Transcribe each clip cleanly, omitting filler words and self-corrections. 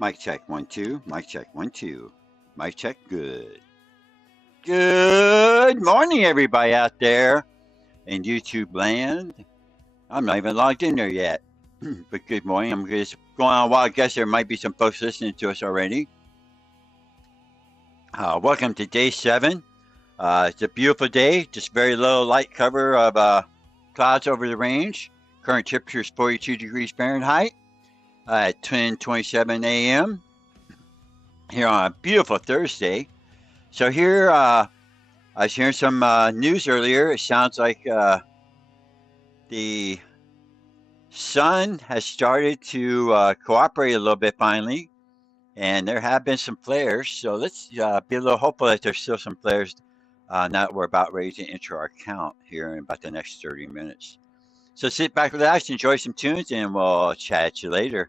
Mic check, 1 2. Mic check, 1 2. Mic check, good. Good morning, everybody out there in YouTube land. I'm not even logged in there yet, but good morning. I'm just going on a while. I guess there might be some folks listening to us already. Welcome to day 7. It's a beautiful day, just very low light cover of clouds over the range. Current temperature is 42 degrees Fahrenheit at 10:27 a.m. here on a beautiful Thursday. So here, I was hearing some news earlier. It sounds like the sun has started to cooperate a little bit finally, and there have been some flares. So let's be a little hopeful that there's still some flares. Now that we're about ready to enter our count here in about the next 30 minutes. So sit back, relax, enjoy some tunes, and we'll chat at you later.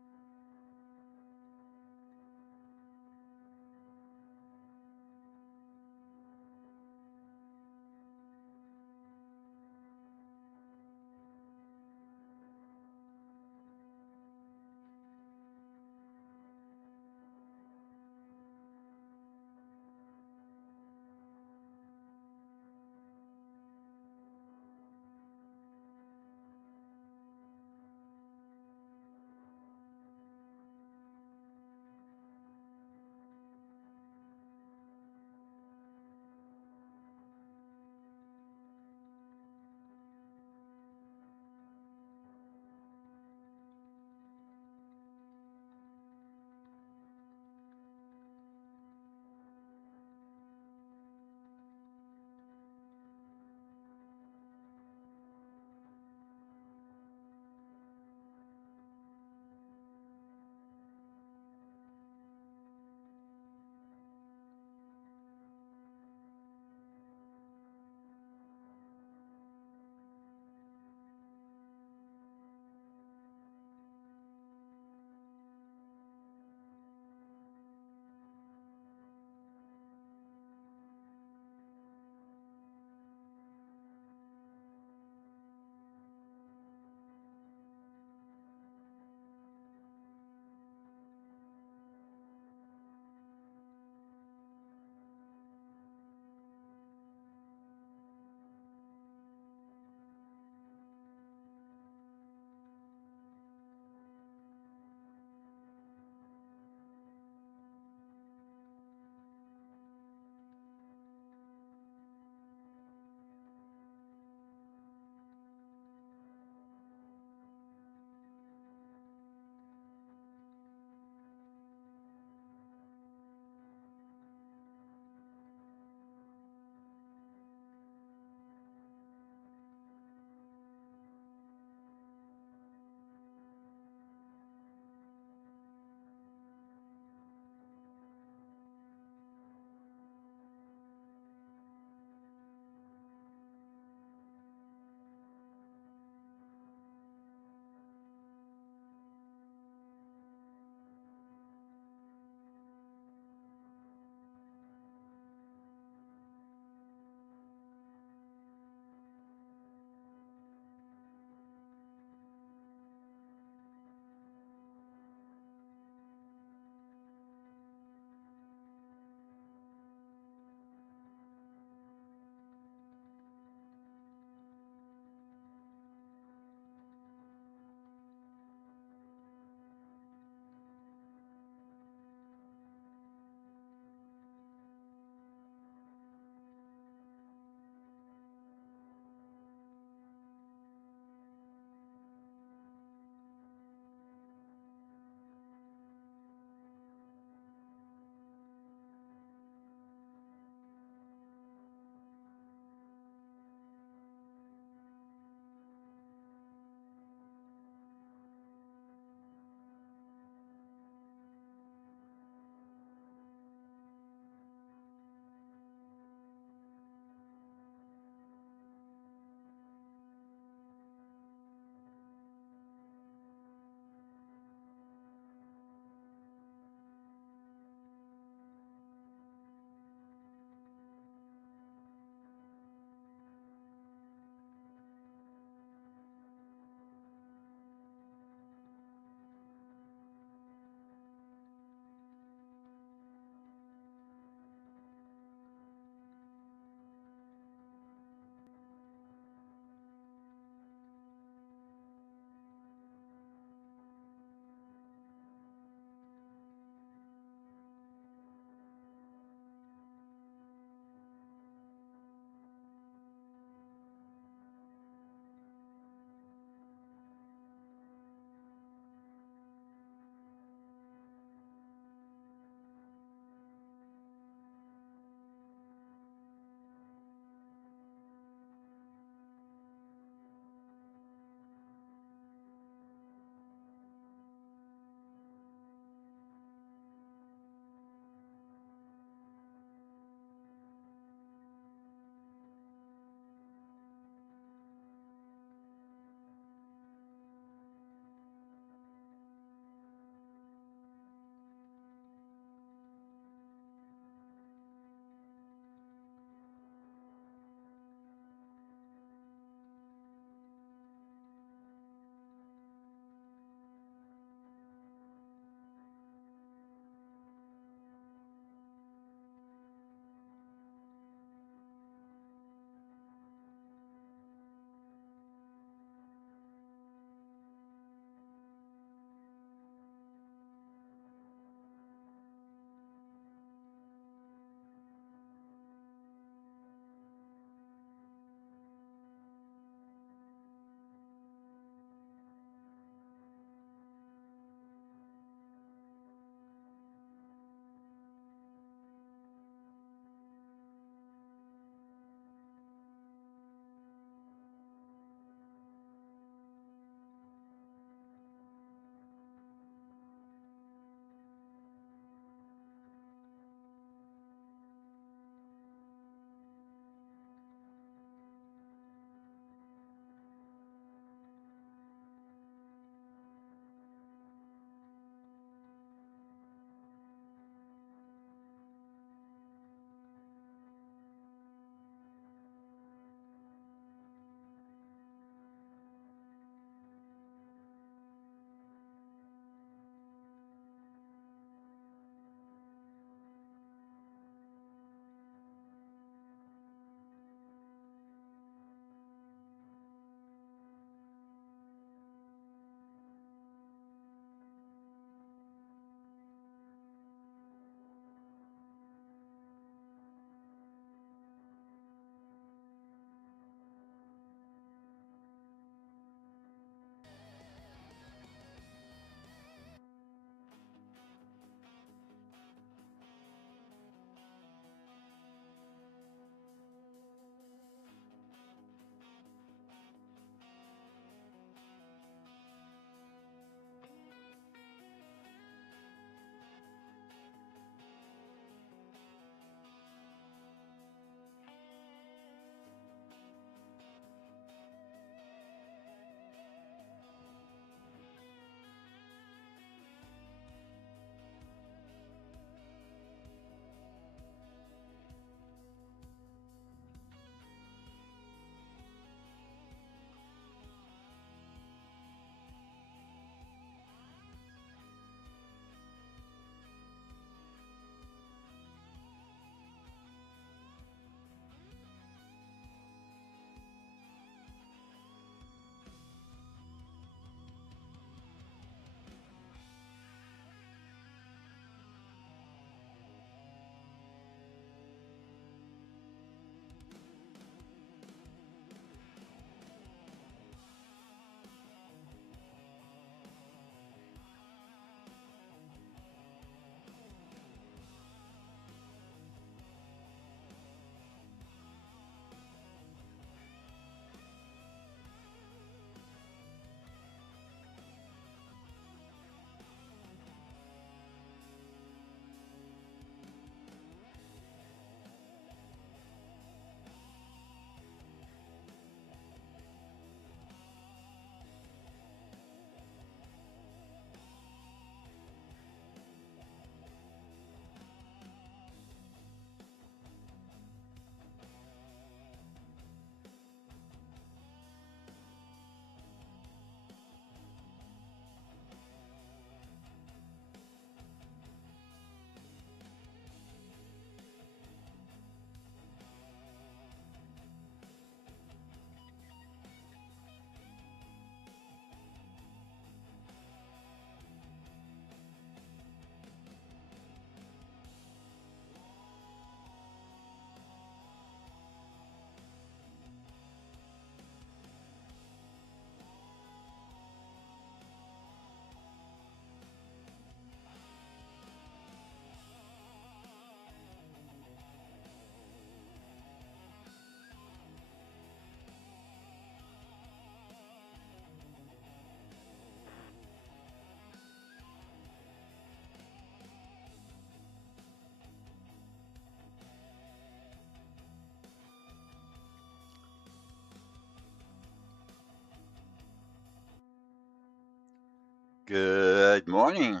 Good morning.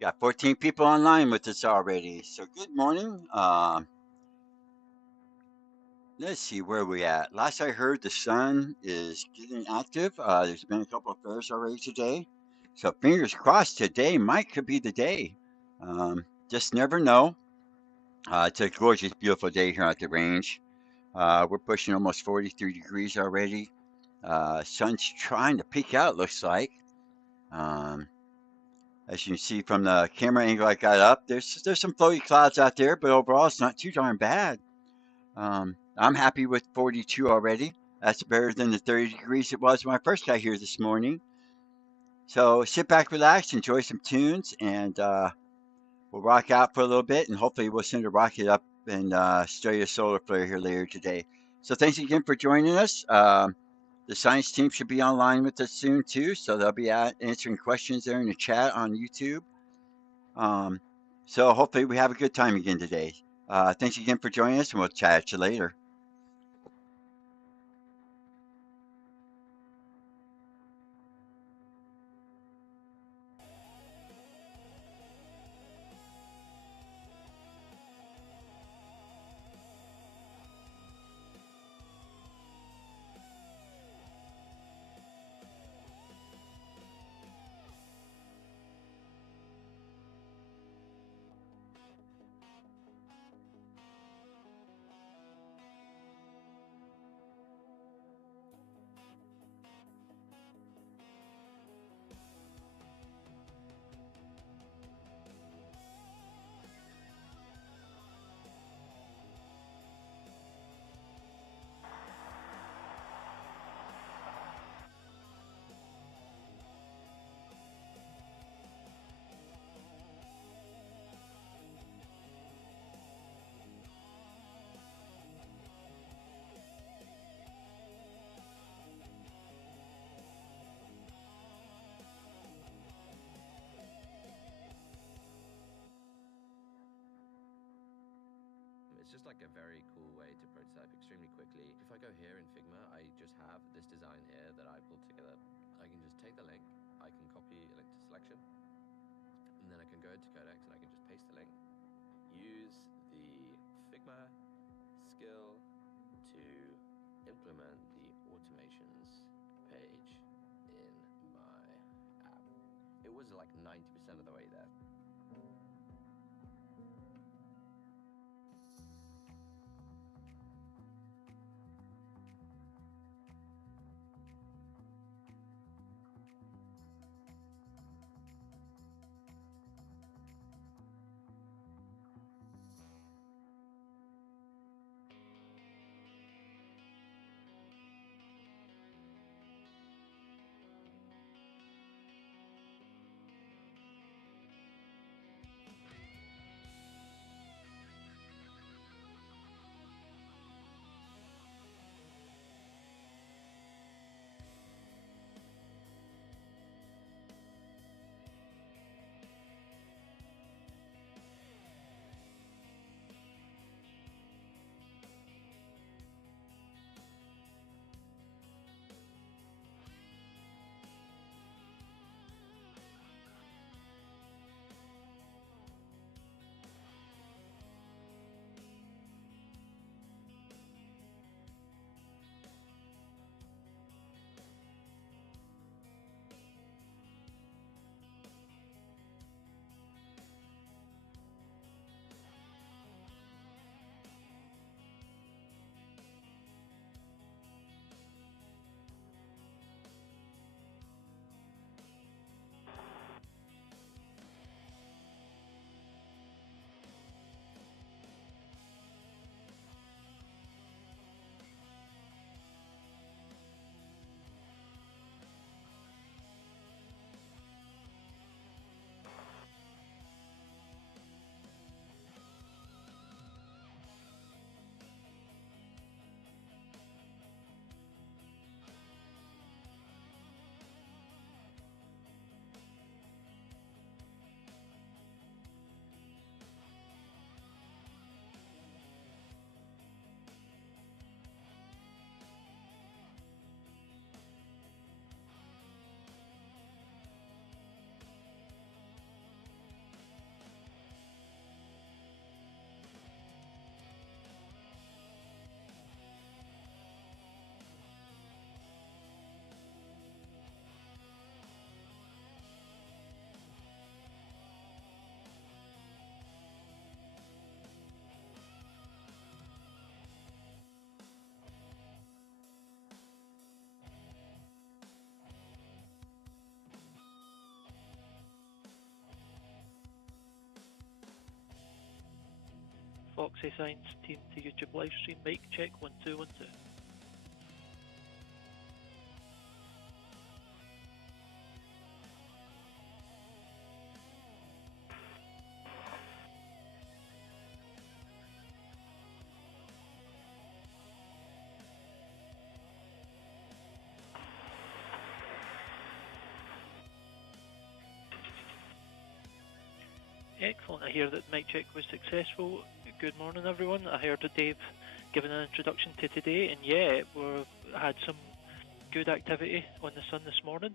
Got 14 people online with us already. So good morning. Let's see where we at. Last I heard, the sun is getting active. There's been a couple of flares already today. So fingers crossed today might could be the day. Just never know. It's a gorgeous, beautiful day here at the range. We're pushing almost 43 degrees already. Sun's trying to peek out, looks like. Um, As you can see from the camera angle I got up, there's some floaty clouds out there, but overall it's not too darn bad. I'm happy with 42 already. That's better than the 30 degrees it was when I first got here this morning. So sit back, relax, enjoy some tunes, and we'll rock out for a little bit, and hopefully we'll send a rocket up and start a solar flare here later today. So thanks again for joining us. The science team should be online with us soon too, so they'll be answering questions there in the chat on YouTube. Um, so hopefully we have a good time again today. Thanks again for joining us, and we'll chat at you later. It's just like a very cool way to prototype extremely quickly. If I go here in Figma, I just have this design here that I pulled together. I can just take the link, I can copy a link to selection, and then I can go into Codex and I can just paste the link. Use the Figma skill to implement the automations page in my app. It was like 90% of the way there. FOXSI Science team to YouTube live stream. Mic check 1 2 1 2. Excellent. I hear that mic check was successful. Good morning, everyone. I heard Dave giving an introduction to today, and yeah, we've had some good activity on the sun this morning.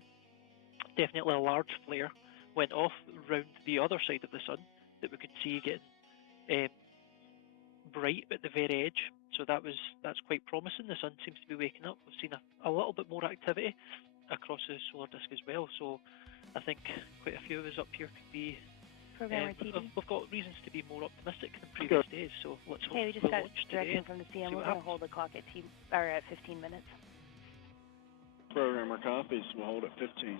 Definitely a large flare went off round the other side of the sun that we could see getting bright at the very edge. So that's quite promising. The sun seems to be waking up. We've seen a little bit more activity across the solar disk as well. So I think quite a few of us up here could be. We've got reasons to be more optimistic than previous days, so let's hope we just got direction from the CM. We're going to hold the clock at 15 minutes. Programmer copies. We'll hold at 15.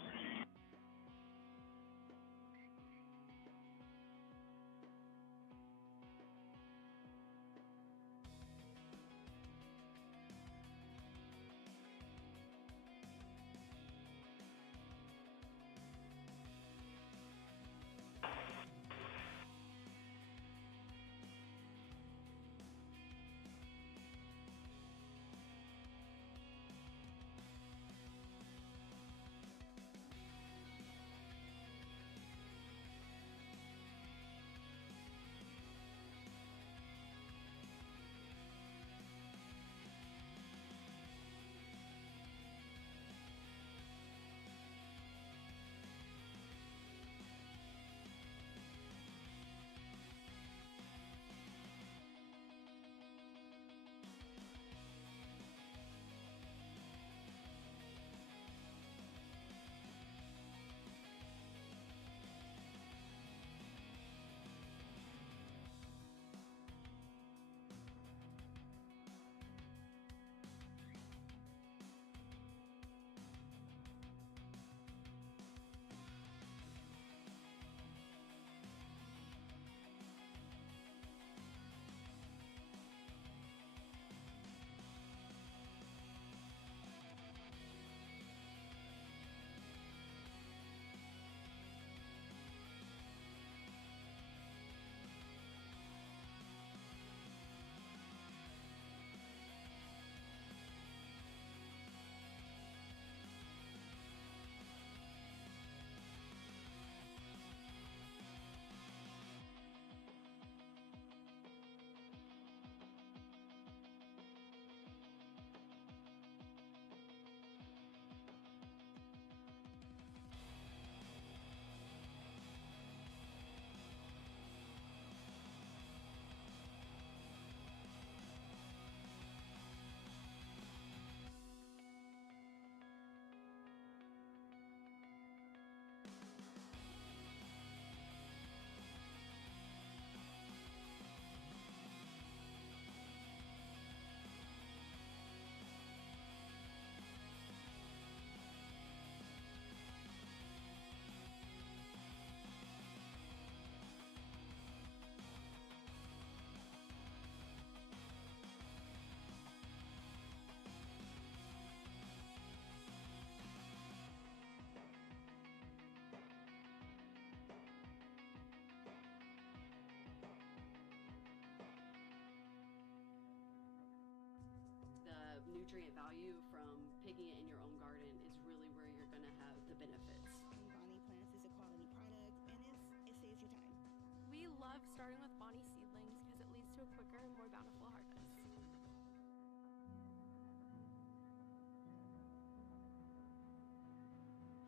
Nutrient value from picking it in your own garden is really where you're going to have the benefits. Bonnie Plants is a quality product and it saves you time. We love starting with Bonnie seedlings because it leads to a quicker and more bountiful harvest.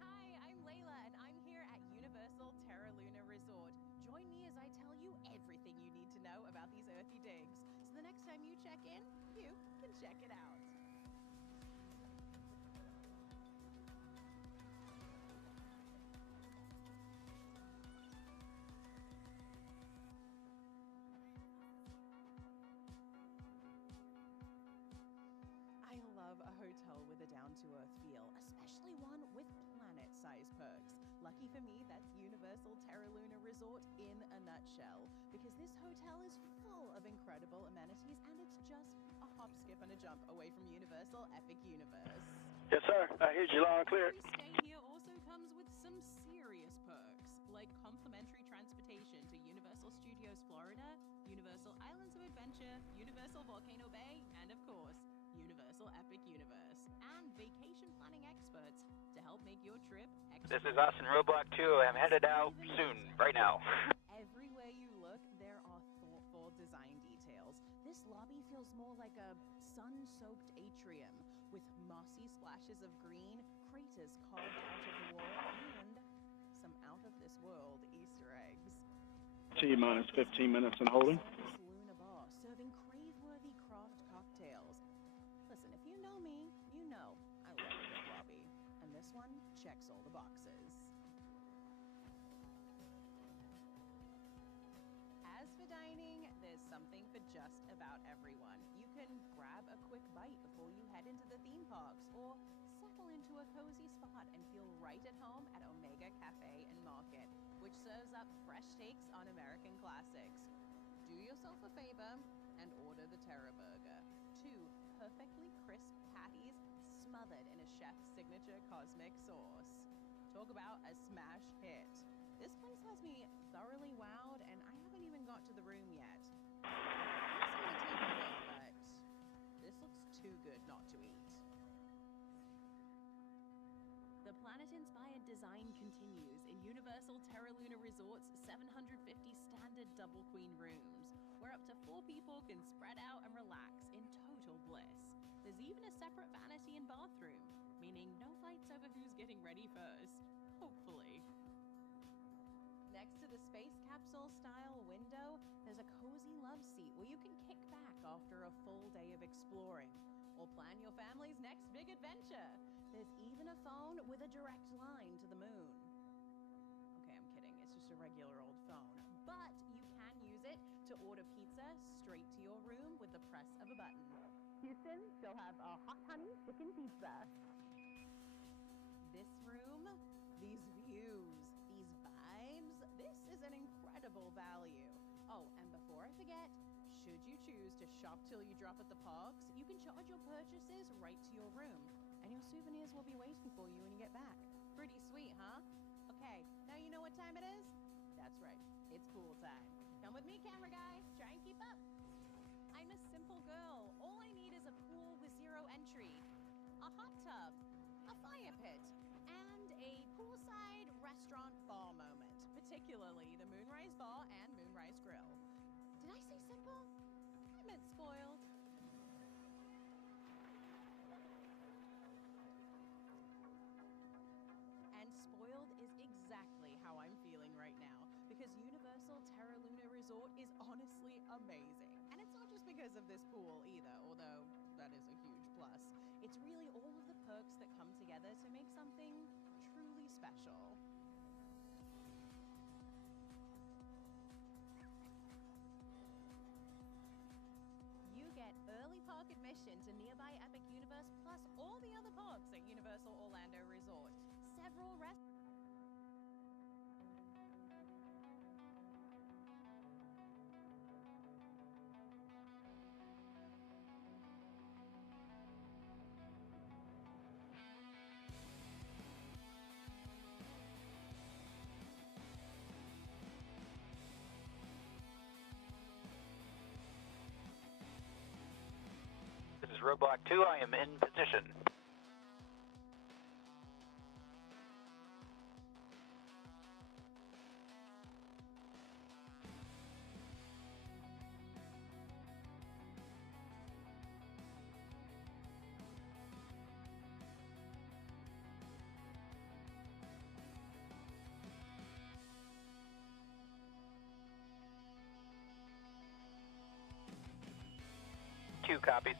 Hi, I'm Layla and I'm here at Universal Terra Luna Resort. Join me as I tell you everything you need to know about these earthy digs. So the next time you check in, you can check it out. I love a hotel with a down-to-earth feel, especially one with planet-sized perks. Lucky for me, that's Universal Terra Luna Resort. Resort in a nutshell, because this hotel is full of incredible amenities and it's just a hop, skip, and a jump away from Universal Epic Universe. Yes, sir. I hear you loud and clear. Every stay here also comes with some serious perks, like complimentary transportation to Universal Studios Florida, Universal Islands of Adventure, Universal Volcano Bay, and of course, Universal Epic Universe, and vacation planning experts to help make your trip extra. This is us in Roadblock 2. I'm headed out soon, right now. Everywhere you look, there are thoughtful design details. This lobby feels more like a sun-soaked atrium with mossy splashes of green, craters carved out of the wall, and some out-of-this-world Easter eggs. T-minus 15 minutes and holding. Luna Bar, serving crave-worthy craft cocktails. Listen, if you know me, you know I love a good lobby, and this one checks all the boxes. As for dining, there's something for just about everyone. You can grab a quick bite before you head into the theme parks, or settle into a cozy spot and feel right at home at Omega Cafe and Market, which serves up fresh takes on American classics. Do yourself a favor and order the Terra Burger. 2 perfectly crisp patties smothered in a chef's signature cosmic sauce. Talk about a smash hit. This place has me thoroughly wowed, and I haven't even got to the room yet. I'm gonna take a bit, but this looks too good not to eat. The planet-inspired design continues in Universal Terra Luna Resort's 750 standard double queen rooms, where up to 4 people can spread out and relax in total bliss. There's even a separate vanity and bathroom, meaning no fights over who's getting ready first. Hopefully. Next to the space capsule style window, there's a cozy love seat where you can kick back after a full day of exploring, or plan your family's next big adventure. There's even a phone with a direct line to the moon. Okay, I'm kidding, it's just a regular old phone, but you can use it to order pizza straight to your room with the press of a button. Houston, still have a hot honey chicken pizza. This room, these views, these vibes, this is an incredible value. Oh, and before I forget, should you choose to shop till you drop at the parks, you can charge your purchases right to your room, and your souvenirs will be waiting for you when you get back. Pretty sweet, huh? Okay, now you know what time it is? That's right, it's pool time. Come with me, camera guy. Try and keep up. I'm a simple girl. All I need is a pool with 0 entry, a hot tub, a fire pit, and a poolside restaurant bar moment, particularly the Moonrise Bar and Moonrise Grill. Did I say simple? I meant spoiled. And spoiled is exactly how I'm feeling right now, because Universal Terra Luna Resort is honestly amazing. And it's not just because of this pool either, although that is a huge plus. It's really all of the perks that come together to make something truly special. You get early park admission to nearby Epic Universe, plus all the other parks at Universal Orlando Resort. Several This is Roadblock 2. I am in position. Two copies.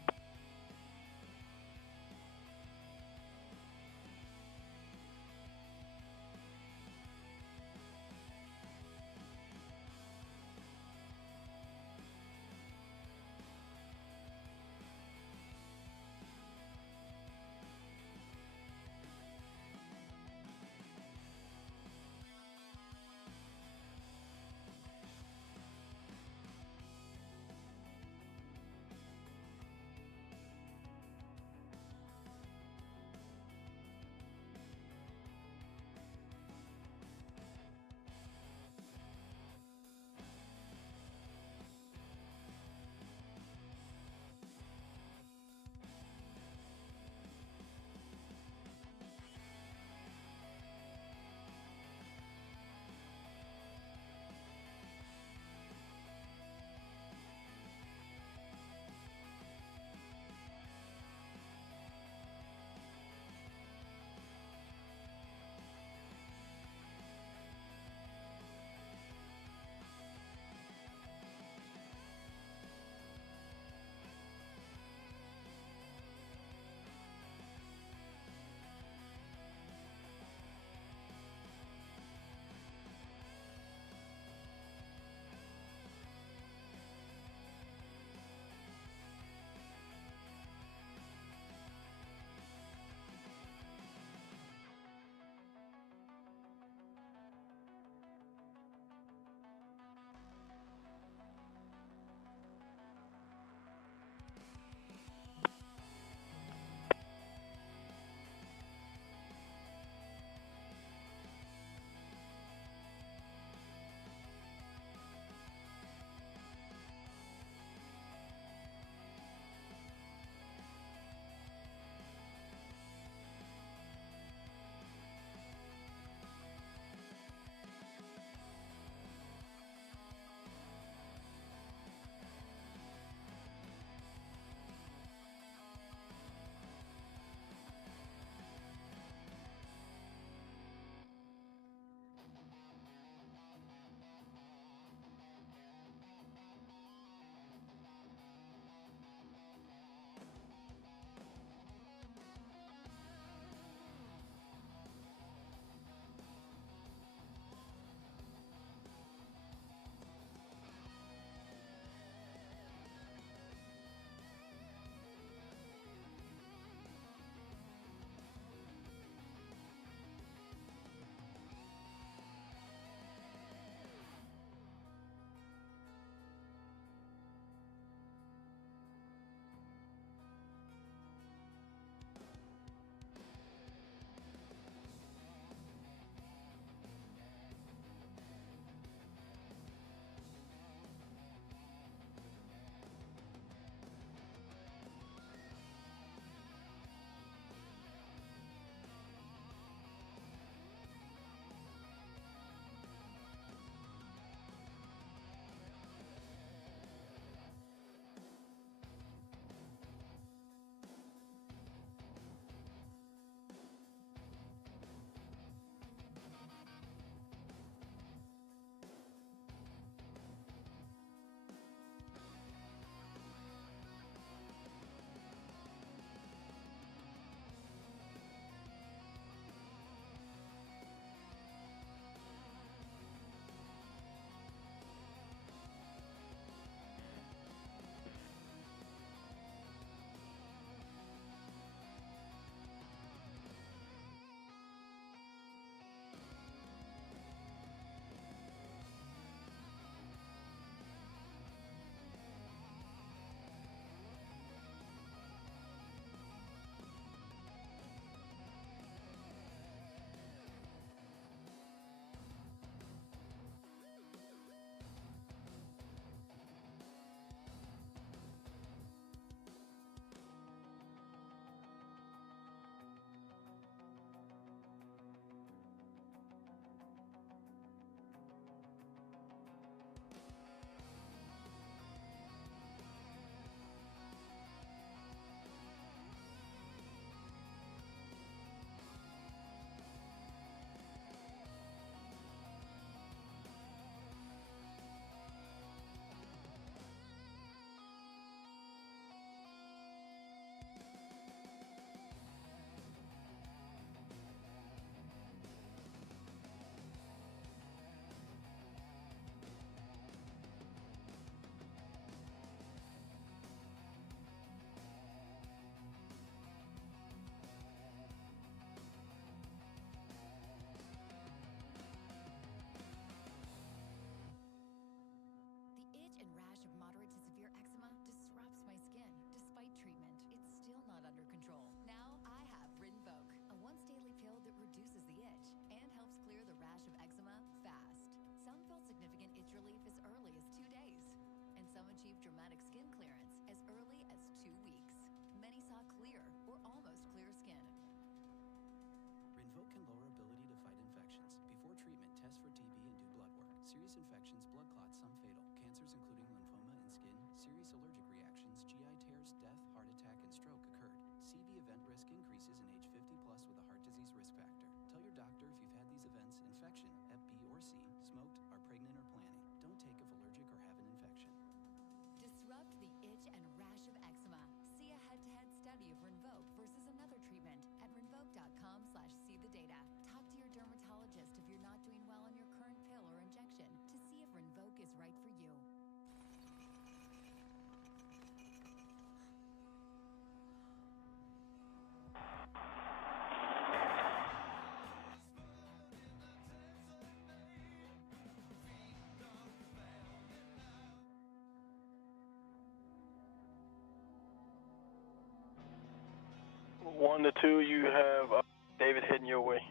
and rash of moderate to severe eczema disrupts my skin. Despite treatment, it's still not under control. Now I have Rinvoq, a once-daily pill that reduces the itch and helps clear the rash of eczema fast. Some felt significant itch relief as early as 2 days, and some achieved dramatic skin clearance as early as 2 weeks. Many saw clear or almost clear skin. Rinvoq can lower ability to fight infections. Before treatment, test for TB and do blood work. Serious infections, blood clots, some fatal. Cancers including lymphoma and skin, serious allergic reactions, GI tears, death, heart attack, and stroke occurred. CV event risk increases in age 50 plus with a heart disease risk factor. Tell your doctor if you've had these events: infection, Hep B or C, smoked, are pregnant or planning. Don't take if allergic or have an infection. Disrupt the itch and rash of eczema. See a head-to-head study of Rinvoq versus another treatment at rinvoq.com/see the data. Talk to your dermatologist if you're not doing well on your current pill or injection to see if Rinvoq is right for you. One to two, you have David heading your way.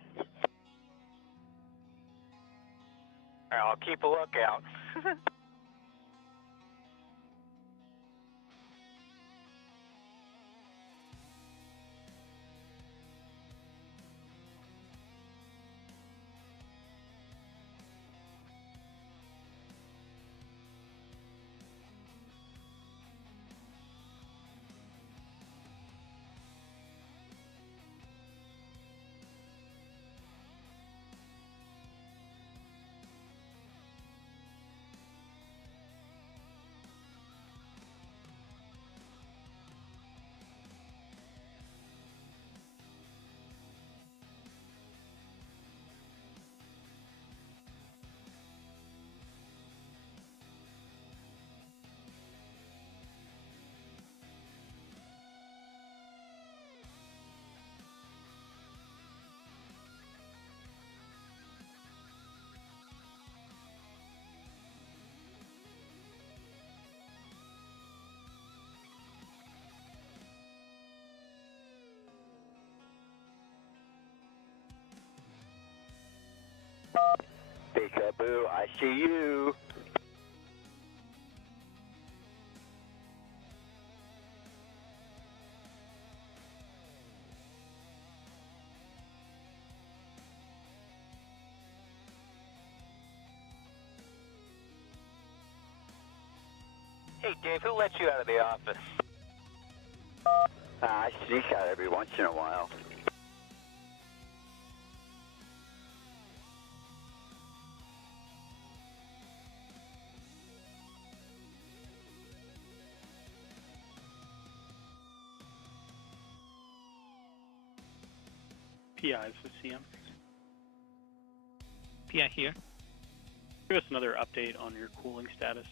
I'll keep a lookout. Peekaboo, I see you. Hey Dave, who let you out of the office? I sneak out every once in a while. PIs with CM. PI here. Give us another update on your cooling status.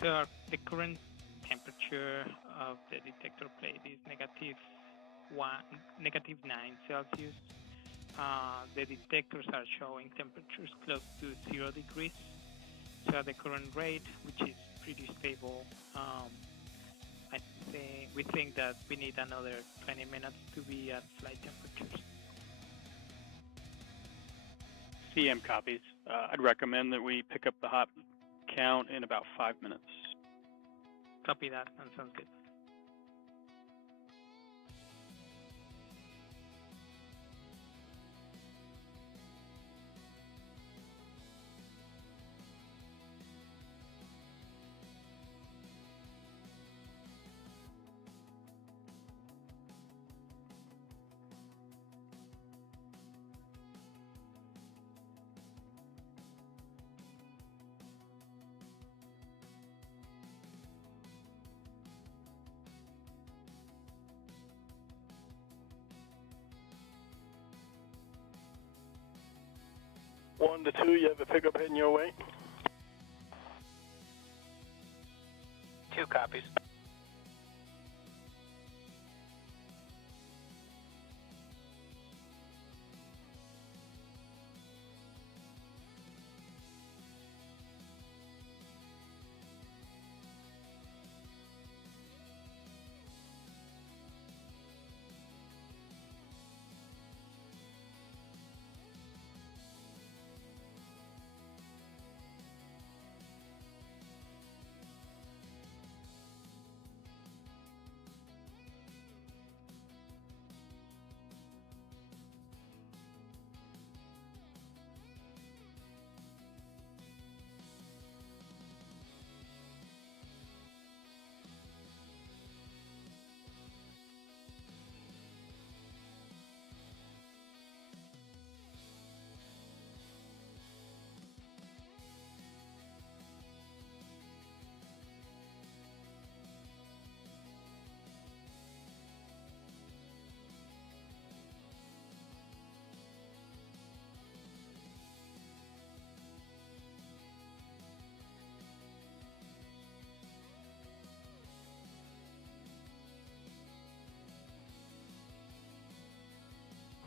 So the current temperature of the detector plate is -9 Celsius. The detectors are showing temperatures close to 0 degrees. So at the current rate, which is pretty stable, we think that we need another 20 minutes to be at flight temperatures. CM copies. I'd recommend that we pick up the hot count in about 5 minutes. Copy that, and sounds good. 1 to 2, you have a pickup heading your way. 2 copies.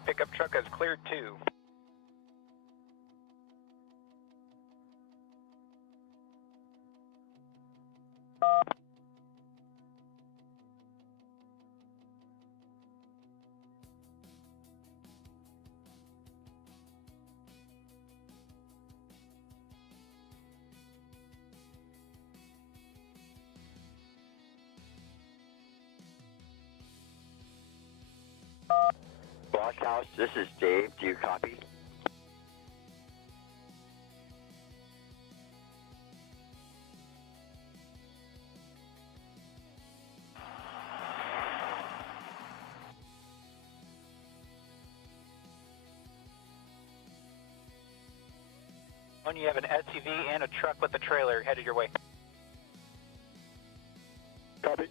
Pickup truck has cleared 2. Blockhouse, this is Dave. Do you copy? When you have an SUV and a truck with a trailer headed your way. Copy.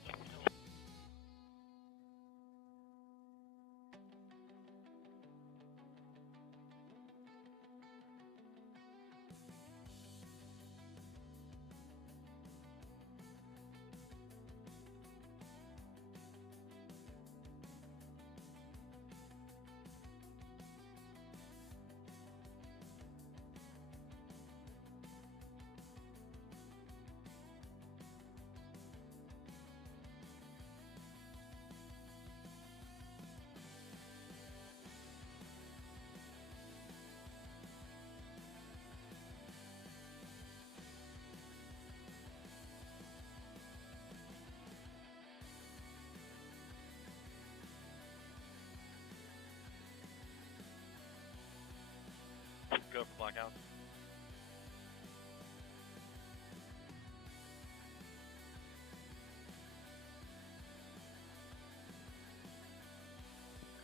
Go for blackout.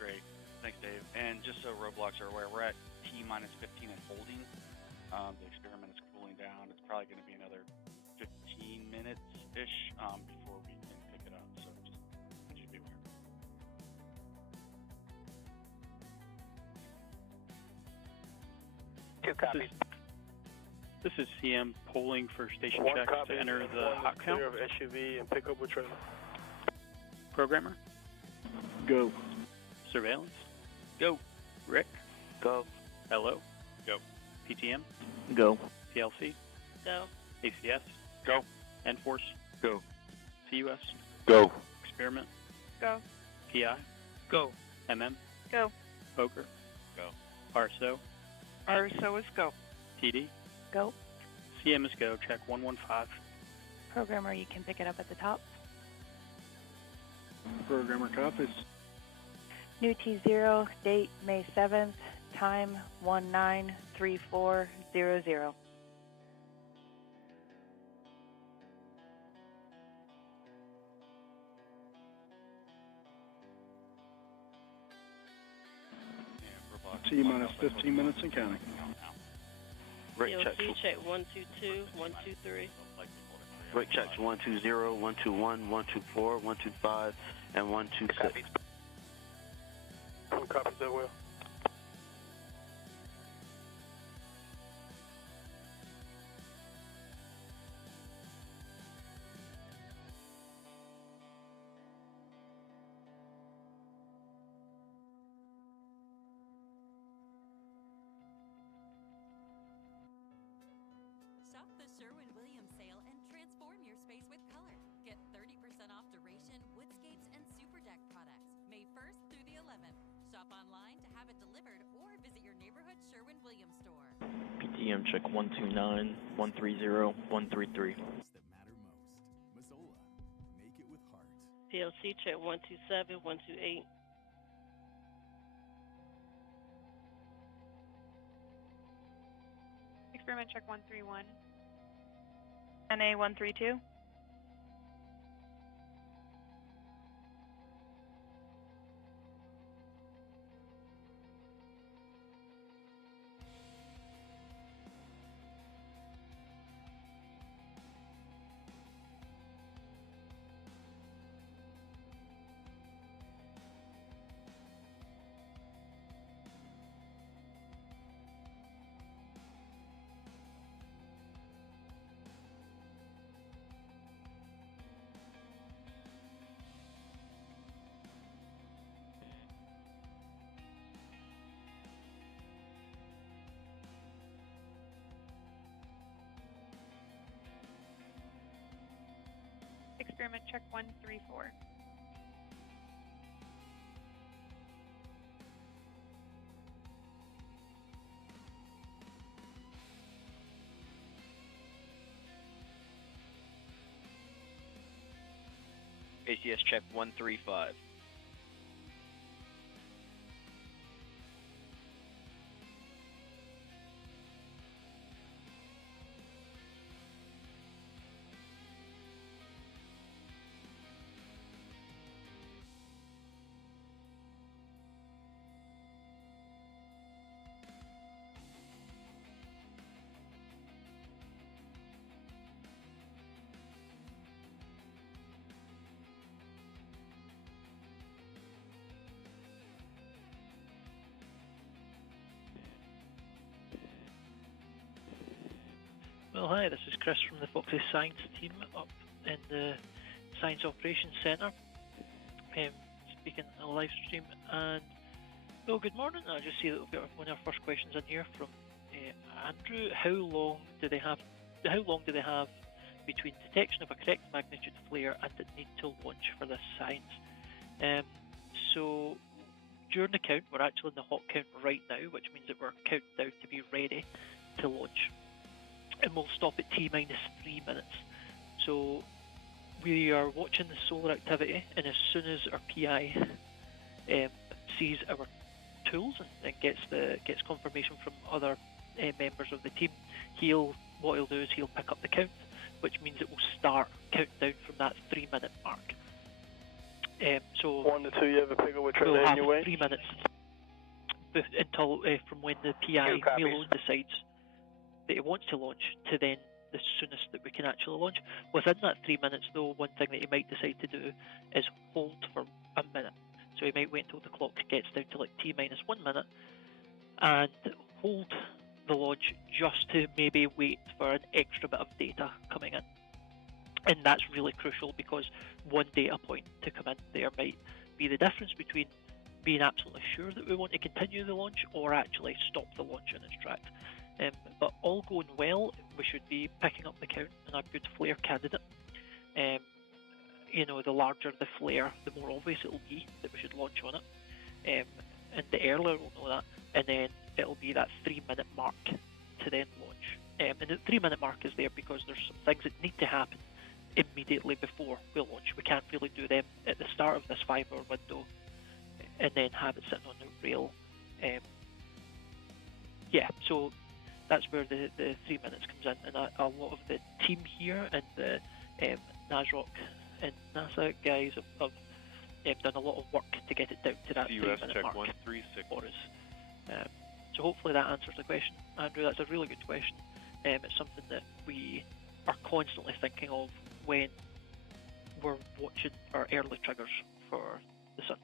Great. Thanks, Dave. And just so roadblocks are aware, we're at T-minus 15 and holding. The experiment is cooling down. It's probably going to be another 15 minutes-ish before we can pick it up. So just be aware. Two copies. This is CM polling for station 1 checks copy, to enter the 1 hot count. clear of SUV and pickup with trailer. Programmer. Go. Surveillance. Go. Rick. Go. Hello. Go. PTM. Go. PLC. Go. ACS. Go. Enforce. Go. CUS. Go. Experiment. Go. PI. Go. MM. Go. Poker. Go. RSO. RSO is go. TD. Go. CM is go. Check 115. Programmer, you can pick it up at the top. Programmer copies. New T0, date May 7th, time 193400. T-minus 15 minutes and counting. Rick PLC checks. check 122, 123. Rick checks 120, 121, 124, 125, and 126. One copies that well. Shop the Sherwin-Williams sale and transform your space with color. Get 30% off Duration, Woodscapes, and Super Deck products. May 1st through the 11th. Shop online to have it delivered or visit your neighborhood Sherwin-Williams store. PTM check 129, 130, 133. PLC check 127, 128. Experiment check 131. NA 132. Experiment check 134. ACS check 135. Well, hi, this is Chris from the FOXSI Science team up in the Science Operations Centre, speaking on a live stream. And well, good morning. I just see that we've got one of our first questions in here from Andrew. How long do they have between detection of a correct magnitude flare and the need to launch for this science? So during the count, we're actually in the hot count right now, which means that we're counting down to be ready to launch. And we'll stop at T-minus 3 minutes. So we are watching the solar activity, and as soon as our PI sees our tools and gets confirmation from other members of the team, what he'll do is he'll pick up the count, which means it will start countdown from that 3 minute mark. So 1 to 2, you have a pick up with trailer we'll in have your way? 3 minutes until from when the PI Milo decides that he wants to launch to then the soonest that we can actually launch. Within that 3 minutes though, one thing that he might decide to do is hold for a minute. So he might wait until the clock gets down to like T-minus 1 minute and hold the launch just to maybe wait for an extra bit of data coming in. And that's really crucial because one data point to come in there might be the difference between being absolutely sure that we want to continue the launch or actually stop the launch in its tracks. But all going well, we should be picking up the count and a good flare candidate. The larger the flare, the more obvious it will be that we should launch on it. And the earlier we'll know that, and then it'll be that 3 minute mark to then launch. And the 3 minute mark is there because there's some things that need to happen immediately before we launch. We can't really do them at the start of this 5 hour window and then have it sitting on the rail. So that's where the 3 minutes comes in, and a lot of the team here and the NASROC and NASA guys have done a lot of work to get it down to that 3 minute mark 136 for us. So hopefully that answers the question, Andrew. That's a really good question. It's something that we are constantly thinking of when we're watching our early triggers for the sun.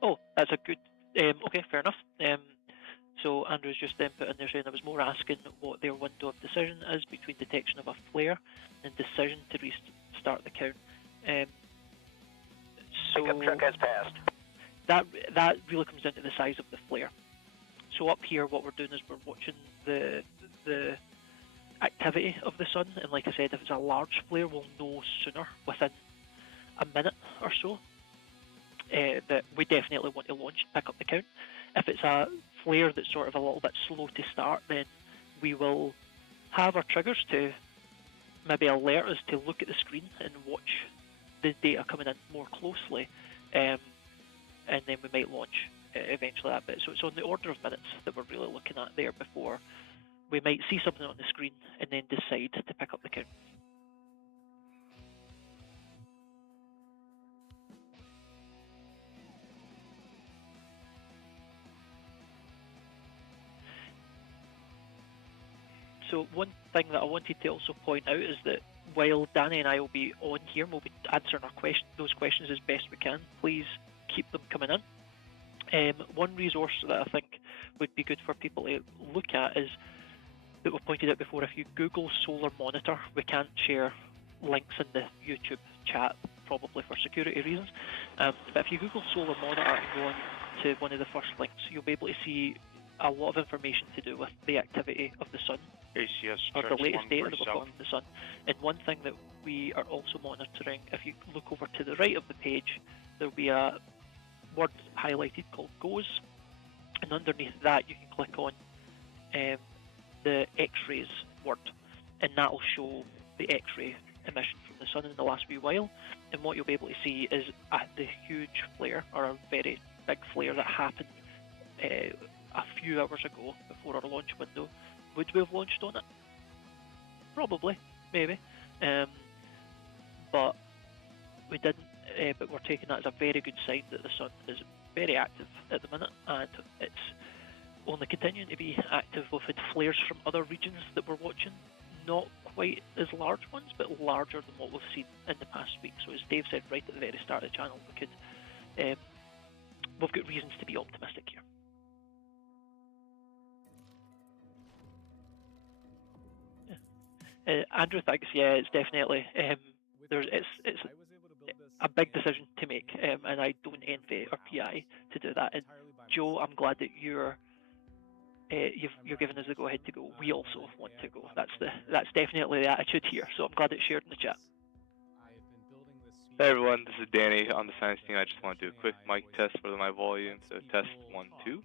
Oh, that's a good. Okay, fair enough. So Andrew's just then put in there saying I was more asking what their window of decision is between detection of a flare and decision to restart the count. Pickup truck has passed. that really comes down to the size of the flare. So up here, what we're doing is we're watching the activity of the sun, and like I said, if it's a large flare, we'll know sooner, within a minute or so, that we definitely want to launch and pick up the count. If it's a flare that's sort of a little bit slow to start, then we will have our triggers to maybe alert us to look at the screen and watch the data coming in more closely, and then we might launch eventually that bit. So it's on the order of minutes that we're really looking at there before we might see something on the screen and then decide to pick up the count. So one thing that I wanted to also point out is that while Danny and I will be on here, we'll be answering those questions as best we can. Please keep them coming in. One resource that I think would be good for people to look at is that we've pointed out before. If you Google solar monitor, we can't share links in the YouTube chat, probably for security reasons. But if you Google solar monitor and go on to one of the first links, you'll be able to see a lot of information to do with the activity of the sun, ACS or the latest data that we've got 137. from the sun. And one thing that we are also monitoring, if you look over to the right of the page, there'll be a word highlighted called GOES, and underneath that you can click on the X-rays word, and that'll show the X-ray emission from the sun in the last wee while. And what you'll be able to see is the huge flare, or a very big flare that happened a few hours ago before our launch window. Would we have launched on it? Probably, maybe, but we didn't. But we're taking that as a very good sign that the sun is very active at the minute, and it's only continuing to be active. We've had flares from other regions that we're watching, not quite as large ones, but larger than what we've seen in the past week. So as Dave said right at the very start of the channel, we've got reasons to be optimistic here. Andrew, thanks. Yeah, it's definitely it's a big decision to make, and I don't envy our PI to do that. And Joe, I'm glad that you're giving us the go ahead to go. We also want to go. That's definitely the attitude here. So I'm glad it's shared in the chat. Hey everyone, this is Danny on the science team. I just want to do a quick mic test for my volume. So test 1, 2.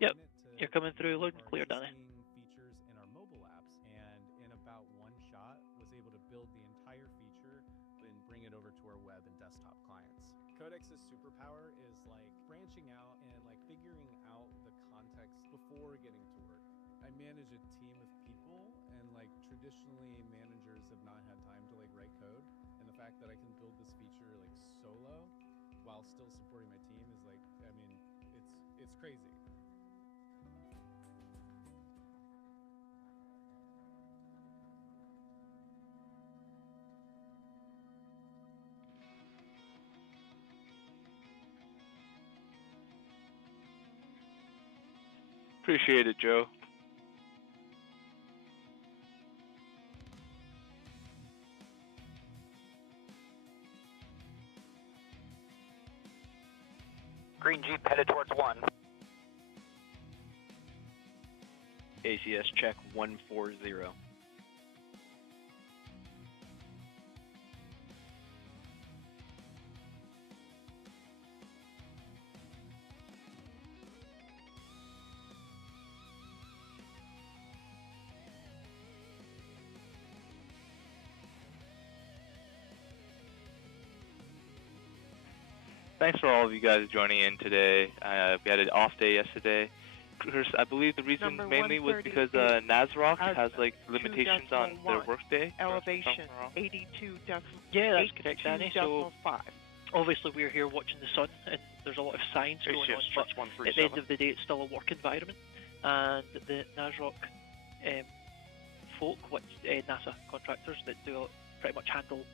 Yep, you're coming through loud and clear, Danny. Features in our mobile apps, and in about one shot was able to build the entire feature and bring it over to our web and desktop clients. Codex's superpower is like branching out and like figuring out the context before getting to work. I manage a team of people, and like traditionally managers have not had time to like write code, and the fact that I can build this feature like solo while still supporting my team is like, I mean, it's crazy. Appreciate it, Joe. Green Jeep headed towards 1. ACS check 140. Thanks for all of you guys joining in today. We had an off day yesterday. Chris, I believe the reason mainly was because Nazrock has like limitations on their workday. Elevation 82 decimal. Yeah, that's correct, Danny. So obviously we're here watching the sun, and there's a lot of science going on, but at the end of the day it's still a work environment, and the Nazrock folk, which NASA contractors that do pretty much handle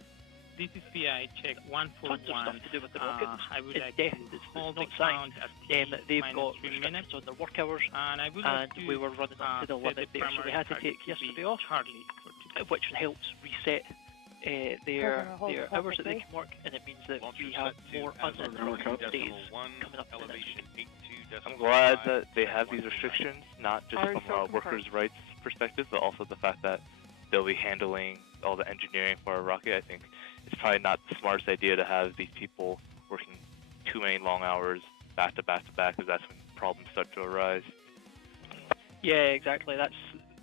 This is PI check 141. tons of stuff to do with the rocket. I would It's like death, to it's hold not the science. count at They've minus got 3 restrictions minutes. on their work hours, And I would like and to we were running up to the set limit the there, so we had to primary take target to be yesterday off, Charlie for today. which helps reset their hours that they can work, and it means that we have more uninterrupted days coming up in the next week. I'm glad that they have these restrictions, not just from a workers' rights perspective, but also the fact that they'll be handling all the engineering for our rocket. I think it's probably not the smartest idea to have these people working too many long hours back to back to back, because that's when problems start to arise. Yeah, exactly. That's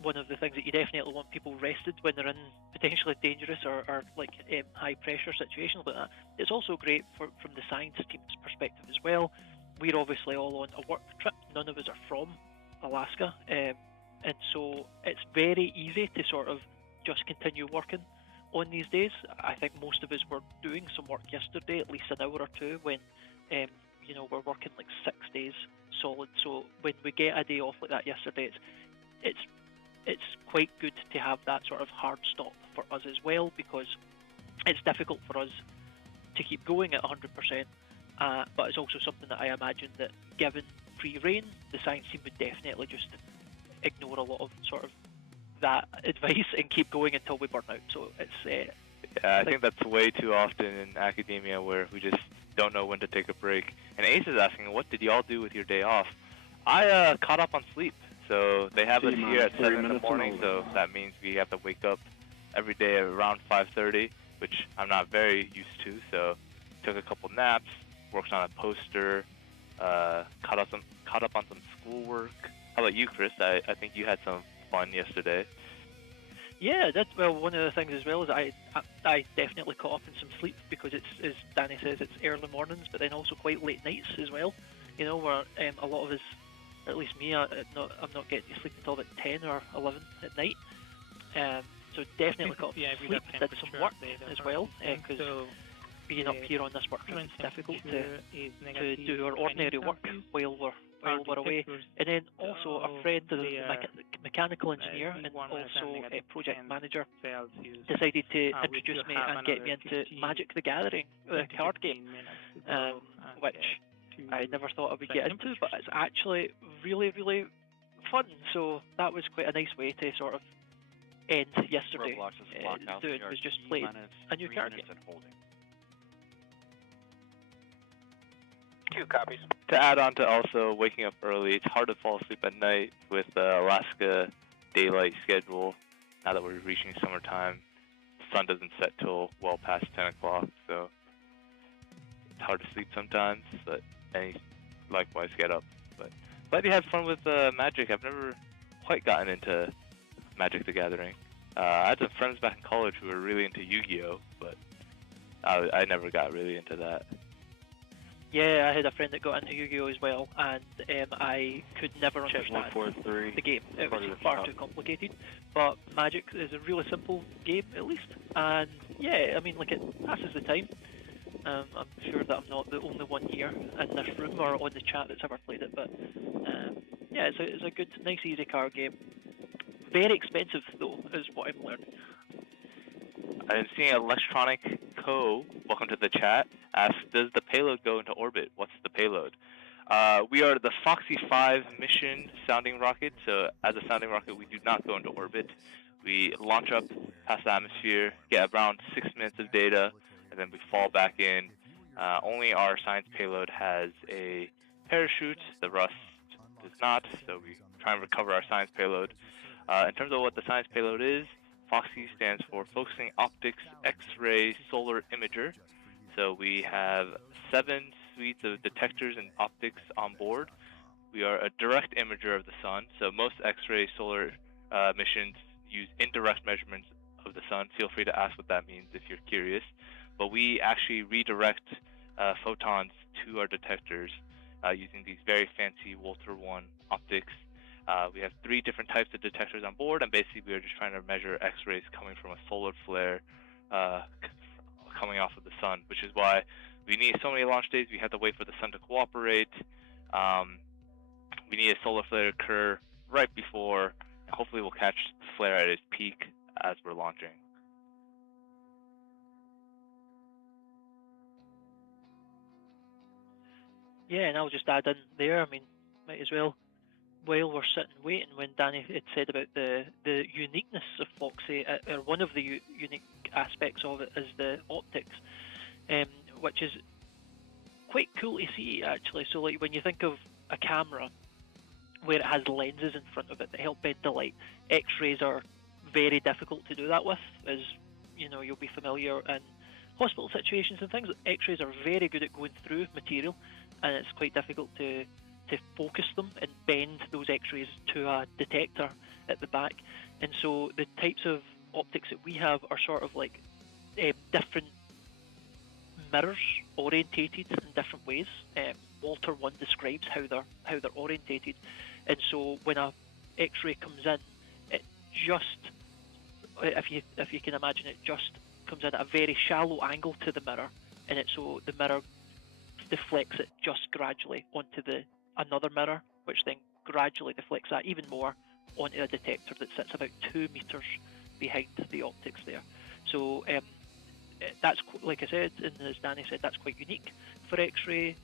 one of the things that you definitely want people rested when they're in potentially dangerous or like high pressure situations like that. It's also great from the science team's perspective as well. We're obviously all on a work trip. None of us are from Alaska, and so it's very easy to sort of just continue working on these days. I think most of us were doing some work yesterday, at least an hour or two, when we're working like 6 days solid. So when we get a day off like that yesterday, it's quite good to have that sort of hard stop for us as well, because it's difficult for us to keep going at 100%. But it's also something that I imagine that, given free reign, the science team would definitely just ignore a lot of sort of that advice and keep going until we burn out. So it's I think that's way too often in academia, where we just don't know when to take a break. And Ace is asking, what did y'all do with your day off? I caught up on sleep. So they have us here at 7 in the morning, so that means we have to wake up every day at around 5:30, which I'm not very used to. So took a couple naps, worked on a poster, caught up on some schoolwork. How about you, Chris? I think you had some fun yesterday. Yeah, well, one of the things as well is I definitely caught up in some sleep, because it's, as Danny says, it's early mornings, but then also quite late nights as well. You know, where a lot of us, at least me, I'm not getting to sleep until about 10 or 11 at night. So definitely caught up in sleep, did some work as well, because being up here on this work trip, it's difficult to do our ordinary work while we're away. And then also a friend, the mechanical engineer and also a project manager, decided to introduce me and get me into Magic the Gathering, the card game, which I never thought I would get into, but it's actually really, really fun. So that was quite a nice way to sort of end yesterday. Doing was just playing a new card game. Two copies. To add on to also waking up early, it's hard to fall asleep at night with the Alaska daylight schedule. Now that we're reaching summertime, the sun doesn't set till well past 10 o'clock, so it's hard to sleep sometimes, but then likewise get up. But glad you had fun with Magic. I've never quite gotten into Magic the Gathering. I had some friends back in college who were really into Yu-Gi-Oh, but I never got really into that. Yeah, I had a friend that got into Yu-Gi-Oh as well, and I could never understand the game. It was far too complicated. But Magic is a really simple game, at least. And yeah, I mean, like, it passes the time. I'm sure that I'm not the only one here in this room or on the chat that's ever played it, but yeah, it's a good, nice, easy card game. Very expensive, though, is what I'm learning. I'm seeing Electronic Co. Welcome to the chat. Asks, does the payload go into orbit? What's the payload? We are the FOXSI-5 mission sounding rocket. So as a sounding rocket, we do not go into orbit. We launch up past the atmosphere, get around 6 minutes of data, and then we fall back in. Only our science payload has a parachute. The Rust does not. So we try and recover our science payload. In terms of what the science payload is, FOXSI stands for Focusing Optics X-ray Solar Imager. So we have 7 suites of detectors and optics on board. We are a direct imager of the sun. So most X-ray solar missions use indirect measurements of the sun. Feel free to ask what that means if you're curious. But we actually redirect photons to our detectors using these very fancy Wolter 1 optics. We have 3 different types of detectors on board, and basically we are just trying to measure X-rays coming from a solar flare coming off of the sun, which is why we need so many launch days. We have to wait for the sun to cooperate. We need a solar flare to occur right before, and hopefully we'll catch the flare at its peak as we're launching. Yeah, and I'll just add in there, I mean, might as well while we're sitting waiting, when Danny had said about the uniqueness of FOXSI, or one of the unique aspects of it is the optics, which is quite cool to see actually. So like when you think of a camera where it has lenses in front of it that help bend the light, X-rays are very difficult to do that with, as you know, you'll be familiar in hospital situations and things. X-rays are very good at going through material, and it's quite difficult to focus them and bend those X-rays to a detector at the back. And so the types of optics that we have are sort of like different mirrors orientated in different ways. Walter 1 describes how they're orientated, and so when a X-ray comes in, it just, if you can imagine, it just comes in at a very shallow angle to the mirror, and so the mirror deflects it just gradually onto another mirror, which then gradually deflects that even more onto a detector that sits about 2 meters behind the optics there. So that's, like I said, and as Danny said, that's quite unique for X-ray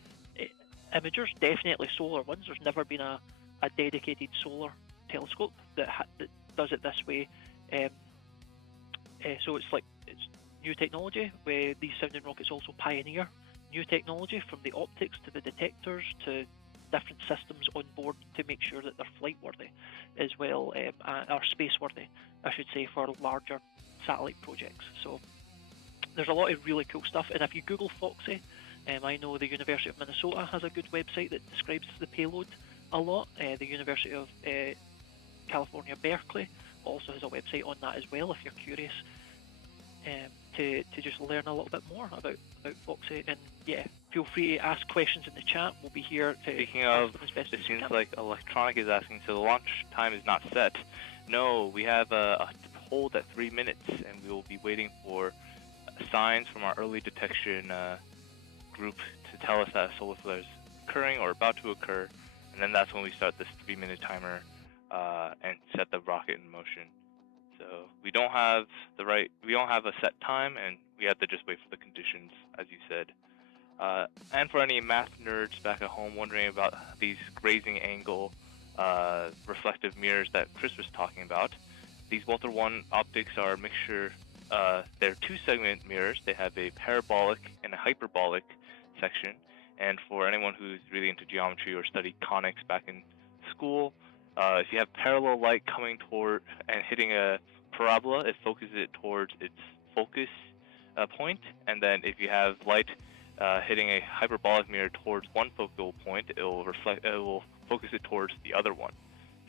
imagers, definitely solar ones. There's never been a dedicated solar telescope that does it this way. So it's new technology, where these sounding rockets also pioneer new technology, from the optics to the detectors to different systems on board to make sure that they're flight worthy as well, or space worthy, I should say, for larger satellite projects. So there's a lot of really cool stuff, and if you Google FOXSI, I know the University of Minnesota has a good website that describes the payload a lot. The University of California, Berkeley also has a website on that as well, if you're curious to just learn a little bit more about FOXSI. And yeah, feel free to ask questions in the chat. We'll be here to Speaking answer of, them as best it as we seems can. like Electronic is asking, so the launch time is not set. No, we have a hold at 3 minutes, and we will be waiting for signs from our early detection group to tell us that a solar flare is occurring or about to occur, and then that's when we start this 3-minute timer and set the rocket in motion. So we don't have a set time, and we have to just wait for the conditions, as you said. And for any math nerds back at home wondering about these grazing angle reflective mirrors that Chris was talking about, these Walter 1 optics are a mixture. They're 2-segment mirrors. They have a parabolic and a hyperbolic section. And for anyone who's really into geometry or studied conics back in school, if you have parallel light coming toward and hitting a parabola, it focuses it towards its focus point. And then if you have light hitting a hyperbolic mirror towards one focal point, it will focus it towards the other one.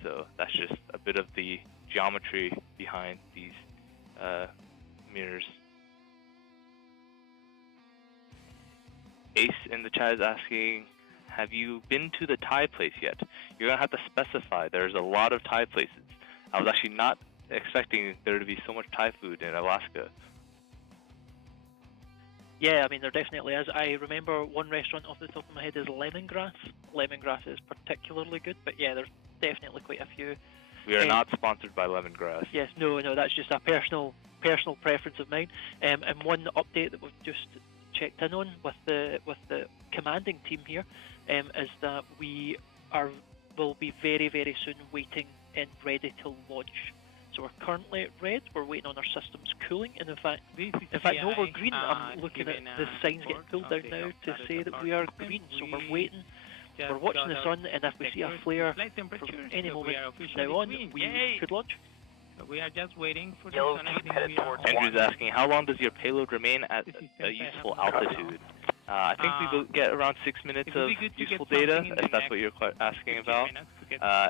So that's just a bit of the geometry behind these mirrors. Ace in the chat is asking, have you been to the Thai place yet? You're going to have to specify. There's a lot of Thai places. I was actually not expecting there to be so much Thai food in Alaska. Yeah, I mean, there definitely is. I remember one restaurant off the top of my head is Lemongrass. Lemongrass is particularly good, but yeah, there's definitely quite a few. We are not sponsored by Lemongrass. Yes, no, that's just a personal preference of mine. And one update that we've just checked in on with the commanding team here is that we will be very, very soon waiting and ready to launch. So we're currently red. We're waiting on our systems cooling, and in fact, no, we're green. I'm looking at the signs getting pulled down now to say that we are green. So we're waiting. We're watching the sun, and if we see a flare from any moment from now on, we could launch. So we are just waiting for the Yellow sun. headed towards Andrew's asking, how long does your payload remain at a useful altitude? I think we will get around 6 minutes of useful data, if that's what you're asking about.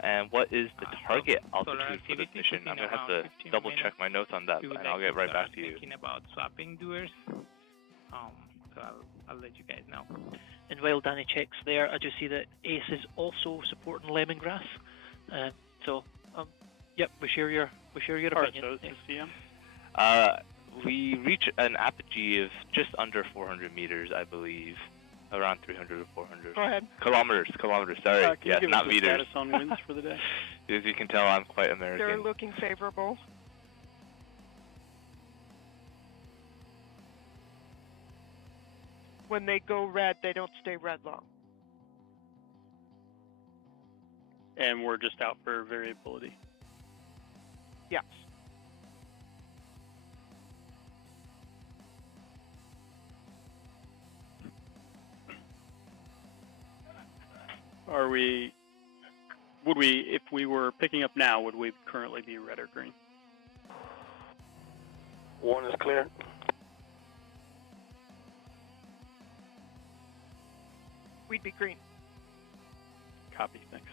And what is the target altitude for this mission? I'm going to have to double check my notes on that, and I'll get right back to you. Thinking about swapping doers. So I'll let you guys know. And while Danny checks there, I just see that Ace is also supporting Lemongrass. Yep, we share your opinion. We reach an apogee of just under 400 meters, I believe, around 300 or 400. Go ahead. Kilometers. Sorry, yes, not meters. Status on winds for the day? As you can tell, I'm quite American. They're looking favorable. When they go red, they don't stay red long. And we're just out for variability. Yes. Would we, if we were picking up now, would we currently be red or green? 1 is clear. We'd be green. Copy, thanks.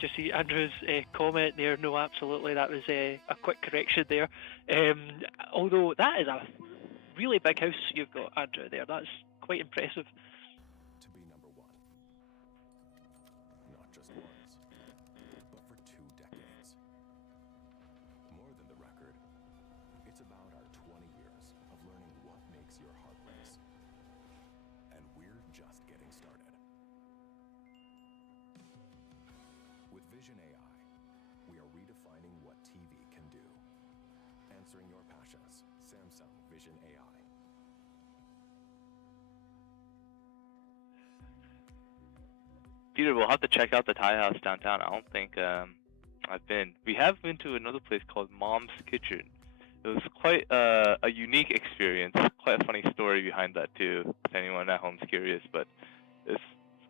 Just see Andrew's comment there. No, absolutely, that was a quick correction there. Although that is a really big house you've got, Andrew, there. That's quite impressive. To be number one. Not just once, but for 2 decades. More than the record, it's about our 20 years of learning what makes your heart race. And we're just getting started. With Vision AI, we are redefining what TV can do. Answering your passions, Samsung Vision AI. Peter, we'll have to check out the Thai house downtown. I don't think I've been. We have been to another place called Mom's Kitchen. It was quite a unique experience. Quite a funny story behind that too, if anyone at home's curious. But it's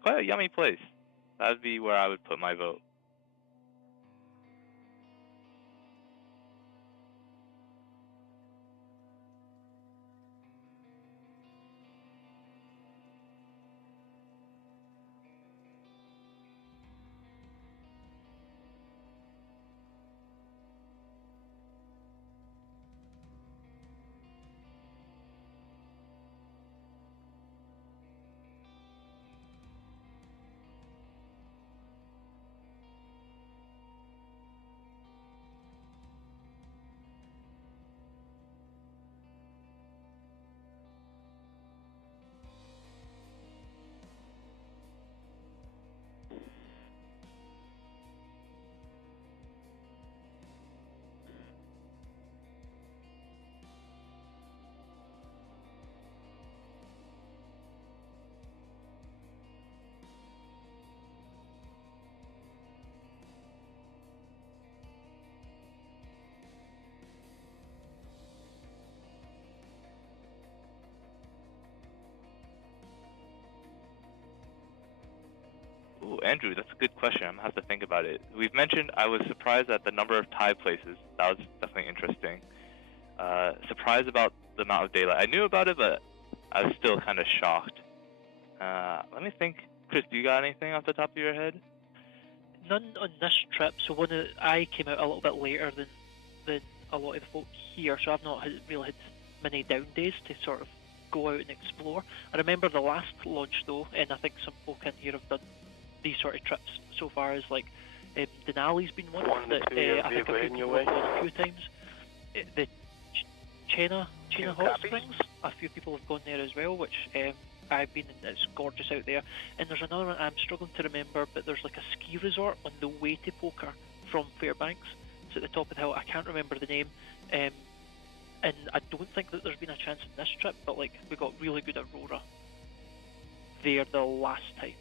quite a yummy place. That'd be where I would put my vote. Ooh, Andrew, that's a good question. I'm going to have to think about it. We've mentioned I was surprised at the number of Thai places. That was definitely interesting. Surprised about the amount of daylight. I knew about it, but I was still kind of shocked. Let me think. Chris, do you got anything off the top of your head? None on this trip. So I came out a little bit later than a lot of the folk here, so I've not really had many down days to sort of go out and explore. I remember the last launch though, and I think some folk in here have done these sort of trips so far, as like Denali's been one that I think a few people have gone a few times. The Chena Hot Springs, a few people have gone there as well, which I've been, and it's gorgeous out there. And there's another one I'm struggling to remember, but there's like a ski resort on the way to Poker from Fairbanks. It's at the top of the hill. I can't remember the name. And I don't think that there's been a chance in this trip, but like we got really good Aurora there the last time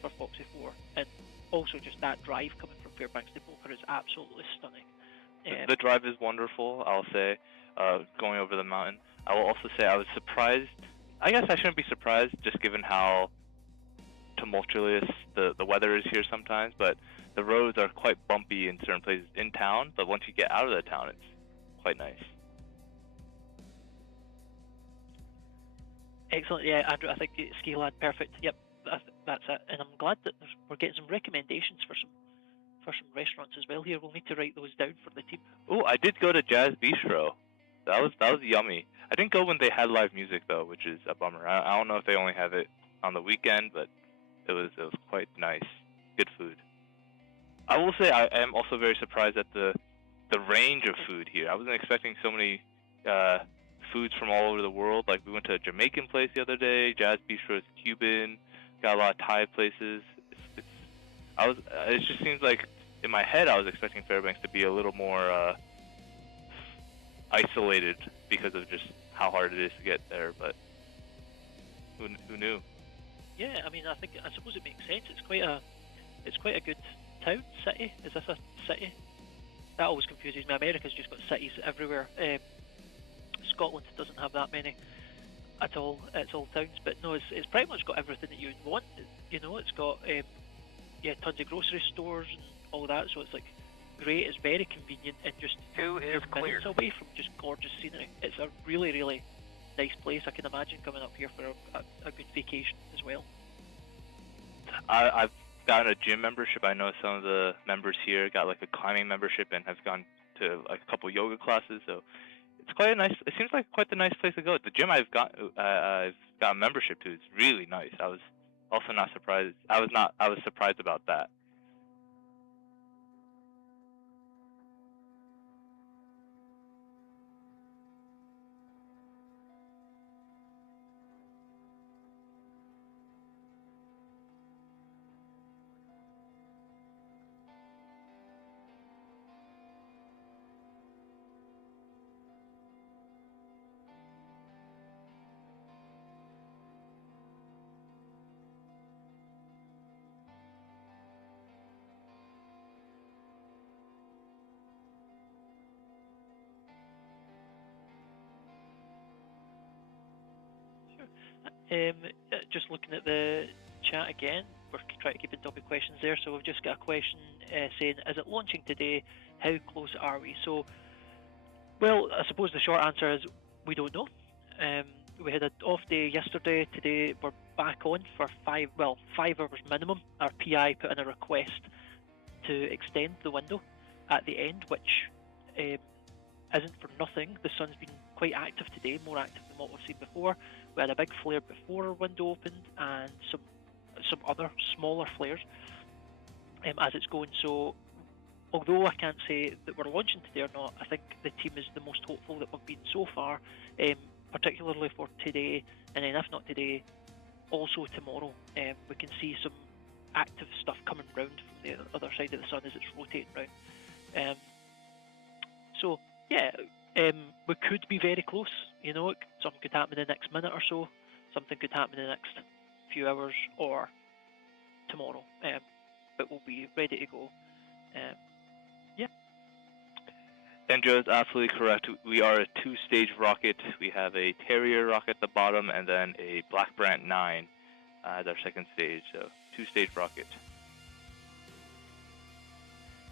for FOXSI-4, and also just that drive coming from Fairbanks to Poker is absolutely stunning. The drive is wonderful, I'll say, going over the mountain. I will also say I was surprised. I guess I shouldn't be surprised, just given how tumultuous the weather is here sometimes, but the roads are quite bumpy in certain places in town, but once you get out of the town, it's quite nice. Excellent, yeah, Andrew, I think Ski Lad, perfect. Yep, that's it. And I'm glad that we're getting some recommendations for some restaurants as well here. We'll need to write those down for the team. Oh, I did go to Jazz Bistro. That was yummy. I didn't go when they had live music though, which is a bummer. I don't know if they only have it on the weekend, but it was quite nice. Good food. I will say I am also very surprised at the range of food here. I wasn't expecting so many foods from all over the world. Like we went to a Jamaican place the other day. Jazz Bistro is Cuban. Got a lot of Thai places. It's It just seems like in my head I was expecting Fairbanks to be a little more isolated because of just how hard it is to get there. But who knew? Yeah, I mean, I suppose it makes sense. It's quite a good town, city. Is this a city? That always confuses me. America's just got cities everywhere. Scotland doesn't have that many at all. It's all towns, but no, it's pretty much got everything that you'd want. You know, it's got tons of grocery stores and all that. So it's like great. It's very convenient and just minutes away from just gorgeous scenery. It's a really, really nice place. I can imagine coming up here for a good vacation as well. I've gotten a gym membership. I know some of the members here got like a climbing membership and have gone to like a couple yoga classes. So it's quite a nice. It seems like quite the nice place to go. The gym I've got a membership to is really nice. I was also not surprised. I was surprised about that. Just looking at the chat again, we're trying to keep on top of questions there. So we've just got a question saying, is it launching today? How close are we? So, well, I suppose the short answer is we don't know. We had an off day yesterday. Today we're back on for 5 hours minimum. Our PI put in a request to extend the window at the end, which isn't for nothing. The sun's been quite active today, more active than what we've seen before. We had a big flare before our window opened and some other smaller flares as it's going. So although I can't say that we're launching today or not, I think the team is the most hopeful that we've been so far, particularly for today, and then if not today, also tomorrow. We can see some active stuff coming round from the other side of the sun as it's rotating round. So yeah, we could be very close. You know, something could happen in the next minute or so. Something could happen in the next few hours or tomorrow. But we'll be ready to go. Yeah. And Joe is absolutely correct. We are a two-stage rocket. We have a Terrier rocket at the bottom and then a Black Brant 9 as our second stage. So two-stage rocket.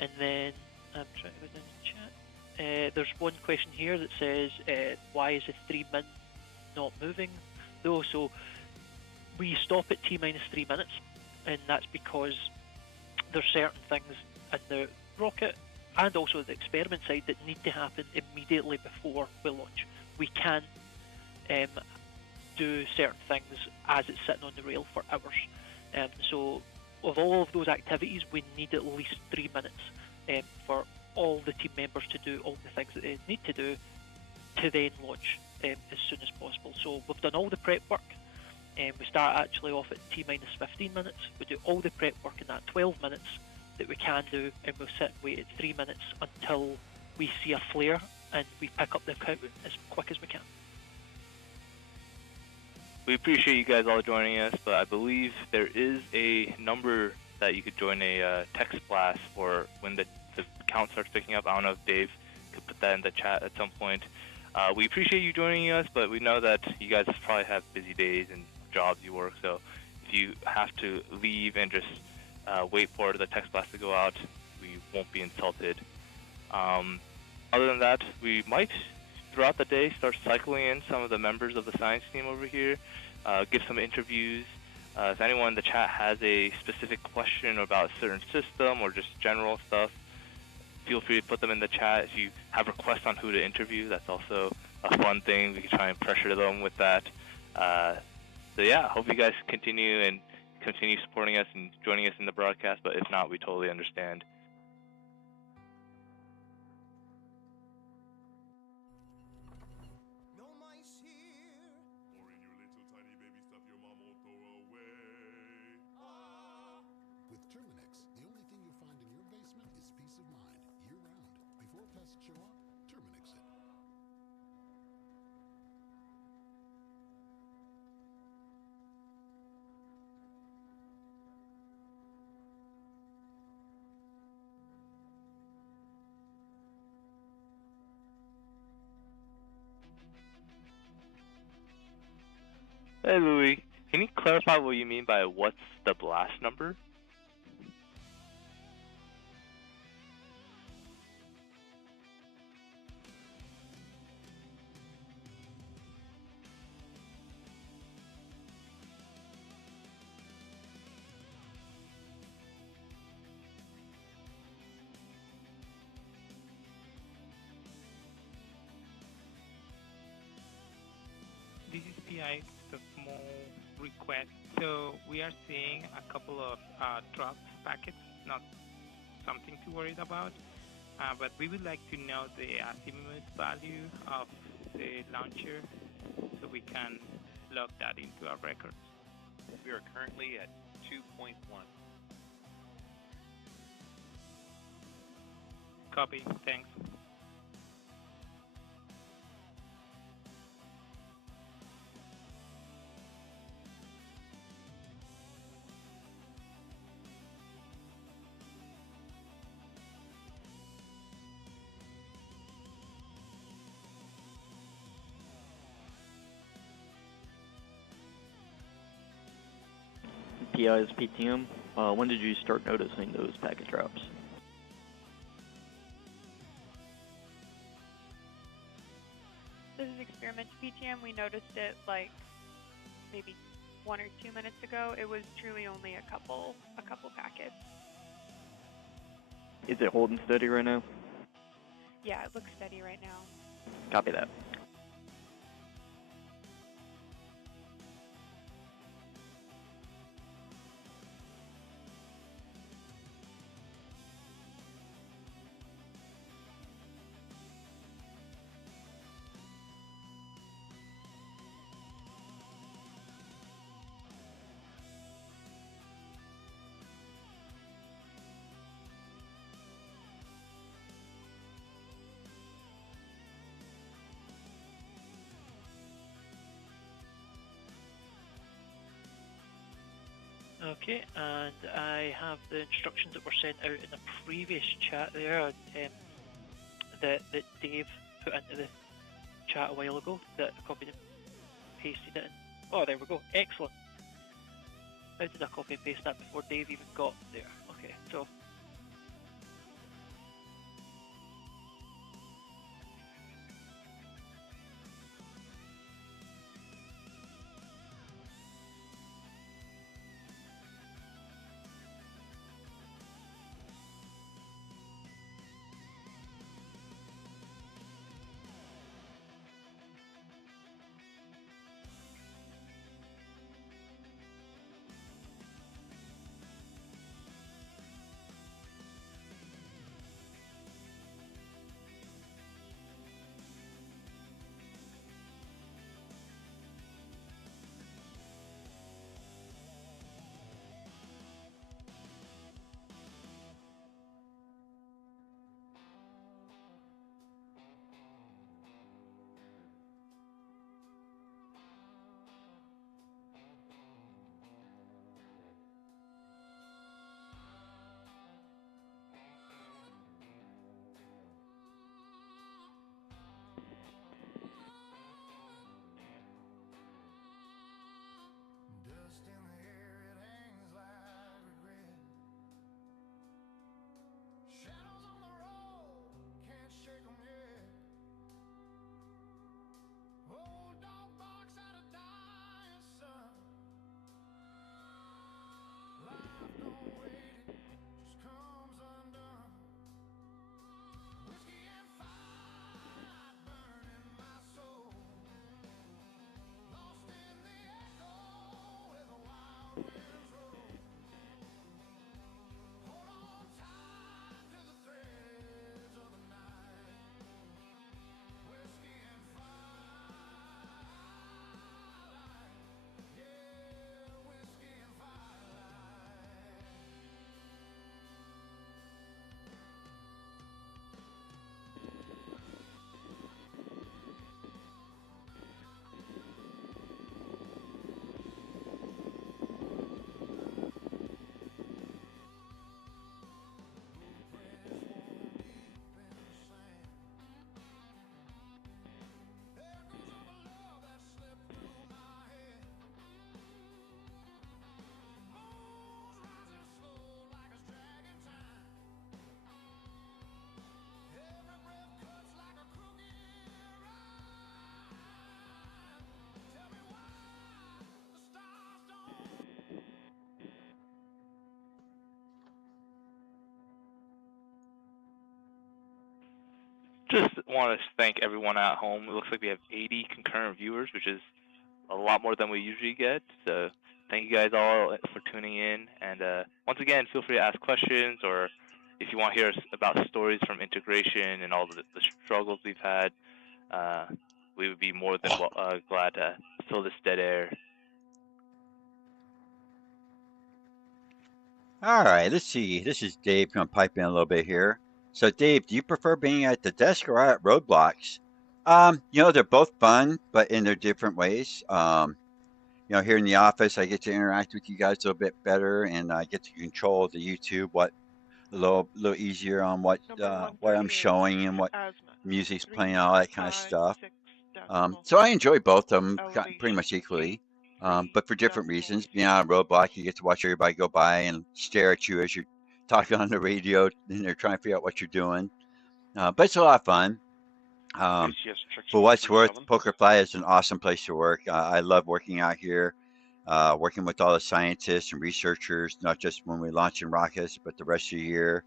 And then I'm trying to go down the chat. There's one question here that says, why is the 3 min not moving though? So we stop at T-minus 3 minutes, and that's because there's certain things in the rocket and also the experiment side that need to happen immediately before we launch. We can't do certain things as it's sitting on the rail for hours. So of all of those activities, we need at least 3 minutes for all the team members to do all the things that they need to do to then launch as soon as possible. So we've done all the prep work. We start actually off at T-minus 15 minutes. We do all the prep work in that 12 minutes that we can do, and we'll sit and wait at 3 minutes until we see a flare and we pick up the count as quick as we can. We appreciate you guys all joining us, but I believe there is a number that you could join a text blast for when the count starts picking up. I don't know if Dave could put that in the chat at some point. We appreciate you joining us, but we know that you guys probably have busy days and jobs you work, so if you have to leave and just wait for the text blast to go out, we won't be insulted. Other than that, we might, throughout the day, start cycling in some of the members of the science team over here, give some interviews. If anyone in the chat has a specific question about a certain system or just general stuff, feel free to put them in the chat. If you have requests on who to interview, that's also a fun thing. We can try and pressure them with that. So yeah, hope you guys continue supporting us and joining us in the broadcast, but if not, we totally understand. Hey Louis, can you clarify what you mean by what's the blast number? This is PI, the small request. So we are seeing a couple of dropped packets, not something to worry about, but we would like to know the azimuth value of the launcher so we can log that into our records. We are currently at 2.1. Copy, thanks. PI is PTM. When did you start noticing those packet drops? This is experiment PTM. We noticed it like maybe 1 or 2 minutes ago. It was truly only a couple packets. Is it holding steady right now? Yeah, it looks steady right now. Copy that. Okay, and I have the instructions that were sent out in the previous chat there that Dave put into the chat a while ago, that I copied and pasted it in. Oh, there we go. Excellent. How did I copy and paste that before Dave even got there? Okay, so Just want to thank everyone at home. It looks like we have 80 concurrent viewers, which is a lot more than we usually get. So thank you guys all for tuning in. And once again, feel free to ask questions, or if you want to hear about stories from integration and all the struggles we've had, we would be more than glad to fill this dead air. All right, let's see. This is Dave. Going to pipe in a little bit here. So, Dave, do you prefer being at the desk or at roadblocks? They're both fun, but in their different ways. Here in the office, I get to interact with you guys a little bit better, and I get to control the YouTube a little easier on what I'm showing and what music's playing, all that kind of stuff. So I enjoy both of them pretty much equally, but for different reasons. Being on a roadblock, you get to watch everybody go by and stare at you as you're talking on the radio, and they're trying to figure out what you're doing. But it's a lot of fun. For what's worth, PokerFly is an awesome place to work. I love working out here, working with all the scientists and researchers, not just when we launch in rockets, but the rest of the year.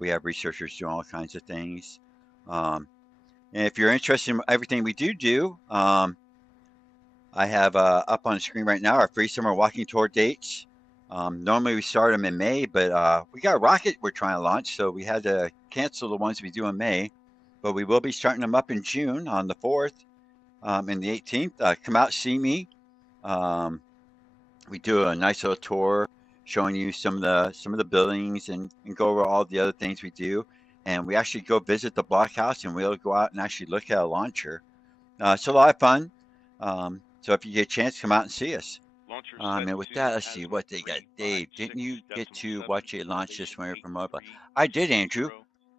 We have researchers doing all kinds of things. And if you're interested in everything we do, I have up on the screen right now our free summer walking tour dates. Normally we start them in May, but we got a rocket we're trying to launch, so we had to cancel the ones we do in May. But we will be starting them up in June on the 4th and the 18th. Come out, see me. We do a nice little tour showing you some of the buildings and go over all the other things we do. And we actually go visit the blockhouse, and we'll go out and actually look at a launcher. It's a lot of fun. So if you get a chance, come out and see us. And with that, let's see what they got. Dave, didn't you get to watch a launch this winter from mobile? I did, Andrew.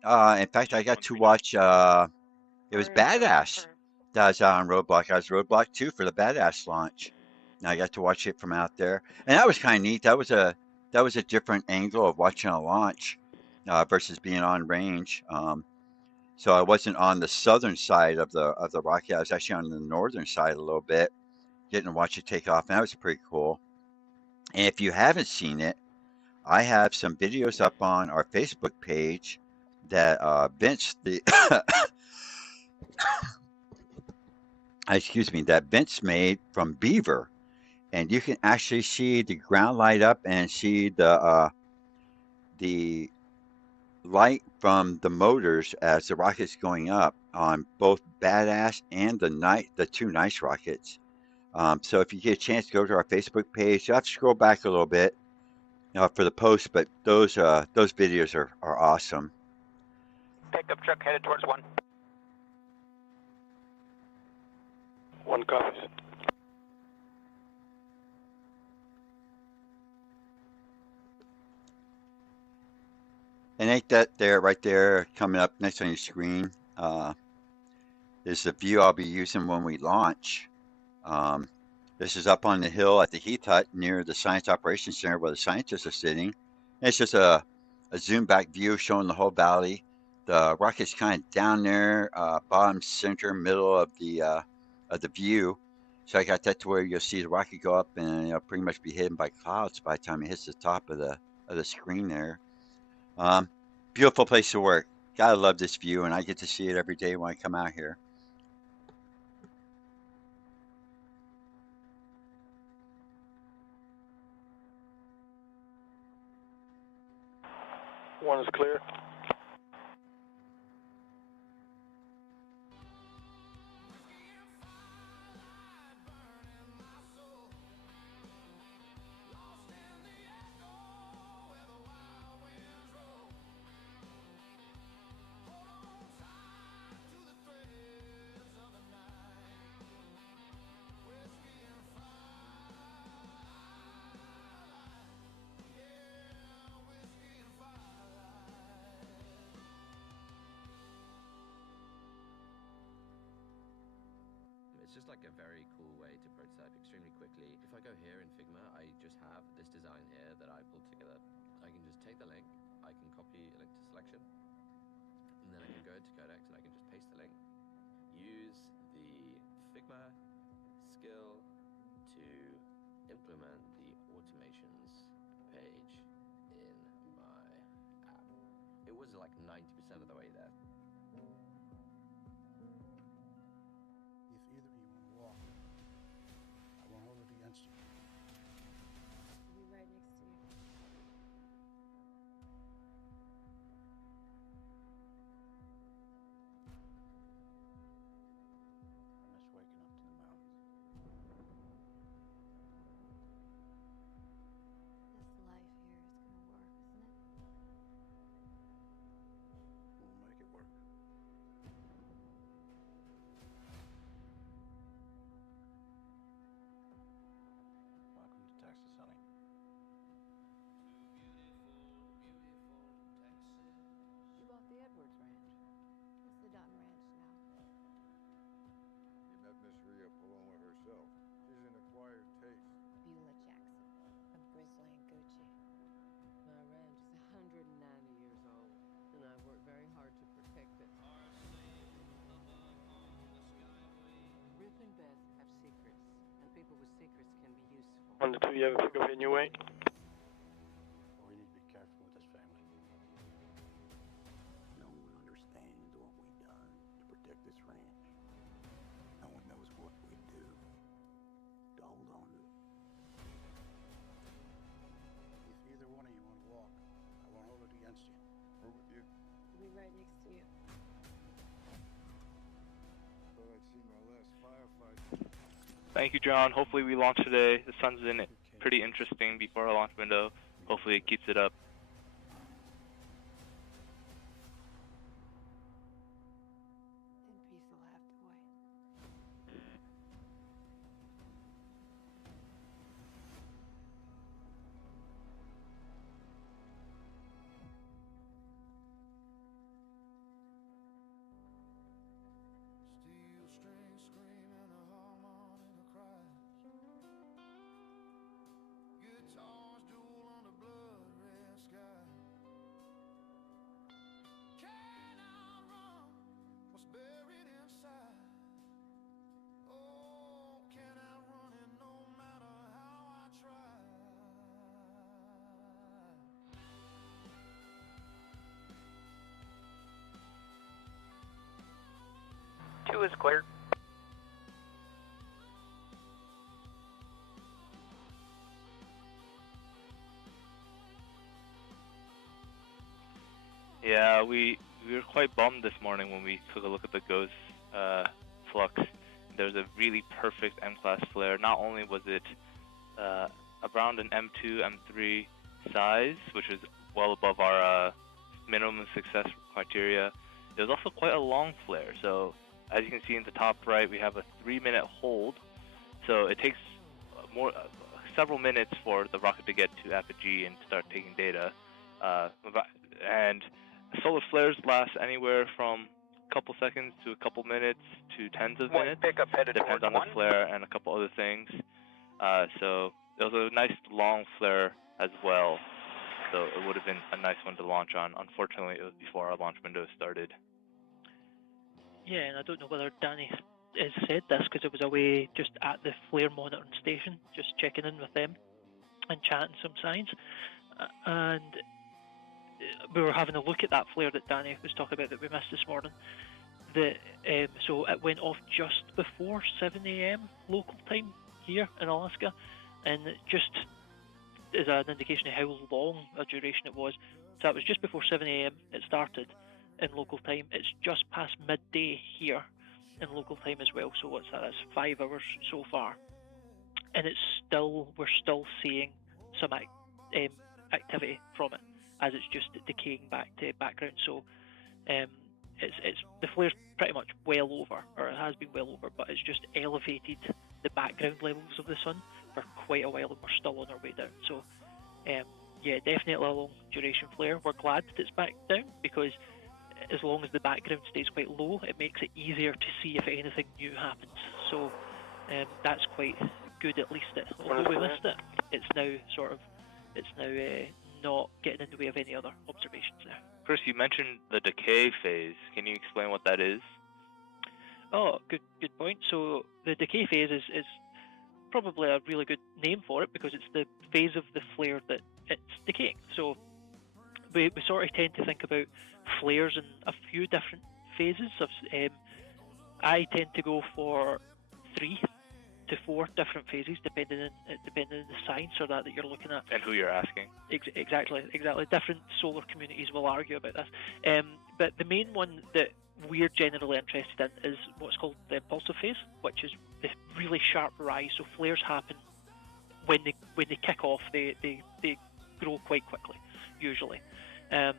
In fact, I got to watch. It was Badass that was out on Roadblock. I was Roadblock 2 for the Badass launch. And I got to watch it from out there, and that was kind of neat. That was a different angle of watching a launch versus being on range. So I wasn't on the southern side of the rocket. I was actually on the northern side a little bit, getting to watch it take off, and that was pretty cool. And if you haven't seen it, I have some videos up on our Facebook page that Vince that Vince made from Beaver, and you can actually see the ground light up and see the light from the motors as the rocket's going up on both Badass and the two nice rockets. So if you get a chance to go to our Facebook page, you have to scroll back a little bit for the post, but those videos are awesome. Pickup truck headed towards 1. 1 copies. And ain't that right there coming up next on your screen is the view I'll be using when we launch. This is up on the hill at the Heath Hut near the Science Operations Center where the scientists are sitting. And it's just a zoom back view showing the whole valley. The rocket's kind of down there, bottom center, middle of the view. So I got that to where you'll see the rocket go up and it'll pretty much be hidden by clouds by the time it hits the top of the screen there. Beautiful place to work. Gotta love this view, and I get to see it every day when I come out here. One is clear. It's just like a very cool way to prototype extremely quickly. If I go here in Figma, I just have this design here that I pulled together. I can just take the link, I can copy a link to selection, and then I can go into Codex and I can just paste the link. Use the Figma skill to implement the automations page in my app. It was like 90% of the way there. herself. She's an acquired taste. Beulah Jackson of Grizzly and Gucci. My ranch is 190 years old, and I work very hard to protect it. Ruth and Beth have secrets, and people with secrets can be useful. 1 to 2, you have a pickup heading your way. We need to be careful with this family. No one understands what we've done to protect this ranch. No one knows what we do to hold on to it. If either one of you want to walk, I won't hold it against you. We're with you. We'll be right next to you. Thought I'd seen my last firefight. Thank you, John. Hopefully we launch today. The sun's in it pretty interesting before our launch window. Hopefully it keeps it up. And peace will have to wait. Steel string screaming, a harmonica cries. Guitars duel on the blood red sky. Can I run what's buried inside? Oh, can I run it no matter how I try? 2 is cleared. Yeah, we were quite bummed this morning when we took a look at the Ghost Flux. There was a really perfect M-class flare. Not only was it around an M2, M3 size, which is well above our minimum success criteria, it was also quite a long flare. So as you can see in the top right, we have a 3-minute hold. So it takes several minutes for the rocket to get to apogee and start taking data. And solar flares last anywhere from a couple seconds to a couple minutes to tens of minutes. Pickup headed Depends towards on 1. the flare and a couple other things. So it was a nice long flare as well. So it would have been a nice one to launch on. Unfortunately, it was before our launch window started. Yeah, and I don't know whether Danny has said this because I was away just at the flare monitoring station, just checking in with them and chatting some science. And we were having a look at that flare that Danny was talking about that we missed this morning. So it went off just before 7 a.m. local time here in Alaska, and it just is an indication of how long a duration it was. So it was just before 7 a.m. it started in local time. It's just past midday here in local time as well. So what's that? That's 5 hours so far, and we're still seeing some activity from it as it's just decaying back to background. So it's the flare's pretty much well over, or it has been well over, but it's just elevated the background levels of the sun for quite a while, and we're still on our way down. So yeah, definitely a long duration flare. We're glad that it's back down, because as long as the background stays quite low, it makes it easier to see if anything new happens. So that's quite good, at least. Although we missed it, it's now not getting in the way of any other observations there. Chris, you mentioned the decay phase. Can you explain what that is? Oh, good point. So the decay phase is probably a really good name for it, because it's the phase of the flare that it's decaying. So we sort of tend to think about flares in a few different phases. I tend to go for 3 to 4 different phases, depending on the science or that you're looking at. And who you're asking. Exactly. Different solar communities will argue about this. But the main one that we're generally interested in is what's called the impulsive phase, which is the really sharp rise. So flares happen when they kick off. They grow quite quickly, usually. And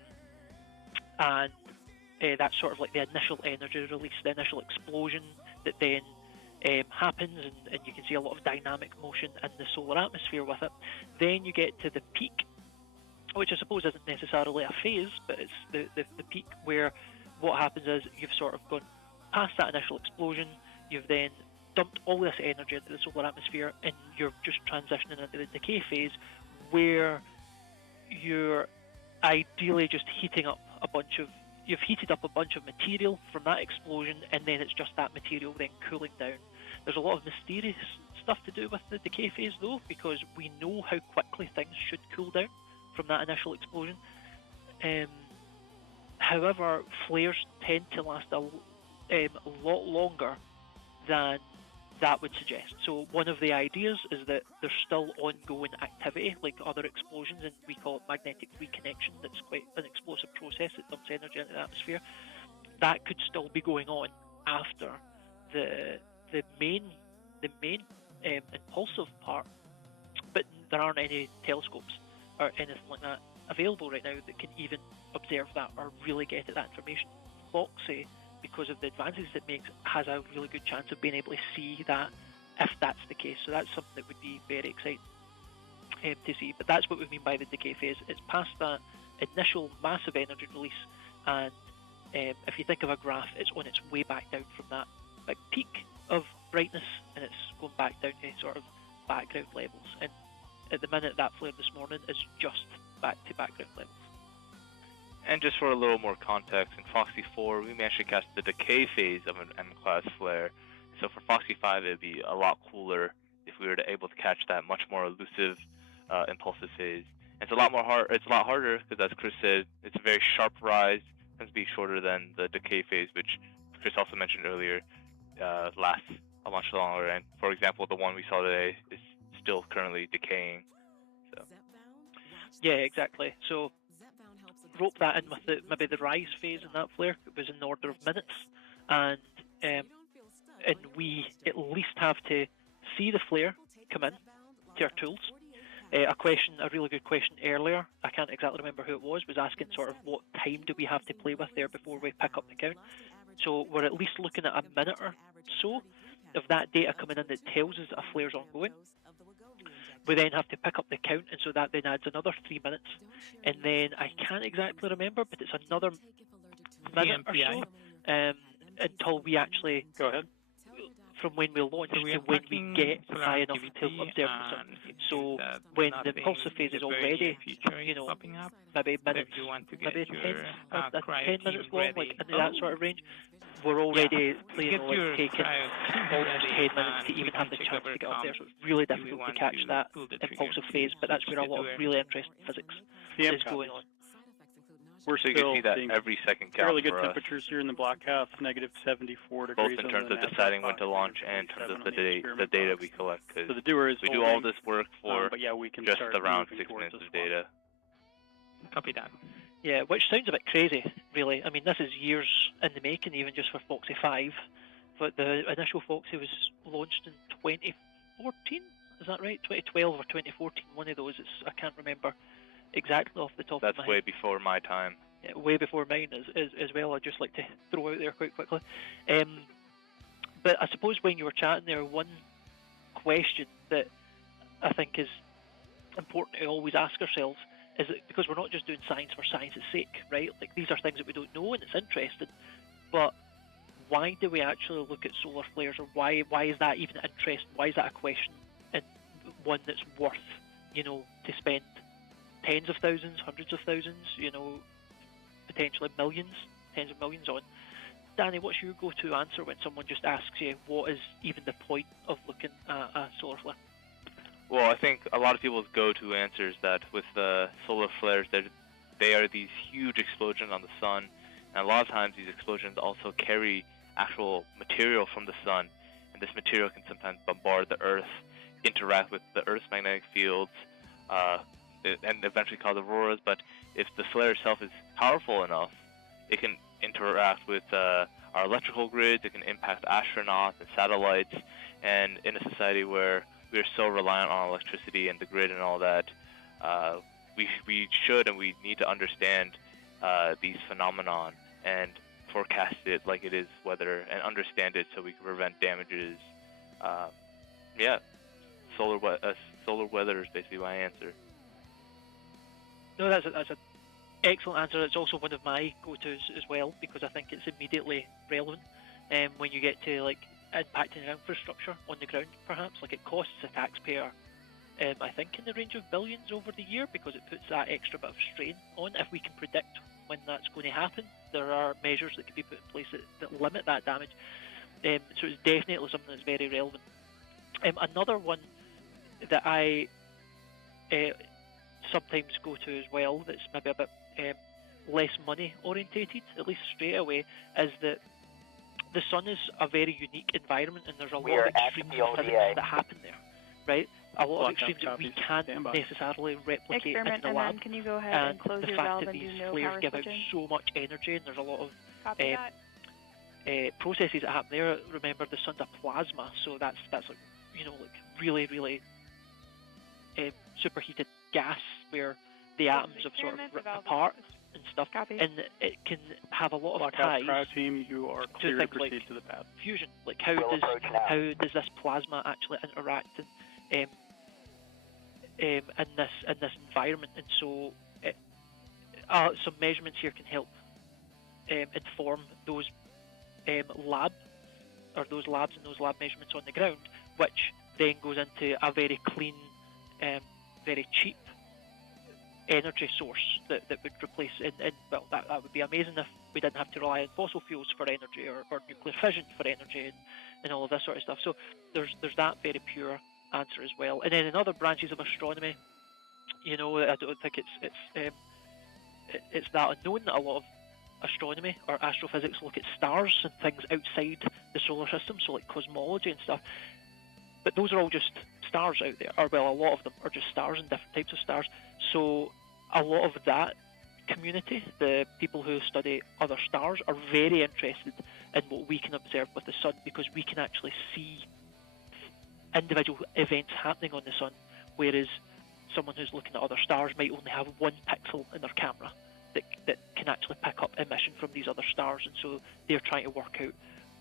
that's sort of like the initial energy release, the initial explosion that then happens, and you can see a lot of dynamic motion in the solar atmosphere with it. Then you get to the peak, which I suppose isn't necessarily a phase, but it's the peak where what happens is you've sort of gone past that initial explosion, you've then dumped all this energy into the solar atmosphere, and you're just transitioning into the decay phase, where you're ideally just heating up a bunch of you've heated up a bunch of material from that explosion, and then it's just that material then cooling down. There's a lot of mysterious stuff to do with the decay phase, though, because we know how quickly things should cool down from that initial explosion. However, flares tend to last a lot longer than that would suggest. So one of the ideas is that there's still ongoing activity, like other explosions, and we call it magnetic reconnection. That's quite an explosive process that dumps energy into the atmosphere. That could still be going on after the main impulsive part, but there aren't any telescopes or anything like that available right now that can even observe that or really get at that information. FOXSI, because of the advances it makes, has a really good chance of being able to see that if that's the case. So that's something that would be very exciting to see. But that's what we mean by the decay phase. It's past that initial massive energy release, and if you think of a graph, it's on its way back down from that big peak of brightness, and it's going back down to sort of background levels. And at the minute, that flare this morning is just back to background levels. And just for a little more context, in FOXSI-4, we managed to catch the decay phase of an M-class flare. So for FOXSI-5, it would be a lot cooler if we were able to catch that much more elusive impulsive phase. And it's a lot harder because, as Chris said, it's a very sharp rise. It tends to be shorter than the decay phase, which Chris also mentioned earlier lasts a much longer. And for example, the one we saw today is still currently decaying. So. Yeah, exactly. So rope that in with maybe the rise phase in that flare. It was in the order of minutes, and we at least have to see the flare come in to our tools. A really good question earlier, I can't exactly remember who it was asking sort of what time do we have to play with there before we pick up the count. So we're at least looking at a minute or so of that data coming in that tells us that a flare's ongoing. We then have to pick up the count, and so that then adds another 3 minutes. And then I can't exactly remember, but it's another minute or so until we actually go ahead. From when we launch to when we get high enough to observe the sun. So when the impulsive phase is already, maybe minutes, maybe 10 minutes long, like in that sort of range, we're already taking almost 10 minutes to even have the chance to get up there. So it's really difficult to catch that impulsive phase, but that's where a lot of really interesting physics is going on. We're so you still can see that seeing every second counts fairly good for us. temperatures here in the block house, negative 74 degrees. Both in terms of deciding when to launch and in terms of the data we collect. So the doer is we do all this work for but yeah, we can just start around moving 6 towards minutes this of data. Copy that. Yeah, which sounds a bit crazy, really. I mean, this is years in the making, even just for FOXSI-5. But the initial FOXSI was launched in 2014, is that right? 2012 or 2014, one of those. I can't remember exactly off the top of my head. That's way before my time. Yeah, way before mine as well. I'd just like to throw out there quite quickly. But I suppose when you were chatting there, one question that I think is important to always ask ourselves is that, because we're not just doing science for science's sake, right? Like, these are things that we don't know and it's interesting, but why do we actually look at solar flares, or why is that even interesting? Why is that a question, and one that's worth, to spend tens of thousands, hundreds of thousands, potentially millions, tens of millions on? Danny, what's your go-to answer when someone just asks you what is even the point of looking at a solar flare? Well, I think a lot of people's go-to answer is that with the solar flares, they are these huge explosions on the sun, and a lot of times these explosions also carry actual material from the sun, and this material can sometimes bombard the Earth, interact with the Earth's magnetic fields, and eventually cause auroras. But if the flare itself is powerful enough, it can interact with our electrical grids, it can impact astronauts and satellites, and in a society where we are so reliant on electricity and the grid and all that, we should and we need to understand these phenomenon and forecast it like it is weather and understand it so we can prevent damages. Solar weather is basically my answer. No, that's an excellent answer. It's also one of my go-tos as well, because I think it's immediately relevant. When you get to, like, impacting infrastructure on the ground, perhaps. Like it costs the taxpayer, I think, in the range of billions over the year because it puts that extra bit of strain on. If we can predict when that's going to happen, there are measures that can be put in place that limit that damage. So it's definitely something that's very relevant. Another one that I sometimes go to as well, that's maybe a bit less money orientated, at least straight away, is that the sun is a very unique environment, and there's a lot of extremes of physics that happen there, right? A lot of extremes that we can't necessarily replicate in the lab. And then can you go ahead and close the your fact valve that and do these no flares power give out switching? so much energy, and there's a lot of Copy that. processes that happen there. Remember, the sun's a plasma, so that's like, you know, like really, really superheated gas where the atoms have sort of ripped apart and stuff, and it can have a lot of ties Crowd team, you are clear to things proceed like to the path. fusion. Like how does this plasma actually interact in this environment? And so some measurements here can help inform those labs and those lab measurements on the ground, which then goes into a very clean, very cheap energy source that would replace, well, that would be amazing if we didn't have to rely on fossil fuels for energy or nuclear fission for energy and all of this sort of stuff. So there's that very pure answer as well. And then in other branches of astronomy, you know, I don't think it's that unknown that a lot of astronomy or astrophysics look at stars and things outside the solar system, so like cosmology and stuff. But those are all just stars out there, or well, a lot of them are just stars and different types of stars. So a lot of that community, the people who study other stars, are very interested in what we can observe with the sun, because we can actually see individual events happening on the sun, whereas someone who's looking at other stars might only have one pixel in their camera that can actually pick up emission from these other stars, and so they're trying to work out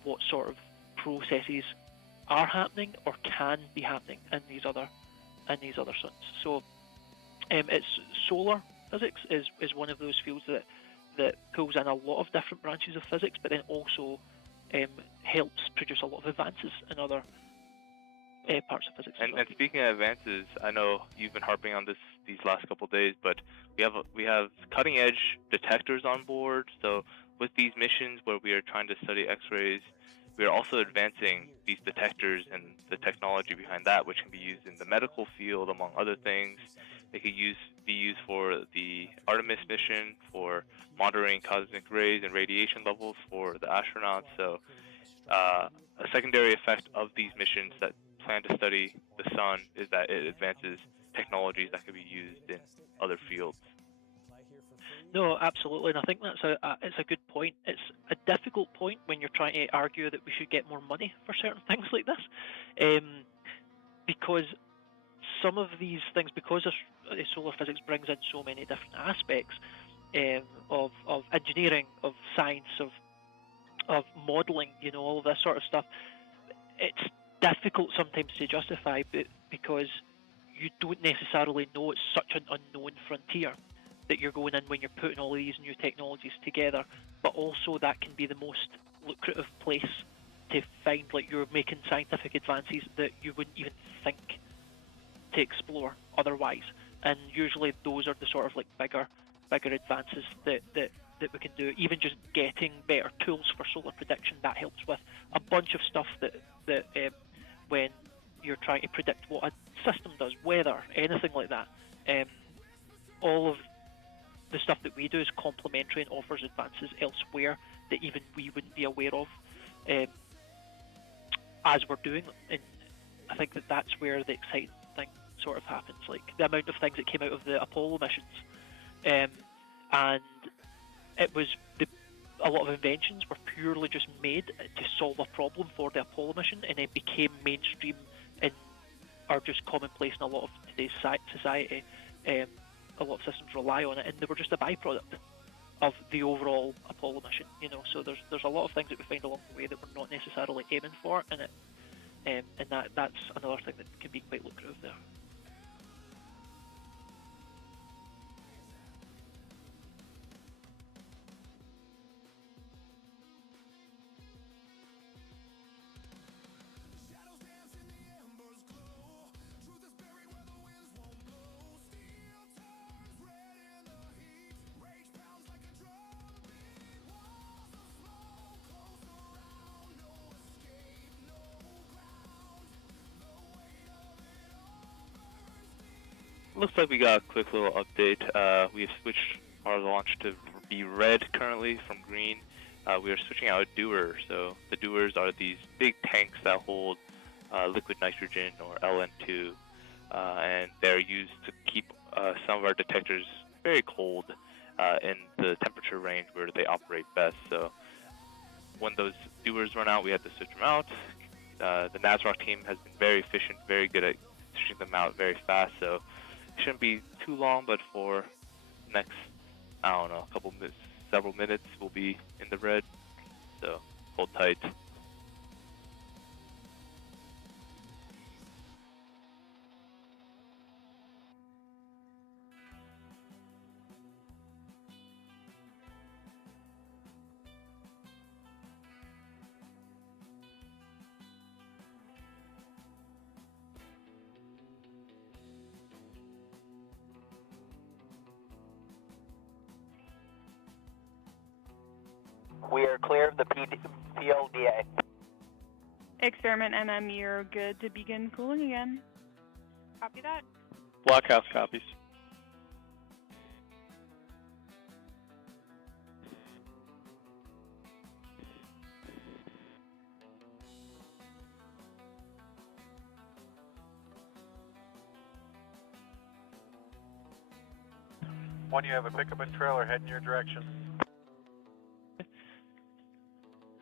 what sort of processes are happening or can be happening in these other suns. So it's solar physics is one of those fields that pulls in a lot of different branches of physics, but then also helps produce a lot of advances in other parts of physics. And speaking of advances, I know you've been harping on this these last couple of days, but we have cutting edge detectors on board. So with these missions where we are trying to study X-rays, we are also advancing these detectors and the technology behind that, which can be used in the medical field, among other things. They could be used for the Artemis mission, for monitoring cosmic rays and radiation levels for the astronauts. So a secondary effect of these missions that plan to study the sun is that it advances technologies that can be used in other fields. No, absolutely, and I think that's it's a good point. It's a difficult point when you're trying to argue that we should get more money for certain things like this, because some of these things, because solar physics brings in so many different aspects of engineering, of science, of modelling, you know, all of this sort of stuff. It's difficult sometimes to justify, because you don't necessarily know. It's such an unknown frontier that you're going in when you're putting all these new technologies together, but also that can be the most lucrative place to find, like, you're making scientific advances that you wouldn't even think to explore otherwise. And usually those are the sort of like bigger advances that we can do. Even just getting better tools for solar prediction, that helps with a bunch of stuff that when you're trying to predict what a system does, weather, anything like that. All of the stuff that we do is complementary and offers advances elsewhere that even we wouldn't be aware of as we're doing them. And I think that's where the exciting thing sort of happens, like the amount of things that came out of the Apollo missions, and it was a lot of inventions were purely just made to solve a problem for the Apollo mission, and then became mainstream and are just commonplace in a lot of today's society. A lot of systems rely on it, and they were just a byproduct of the overall Apollo mission, you know. So there's a lot of things that we find along the way that we're not necessarily aiming for in it, and that's another thing that can be quite lucrative there. looks like we got a quick little update. We've switched our launch to be red currently from green. We are switching out a doer. So the doers are these big tanks that hold liquid nitrogen or LN2, and they're used to keep some of our detectors very cold in the temperature range where they operate best. So when those doers run out, we have to switch them out. The NASROC team has been very efficient, very good at switching them out very fast, so it shouldn't be too long, but for next, I don't know, a couple minutes, several minutes, we'll be in the red, so hold tight. We are clear of the PLDA. Experiment MM, you're good to begin cooling again. Copy that. Blockhouse copies. One, you have a pickup and trailer heading your direction.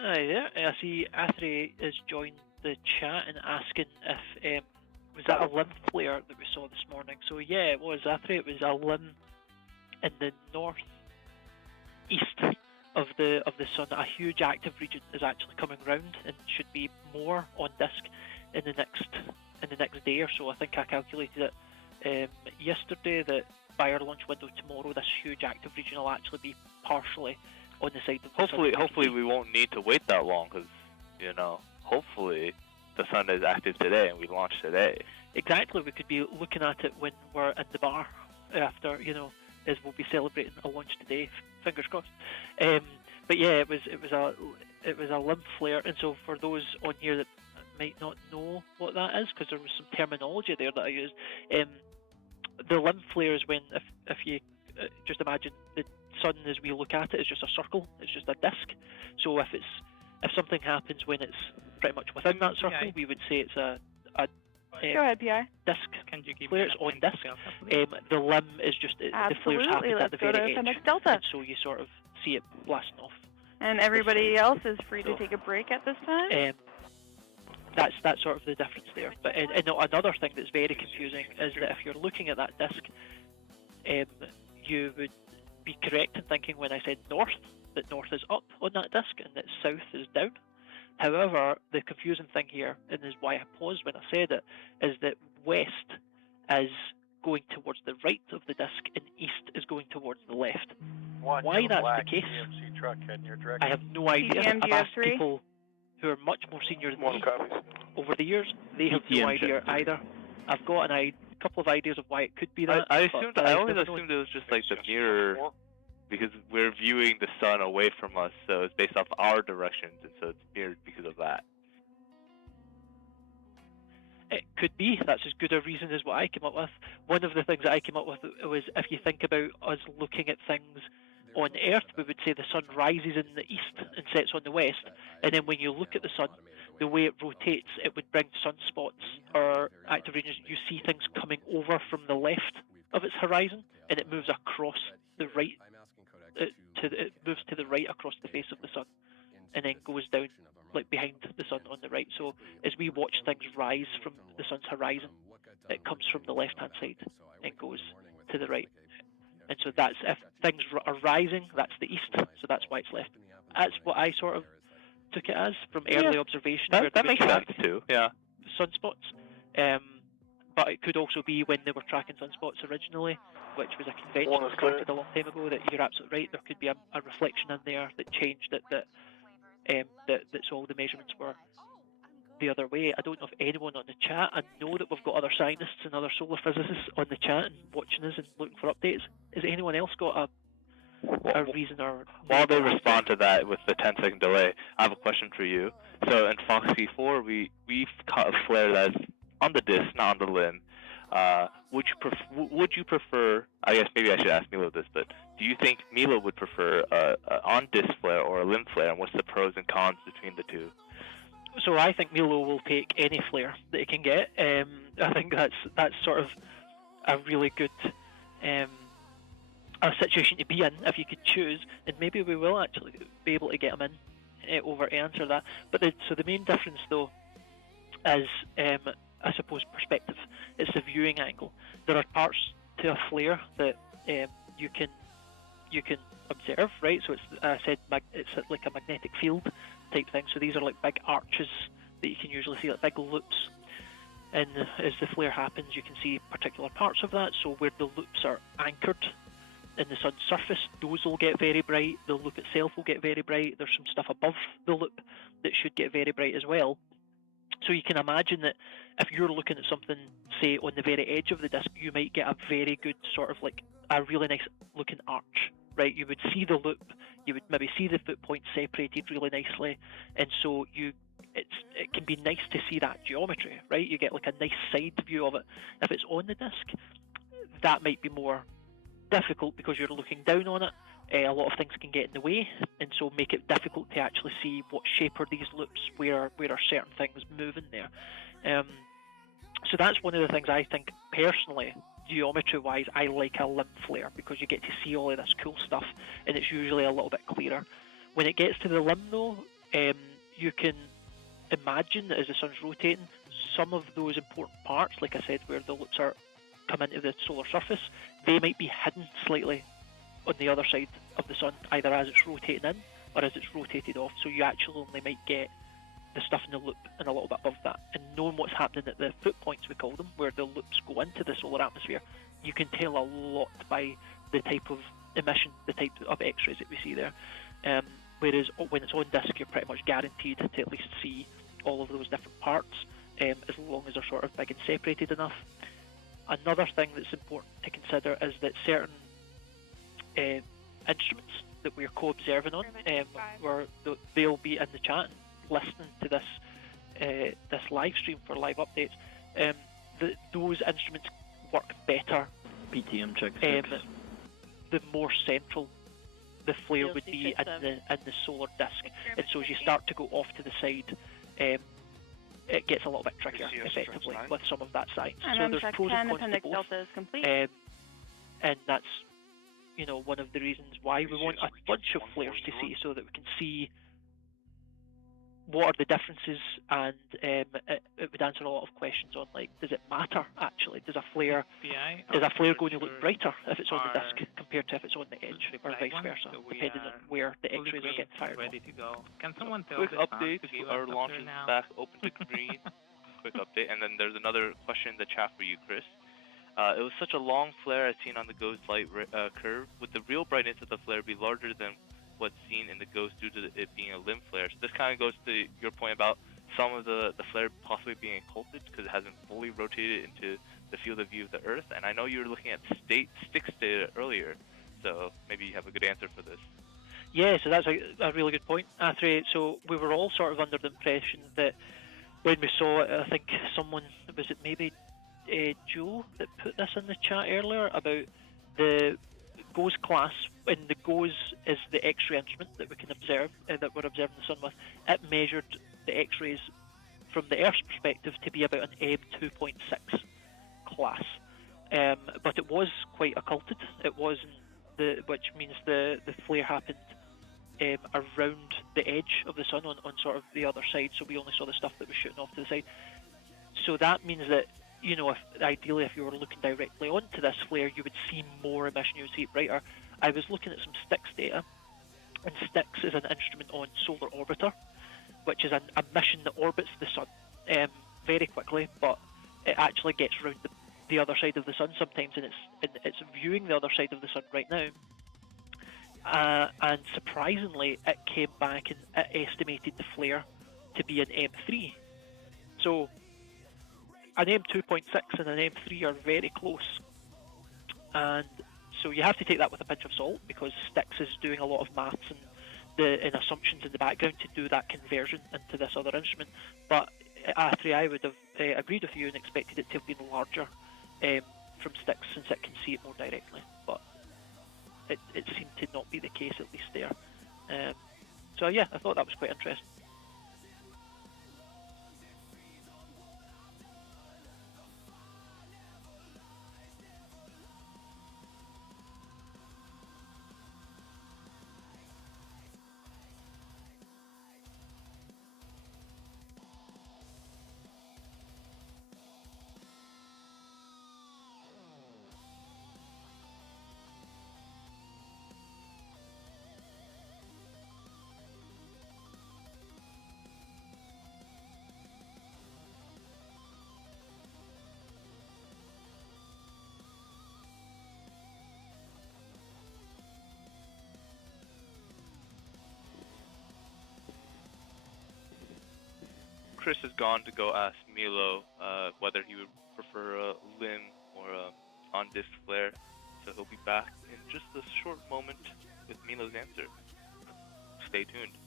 Hi there. I see Athray has joined the chat and asking if was that a limb flare that we saw this morning. So yeah, it was Athray. It was a limb in the northeast of the sun. A huge active region is actually coming round and should be more on disk in the next day or so. I think I calculated it yesterday that by our launch window tomorrow, this huge active region will actually be partially on the side of the sun. Hopefully we won't need to wait that long, because, you know, hopefully the sun is active today and we launch today. Exactly, we could be looking at it when we're in the bar after, you know, as we'll be celebrating a launch today. Fingers crossed. But yeah, it was a limb flare, and so for those on here that might not know what that is, because there was some terminology there that I used, the limb flare is when if you just imagine the sun as we look at it is just a circle, it's just a disk. So if something happens when it's pretty much within that circle, we would say it's a go ahead, PI. Disk. Can you give flare is on disk. The limb is just the flares happen at the very edge, Delta. and so you sort of see it blasting off. And everybody else is free to take a break at this time. That's sort of the difference there. But and another thing that's very confusing is that if you're looking at that disk, you would be correct in thinking when I said north, that north is up on that disk and that south is down. However, the confusing thing here, and is why I paused when I said it, is that west is going towards the right of the disk and east is going towards the left. Why that's the case, GMC truck heading your direction. I have no idea. I've asked people who are much more senior than me over the years. They have no idea either. I've got a couple of ideas of why it could be that. I always assumed it was just like the mirror, because we're viewing the sun away from us, so it's based off our directions, and so it's mirrored because of that. It could be. That's as good a reason as what I came up with. One of the things that I came up with was, if you think about us looking at things on Earth, we would say the sun rises in the east and sets on the west, and then when you look at the sun, the way it rotates, it would bring sunspots or active regions. You see things coming over from the left of its horizon, and it moves across the right. It moves to the right across the face of the sun, and then goes down like behind the sun on the right. So as we watch things rise from the sun's horizon, it comes from the left-hand side and goes to the right. And so that's, if things are rising, that's the east. So that's why it's left. That's what I sort of took it as from early observation. That makes sense too. Yeah. Sunspots. But it could also be when they were tracking sunspots originally, which was a convention that started a long time ago. That you're absolutely right. There could be a reflection in there that changed it. That so all the measurements were the other way. I don't know if anyone on the chat. I know that we've got other scientists and other solar physicists on the chat and watching us and looking for updates. Has anyone else got a reason or? While they respond to that with the 10-second delay, I have a question for you. So in FOXSI-4, we've caught a flare that's on the disk, not on the limb. Would you prefer? I guess maybe I should ask Milo this, but do you think Milo would prefer a on-disc flare or a limb flare, and what's the pros and cons between the two? So I think Milo will take any flare that he can get. I think that's sort of a really good a situation to be in if you could choose, and maybe we will actually be able to get him in over to answer that. But so the main difference though is I suppose perspective. It's the viewing angle. There are parts to a flare that you can observe, right? So it's I said it's like a magnetic field type thing. So these are like big arches that you can usually see, like big loops. And as the flare happens, you can see particular parts of that. So where the loops are anchored in the sun's surface, those will get very bright. The loop itself will get very bright. There's some stuff above the loop that should get very bright as well. So you can imagine that if you're looking at something, say, on the very edge of the disc, you might get a very good sort of like a really nice looking arch, right? You would see the loop, you would maybe see the foot points separated really nicely, and so it can be nice to see that geometry, right? You get like a nice side view of it. If it's on the disc, that might be more difficult because you're looking down on it. A lot of things can get in the way, and so make it difficult to actually see what shape are these loops, where are certain things moving there. So that's one of the things I think personally, geometry-wise, I like a limb flare because you get to see all of this cool stuff, and it's usually a little bit clearer. When it gets to the limb, though, you can imagine that as the sun's rotating, some of those important parts, like I said, where the loops come into the solar surface, they might be hidden slightly on the other side of the sun, either as it's rotating in or as it's rotated off. So you actually only might get the stuff in the loop and a little bit above that. And knowing what's happening at the foot points, we call them, where the loops go into the solar atmosphere, you can tell a lot by the type of emission, the type of X-rays that we see there. Whereas when it's on disk, you're pretty much guaranteed to at least see all of those different parts, as long as they're sort of big and separated enough. Another thing that's important to consider is that certain instruments that we're co-observing on, where they'll be in the chat and listening to this live stream for live updates. Those instruments work better. PTM check 6. The more central the flare would be in the solar disk, and so as you start to go off to the side, it gets a little bit trickier, effectively, with some of that science. So there's pros and cons to both, and that's one of the reasons why we want a bunch of flares to see, so that we can see what are the differences, and it would answer a lot of questions on, like, does it matter actually? Is a flare going to look brighter if it's on the disk compared to if it's on the edge, or vice versa, depending on where the X-rays are getting fired ready from? to go. Can someone tell quick update? Our launch is back open to green. Quick update, and then there's another question in the chat for you, Chris. It was such a long flare as seen on the Ghost light curve. Would the real brightness of the flare be larger than what's seen in the Ghost due to it being a limb flare? So this kind of goes to your point about some of the flare possibly being occulted because it hasn't fully rotated into the field of view of the Earth. And I know you were looking at Styx data earlier, so maybe you have a good answer for this. Yeah, so that's a really good point, Athray. So we were all sort of under the impression that when we saw it, I think someone, was it maybe Joe that put this in the chat earlier about the GOES class, and the GOES is the X-ray instrument that we can observe, that we're observing the sun with. It measured the X-rays from the Earth's perspective to be about an M2.6 class, but it was quite occulted. It wasn't which means the flare happened around the edge of the sun on sort of the other side, so we only saw the stuff that was shooting off to the side. So that means that, ideally if you were looking directly onto this flare, you would see more emission, you would see it brighter. I was looking at some Styx data, and Styx is an instrument on Solar Orbiter, which is a mission that orbits the sun very quickly, but it actually gets around the other side of the sun sometimes, and it's viewing the other side of the sun right now. And surprisingly, it came back and it estimated the flare to be an M3. So an M2.6 and an M3 are very close, and so you have to take that with a pinch of salt, because Styx is doing a lot of maths and assumptions in the background to do that conversion into this other instrument. But I would have agreed with you and expected it to have been larger from sticks since it can see it more directly. But it seemed to not be the case, at least there. So yeah, I thought that was quite interesting. Chris is gone to go ask Milo whether he would prefer a limb or a on-disc flare, so he'll be back in just a short moment with Milo's answer. Stay tuned.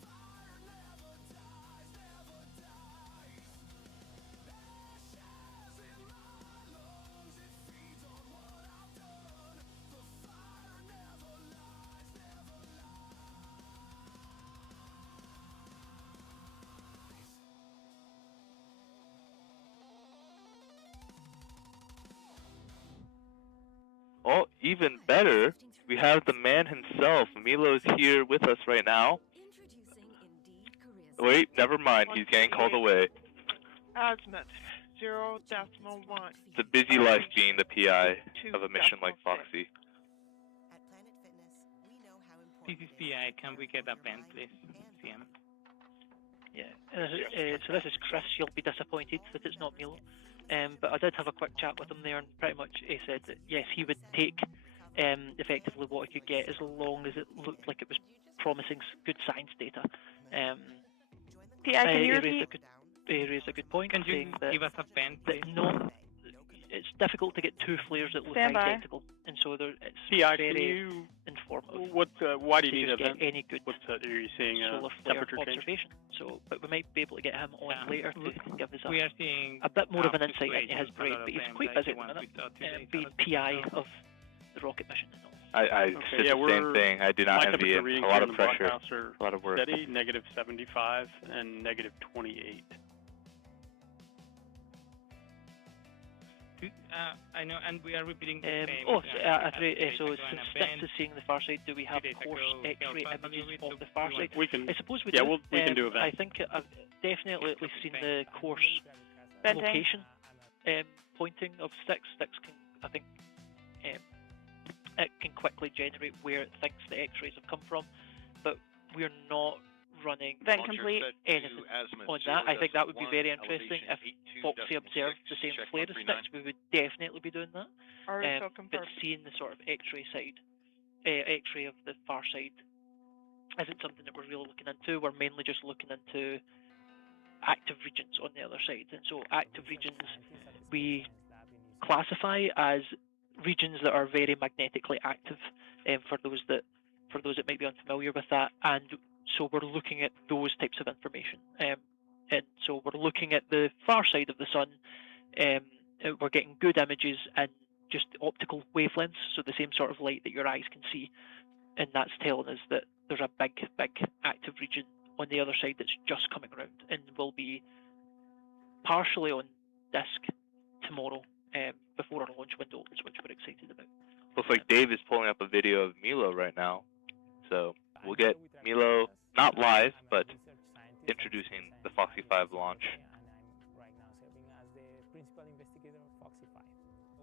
Oh, even better, we have the man himself. Milo's here with us right now. Wait, never mind. He's getting called away. Azimuth 0.1. It's a busy life being the PI of a mission like FOXSI. This is PI. Can we get a pen, please? CM. Yeah. So this is Chris. You'll be disappointed that it's not Milo. But I did have a quick chat with him there, and pretty much he said that yes, he would take effectively what he could get as long as it looked like it was promising good science data. PI, can you repeat? He raised a good point. Can you give us a pen, please? It's difficult to get two flares that look identical, and so it's PI, very can you, informative. Why do you need just an event? get any good Are you seeing a solar flare temperature change? observation? So, but we might be able to get him on later to give us We are seeing a bit more of an insight into fluctuations, his brain, a lot but of he's them, quite like busy the at the ones we saw minute, today, being PI of the rocket mission and all. I said the same thing. I do not envy him. A lot of pressure, a lot of work. Steady, -75 and -28. I know, and we are repeating the same. So since Sticks is seeing the far side, do we have coarse X-ray images of the far side? We can. I suppose we yeah, do. we can do events. I think I've definitely at least seen the coarse Venting. location pointing of Sticks. Sticks can, I think, it can quickly generate where it thinks the X-rays have come from, but we're not running anything on that. I think that would be very interesting if FOXSI observed the same flare as Sticks. We would definitely be doing that. But seeing the sort of X-ray side, X-ray of the far side, isn't something that we're really looking into. We're mainly just looking into active regions on the other side, and so active regions we classify as regions that are very magnetically active. For those that might be unfamiliar with that, and so we're looking at those types of information. And so we're looking at the far side of the sun. We're getting good images and just optical wavelengths, so the same sort of light that your eyes can see, and that's telling us that there's a big active region on the other side that's just coming around and will be partially on disk tomorrow before our launch window opens, which we're excited about. Looks like Dave is pulling up a video of Milo right now, so we'll get Milo not live, but introducing the FOXSI-5 launch. And I'm right now serving as the principal investigator of FOXSI-5.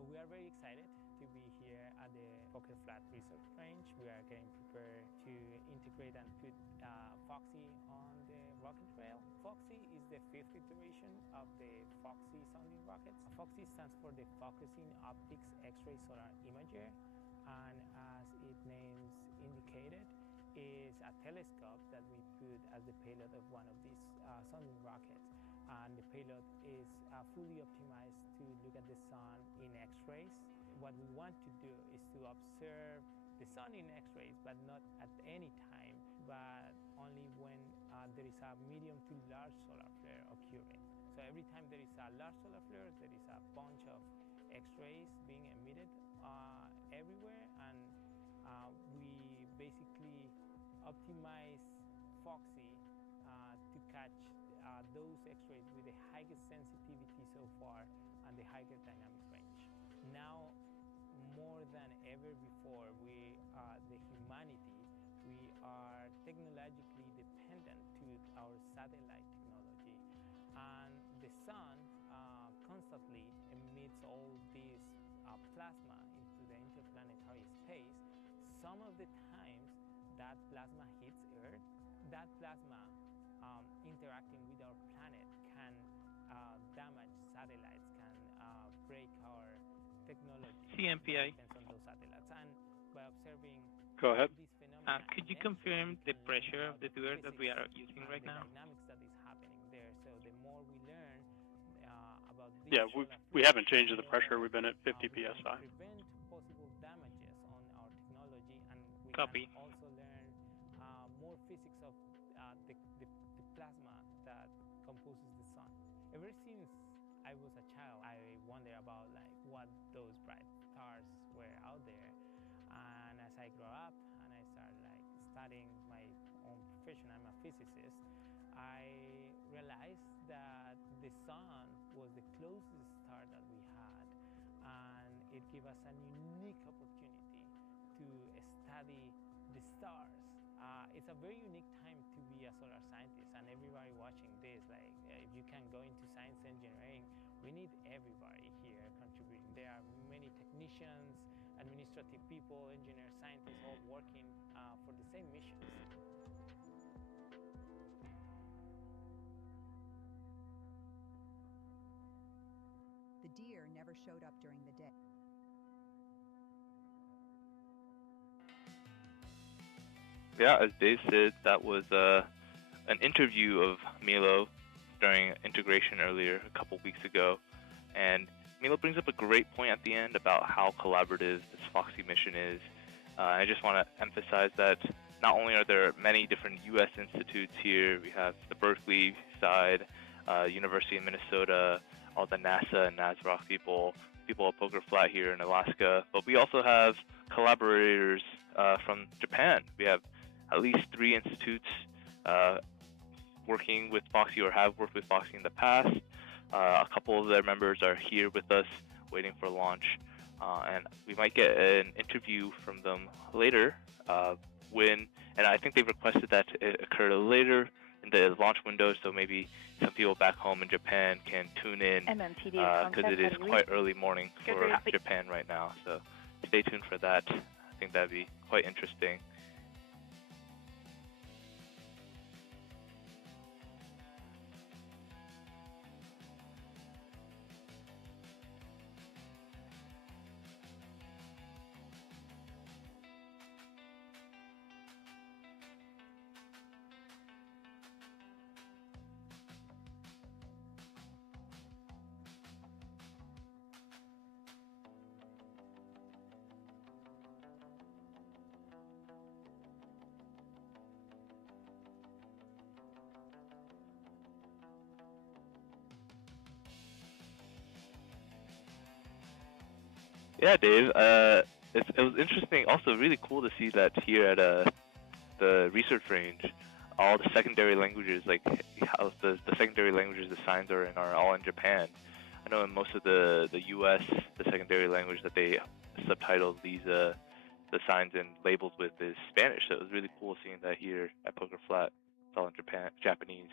We are very excited to be here at the Poker Flat Research Range. We are getting prepared to integrate and put FOXSI on the rocket trail. FOXSI is the fifth iteration of the FOXSI sounding rockets. FOXSI stands for the Focusing Optics X-ray Solar Imager, and as its name indicated, is a telescope that we put as the payload of one of these sounding rockets. And the payload is fully optimized to look at the sun in X-rays. What we want to do is to observe the sun in X-rays, but not at any time, but only when there is a medium to large solar flare occurring. So every time there is a large solar flare, there is a bunch of X-rays being emitted everywhere, and we basically optimize FOXSI to catch those X-rays with the highest sensitivity so far and the highest dynamic range. Now, more than ever before, the humanity, we are technologically dependent to our satellite technology, and the sun constantly emits all this plasma into the interplanetary space. Some of the times that plasma hits Earth, that plasma interacting with our planet can damage satellites, can break our technology. CMPI. Depends on those satellites, and by observing Go ahead. these phenomena, Could you confirm the pressure of the dewar that we are using right now? The dynamics that is happening there. So the more we learn about this, Yeah, we haven't changed the pressure. We've been at 50 psi. Prevent possible damages on our technology, and we Copy. can also learn more physics of the plasma that composes the sun. Ever since I was a child, I wonder about like what those bright stars were out there, and as I grow up and I start like studying my own profession, I'm a physicist, I realized that the sun was the closest star that we had, and it gave us a unique opportunity to study the stars. It's a very unique time to be a solar scientist, and everybody watching this, like if you can go into science engineering, we need everybody here contributing. There are many technicians, administrative people, engineers, scientists, all working for the same missions. The deer never showed up during the day. Yeah, as Dave said, that was an interview of Milo during integration earlier a couple weeks ago, and Milo brings up a great point at the end about how collaborative this FOXSI mission is. I just want to emphasize that not only are there many different U.S. institutes here, we have the Berkeley side, University of Minnesota, all the NASA and NASROC people at Poker Flat here in Alaska, but we also have collaborators from Japan. We have at least 3 institutes working with FOXSI or have worked with FOXSI in the past. A couple of their members are here with us waiting for launch, and we might get an interview from them later and I think they've requested that it occur later in the launch window, so maybe some people back home in Japan can tune in because it is quite early morning for Japan right now, so stay tuned for that. I think that'd be quite interesting. Yeah, Dave. It was interesting. Also, really cool to see that here at the research range, all the secondary languages, like how the secondary languages the signs are in, are all in Japan. I know in most of the U.S., the secondary language that they subtitle these the signs and labels with is Spanish. So it was really cool seeing that here at Poker Flat. It's all in Japanese.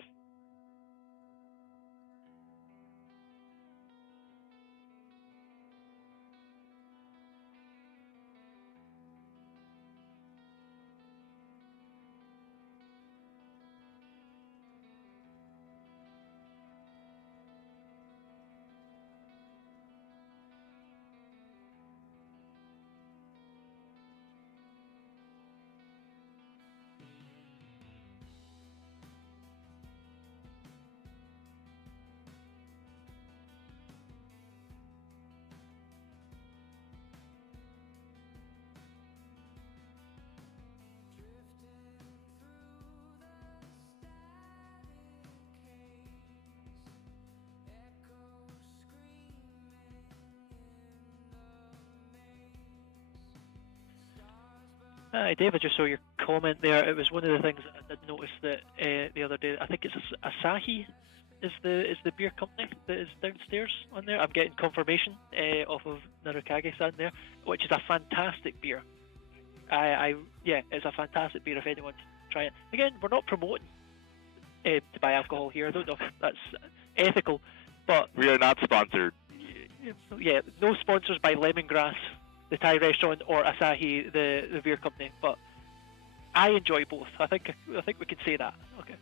Hi, Dave. I just saw your comment there. It was one of the things that I did notice that the other day. I think it's Asahi is the beer company that is downstairs on there. I'm getting confirmation off of Narukage-san there, which is a fantastic beer. Yeah, it's a fantastic beer if anyone's trying it. Again, we're not promoting to buy alcohol here. I don't know if that's ethical, but We are not sponsored. yeah, no sponsors by Lemongrass, the Thai restaurant, or Asahi, the beer company. But I enjoy both. I think we can say that. Okay.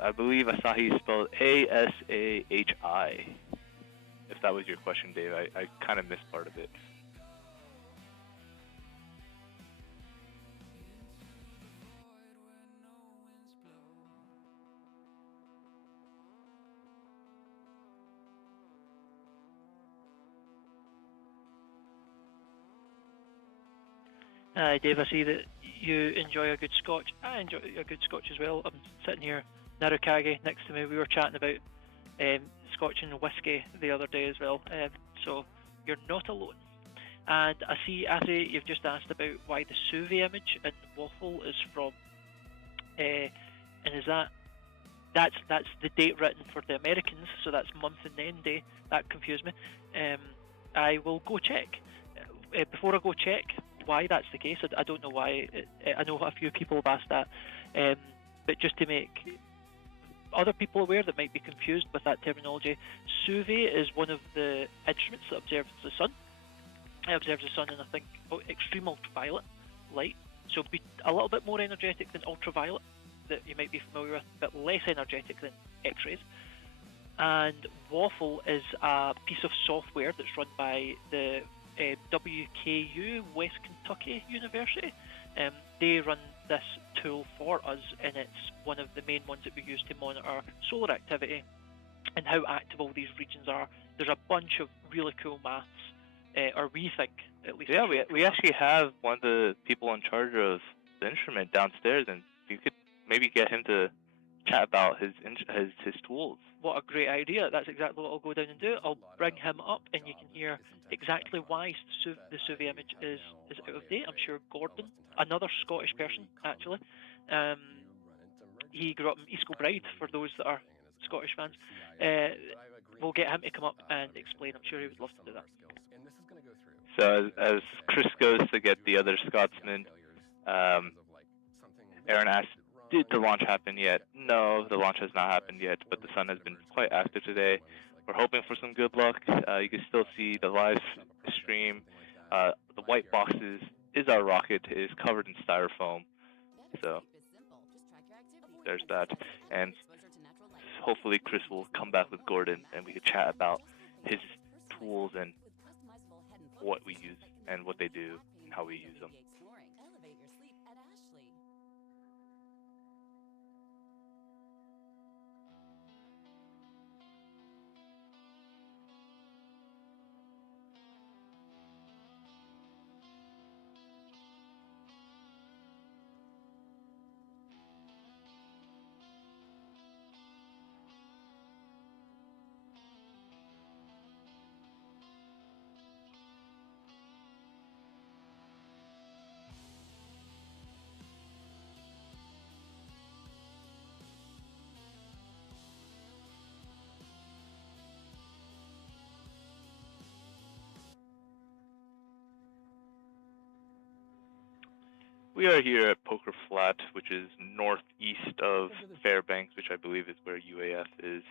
I believe Asahi is spelled A-S-A-H-I. If that was your question, Dave, I kind of missed part of it. Dave, I see that you enjoy a good scotch. I enjoy a good scotch as well. I'm sitting here, Narukage, next to me. We were chatting about scotch and whiskey the other day as well. So you're not alone. And I see, Ase, you've just asked about why the Suvi image in Waffle is from, and is that's the date written for the Americans, so that's month and end day. That confused me. I will go check. Before I go check why that's the case, I don't know why. I know a few people have asked that, but just to make other people aware that might be confused with that terminology, Suvi is one of the instruments that observes the sun. It observes the sun in, I think, extreme ultraviolet light, so be a little bit more energetic than ultraviolet that you might be familiar with, but less energetic than X-rays. And Waffle is a piece of software that's run by the WKU, West Kentucky University. They run this tool for us, and it's one of the main ones that we use to monitor solar activity and how active all these regions are. There's a bunch of really cool maths, or we think at least. Yeah, we actually have one of the people in charge of the instrument downstairs, and you could maybe get him to chat about his tools. What a great idea. That's exactly what I'll go down and do. I'll bring him up and you can hear exactly why the Suvi image is out of date. I'm sure Gordon, another Scottish person actually, he grew up in East Kilbride, for those that are Scottish fans. We'll get him to come up and explain. I'm sure he would love to do that. So as Chris goes to get the other Scotsman, Aaron asked, did the launch happen yet? No, the launch has not happened yet, but the sun has been quite active today. We're hoping for some good luck. You can still see the live stream. The white box is our rocket. It is covered in styrofoam. So there's that. And hopefully Chris will come back with Gordon and we can chat about his tools and what we use and what they do and how we use them. We are here at Poker Flat, which is northeast of Fairbanks, which I believe is where UAF is.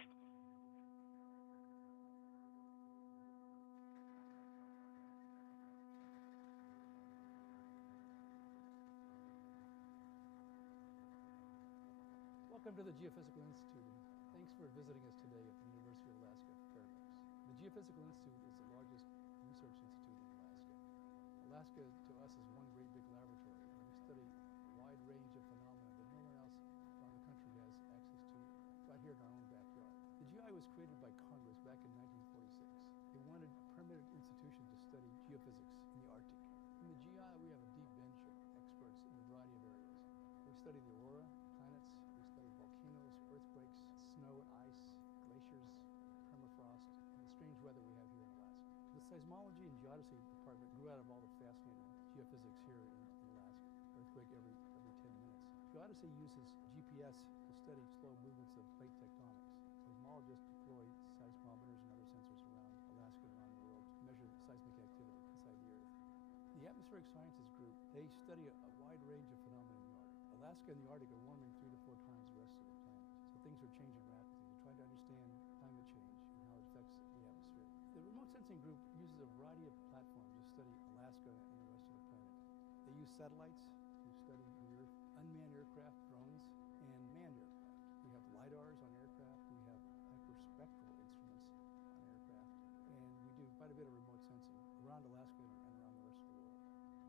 Welcome to the Geophysical Institute, and thanks for visiting us today at the University of Alaska Fairbanks. The Geophysical Institute is the largest research institute in Alaska. Alaska, to us, is one great big laboratory, and we study a wide range of phenomena that no one else around the country has access to right here in our own backyard. The GI was created by Congress back in 1946. They wanted a permitted institution to study geophysics in the Arctic. In the GI, we have a deep bench of experts in a variety of areas. We study the aurora, planets, we study volcanoes, earthquakes, snow and ice, glaciers, permafrost, and the strange weather we have here in Alaska. The Seismology and Geodesy department grew out of all the fascinating geophysics here in Alaska. Earthquake every 10 minutes. Geodesy uses GPS to study slow movements of plate tectonics. Seismologists deploy seismometers and other sensors around Alaska and around the world to measure seismic activity inside the Earth. The Atmospheric Sciences Group, they study a wide range of phenomena in the Arctic. Alaska and the Arctic are warming 3 to 4 times the rest of the planet, so things are changing rapidly. They try to understand climate change and how it affects the atmosphere. The Remote Sensing Group uses a variety of platforms to study Alaska and the rest of the planet. They use satellites to study the Earth, unmanned aircraft, drones, and manned aircraft. We have LiDARs on aircraft, we have hyperspectral instruments on aircraft, and we do quite a bit of remote sensing around Alaska and around the rest of the world.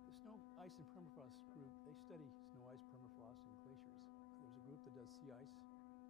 The Snow, Ice, and Permafrost Group, they study snow, ice, permafrost, and glaciers. There's a group that does sea ice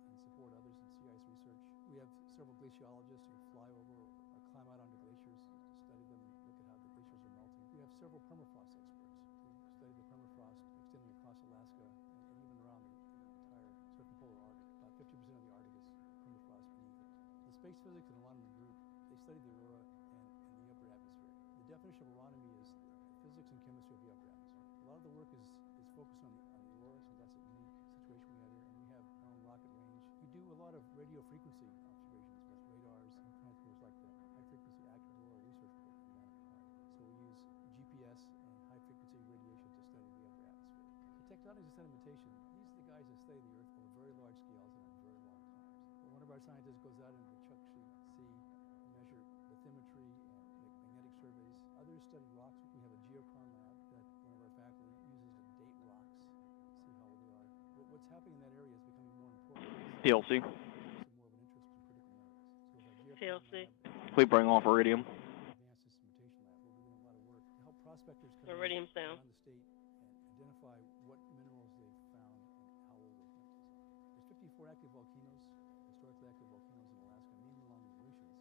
and support others in sea ice research. We have several glaciologists who fly over or climb out onto glaciers to study them and look at how the glaciers are melting. We have several permafrost experts who study the permafrost extending across Alaska and even around the entire circumpolar Arctic. About 50% of the Arctic is permafrost beneath it. The Space Physics and Astronomy Group, they study the aurora and the upper atmosphere. The definition of astronomy is the physics and chemistry of the upper atmosphere. A lot of the work is focused on the aurora, so that's a unique situation we have here, and we have our own rocket range. We do a lot of radio frequency observations with radars and transmitters like the High Frequency Active Auroral Research Program down at Hart. So we use GPS and high frequency radiation to study the upper atmosphere. The tectonics and sedimentation, these are the guys that study the Earth over very large scales and on very long times. But one of our scientists goes out into the Chukchi Sea to measure bathymetry and make magnetic surveys. Others study rocks. We have a geochron lab that one of our faculty uses to date rocks, see how old they are. What's happening in that area is becoming more important. PLC. More of an interest in critical minerals. So with our geochron lab, We bring off iridium. advanced instrumentation lab, we'll be doing a lot of work to help prospectors come Iridium's down. around the state and identify what minerals they've found and how old those minerals are. There's 54 active volcanoes, historically active volcanoes in Alaska, and even along the Aleutians.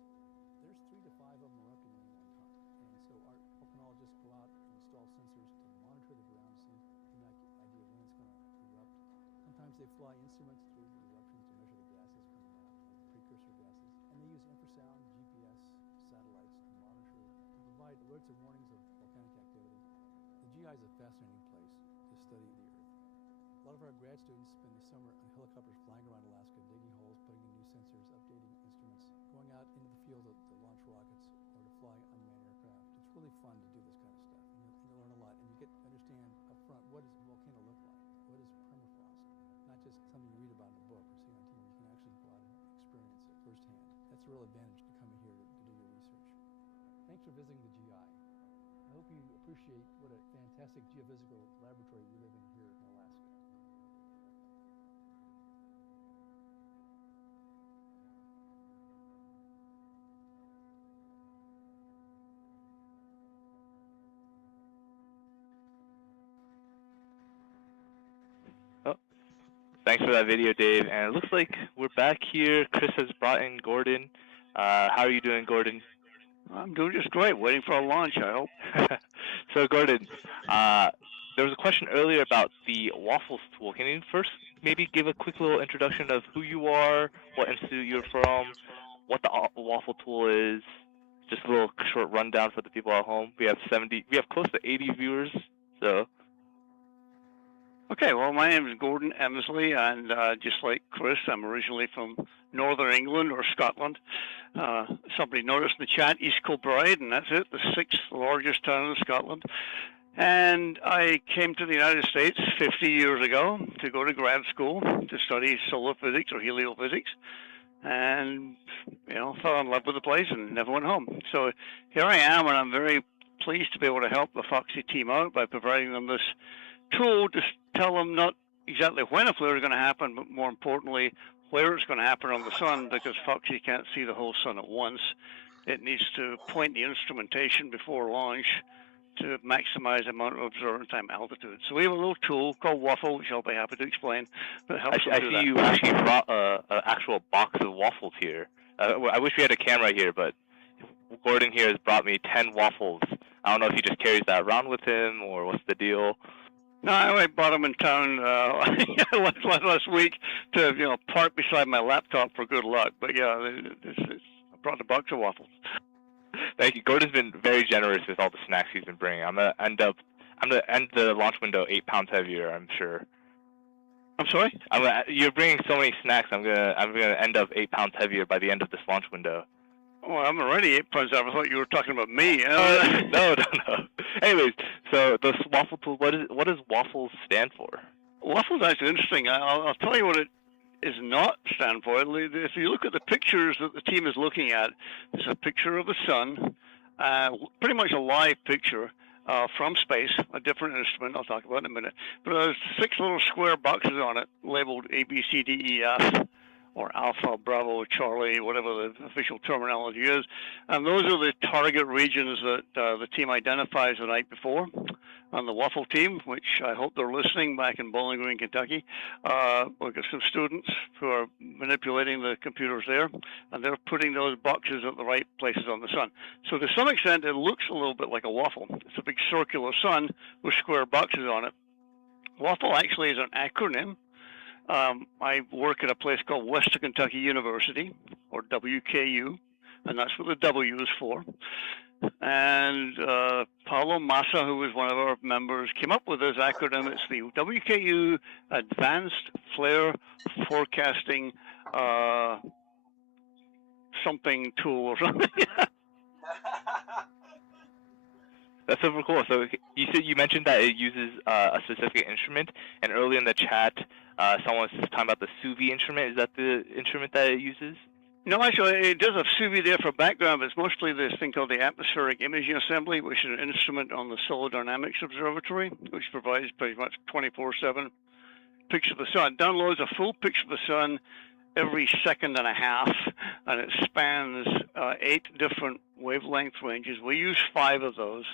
There's 3 to 5 of them erupting at any one time. And so our volcanologists go out and install sensors to monitor the ground, see an idea when it's going to erupt. Sometimes they fly instruments through the eruptions to measure the gases coming out, the precursor gases. And they use infrasound, GPS, satellites to monitor, to provide alerts and warnings of volcanic activity. The GI is a fascinating place to study the Earth. A lot of our grad students spend the summer on helicopters flying around Alaska, digging holes, putting in new sensors, updating instruments, going out into the field to launch rockets or to fly unmanned aircraft. It's really fun to do this kind of stuff, and you learn a lot, and you get to understand up front what does a volcano look like, what is permafrost, not just something you read about in a book or see on TV. You can actually go out and experience it firsthand. That's a real advantage to coming here to do your research. Thanks for visiting the GI. I hope you appreciate what a fantastic geophysical laboratory we live in here in Alaska. Thanks for that video, Dave. And it looks like we're back here. Chris has brought in Gordon. How are you doing, Gordon? I'm doing just great. Waiting for a launch, I hope. So, Gordon, there was a question earlier about the Waffles tool. Can you first maybe give a quick little introduction of who you are, what institute you're from, what the Waffle tool is? Just a little short rundown for the people at home. We have close to 80 viewers, so. Okay, well, my name is Gordon Emsley, and just like Chris, I'm originally from Northern England or Scotland. Somebody noticed in the chat East Kilbride, and that's it, the 6th largest town in Scotland. And I came to the United States 50 years ago to go to grad school to study solar physics or heliophysics, and fell in love with the place and never went home. So here I am, and I'm very pleased to be able to help the FOXSI team out by providing them this tool to tell them not exactly when a flare is going to happen, but more importantly, where it's going to happen on the sun, because FOXSI can't see the whole sun at once. It needs to point the instrumentation before launch to maximize the amount of observance time altitude. So we have a little tool called Waffle, which I'll be happy to explain, that helps I them do see that. you actually brought an actual box of waffles here. I wish we had a camera here, but Gordon here has brought me 10 waffles. I don't know if he just carries that around with him or what's the deal. No, I bought them in town last week to park beside my laptop for good luck. But yeah, I brought a box of waffles. Thank you. Gordon's been very generous with all the snacks he's been bringing. I'm gonna end the launch window 8 pounds heavier, I'm sure. I'm sorry? You're bringing so many snacks. I'm gonna end up 8 pounds heavier by the end of this launch window. Well, I'm already 8 pounds heavier. I thought you were talking about me. No. Anyways, so the waffle tool. What does waffles stand for? Waffles is actually interesting. I'll tell you what it is not stand for. If you look at the pictures that the team is looking at, there's a picture of the sun, pretty much a live picture from space, a different instrument I'll talk about in a minute. But there's 6 little square boxes on it labeled A, B, C, D, E, F, or Alpha, Bravo, Charlie, whatever the official terminology is. And those are the target regions that the team identifies the night before. On the Waffle team, which I hope they're listening back in Bowling Green, Kentucky. We've got some students who are manipulating the computers there, and they're putting those boxes at the right places on the sun. So to some extent, it looks a little bit like a waffle. It's a big circular sun with square boxes on it. Waffle actually is an acronym. I work at a place called Western Kentucky University, or WKU, and that's what the W is for. And Paulo Massa, who was one of our members, came up with this acronym. It's the WKU Advanced Flare Forecasting something tool or something. That's super cool. So you mentioned that it uses a specific instrument, and earlier in the chat, someone was talking about the SUVI instrument. Is that the instrument that it uses? No, actually, it does have SUVI there for background, but it's mostly this thing called the Atmospheric Imaging Assembly, which is an instrument on the Solar Dynamics Observatory, which provides pretty much 24/7 picture of the sun. Downloads a full picture of the sun every second and a half, and it spans 8 different wavelength ranges. We use 5 of those,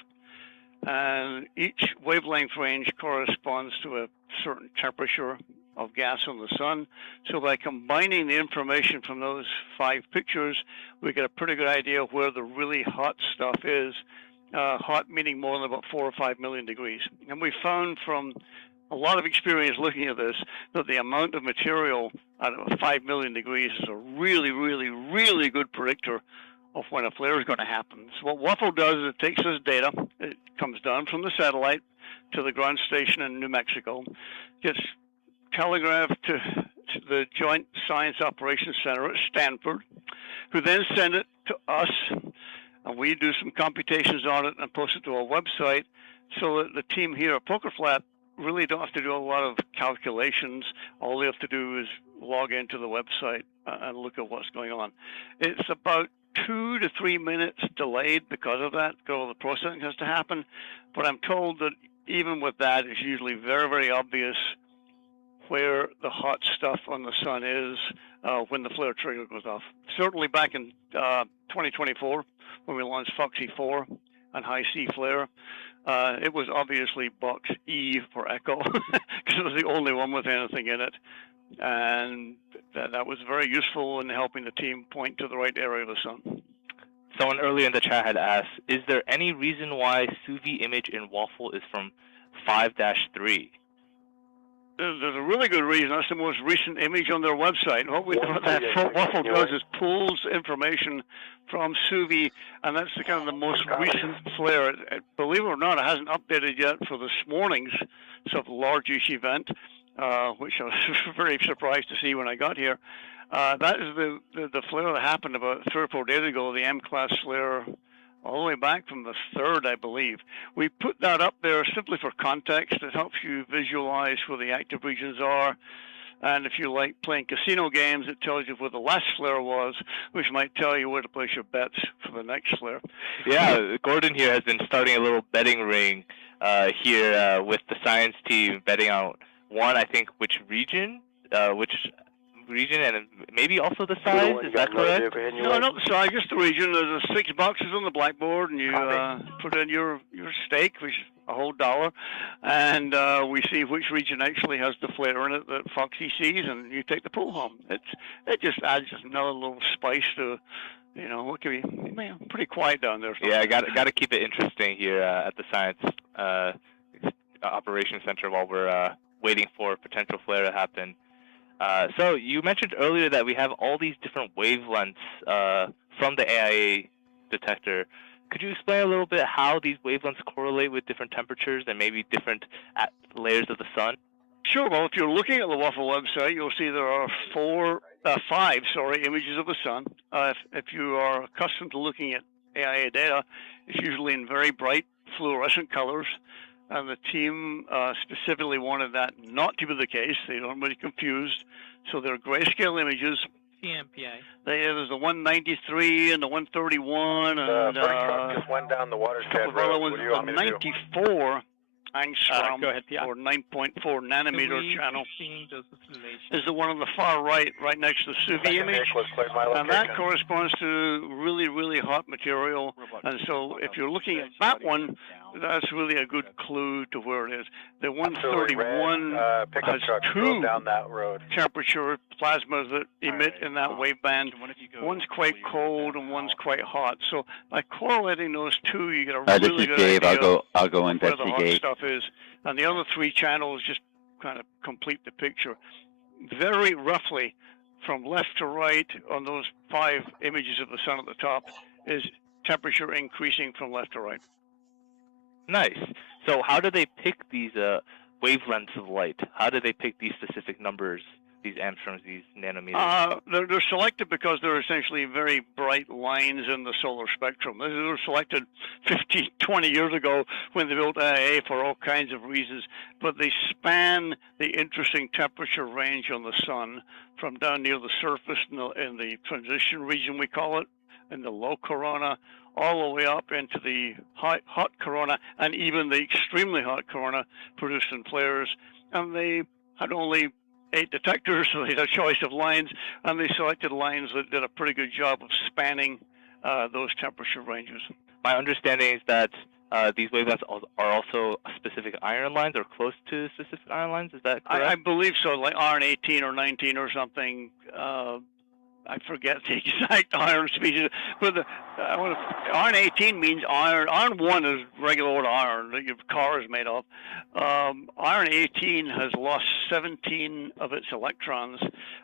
and each wavelength range corresponds to a certain temperature of gas on the sun. So by combining the information from those 5 pictures, we get a pretty good idea where the really hot stuff is. Hot meaning more than about 4 or 5 million degrees. And we found from a lot of experience looking at this that the amount of material at 5 million degrees is a really, really, really good predictor of when a flare is going to happen. So what Waffle does is it takes this data, it comes down from the satellite to the ground station in New Mexico, gets telegraphed to the Joint Science Operations Center at Stanford, who then send it to us, and we do some computations on it and post it to our website, so that the team here at Poker Flat really don't have to do a lot of calculations. All they have to do is log into the website and look at what's going on. It's about 2 to 3 minutes delayed because of that, because all the processing has to happen. But I'm told that even with that, it's usually very, very obvious where the hot stuff on the sun is when the flare trigger goes off. Certainly back in 2024, when we launched FOXSI-4 and high C flare, it was obviously box E for echo, because it was the only one with anything in it. And that was very useful in helping the team point to the right area of the sun. Someone earlier in the chat had asked, is there any reason why SUVI image in Waffle is from 5-3? There's a really good reason. That's the most recent image on their website. What Waffle does is pulls information from SUVI, and that's the kind of the most recent flare. Believe it or not, it hasn't updated yet for this morning's sort of large-ish event, which I was very surprised to see when I got here. That is the flare that happened about 3 or 4 days ago, the M-class flare all the way back from the 3rd, I believe. We put that up there simply for context. It helps you visualize where the active regions are. And if you like playing casino games, it tells you where the last flare was, which might tell you where to place your bets for the next flare. Yeah, Gordon here has been starting a little betting ring here with the science team, betting on one, I think, which region, and maybe also the size. Is that correct? No, not the size, just the region. There's 6 boxes on the blackboard, and you put in your stake, which is a whole $1, and we see which region actually has the flare in it that FOXSI sees, and you take the pool home. It just adds another little spice to, you know, what can be, man, pretty quiet down there. Yeah, got to keep it interesting here at the Science Operations Center while we're waiting for a potential flare to happen. So you mentioned earlier that we have all these different wavelengths from the AIA detector. Could you explain a little bit how these wavelengths correlate with different temperatures and maybe different layers of the sun? Sure. Well, if you're looking at the Waffle website, you'll see there are 5 images of the sun. If you are accustomed to looking at AIA data, it's usually in very bright fluorescent colors. And the team specifically wanted that not to be the case. They don't get confused. So they're grayscale images. CMPI. There's the 193 and the 131 and just went down the watershed road. What do you want me to do? 94 angstrom Go ahead, yeah. or 9.4 nanometer channel Those is the one on the far right, right next to the SUVI image. And that corresponds to really, really hot material. And so if you're looking at that one, that's really a good clue to where it is. The 131 has 2 down that road. temperature plasmas that emit in that waveband. One's quite cold and one's quite hot. So by correlating those 2, you get a really good Dave. idea I'll go where the hot investigate. stuff is. And the other 3 channels just kind of complete the picture. Very roughly, from left to right on those 5 images of the sun at the top, is temperature increasing from left to right. Nice. So how do they pick these wavelengths of light? How do they pick these specific numbers, these angstroms, these nanometers? They're selected because they're essentially very bright lines in the solar spectrum. They were selected 50, 20 years ago when they built AIA for all kinds of reasons, but they span the interesting temperature range on the sun from down near the surface in the transition region, we call it, in the low corona, all the way up into the hot corona and even the extremely hot corona produced in flares. And they had only 8 detectors, so they had a choice of lines, and they selected lines that did a pretty good job of spanning those temperature ranges. My understanding is that these wavelengths are also specific iron lines or close to specific iron lines. Is that correct? I believe so, like iron 18 or 19 or something. I forget the exact iron species, but iron 18 means iron. Iron 1 is regular old iron that your car is made of. Iron 18 has lost 17 of its electrons,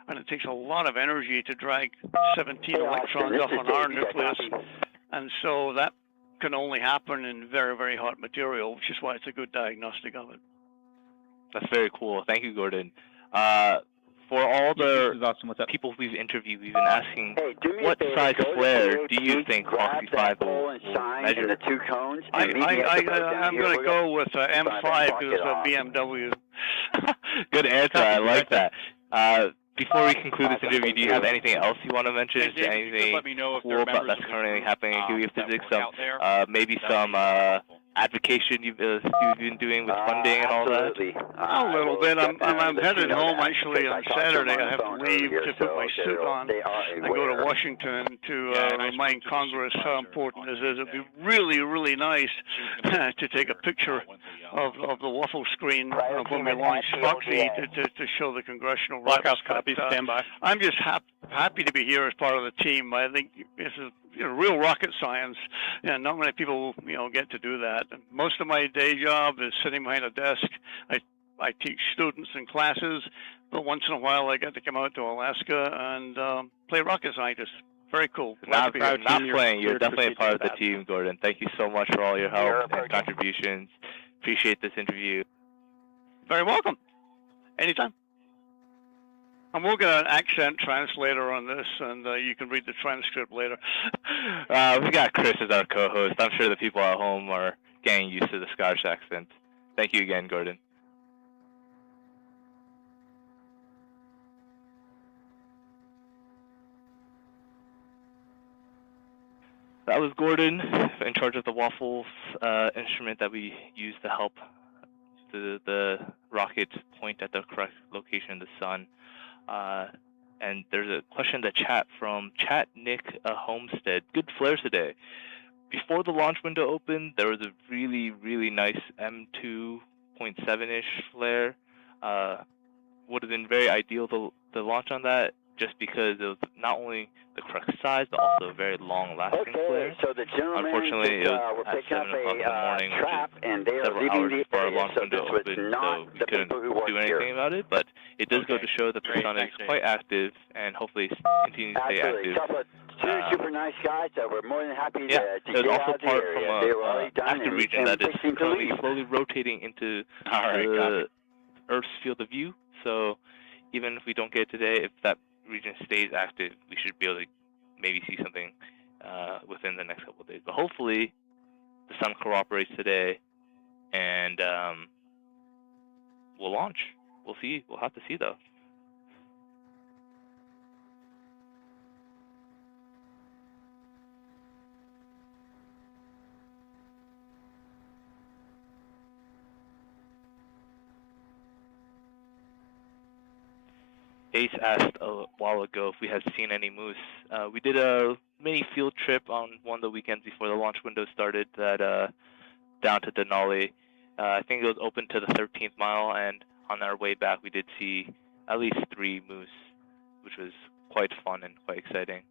and it takes a lot of energy to drag 17 electrons off an iron nucleus. And so that can only happen in very, very hot material, which is why it's a good diagnostic of it. That's very cool. Thank you, Gordon. For all the people we've interviewed, we've been asking, what size flare do you think FOXSI-5 will measure? The 2 cones. I'm going to go with M5 because it's a BMW. Good answer. I like that. Before we conclude this interview, do you have anything else you want to mention? Anything cool that's currently happening in heliophysics? Maybe some advocation you've been doing with funding and all that? A little bit. I'm headed home actually on Saturday. I have to leave to put my suit on. I go to Washington to remind Congress how important this is. It'd be really, really nice to take a picture of the waffle screen when we launch FOXSI to show the congressional reps. Stand by. I'm just happy to be here as part of the team. I think this is real rocket science, and not many people get to do that. And most of my day job is sitting behind a desk. I teach students in classes, but once in a while I get to come out to Alaska and play rocket scientist. Very cool. Not playing. You're definitely a part of the team, Gordon. Thank you so much for all your help and contributions. Appreciate this interview. Very welcome. Anytime. And we'll get an accent translator on this, and you can read the transcript later. We got Chris as our co-host. I'm sure the people at home are getting used to the Scottish accent. Thank you again, Gordon. That was Gordon, in charge of the waffles instrument that we use to help the rocket point at the correct location in the sun. And there's a question in the chat from Chat Nick Homestead. Good flares today. Before the launch window opened, there was a really, really nice M2.7-ish flare. Would have been very ideal to launch on that, just because it was not only the correct size, but also a very long-lasting flare. So the gentlemen Unfortunately, it was were at picking 7 up o'clock in the morning, trap, and they are several leaving hours the before our area. launch So window this was opened, not so we the couldn't people who work do here. anything about it. But it does go to show that the Great, sun is thanks, Dave. quite active, and hopefully continues to stay Absolutely. active. Couple of two super nice guys that were more than happy Yeah, to it was get also out of the part area. from They were already done active region and that is fixing to currently leave. slowly rotating into Alright, the Earth's field of view. So even if we don't get it today, if that region stays active, we should be able to maybe see something within the next couple of days. But hopefully the sun cooperates today, and we'll launch. We'll see. We'll have to see, though. Ace asked a while ago if we had seen any moose. We did a mini field trip on one of the weekends before the launch window started that down to Denali. I think it was open to the 13th mile, and on our way back we did see at least 3 moose, which was quite fun and quite exciting.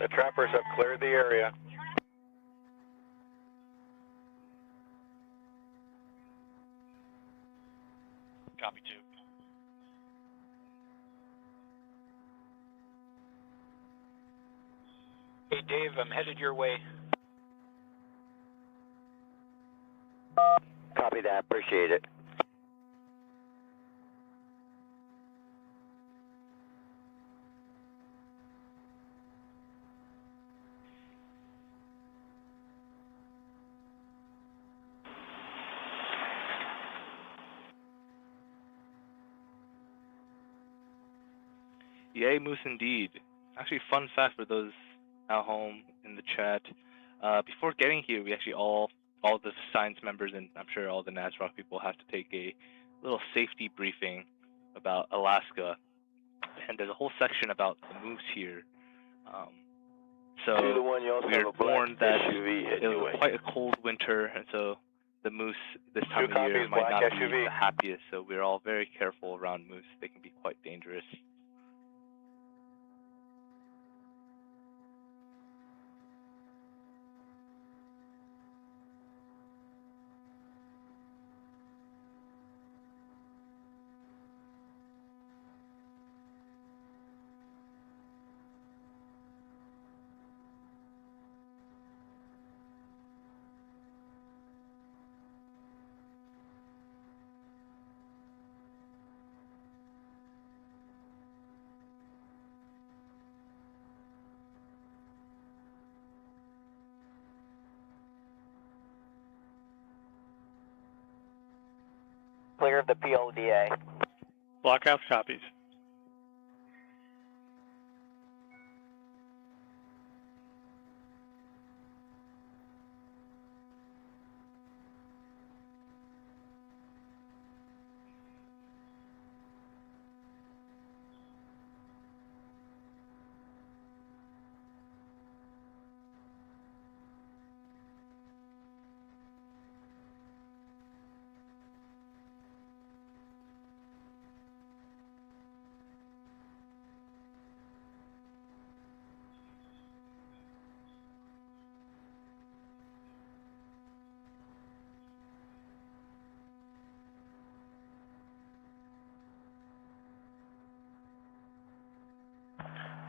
The trappers have cleared the area. Copy 2. Hey Dave, I'm headed your way. Copy that. Appreciate it. Yay, moose indeed. Actually, fun fact for those at home in the chat. Before getting here, we actually all the science members, and I'm sure all the NASROC people, have to take a little safety briefing about Alaska. And there's a whole section about the moose here. So Two to one, you also we have were a black warned that SUV heading it was your way. quite a cold winter, and so the moose this time Two of year copies, might black not be SUV. the happiest. So we're all very careful around moose. They can be quite dangerous. Clear of the PLDA. Blockhouse copies.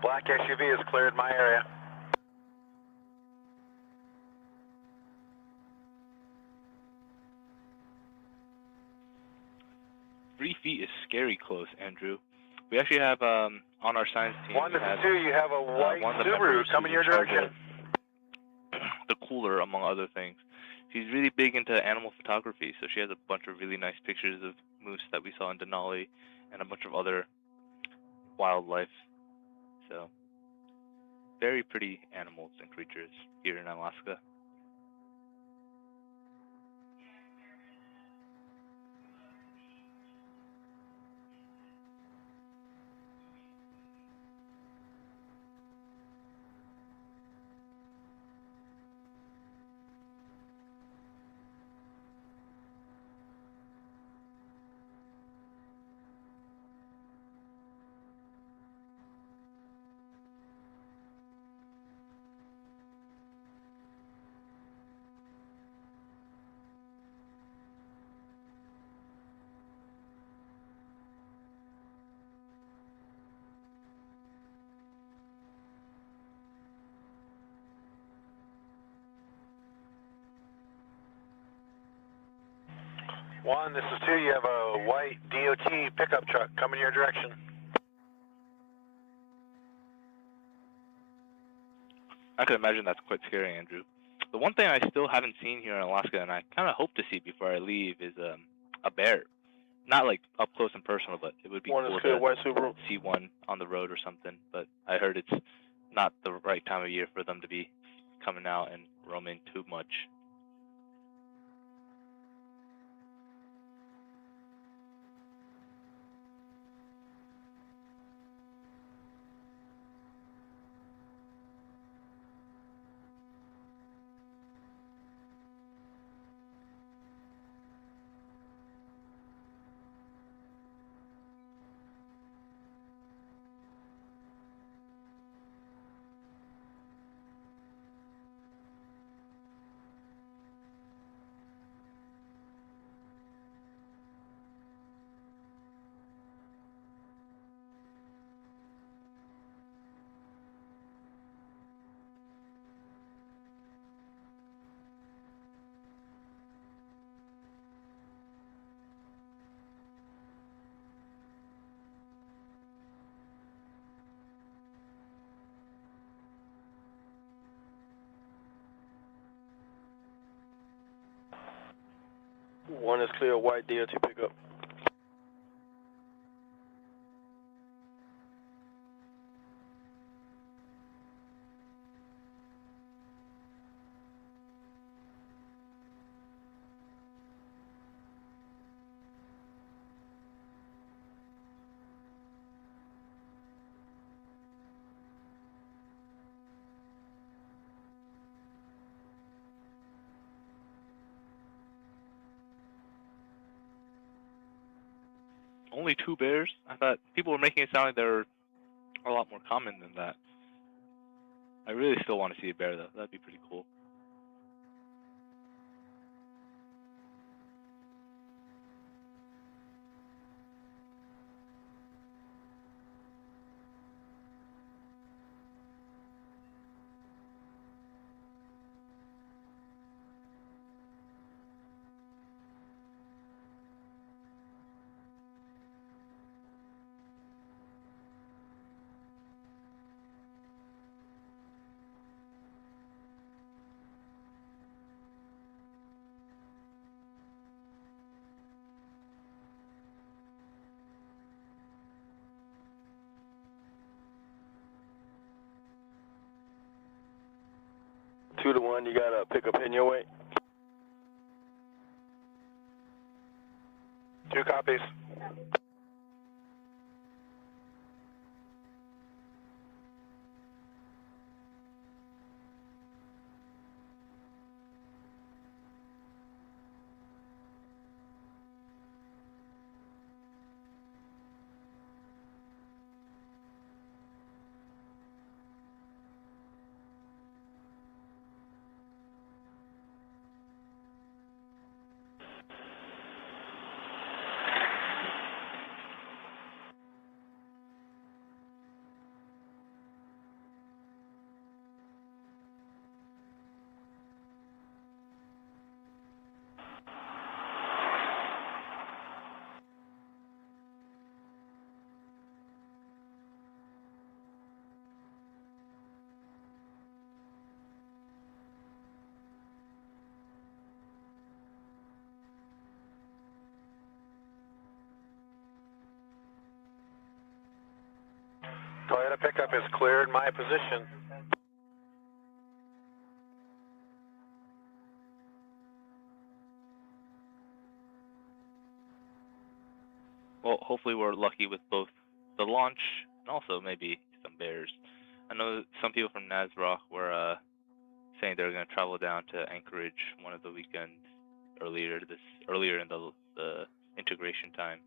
Black SUV is cleared my area. 3 feet is scary close, Andrew. We actually have on our science team. 1 to 2, you have a white Subaru coming your direction. The cooler, among other things. She's really big into animal photography, so she has a bunch of really nice pictures of moose that we saw in Denali and a bunch of other wildlife. So, very pretty animals and creatures here in Alaska. One, this is 2, you have a white DOT pickup truck coming your direction. I can imagine that's quite scary, Andrew. The one thing I still haven't seen here in Alaska, and I kind of hope to see before I leave, is a bear. Not like up close and personal, but it would be One cool is clear, to white Subaru. see one on the road or something. But I heard it's not the right time of year for them to be coming out and roaming too much. One is clear, white DOT pickup. Only 2 bears? I thought people were making it sound like they're a lot more common than that. I really still want to see a bear, though. That'd be pretty cool. Two to one, you got a pickup heading your way. 2 copies. Meta pickup is cleared my position. Well, hopefully we're lucky with both the launch and also maybe some bears. I know some people from Nasrock were saying they're going to travel down to Anchorage one of the weekends earlier in the integration time.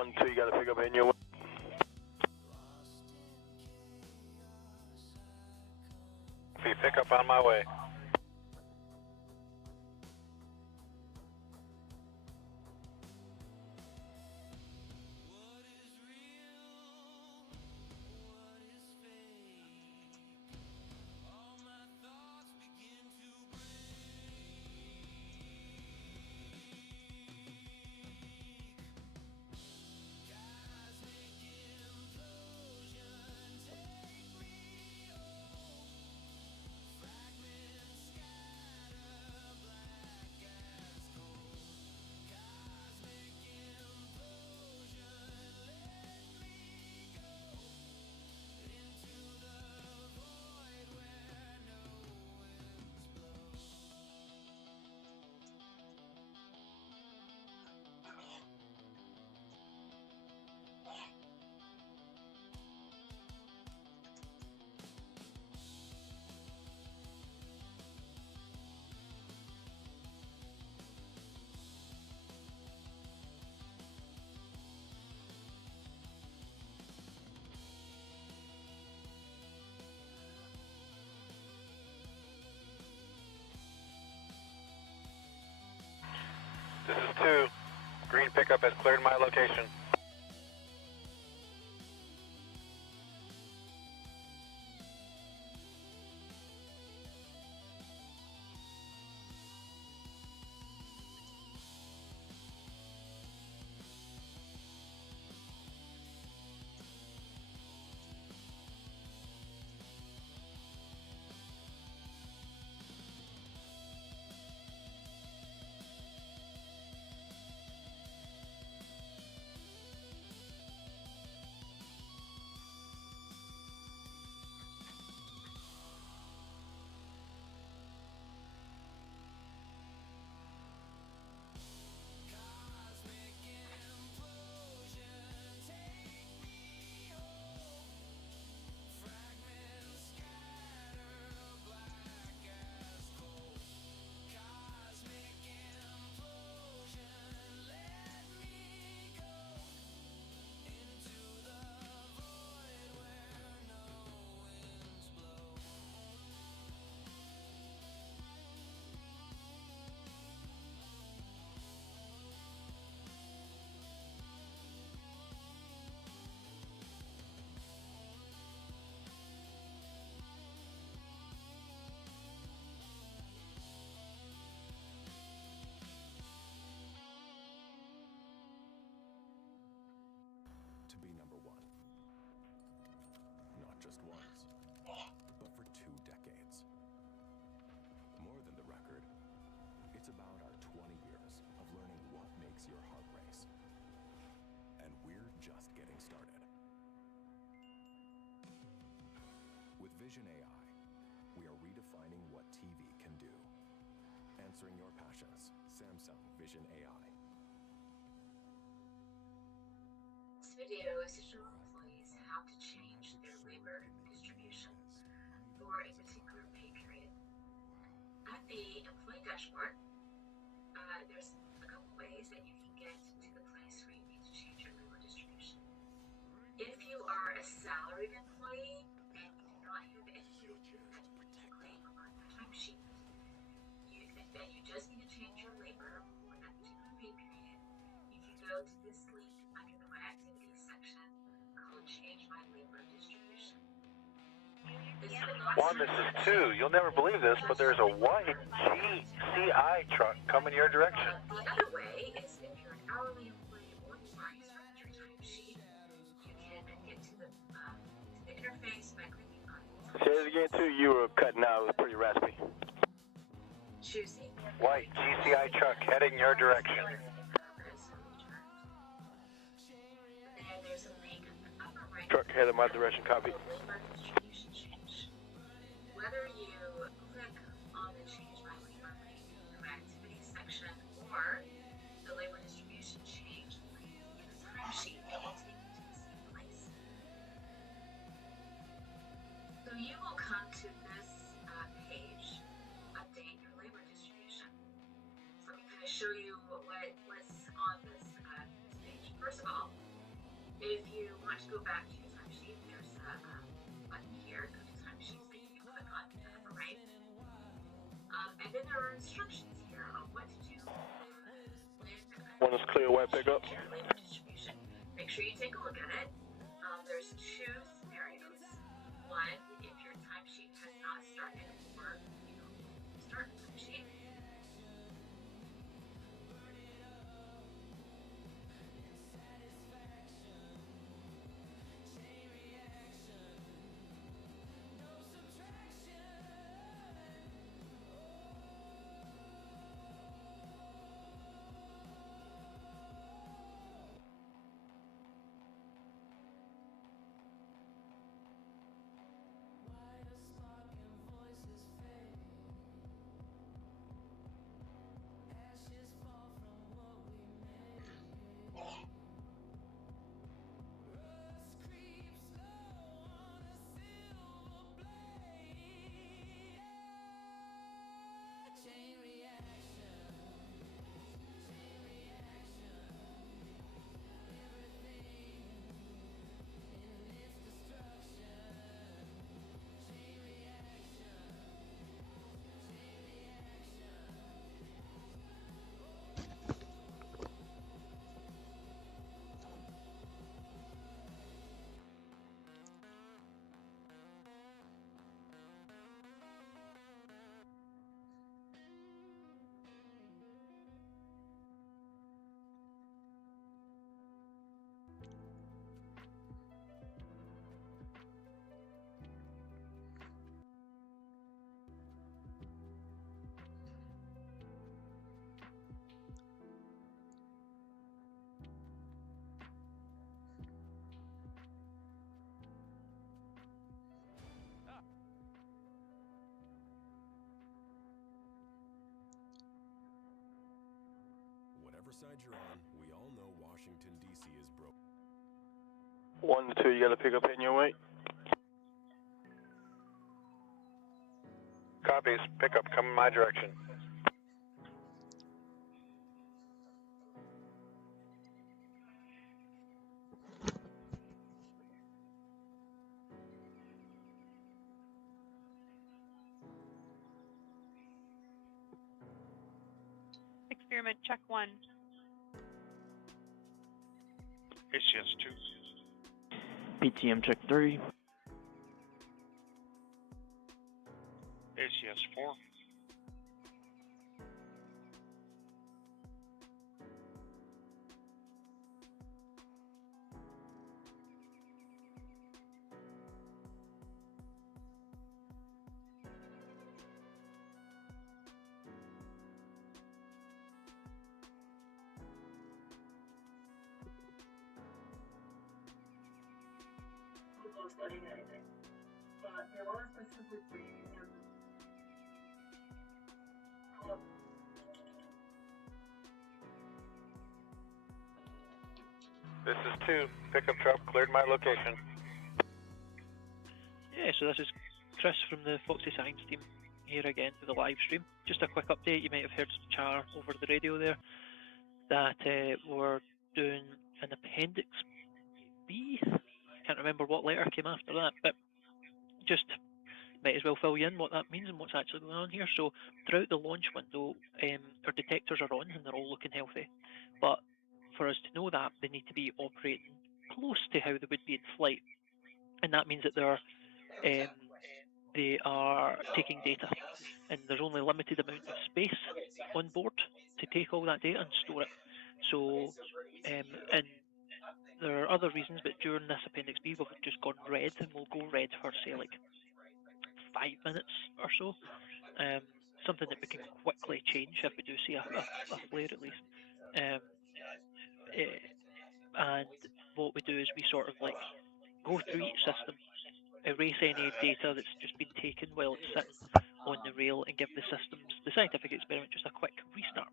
1-2, you got to pick up in your. Pick up on my way. This is 2. Green pickup has cleared my location. To be number one. Not just once, but for 2 decades. More than the record, it's about our 20 years of learning what makes your heart race. And we're just getting started. With Vision AI, we are redefining what TV can do. Answering your passions, Samsung Vision AI. This video is to show employees how to change their labor distribution for a particular pay period. At the employee dashboard, there's a couple ways that you can get to the place where you need to change your labor distribution. If you are a salaried employee and you do not have anything that you need to claim on your timesheet, then you just need to change your labor for that particular pay period. You can go to this link under the My Activities section called Change My Labor Distribution. This is 2. You'll never believe this, but there's a white GCI truck coming your direction. The other way is if you're an hourly employee or you are inserting your timesheet, you can get to the interface by clicking on it. Say it again, 2. You were cutting out. It was pretty raspy. Choosing White GCI truck heading your direction. And there's a link in the upper right. Truck headed my direction, copy. Labor distribution change. Whether you click on the Change My Labor link in the My Activities section or the labor distribution change link in the timesheet, it will take you to the same place. So you will come to this page, update your labor distribution. So let me kind of show you what's on this page. First of all, One is clear, white pickup. your labor distribution. Make sure you take a look at it. There's two scenarios. One, if your timesheet has not started or you don't start a timesheet. Whatever side you're on, we all know Washington, D.C. is broke. 1 to 2, you got a pickup hitting your way. Copies. Pickup coming my direction. Experiment check 1. ACS 2. PTM check 3. ACS 4. Studying anything, but there was specifically This is 2. Pickup truck cleared my location. Yeah, so this is Chris from the FOXSI-5 team here again for the live stream. Just a quick update, you might have heard some chatter over the radio there that we're doing an Appendix B. Can't remember what letter came after that, but just might as well fill you in what that means and what's actually going on here. So throughout the launch window, our detectors are on and they're all looking healthy. But for us to know that, they need to be operating close to how they would be in flight. And that means that they are taking data. And there's only a limited amount of space on board to take all that data and store it. So, and there are other reasons, but during this Appendix B, we've just gone red, and we'll go red for, say, like 5 minutes or so. Something that we can quickly change if we do see a flare at least. And what we do is we sort of like go through each system, erase any data that's just been taken while it's sitting on the rail, and give the systems, the scientific experiment, just a quick restart.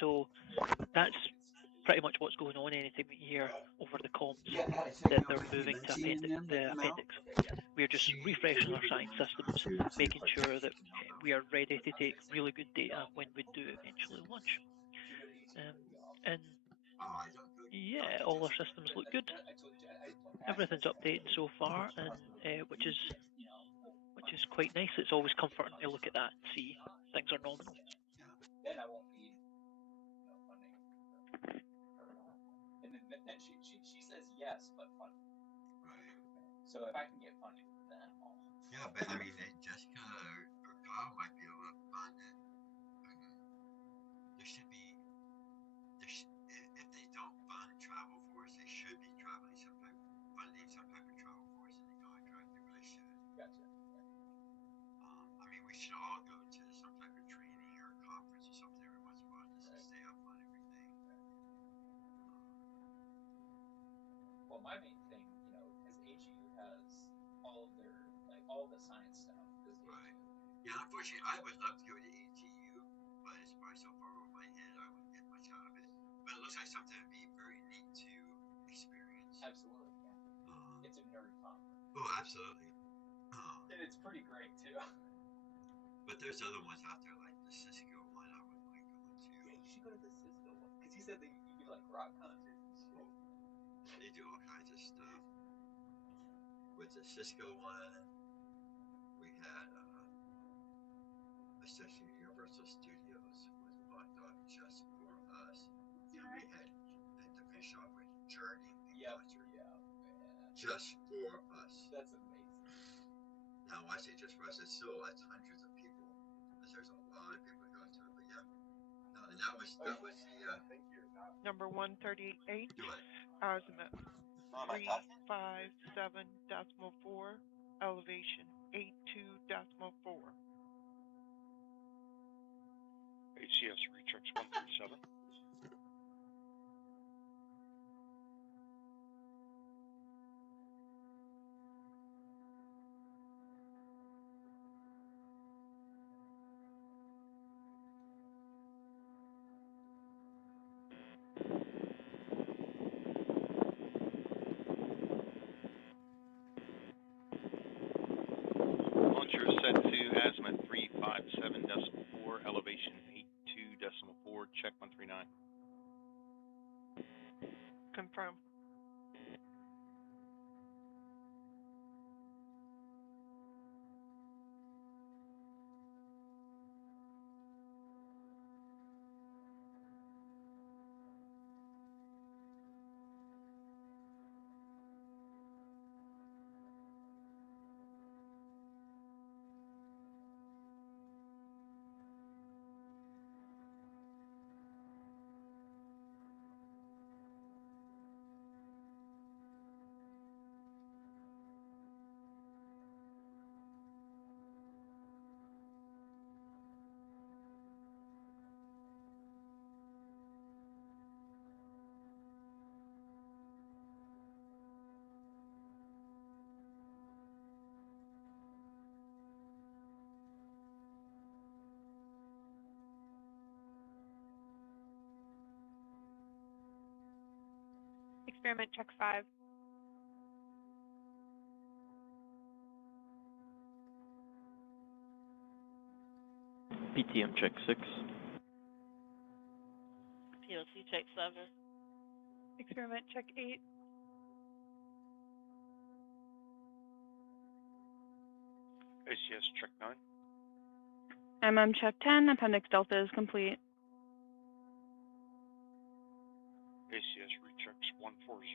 So that's pretty much what's going on anytime we hear over the comms that they're moving to the appendix. We're just refreshing our science systems, making sure that we are ready to take really good data when we do eventually launch. And yeah, all our systems look good. Everything's updating so far, and which is quite nice. It's always comforting to look at that and see things are nominal. yes, but funny. Right. So if I can get funny, then I'll. Yeah, but I mean, Jessica or Kyle might be able to find it. There should be, if they don't fund travel for us, they should be funding some type of travel for us in the contract. They really should. Gotcha. I mean, we should all go to some type of training or conference or something every once in a while just to stay up on everything. Well, my main thing, because HU has all of their, all the science stuff. Right. Yeah, unfortunately, I would love to go to ATU, but it's probably so far over my head, I wouldn't get much out of it. But it looks like something that'd be very neat to experience. Absolutely, yeah. It's a nerd conference. Oh, absolutely. And it's pretty great, too. But there's other ones out there, like the Cisco one I would like going to. Yeah, you should go to the Cisco one. Because he said you do, rock concerts and shit. They do all kinds of stuff. With the Cisco one, we had essentially Universal Studios was locked up just for us. And we had, and to finish off with Journey concert. Yeah. Just for us. That's amazing. Now, when I say just for us, it's still hundreds of people. Because there's a lot of people going to it, but yeah. No, and that was the Number 138. Do it. Azimuth 357.4. Elevation 82.4. HCS recheck 137. Launcher set to azimuth 357.4, elevation 82.4, check 139. Confirm. Experiment check 5. PTM check 6. PLC check 7. Experiment check 8. ACS check 9. Check 10. Appendix Delta is complete. ACS rechecks 140.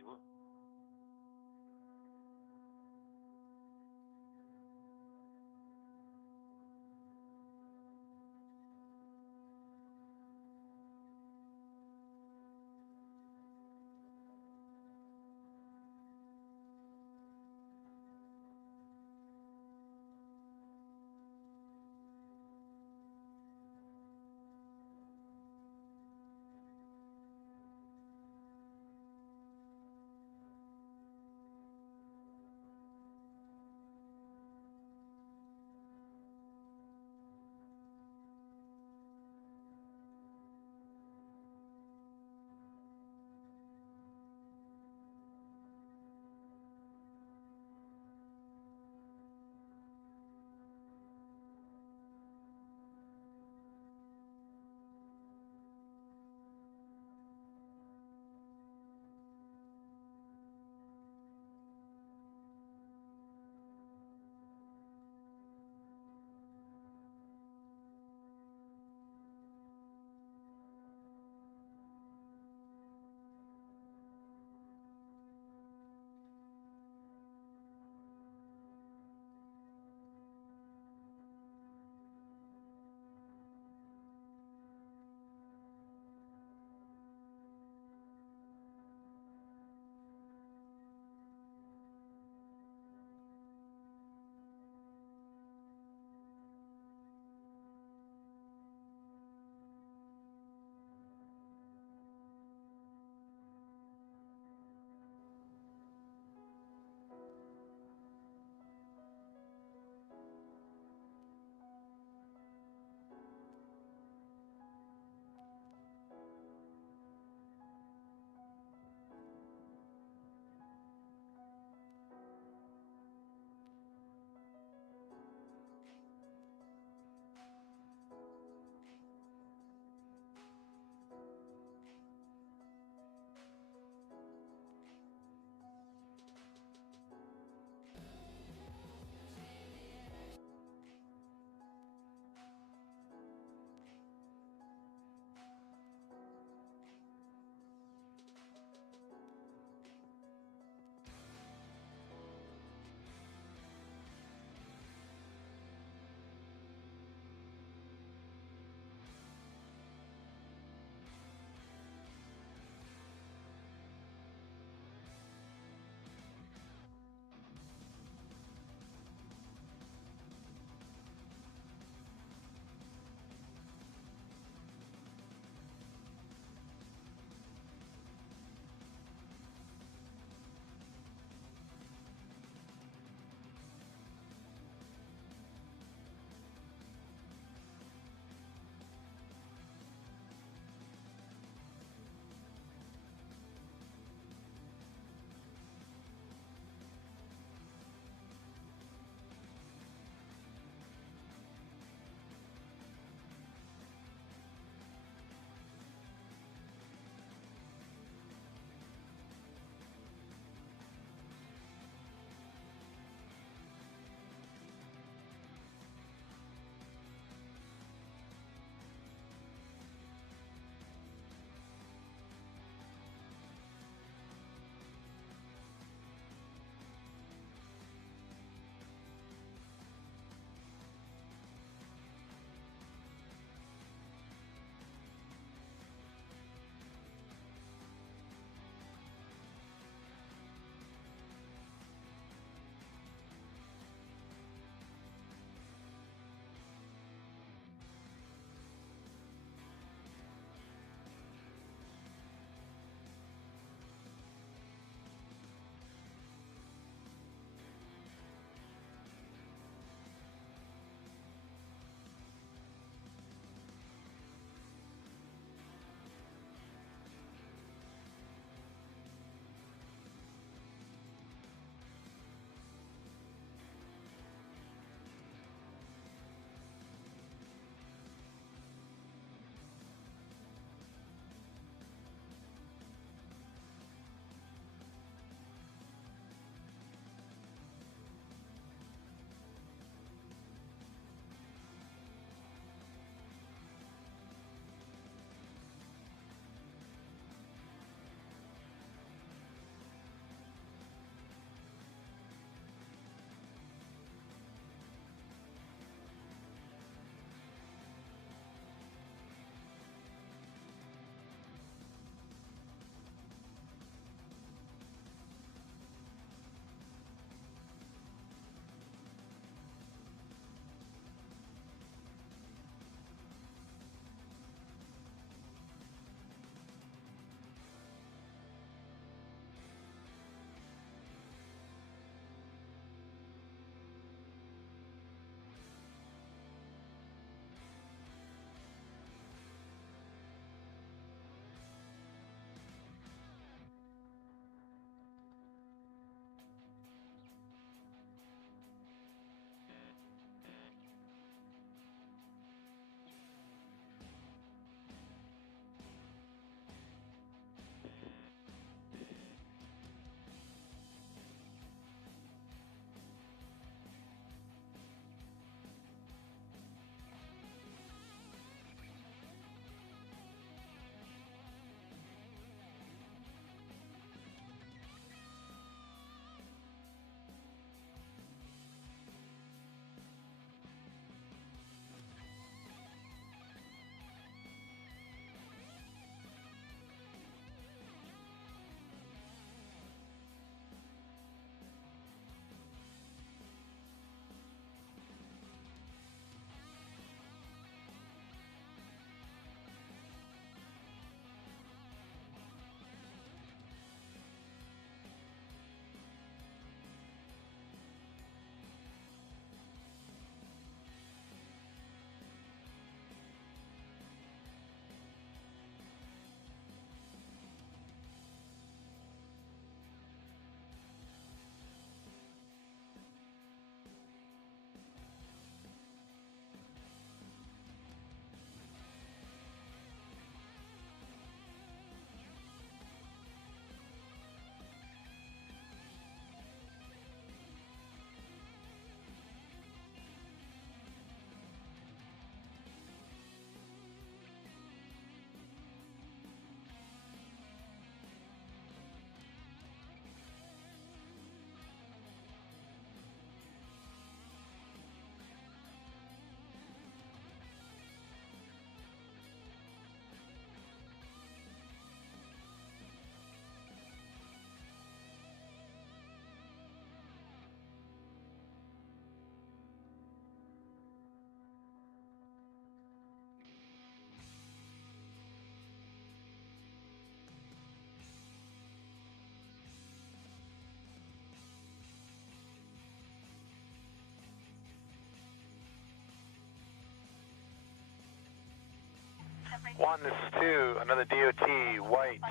1, this is 2, another DOT, white,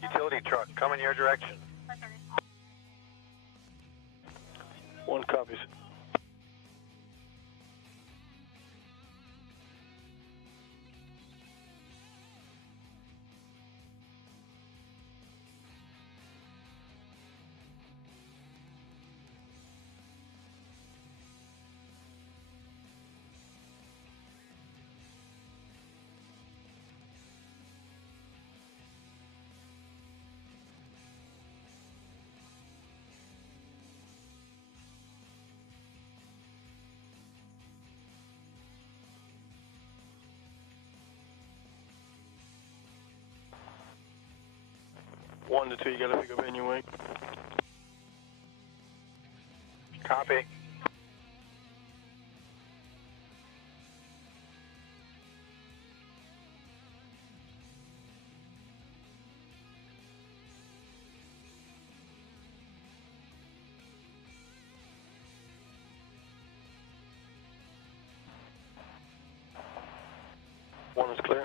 utility truck coming your direction. 1 copies. One to two, you gotta pick up in your way. Copy. One is clear.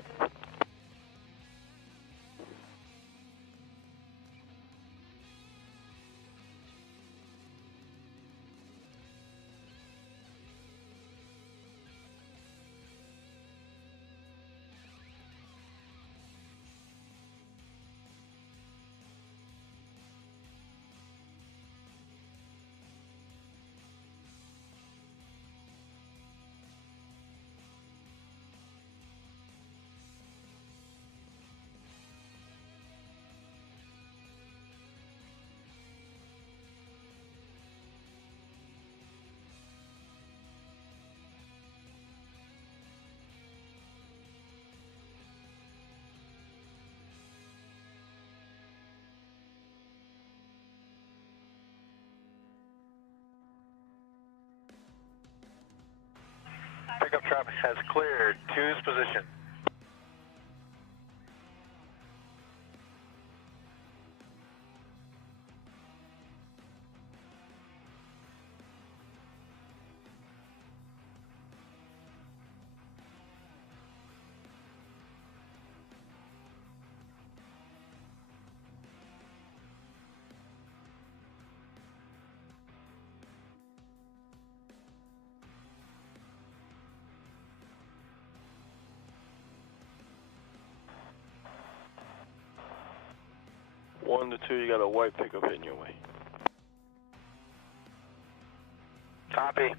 Pickup truck has cleared 2's position. One to two, you got a white pickup in your way. Copy.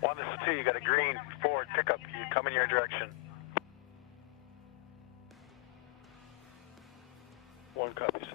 One, this is 2, you got a green Ford pickup, you come in your direction. One copies.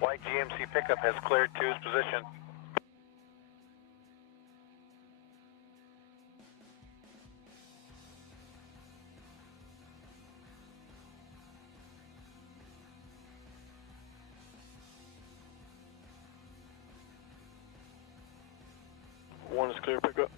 White GMC pickup has cleared 2's position. One is clear pickup.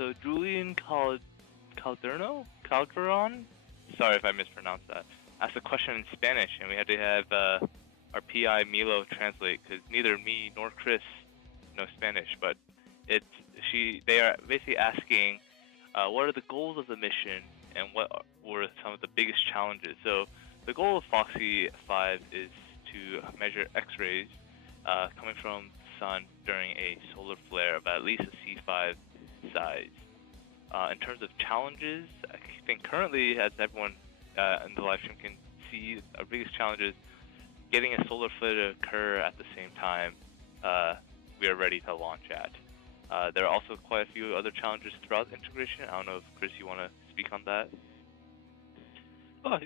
So Julian Calderon, sorry if I mispronounced that, asked a question in Spanish, and we had to have our PI Milo translate because neither me nor Chris know Spanish. But they are basically asking what are the goals of the mission and what were some of the biggest challenges. So the goal of FOXSI-5 is to measure X-rays coming from the sun during a solar flare of at least a C5 size. In terms of challenges, I think currently, as everyone in the live stream can see, our biggest challenge is getting a solar flare to occur at the same time we are ready to launch at. There are also quite a few other challenges throughout the integration. I don't know if, Chris, you want to speak on that? Oh,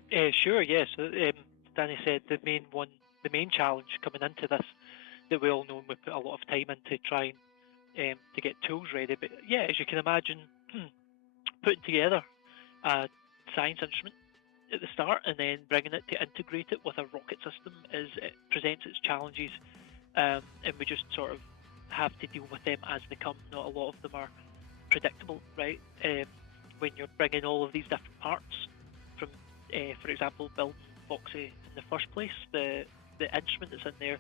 sure, yes. Danny said the main challenge coming into this that we all know we put a lot of time into trying to get tools ready. But yeah, as you can imagine, putting together a science instrument at the start and then bringing it to integrate it with a rocket system it presents its challenges, and we just sort of have to deal with them as they come. Not a lot of them are predictable, right? When you're bringing all of these different parts from, for example, building FOXSI in the first place, the instrument that's in there,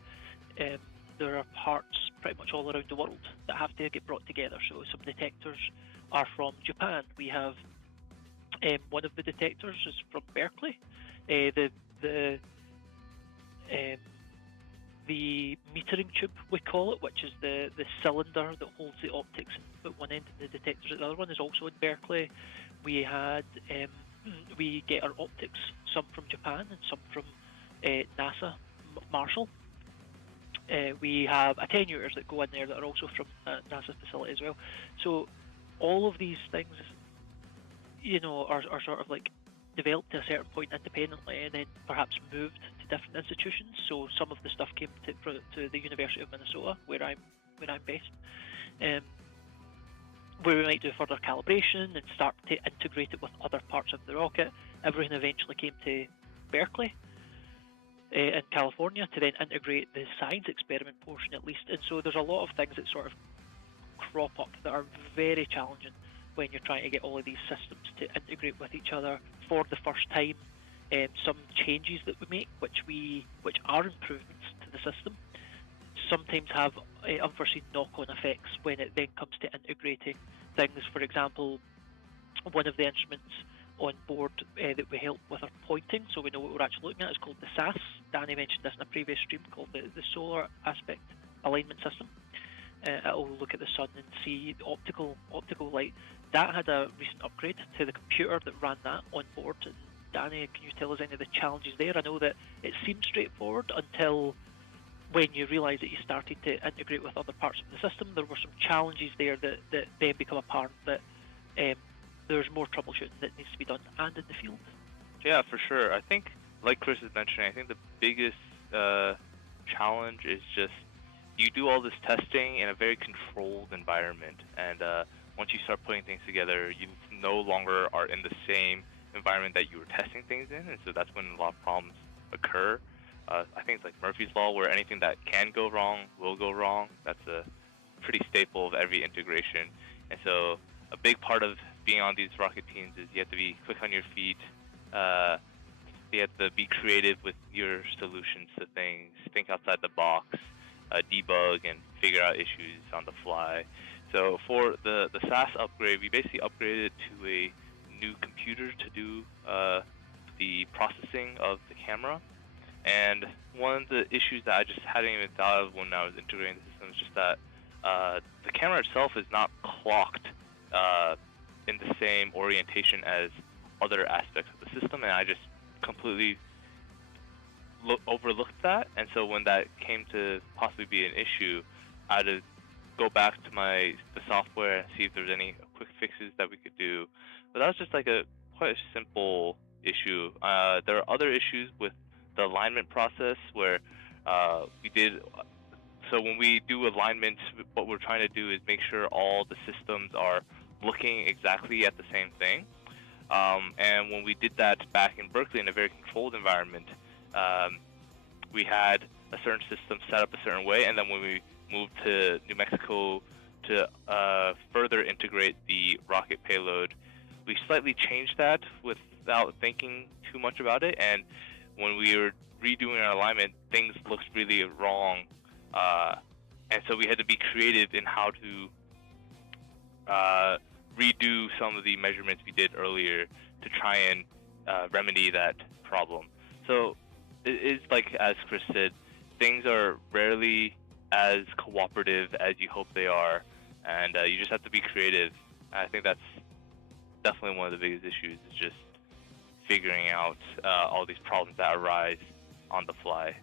there are parts pretty much all around the world that have to get brought together. So some detectors are from Japan. We have one of the detectors is from Berkeley. The metering tube, we call it, which is the cylinder that holds the optics at one end and the detectors at the other one, is also in Berkeley. We get our optics, some from Japan and some from NASA, Marshall. We have attenuators that go in there that are also from NASA facility as well. So all of these things, are sort of like developed to a certain point independently and then perhaps moved to different institutions. So some of the stuff came to the University of Minnesota, where I'm based, where we might do further calibration and start to integrate it with other parts of the rocket. Everything eventually came to Berkeley in California to then integrate the science experiment portion at least. And so there's a lot of things that sort of crop up that are very challenging when you're trying to get all of these systems to integrate with each other for the first time. Some changes that we make, which are improvements to the system, sometimes have unforeseen knock-on effects when it then comes to integrating things. For example, one of the instruments on board that we help with our pointing, so we know what we're actually looking at, is called the SAS. Danny mentioned this in a previous stream, called the Solar Aspect Alignment System. It'll look at the sun and see the optical light. That had a recent upgrade to the computer that ran that on board. And Danny, can you tell us any of the challenges there? I know that it seemed straightforward until when you realise that you started to integrate with other parts of the system. There were some challenges there that then become apparent that there's more troubleshooting that needs to be done and in the field. Yeah, for sure. I think, like Chris is mentioning, I think the biggest challenge is just you do all this testing in a very controlled environment, and once you start putting things together, you no longer are in the same environment that you were testing things in, and so that's when a lot of problems occur. I think it's like Murphy's Law, where anything that can go wrong will go wrong. That's a pretty staple of every integration. And so a big part of being on these rocket teams is you have to be quick on your feet. You have to be creative with your solutions to things, think outside the box, debug and figure out issues on the fly. So for the SAS upgrade, we basically upgraded it to a new computer to do the processing of the camera. And one of the issues that I just hadn't even thought of when I was integrating the system is just that the camera itself is not clocked in the same orientation as other aspects of the system, and I just completely overlooked that. And so when that came to possibly be an issue, I had to go back to the software and see if there's any quick fixes that we could do. But that was just like quite a simple issue. There are other issues with the alignment process where so when we do alignment, what we're trying to do is make sure all the systems are looking exactly at the same thing. And when we did that back in Berkeley in a very controlled environment, we had a certain system set up a certain way, and then when we moved to New Mexico to further integrate the rocket payload, we slightly changed that without thinking too much about it, and when we were redoing our alignment, things looked really wrong, and so we had to be creative in how to redo some of the measurements we did earlier to try and remedy that problem. So it is like, as Chris said, things are rarely as cooperative as you hope they are, and you just have to be creative. I think that's definitely one of the biggest issues, is just figuring out all these problems that arise on the fly.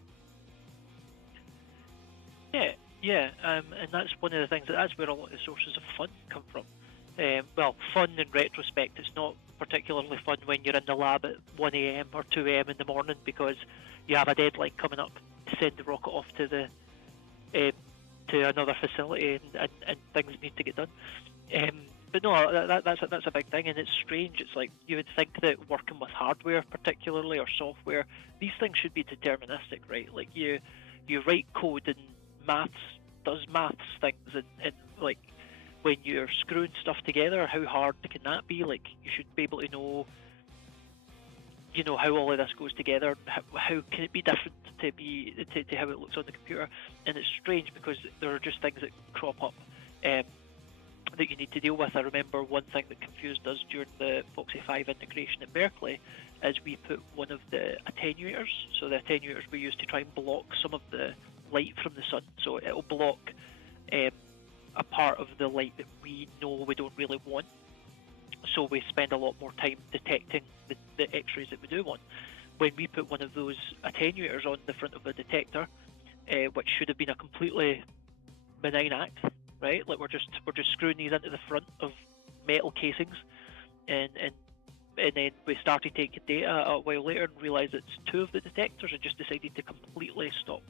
Yeah, and that's one of the things, that's where a lot of sources of fun come from. Well, fun in retrospect, it's not particularly fun when you're in the lab at 1 a.m. or 2 a.m. in the morning because you have a deadline coming up to send the rocket off to the to another facility, and things need to get done. But no, that's a big thing, and it's strange. It's like you would think that working with hardware, particularly, or software, these things should be deterministic, right? Like you write code, and maths does maths things, and like when you're screwing stuff together, how hard can that be? Like you should be able to know, how all of this goes together. How can it be different to how it looks on the computer? And it's strange because there are just things that crop up that you need to deal with. I remember one thing that confused us during the FOXSI-5 integration at Berkeley is we put one of the attenuators. So the attenuators we use to try and block some of the light from the sun. So it'll block a part of the light that we know we don't really want. So we spend a lot more time detecting the X-rays that we do want. When we put one of those attenuators on the front of the detector, which should have been a completely benign act, right? Like we're just screwing these into the front of metal casings, and then we started taking data a while later and realised it's two of the detectors had just decided to completely stop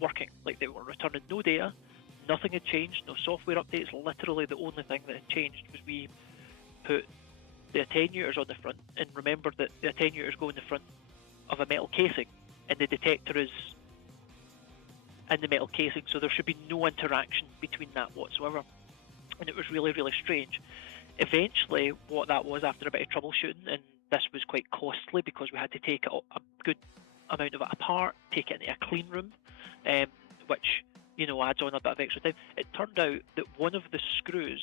working. Like they were returning no data, nothing had changed, no software updates. Literally the only thing that had changed was we put the attenuators on the front, and remember that the attenuators go in the front of a metal casing, and the detector is in the metal casing, so there should be no interaction between that whatsoever. And it was really, really strange. Eventually, what that was, after a bit of troubleshooting, and this was quite costly because we had to take a good amount of it apart, take it into a clean room, which adds on a bit of extra time. It turned out that one of the screws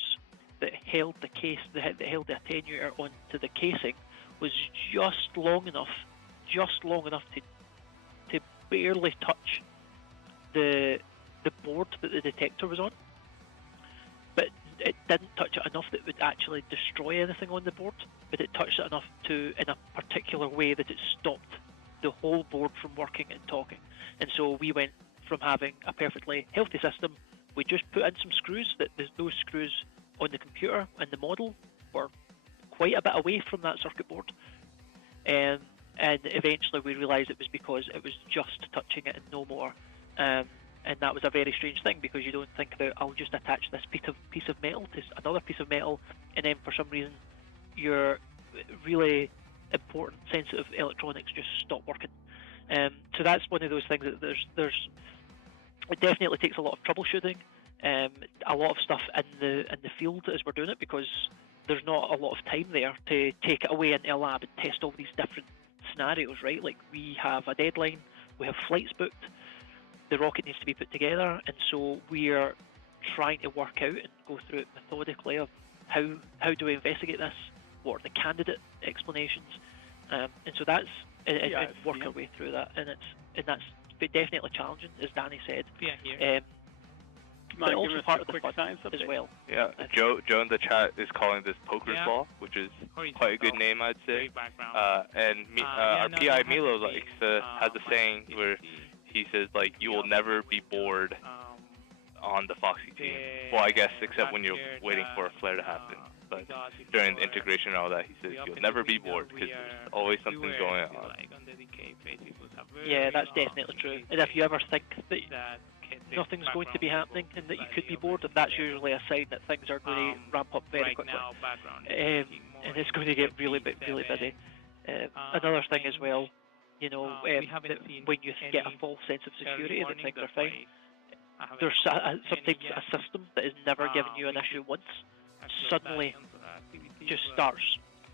that held the attenuator onto the casing was just long enough to barely touch the board that the detector was on, but it didn't touch it enough that it would actually destroy anything on the board, but it touched it enough to, in a particular way, that it stopped the whole board from working and talking. And so we went from having a perfectly healthy system, we just put in some screws, that those screws on the computer and the model were quite a bit away from that circuit board, and eventually we realised it was because it was just touching it and no more. And that was a very strange thing, because you don't think that I'll just attach this piece of metal to another piece of metal, and then for some reason your really important sensitive electronics just stop working. So that's one of those things that there's it definitely takes a lot of troubleshooting, a lot of stuff in the field as we're doing it, because there's not a lot of time there to take it away into a lab and test all these different scenarios, right? Like we have a deadline, we have flights booked, the rocket needs to be put together, and so we're trying to work out and go through it methodically of how do we investigate this, what are the candidate explanations, and so that's and work our way through that, and that's definitely challenging, as Danny said. Yeah, here. But also part of the quick science update as well. Yeah, Joe in the chat is calling this poker's ball, which is quite a good name, I'd say. And our PI Milo has a saying where he says, like, you will never be bored on the FOXSI team. Well, I guess except when you're waiting for a flare to happen. But during the integration and all that, he says you'll never be bored because there's always something going on. Yeah, that's definitely true. And if you ever think that nothing's going to be happening and that you could be bored, that's usually a sign that things are going to ramp up very quickly. And it's going to get really busy. Another thing as well, when you get a false sense of security that things are fine, there's sometimes a system that has never given you an issue once suddenly just starts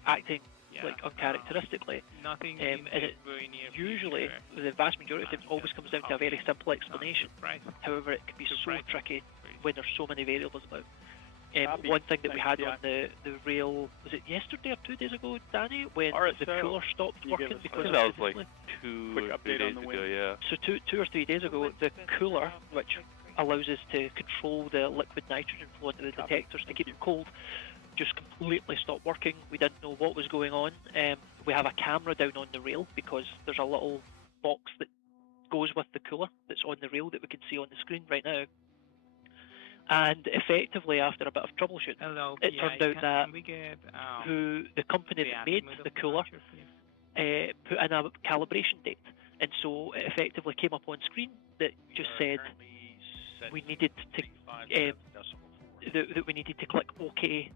acting like uncharacteristically. And it usually, the vast majority of it always comes down to a very simple explanation. However, it can be so tricky when there's so many variables about. One thing that we had on the rail, was it yesterday or 2 days ago, Danny, when the cooler stopped working because that was like 2 or 3 days ago, yeah. So two or 3 days ago, the cooler, which allows us to control the liquid nitrogen flow into the detectors to keep them cold, just completely stopped working. We didn't know what was going on. We have a camera down on the rail because there's a little box that goes with the cooler that's on the rail that we can see on the screen right now. And effectively, after a bit of troubleshooting, it turned out that the company that made the cooler put in a calibration date, and so it effectively came up on screen that just said we needed to that we needed to click OK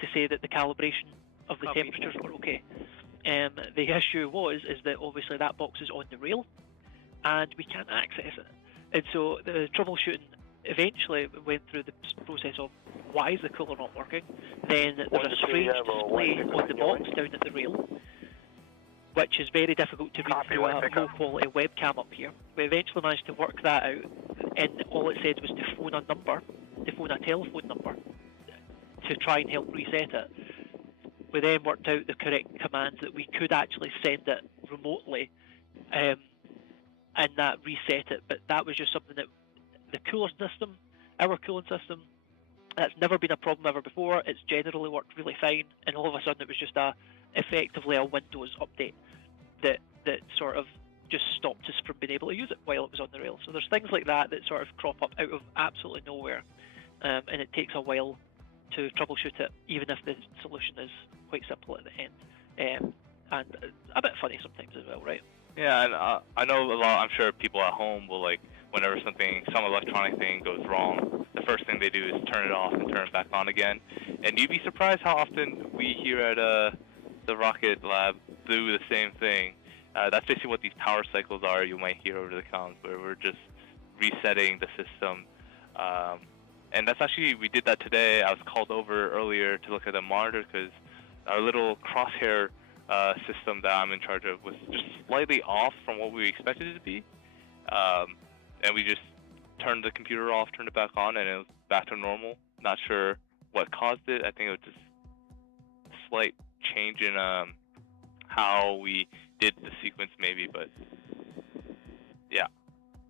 to say that the calibration of the temperatures were okay. The issue is that obviously that box is on the rail and we can't access it, and so the troubleshooting eventually went through the process of why is the cooler not working. Then there's a strange display on the box down at the rail, which is very difficult to read through a low quality webcam up here. We eventually managed to work that out, and all it said was to phone a telephone number to try and help reset it. We then worked out the correct commands that we could actually send it remotely and that reset it, but that was just something that the cooler system, our cooling system, that's never been a problem ever before. It's generally worked really fine, and all of a sudden it was just effectively a Windows update that sort of just stopped us from being able to use it while it was on the rail. So there's things like that sort of crop up out of absolutely nowhere, and it takes a while to troubleshoot it, even if the solution is quite simple at the end, and a bit funny sometimes as well, right? Yeah, and I know a lot. I'm sure people at home will whenever some electronic thing goes wrong, the first thing they do is turn it off and turn it back on again. And you'd be surprised how often we here at the Rocket Lab do the same thing. That's basically what these power cycles are. You might hear over the comms, where we're just resetting the system. And that's actually, we did that today. I was called over earlier to look at the monitor because our little crosshair system that I'm in charge of was just slightly off from what we expected it to be. And we just turned the computer off, turned it back on, and it was back to normal. Not sure what caused it. I think it was just a slight change in how we did the sequence maybe, but yeah.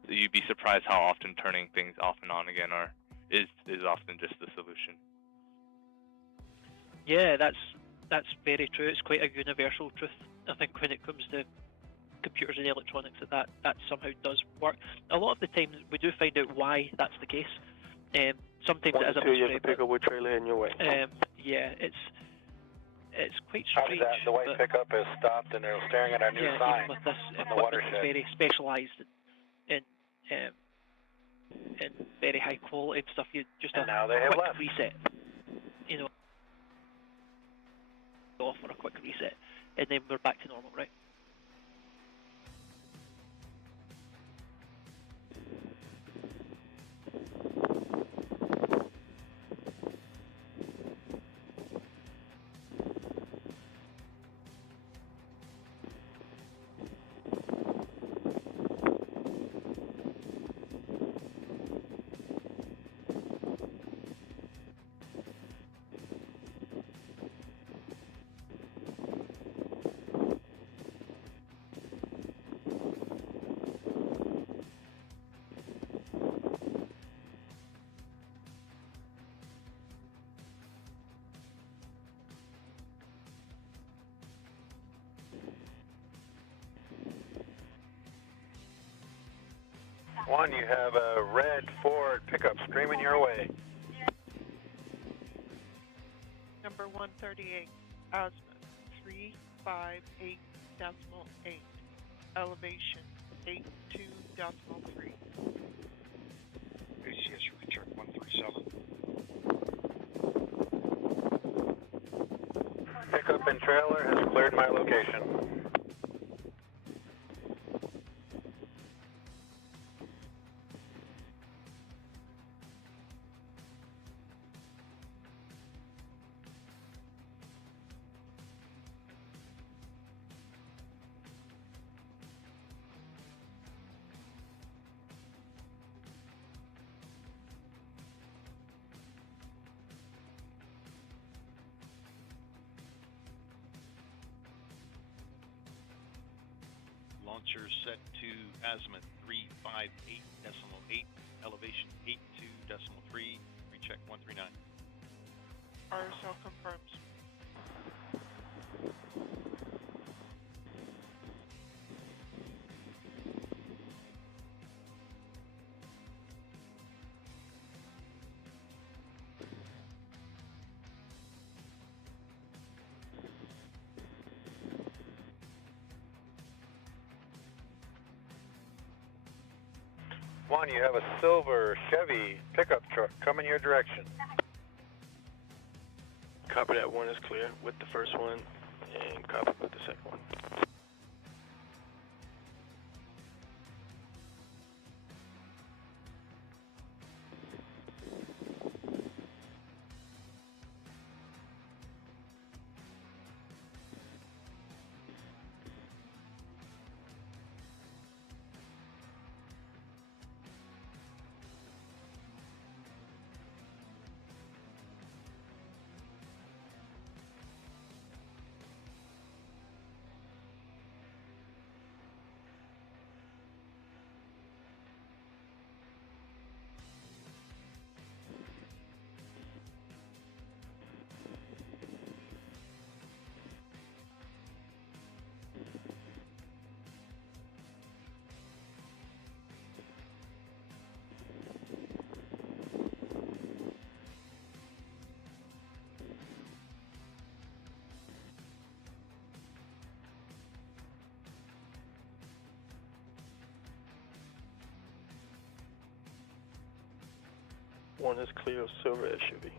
You'd be surprised how often turning things off and on again is often just the solution. Yeah, that's very true. It's quite a universal truth. I think when it comes to computers and electronics, that somehow does work. A lot of the time we do find out why that's the case. Sometimes it is a mystery, pickup with trailer heading your way. Yeah, it's quite strange. The white pickup has stopped and they're staring at our new sign even with this on the equipment, watershed. it's very specialised in very high quality and stuff. You just And now they a have quick left. reset, off for a quick reset, and then we're back to normal, right? One, you have a red Ford pickup streaming your way. Number 138, azimuth 358.8, elevation 82.3. ACS recheck 137. Pickup and trailer has cleared my location. launcher set to azimuth 358.8, elevation 82.3, recheck 139. RSL confirms. One, you have a silver Chevy pickup truck coming your direction. Copy that. One is clear with the first one, and copy with the second one. One is clear, silver SUV.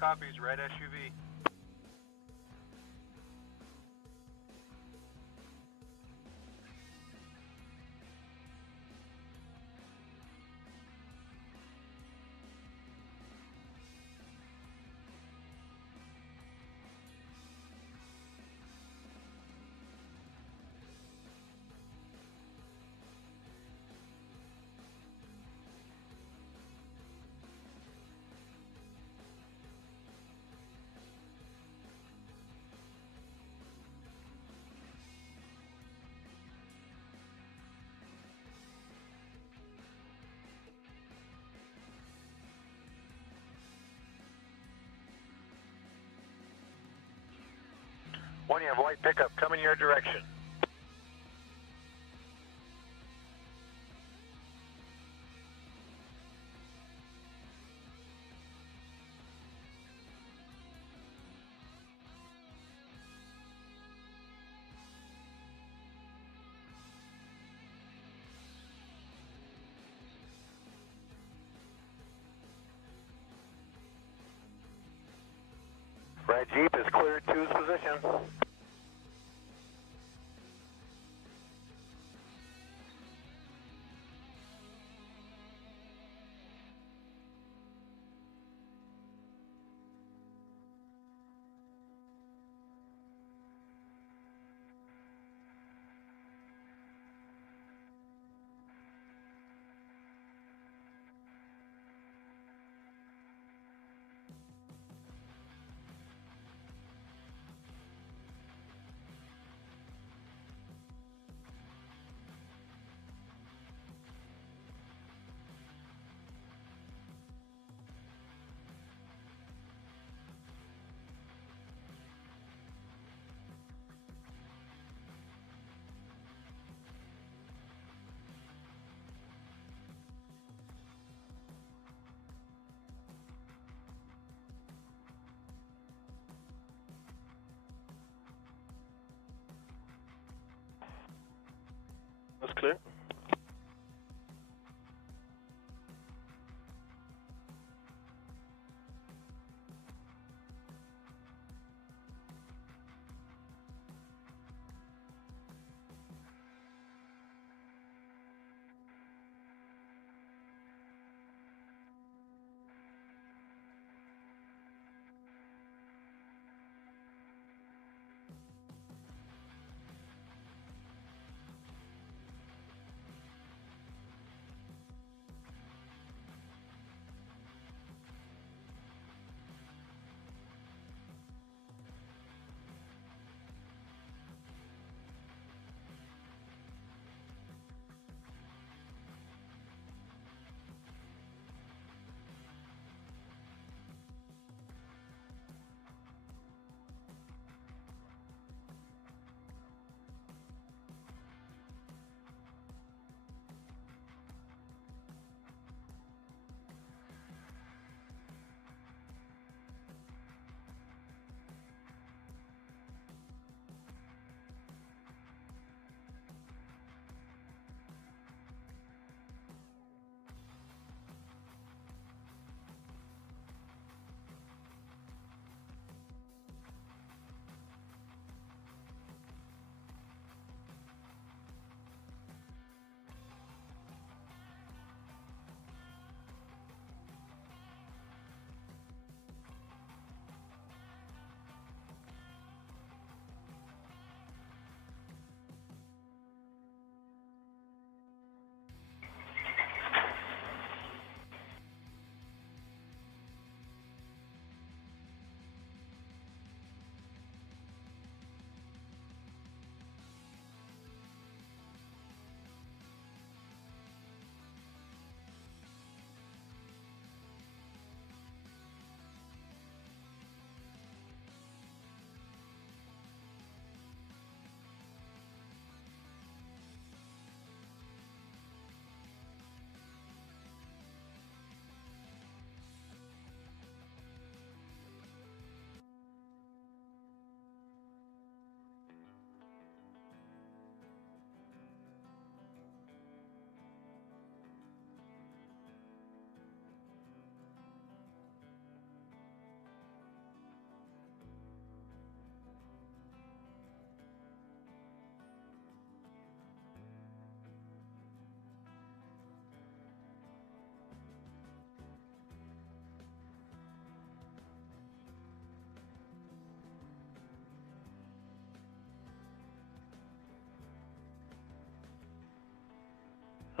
copies, red SUV. One, you have a white pickup coming your direction. Red Jeep is cleared to his position.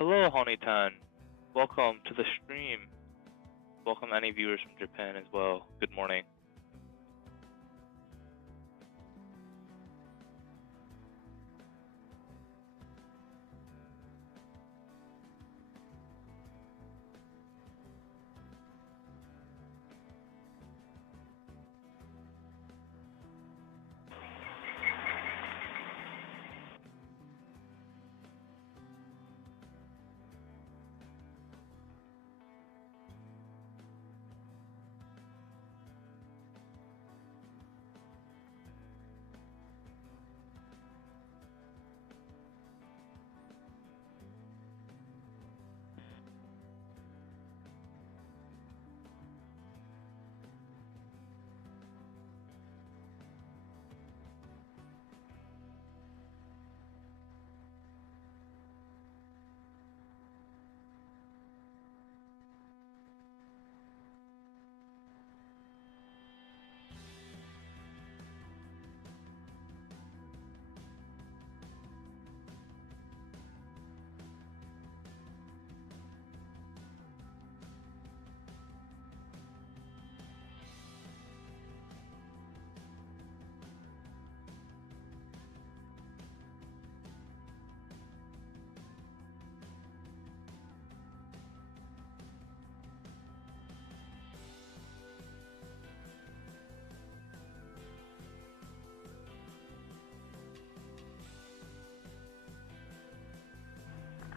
Hello, Honeytan. Welcome to the stream. Welcome any viewers from Japan as well. Good morning.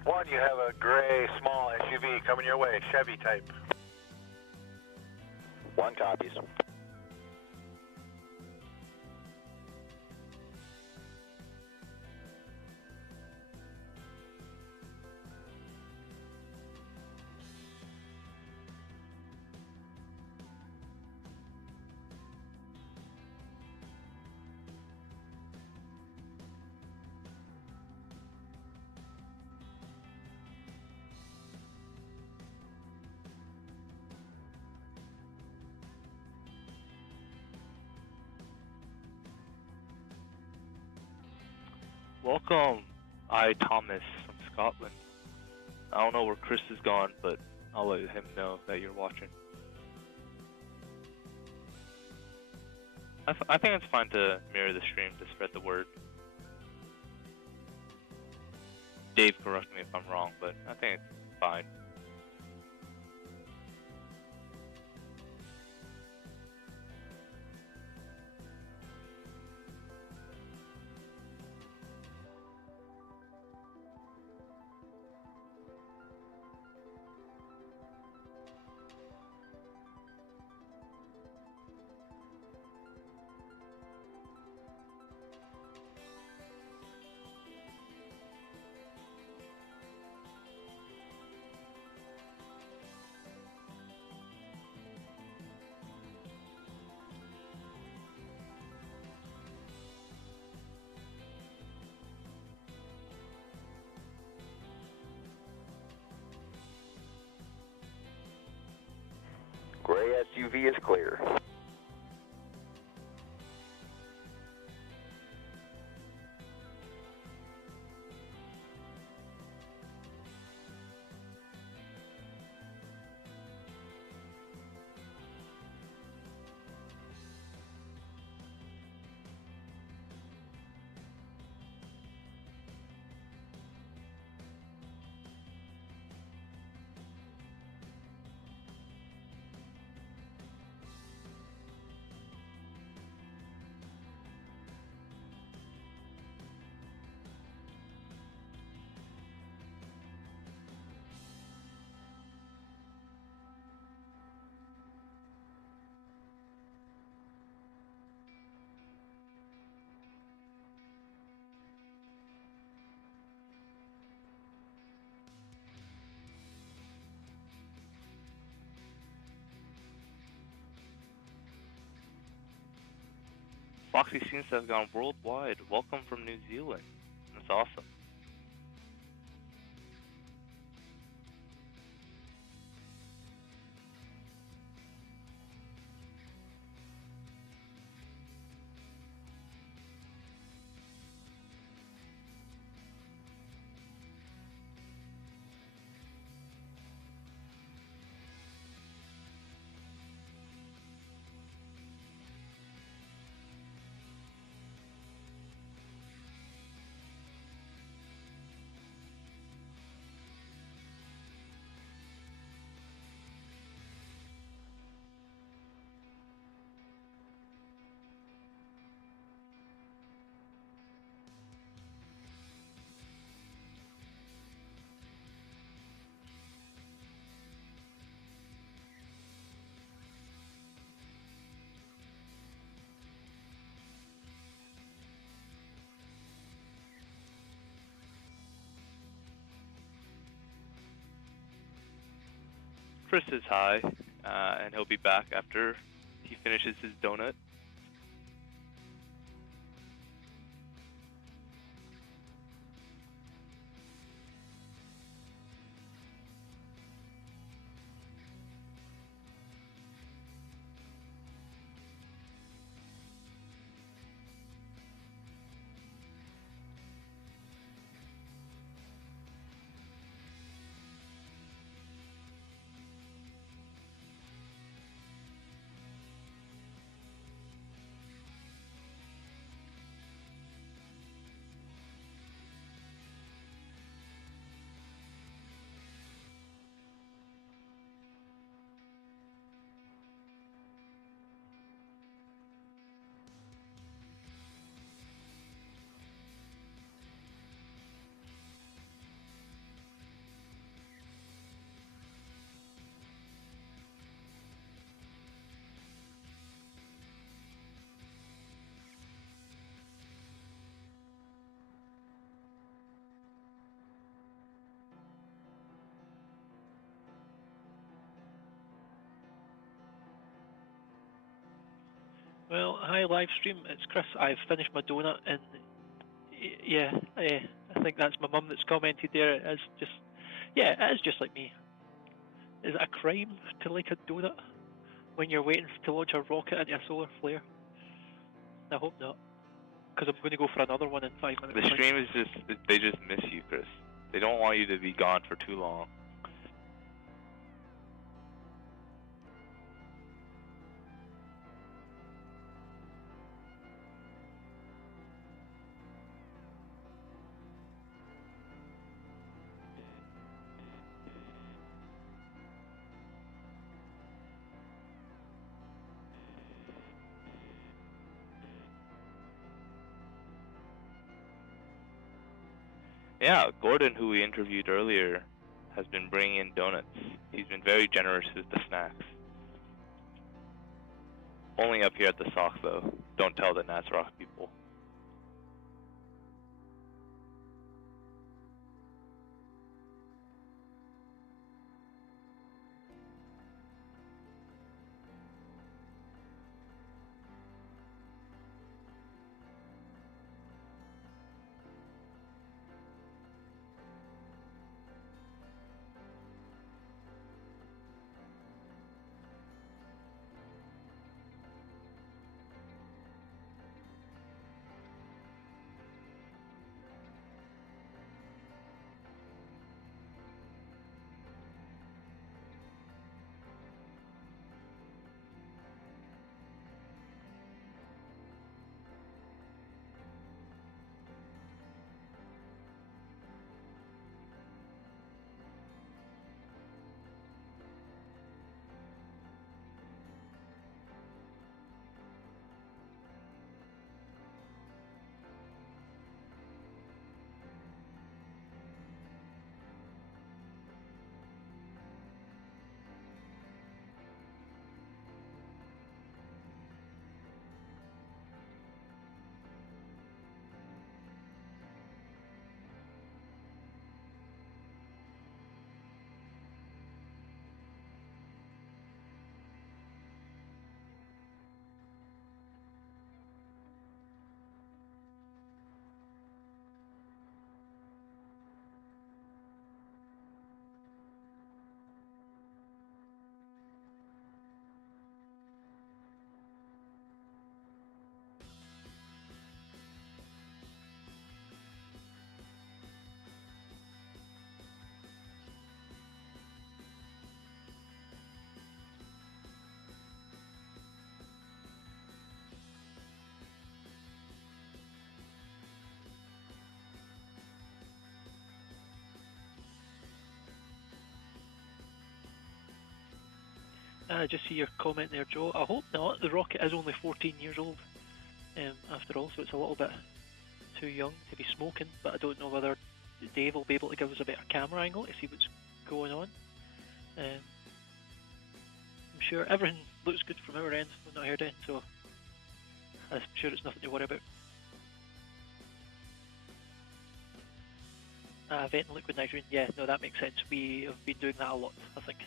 One, you have a gray small SUV coming your way, Chevy type. One copies. Welcome, Thomas from Scotland. I don't know where Chris is gone, but I'll let him know that you're watching. I think it's fine to mirror the stream to spread the word. Dave, correct me if I'm wrong, but I think it's fine. Gray SUV is clear. Foxy seems to have gone worldwide. Welcome from New Zealand. That's awesome. Chris is high, and he'll be back after he finishes his donut. Well, hi live stream. It's Chris. I've finished my donut, and yeah, I think that's my mum that's commented there. It's just, yeah, it is just like me. Is it a crime to like a donut when you're waiting to launch a rocket into a solar flare? I hope not, because I'm going to go for another one in 5 minutes. The stream is just, they just miss you, Chris. They don't want you to be gone for too long. Yeah, Gordon, who we interviewed earlier, has been bringing in donuts. He's been very generous with the snacks. Only up here at the SOC, though. Don't tell the Nazrock people. I just see your comment there, Joe. I hope not. The rocket is only 14 years old, after all, so it's a little bit too young to be smoking. But I don't know whether Dave will be able to give us a better camera angle to see what's going on. I'm sure everything looks good from our end, from not our end, so I'm sure it's nothing to worry about. Vent and liquid nitrogen, yeah, no, that makes sense. We have been doing that a lot, I think.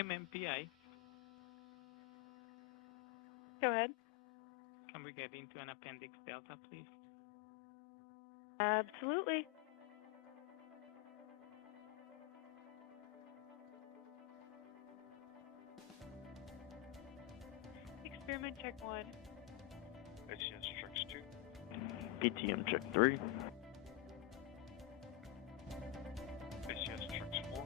MMPI, Go ahead. can we get into an appendix delta, please? Absolutely. Experiment check 1. ACS checks 2. PTM check 3. ACS checks 4.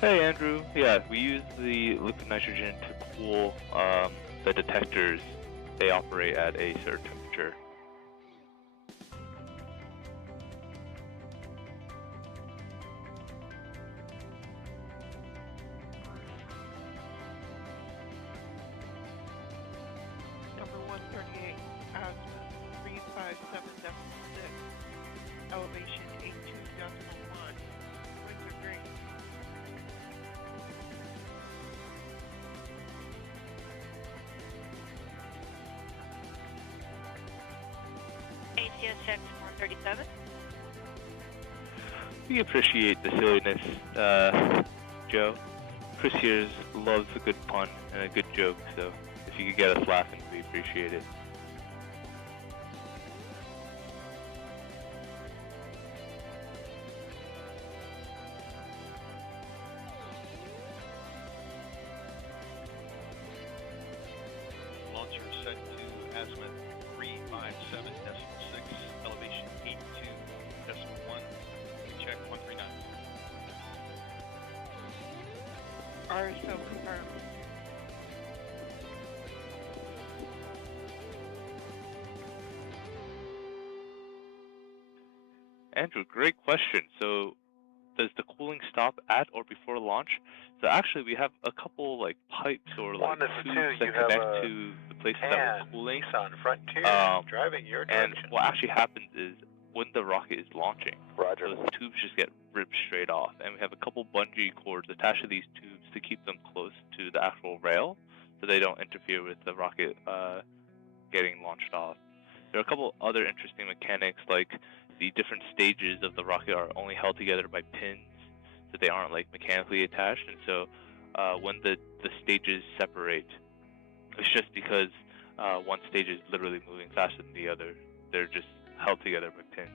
Hey Andrew, yeah, we use the liquid nitrogen to cool the detectors. They operate at a certain temperature. Number 138, azimuth 357.6, elevation 82.1, winds are green. ACS checks 437. We appreciate the silliness, Joe. Chris here loves a good pun and a good joke, so if you could get us laughing, we appreciate it. Launcher set to azimuth 357.6, elevation 82.1. Check 139. RSO confirmed. Andrew, great question. So, does the cooling stop at or before launch? So actually, we have a couple like pipes or like tubes that connect to the places that we're cooling. Nissan Frontier driving your And direction. what actually happens is when the rocket is launching, Roger. those tubes just get ripped straight off, and we have a couple bungee cords attached to these tubes to keep them close to the actual rail, so they don't interfere with the rocket getting launched off. There are a couple other interesting mechanics, like the different stages of the rocket are only held together by pins, so they aren't like mechanically attached. And so when the stages separate, it's just because one stage is literally moving faster than the other. They're just held together by pins.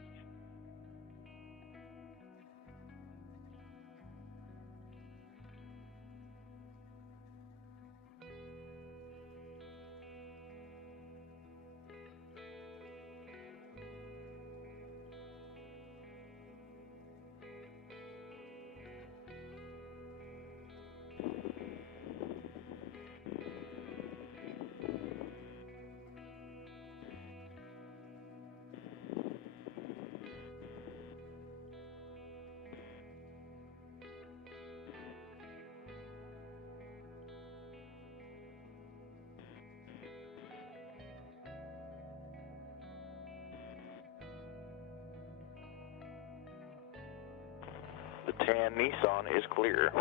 The tan Nissan is clear.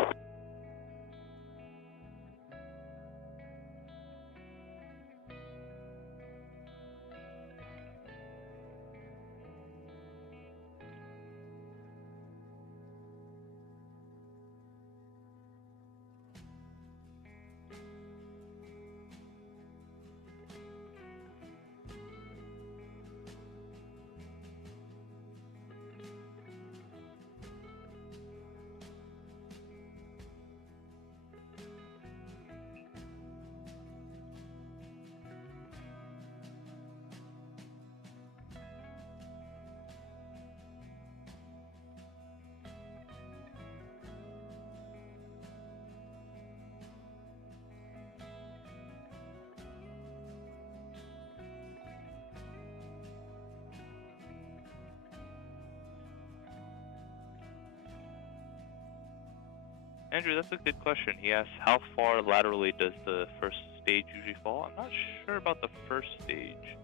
Andrew, that's a good question. He asks, how far laterally does the first stage usually fall? I'm not sure about the first stage.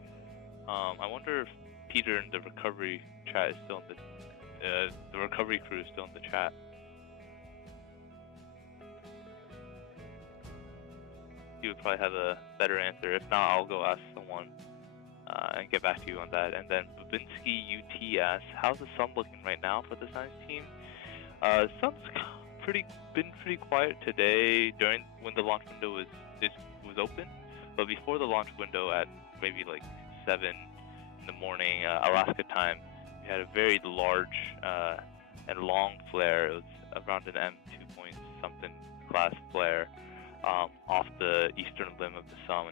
I wonder if Peter in the recovery chat is still in the recovery crew is still in the chat. He would probably have a better answer. If not, I'll go ask someone and get back to you on that. And then Babinski UT asks, how's the sun looking right now for the science team? Sun's been pretty quiet today during when the launch window was open, but before the launch window at maybe like 7 in the morning Alaska time, we had a very large and long flare. It was around an M2 point something class flare off the eastern limb of the sun,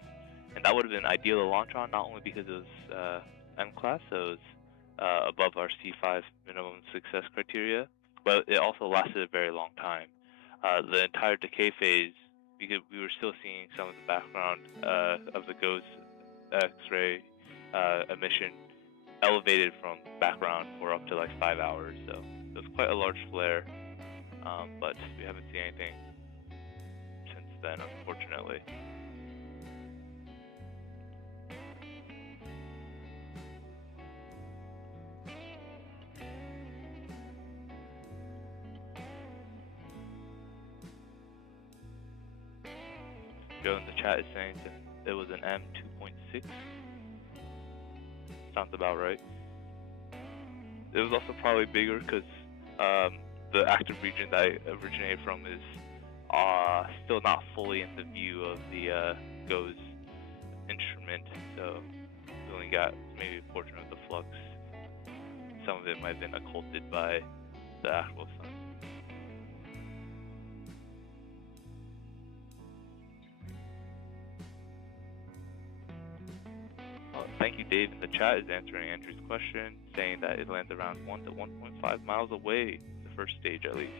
and that would have been ideal to launch on, not only because it was M class, so it was above our C5 minimum success criteria, but it also lasted a very long time. The entire decay phase, because we were still seeing some of the background of the GOES X-ray emission elevated from background for up to like 5 hours. So it was quite a large flare, but we haven't seen anything since then, unfortunately. Joe in the chat is saying that it was an M2.6. Sounds about right. It was also probably bigger because the active region that I originated from is still not fully in the view of the GOES instrument, so we only got maybe a portion of the flux. Some of it might have been occulted by the actual sun. Thank you, Dave in the chat is answering Andrew's question, saying that it lands around 1 to 1.5 miles away, the first stage at least.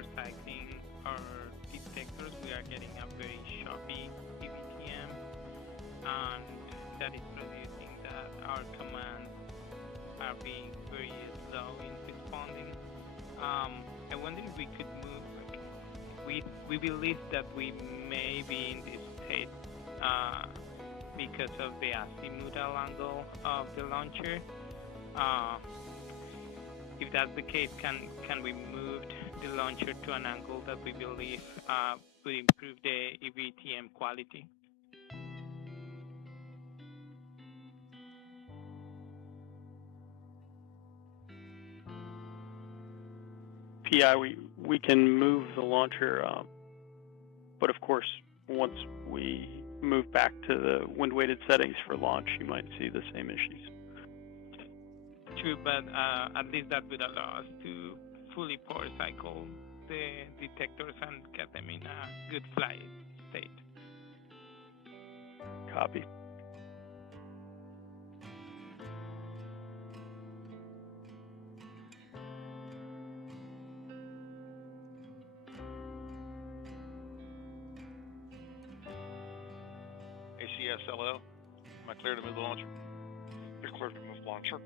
power cycling our detectors, we are getting a very choppy EVTM, and that is producing that our commands are being very slow in responding. I wonder if we could move. We believe that we may be in this state because of the azimuthal angle of the launcher. If that's the case, can we move the launcher to an angle that we believe would improve the EVTM quality? PI, we can move the launcher, but of course, once we move back to the wind-weighted settings for launch, you might see the same issues. True, but at least that would allow us to fully power cycle the detectors and get them in a good flight state. Copy. ACSLO, am I clear to move the launcher? You're clear to move launcher.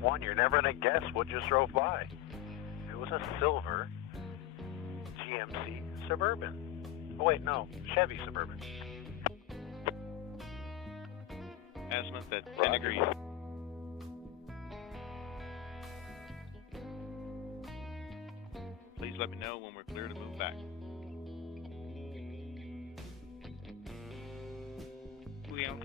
One, you're never going to guess what just drove by. It was a silver GMC Suburban. Oh, wait, no, Chevy Suburban. Azimuth at 10 degrees. Please let me know when we're clear to move back. Will.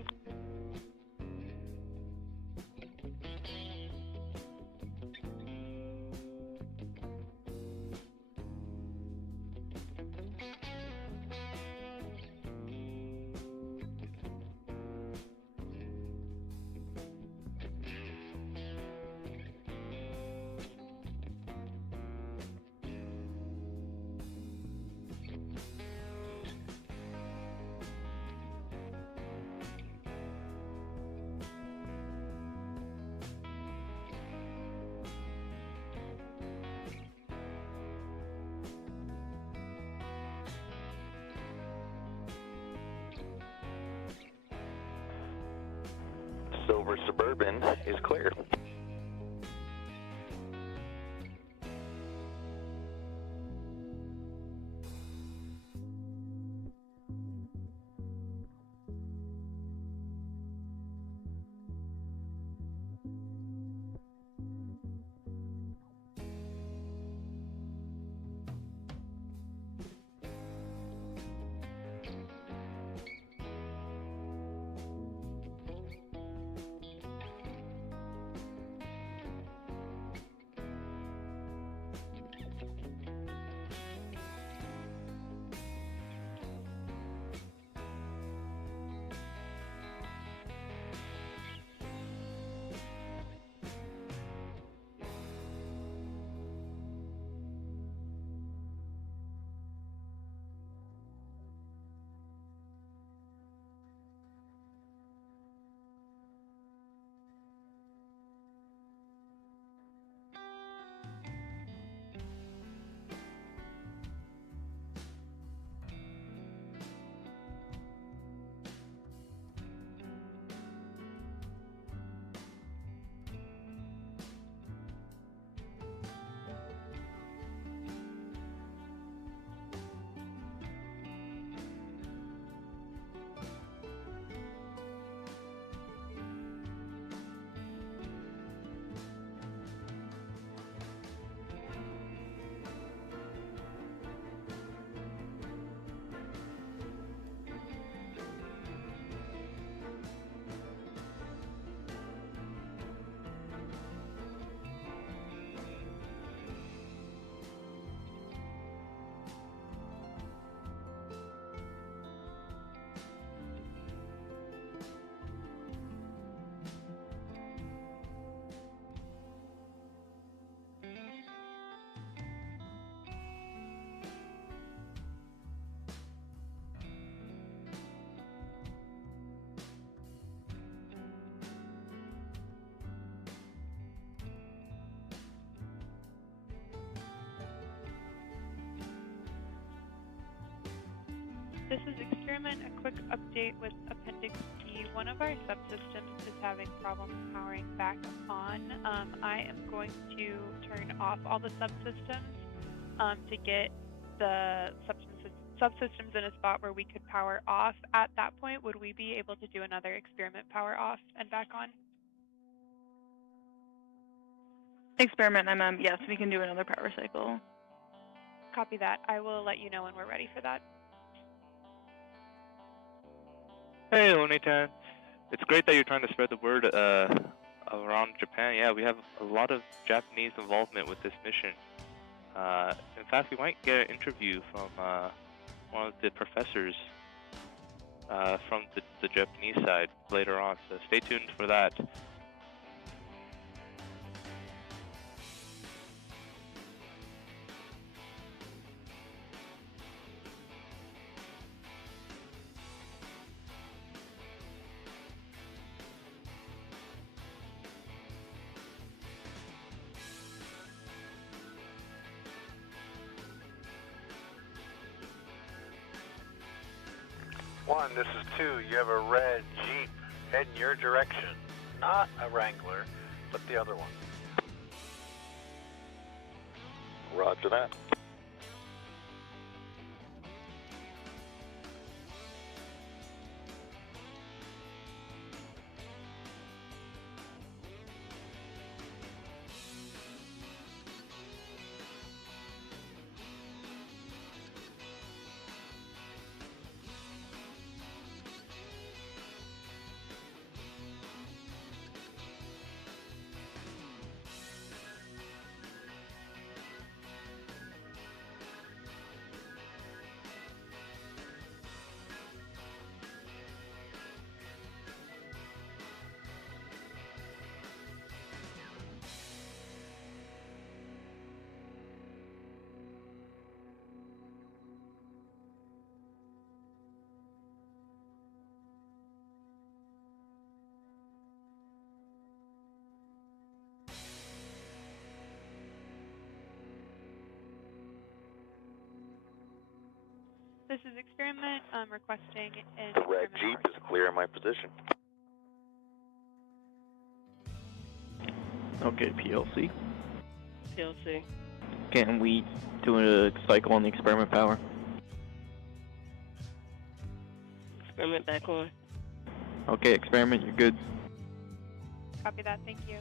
Silver Suburban is clear. This is Experiment. A quick update with Appendix D. One of our subsystems is having problems powering back on. I am going to turn off all the subsystems to get the subsystems in a spot where we could power off. At that point, would we be able to do another experiment power off and back on? Experiment, yes, we can do another power cycle. Copy that. I will let you know when we're ready for that. Hey, Onitan. It's great that you're trying to spread the word around Japan. Yeah, we have a lot of Japanese involvement with this mission. In fact, we might get an interview from one of the professors from the Japanese side later on, so stay tuned for that. One, this is 2. You have a red Jeep heading your direction. Not a Wrangler, but the other one. Roger that. This is Experiment. Requesting an Red Jeep is clear in my position. Okay, PLC. PLC. Can we do a cycle on the experiment power? Experiment back on. Okay, experiment, you're good. Copy that. Thank you.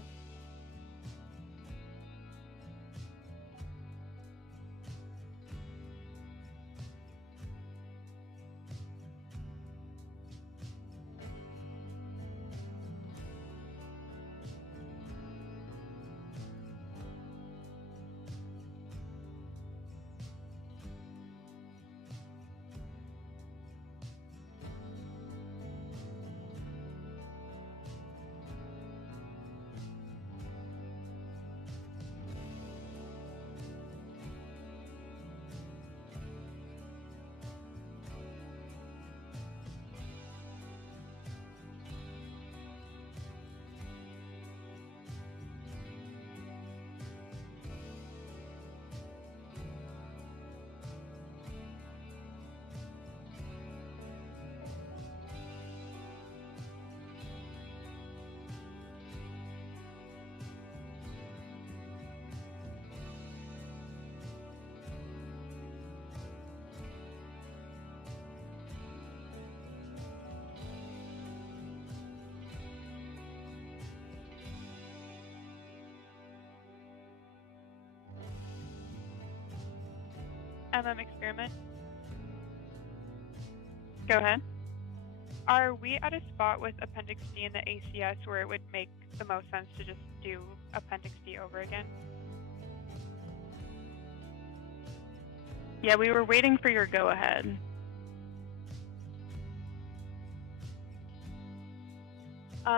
Experiment. Go ahead. Are we at a spot with Appendix D in the ACS where it would make the most sense to just do Appendix D over again? Yeah, we were waiting for your go-ahead.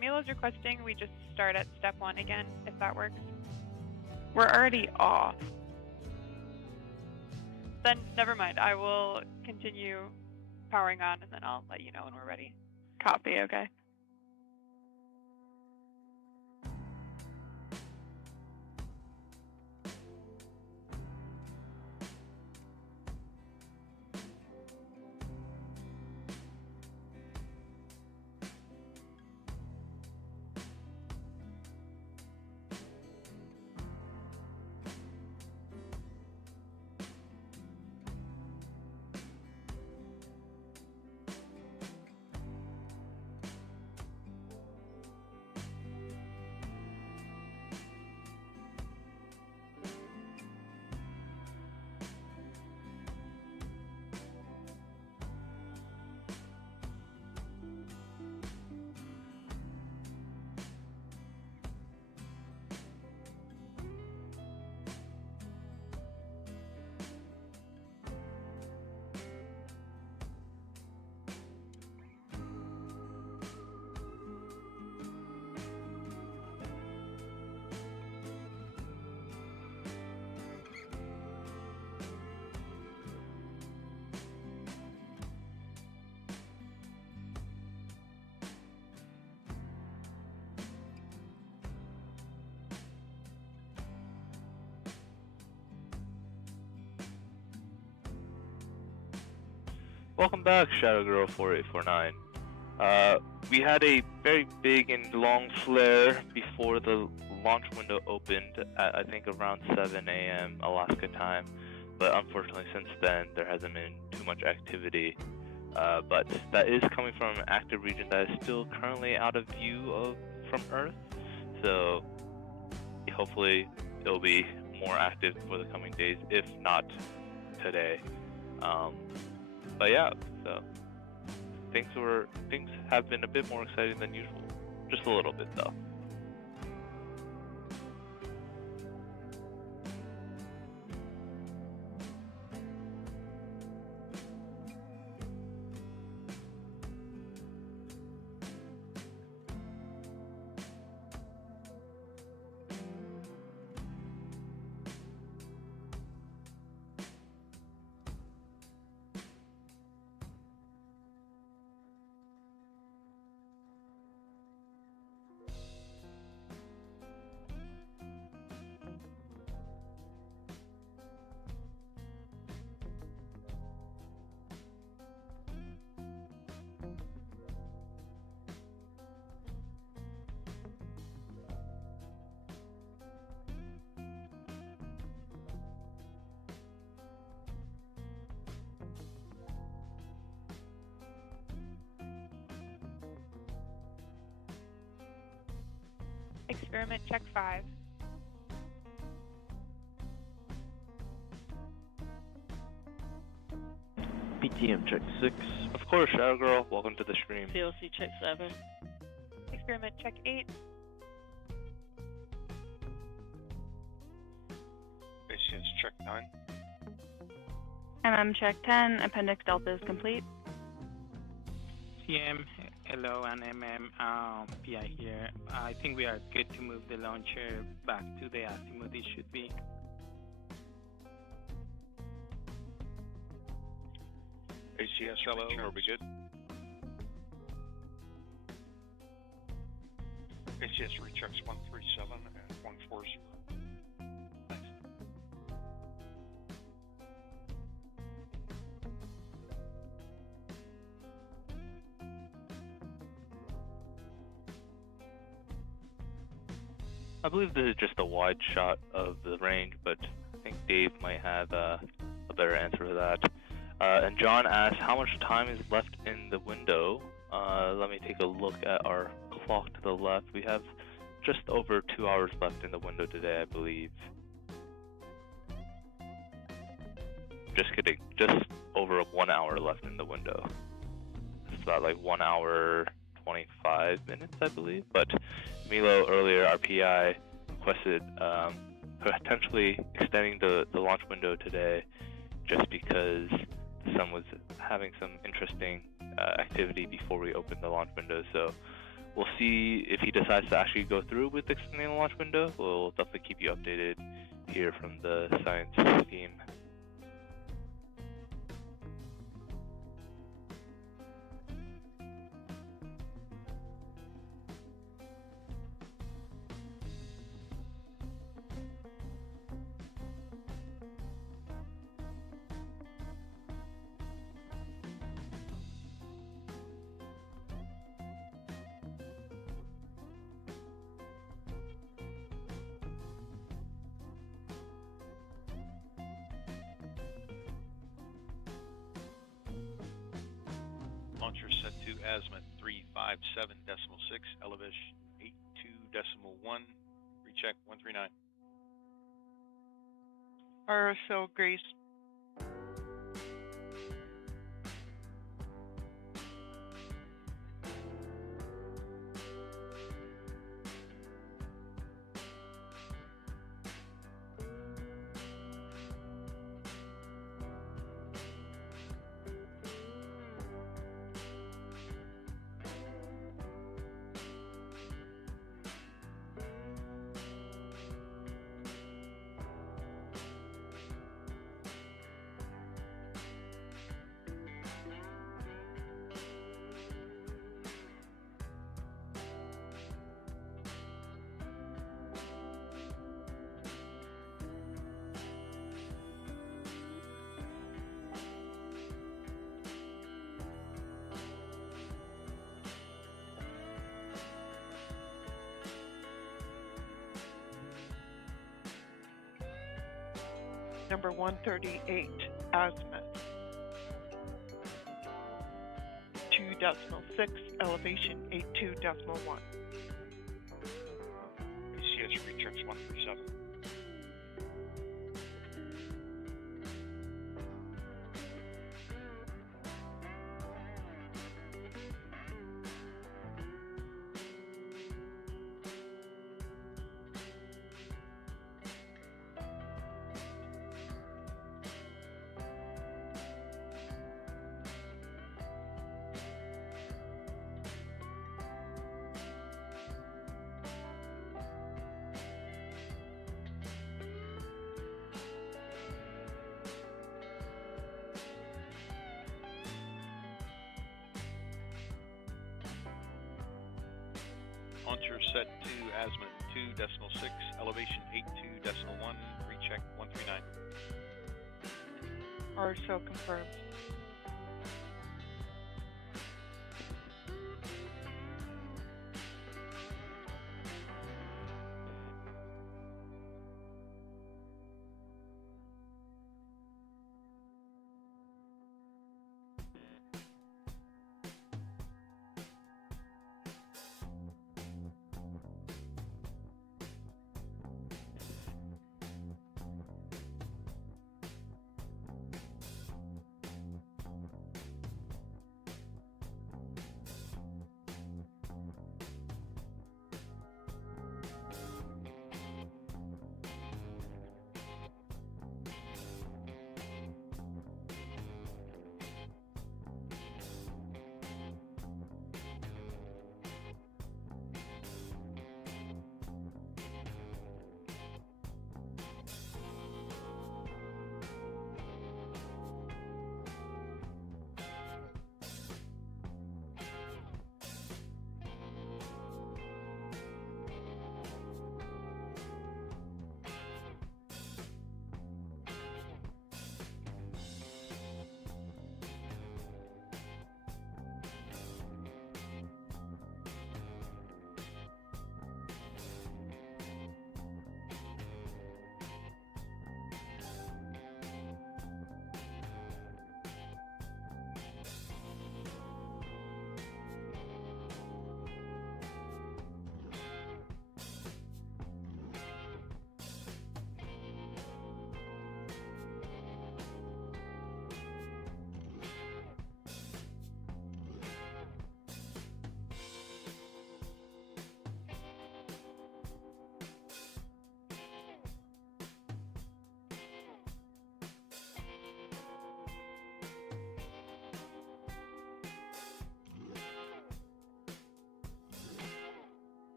Milo's requesting we just start at step 1 again, if that works. We're already off. Then never mind. I will continue powering on, and then I'll let you know when we're ready. Copy, okay. Welcome back, Shadow Girl 4849. We had a very big and long flare before the launch window opened at I think around 7 a.m. Alaska time, but unfortunately since then there hasn't been too much activity. But that is coming from an active region that is still currently out of view from Earth, so hopefully it'll be more active for the coming days, if not today. But yeah, so things have been a bit more exciting than usual, just a little bit though. Experiment check 5. PTM check 6. Of course, Shadow Girl, welcome to the stream. PLC check 7. Experiment check 8. ACS check 9. check 10. Appendix Delta is complete. CM, hello, and PI here. I think we are good to move the launcher back to the azimuth it should be. ACS LO, are we good? ACS rechecks 137 and 140. I believe this is just a wide shot of the range, but I think Dave might have a better answer to that. And John asked how much time is left in the window. Let me take a look at our clock to the left. We have just over 2 hours left in the window today, I believe. Just kidding, just over 1 hour left in the window. It's about like 1 hour 25 minutes, I believe. But Milo earlier, our PI, requested potentially extending the launch window today, just because the sun was having some interesting activity before we opened the launch window. So we'll see if he decides to actually go through with extending the launch window. We'll definitely keep you updated here from the science team. Launcher set to azimuth 357.6, elevation 82.1, recheck 139. RSL Grace. number 138, azimuth. 2.6, elevation 82.1. ACS recheck 137. Launcher set to azimuth 2.6, elevation 82.1, recheck 139. RSO confirmed.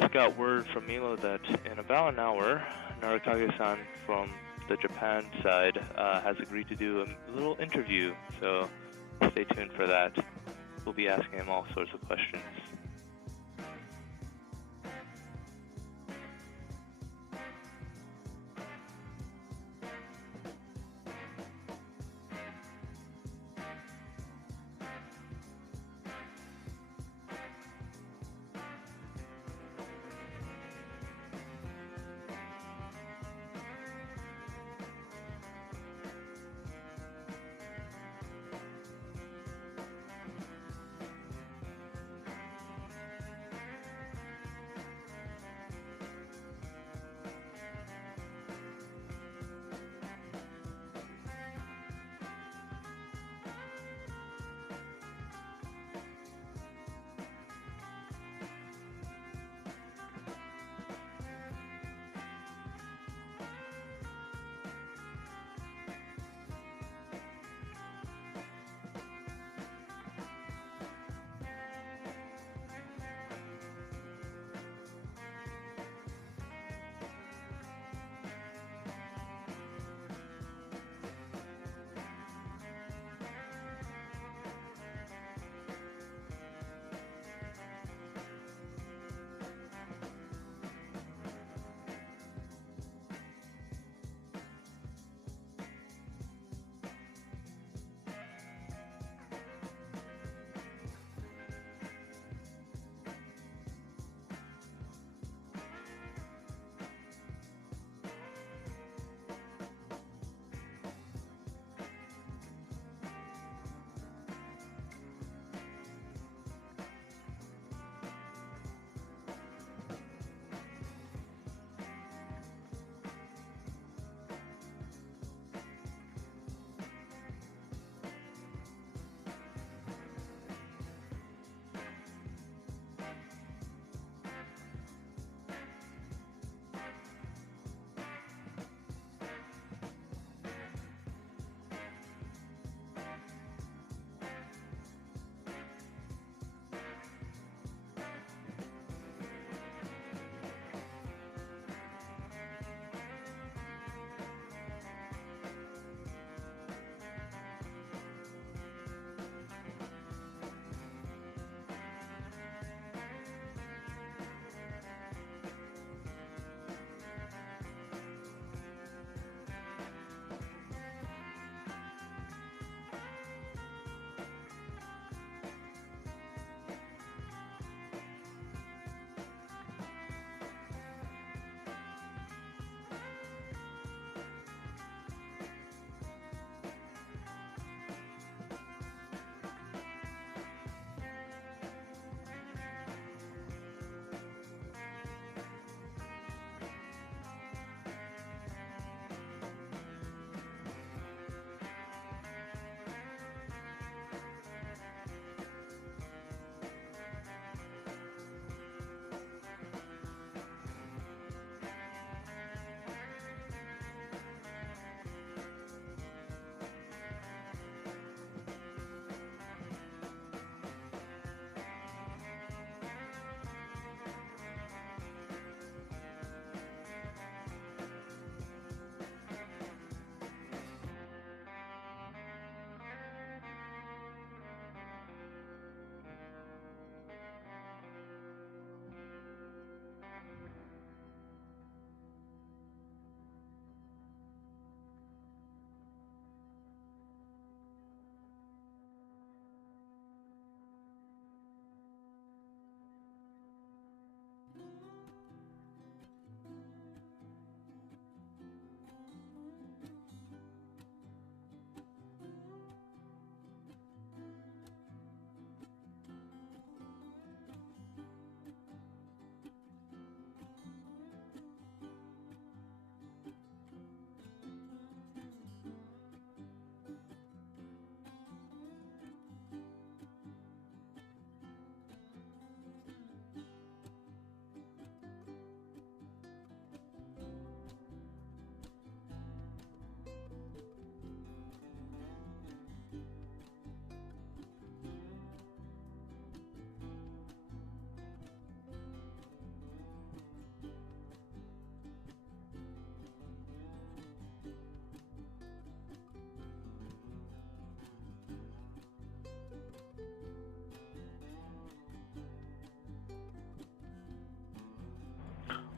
just got word from Milo that in about an hour, Narakage-san from the Japan side has agreed to do a little interview, so stay tuned for that. We'll be asking him all sorts of questions.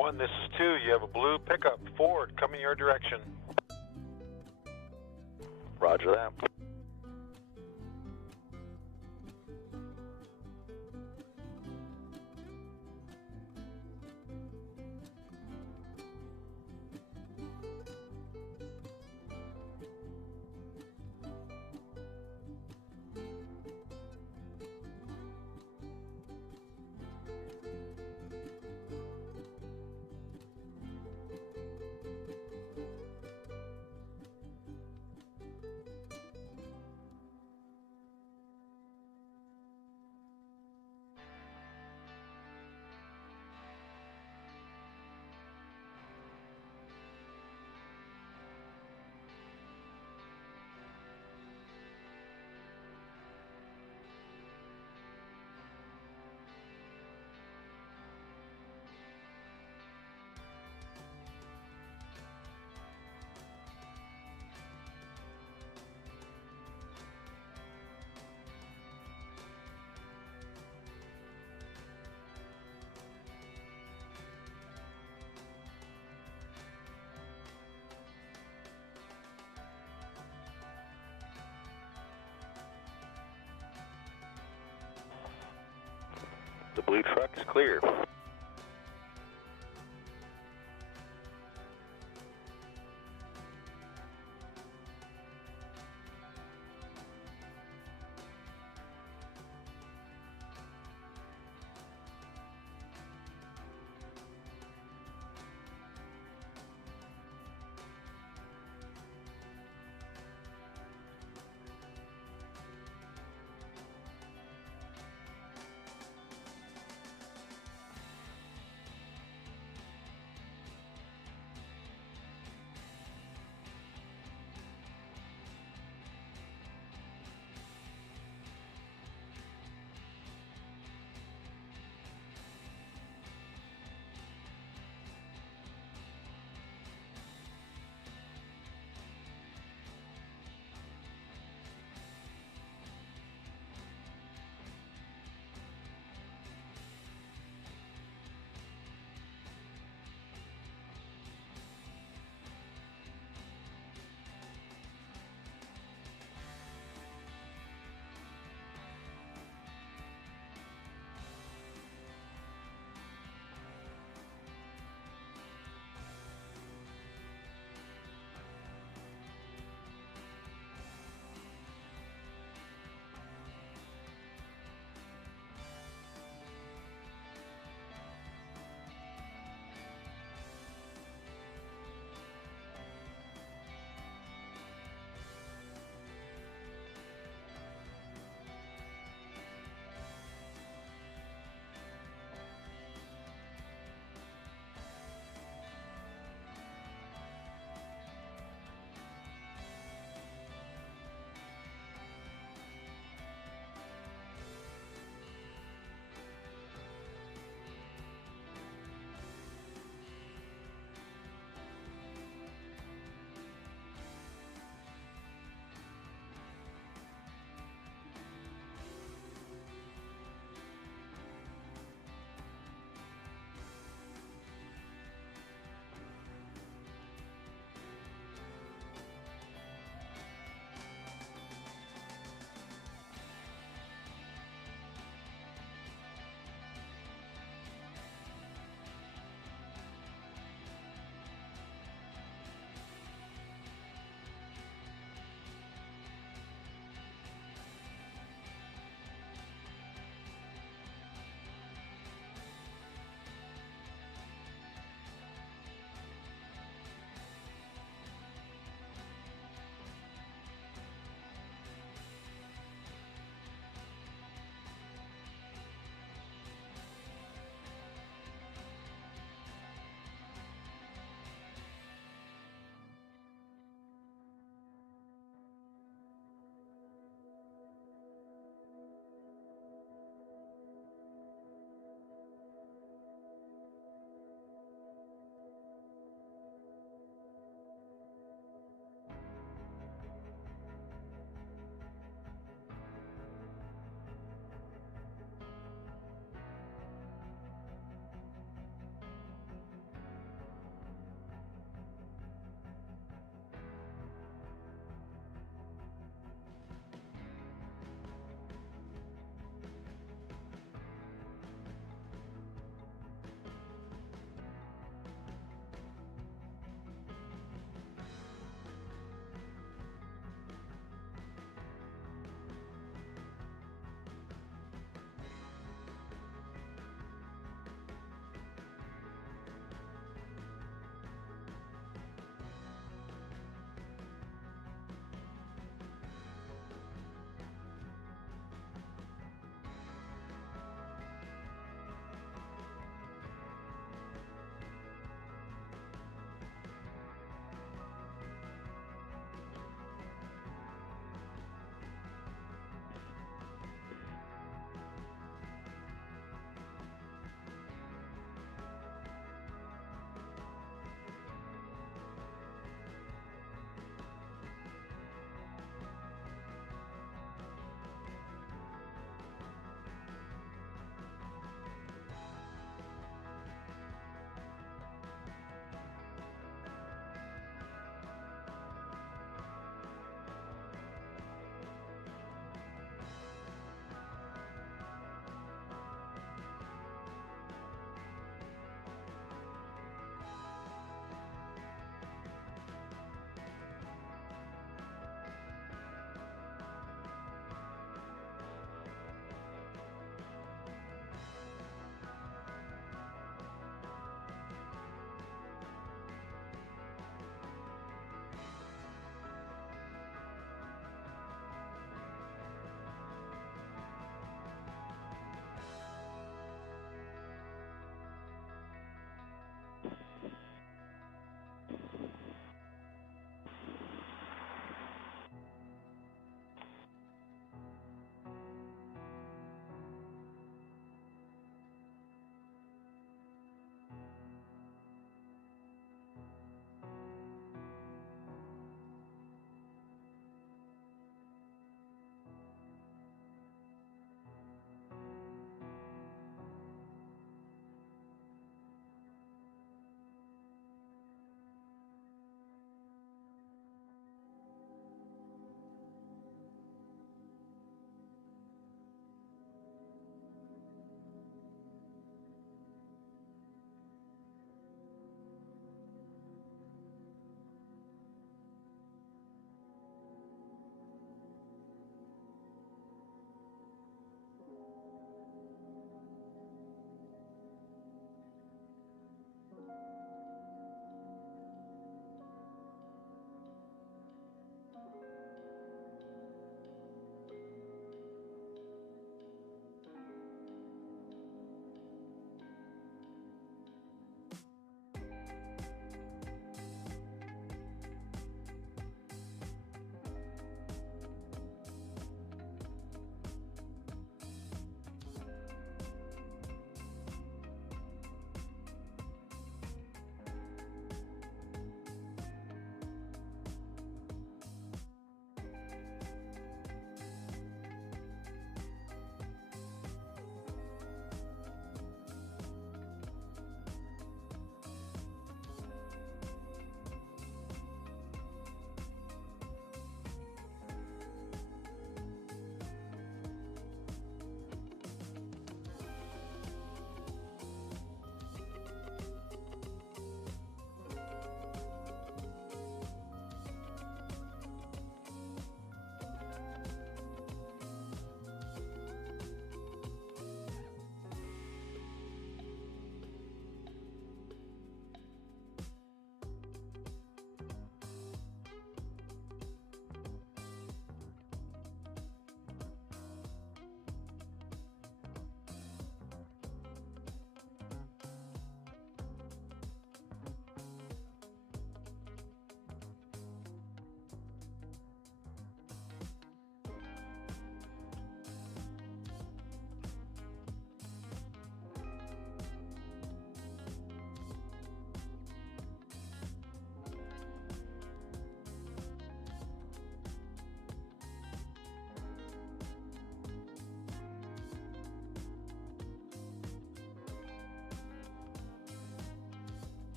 1, this is 2. You have a blue pickup, Ford, coming your direction. Roger that. The blue truck is clear.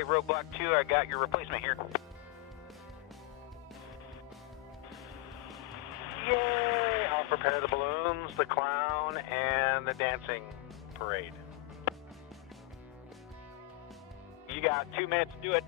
Okay, roadblock 2, I got your replacement here. Yay! I'll prepare the balloons, the clown, and the dancing parade. You got 2 minutes to do it.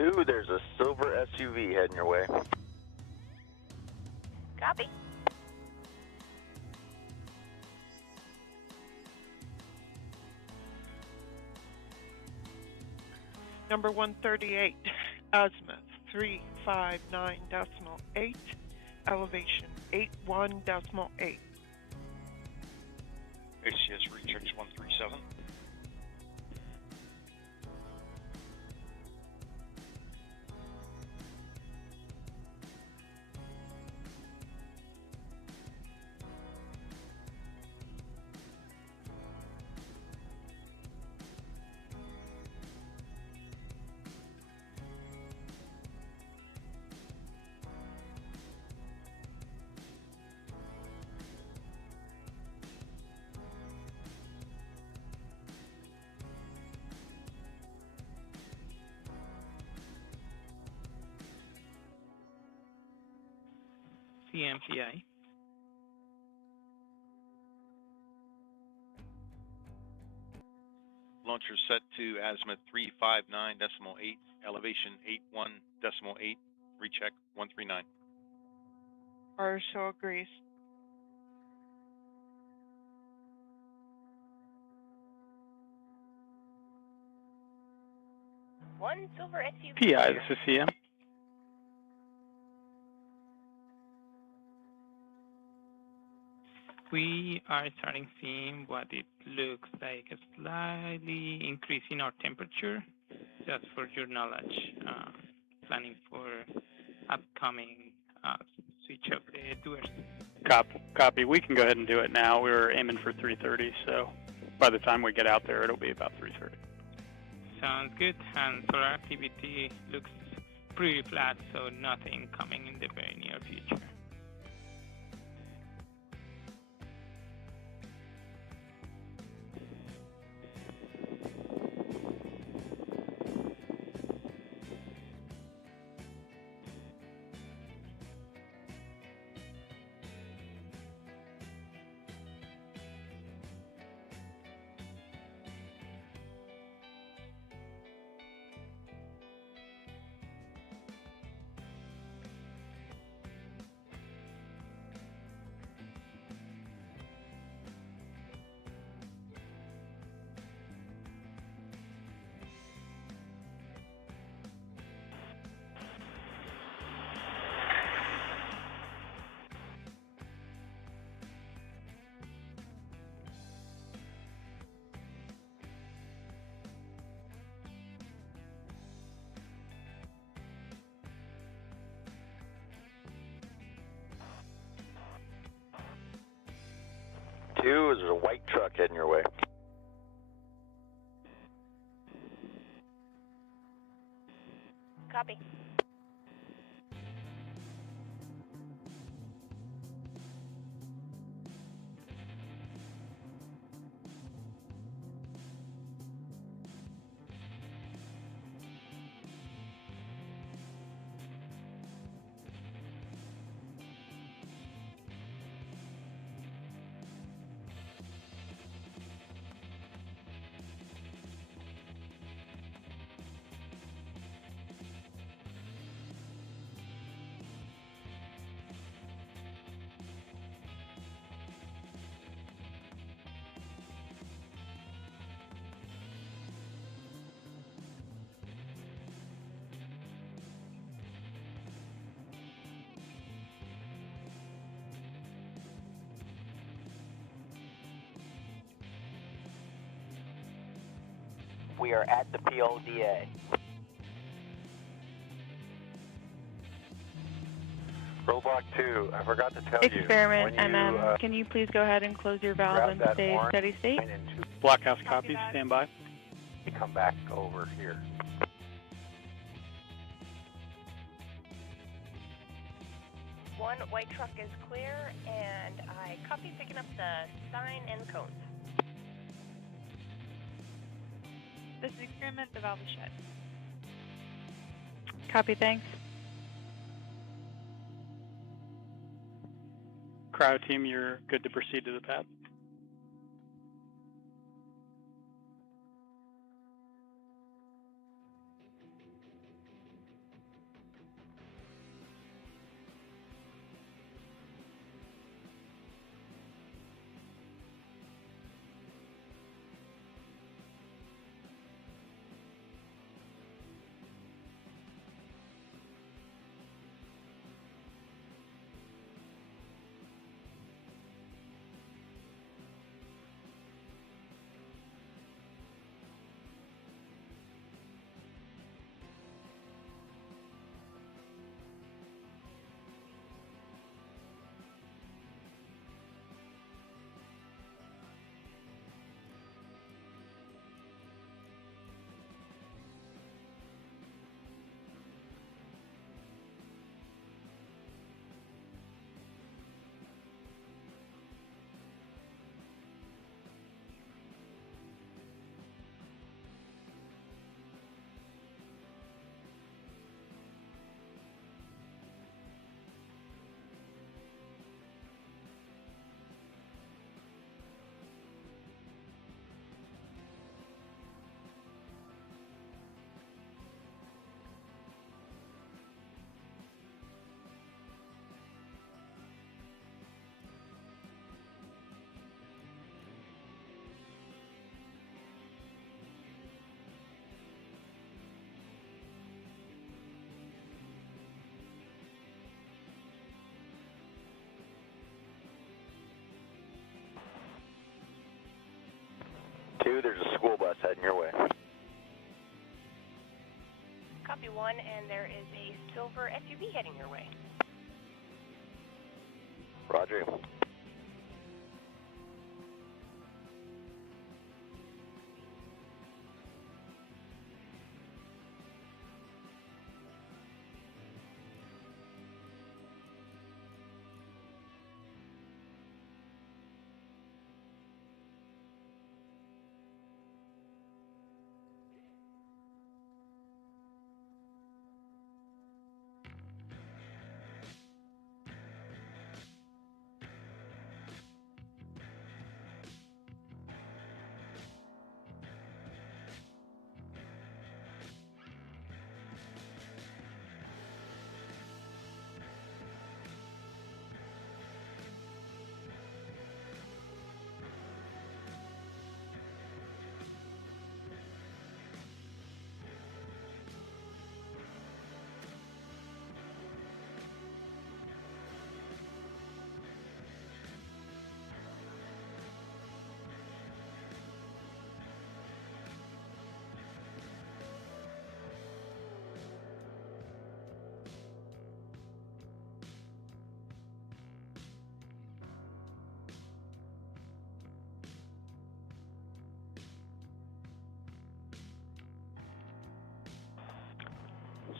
2, there's a silver SUV heading your way. Copy. Number 138, azimuth 359.8, elevation 81.8. HCS rechecks 137. CMPI. Launcher set to azimuth 359.8, elevation 81.8, recheck 139. RSO agrees. One silver SUV. PI, this is CM. We are starting seeing what it looks like a slightly increase in our temperature, just for your knowledge, planning for upcoming switch of the doers. Copy. We can go ahead and do it now. We were aiming for 3:30, so by the time we get out there, it'll be about 3:30. Sounds good. And solar activity looks pretty flat, so nothing coming in the very near future. Two, there's a white truck heading your way. Copy. We are at the PLDA. Roadblock 2, I forgot to tell Experiment, you. MM. Can you please go ahead and close your valve and stay steady state? Blockhouse copies, stand by. Come back over here. One white truck is clear, and I copy picking up the sign and cones. This is experiment, the valve is shut. Copy, thanks. Cryo team, you're good to proceed to the pad. 2, there's a school bus heading your way. Copy 1, and there is a silver SUV heading your way. Roger.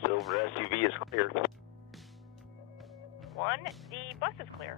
Silver SUV is clear. 1, the bus is clear.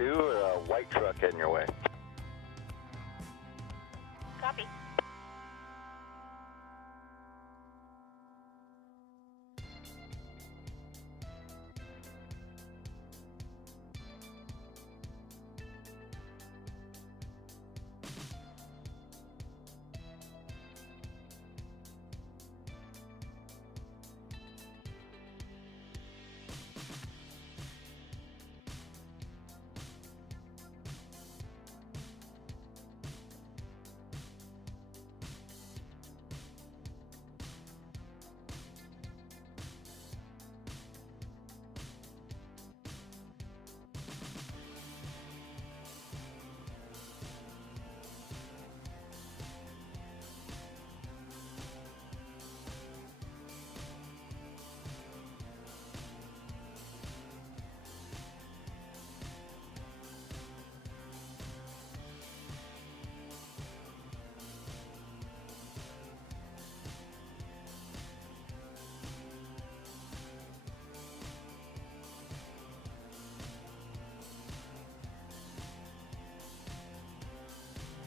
2, a white truck heading your way. Copy.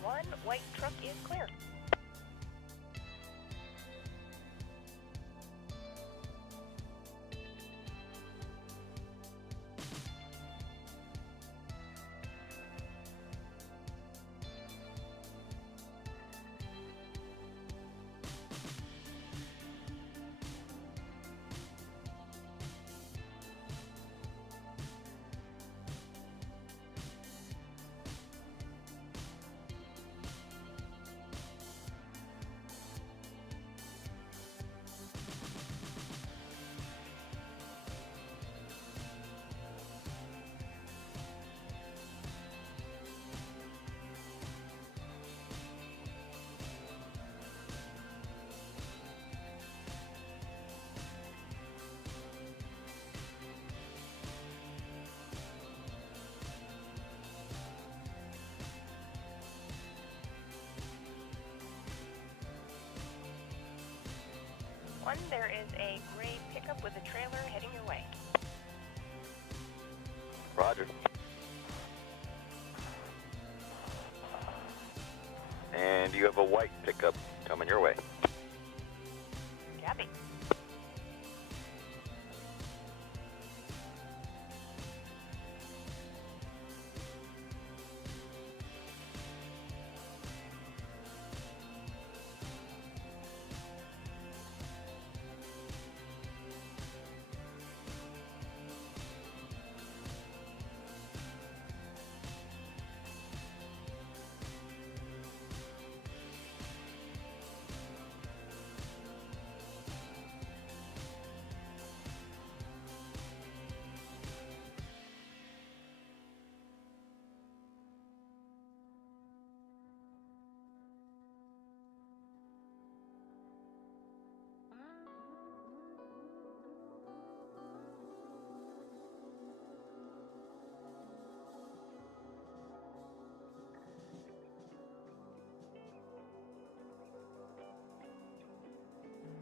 One white truck is clear. One, there is a gray pickup with a trailer heading your way. Roger. And you have a white pickup coming your way. Copy.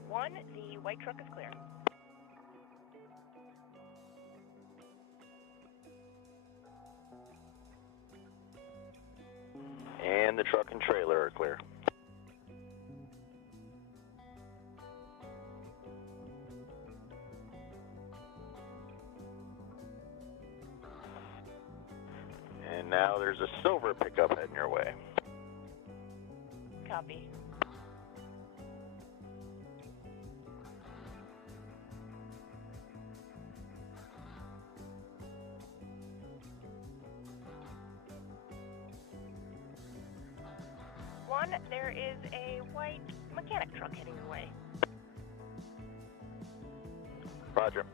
One, the white truck is clear. And the truck and trailer are clear. And now there's a silver pickup heading your way. Copy. One, there is a white mechanic truck heading your way. Roger.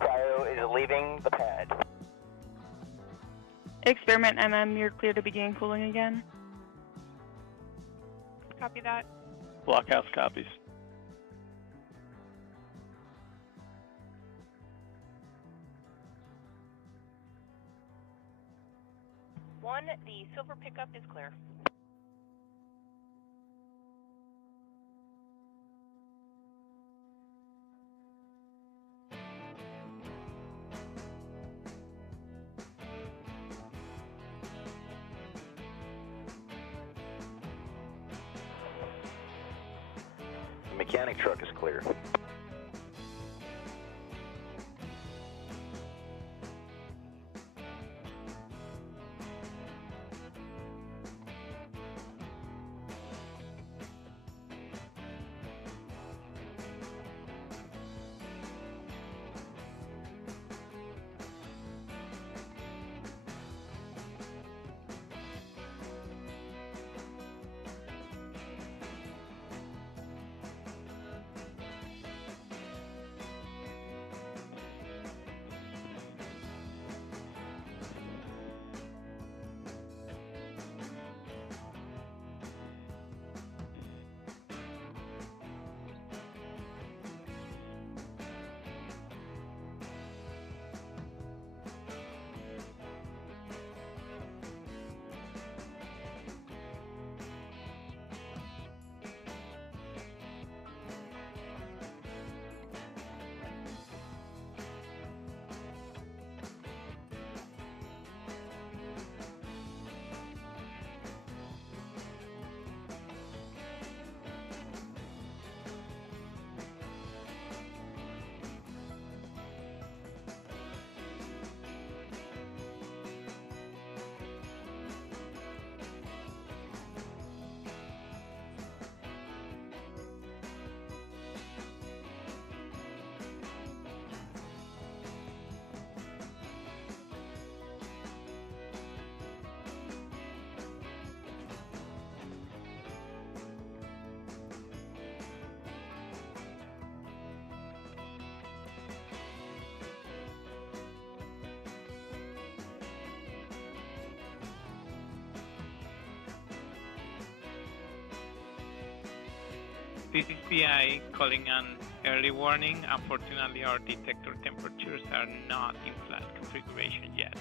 Cryo is leaving the pad. Experiment you're clear to begin cooling again. Copy that. Blockhouse copies. One, the silver pickup is clear. The mechanic truck is clear. This is PI calling an early warning. Unfortunately, our detector temperatures are not in flat configuration yet.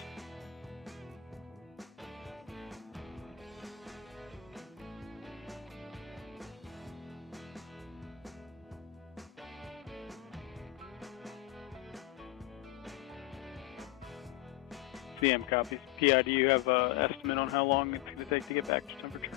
CM copies. PI, do you have an estimate on how long it's going to take to get back to temperature?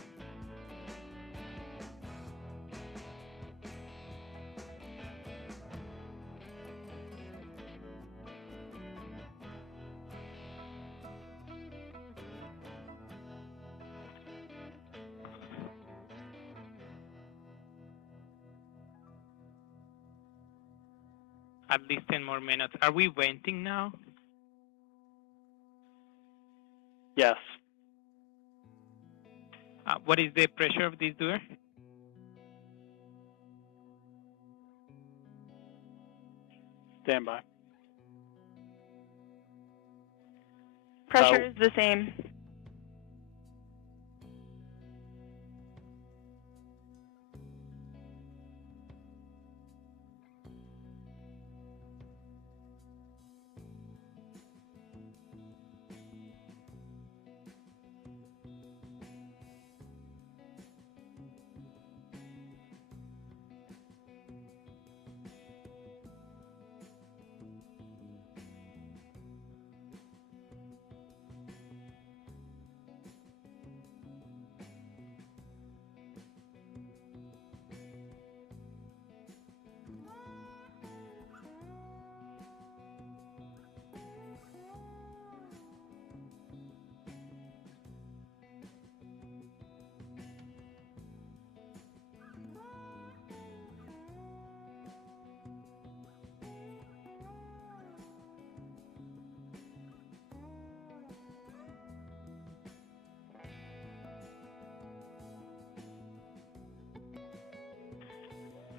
At least 10 more minutes. Are we venting now? Yes. What is the pressure of this door? Stand by. Pressure is the same.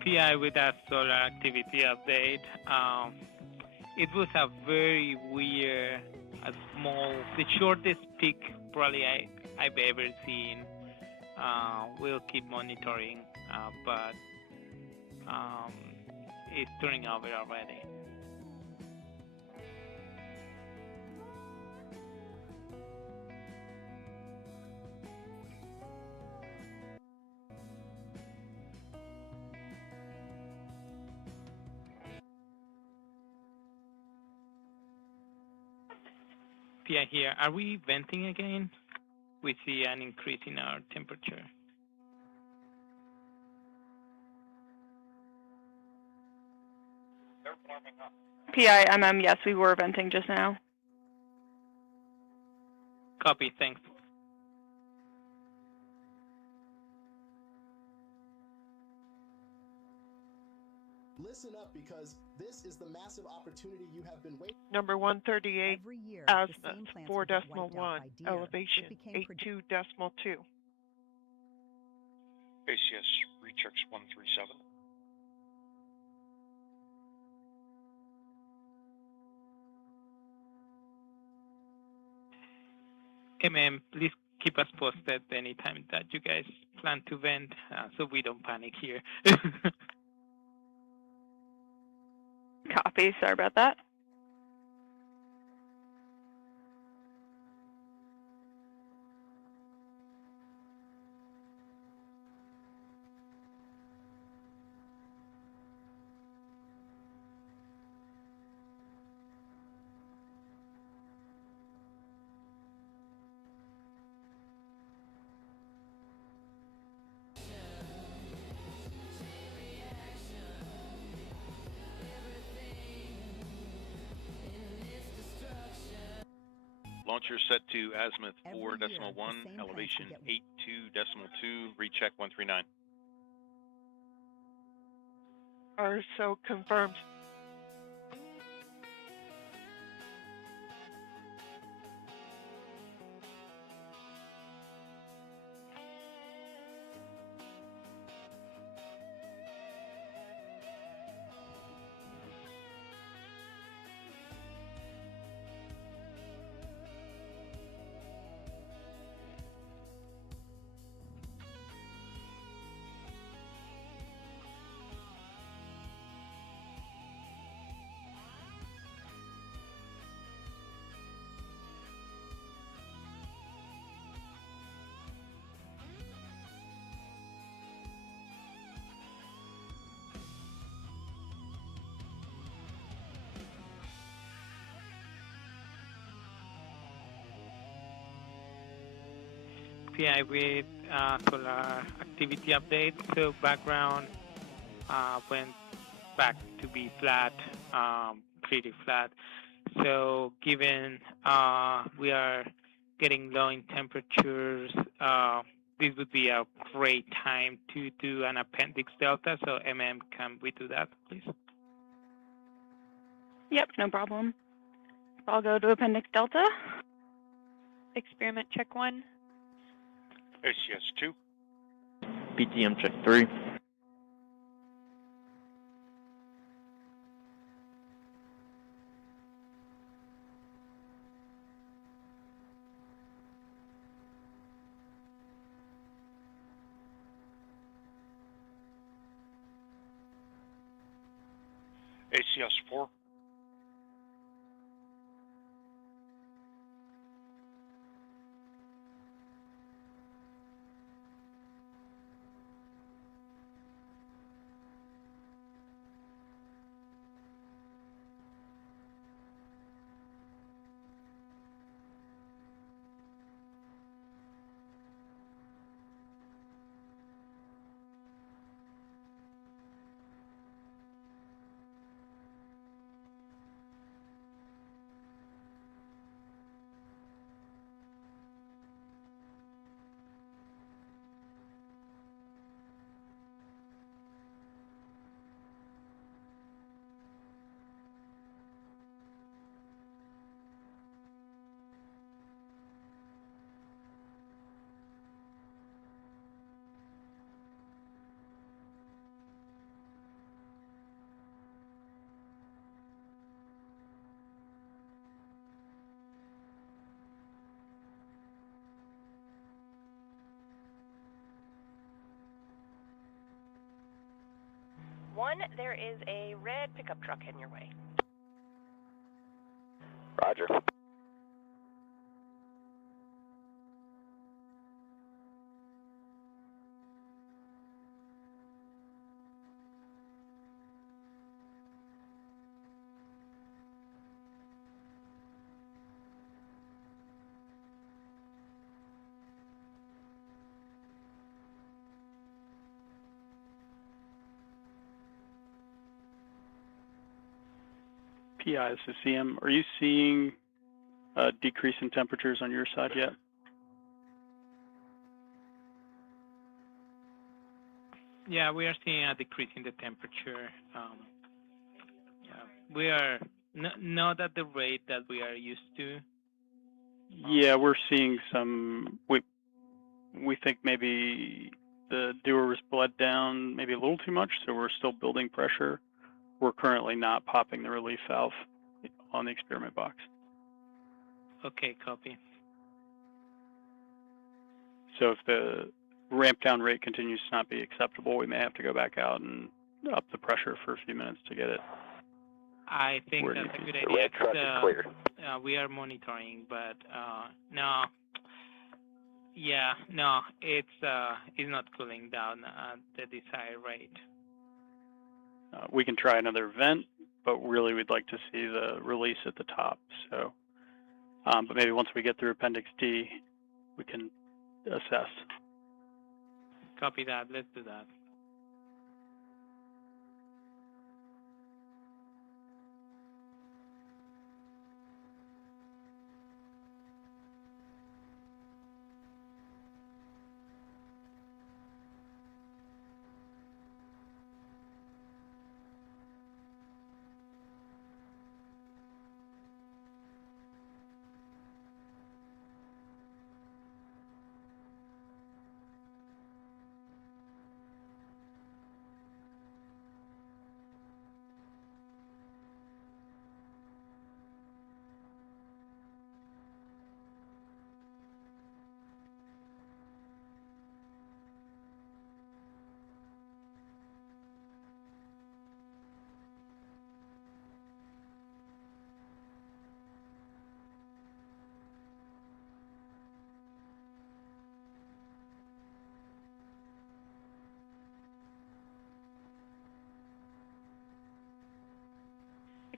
PI with that solar activity update. It was a very weird a small, the shortest peak probably I've ever seen. We'll keep monitoring, but it's turning over already. PI here. Are we venting again? We see an increase in our temperature. They're warming up. PI, yes, we were venting just now. Copy, thanks. Listen up, because this is the massive opportunity you have been waiting. Number 138, azimuth 4.1, elevation 82.2. ACS rechecks 137. Please keep us posted anytime that you guys plan to vent, so we don't panic here. Copy. Sorry about that. Launcher set to azimuth 4.1, elevation 82.2, recheck 139. RSO confirmed. PI with solar activity update. So background went back to be flat, pretty flat. So given we are getting low in temperatures, this would be a great time to do an appendix delta. So can we do that, please? Yep, no problem. I'll go to appendix delta. Experiment check 1. ACS 2. PTM check 3. ACS 4. 1, there is a red pickup truck heading your way. Roger. PI, this is CM. Are you seeing a decrease in temperatures on your side yet? Yeah, we are seeing a decrease in the temperature. Yeah, we are not at the rate that we are used to. Yeah, we're seeing some. We think maybe the dewar was bled down maybe a little too much, so we're still building pressure. We're currently not popping the relief valve on the experiment box. Okay, copy. So if the ramp down rate continues to not be acceptable, we may have to go back out and up the pressure for a few minutes to get it. I think that's a good idea. The red truck is clear. We are monitoring, but no. Yeah, no, it's not cooling down at the desired rate. We can try another vent, but really we'd like to see the release at the top. So, but maybe once we get through Appendix D, we can assess. Copy that. Let's do that.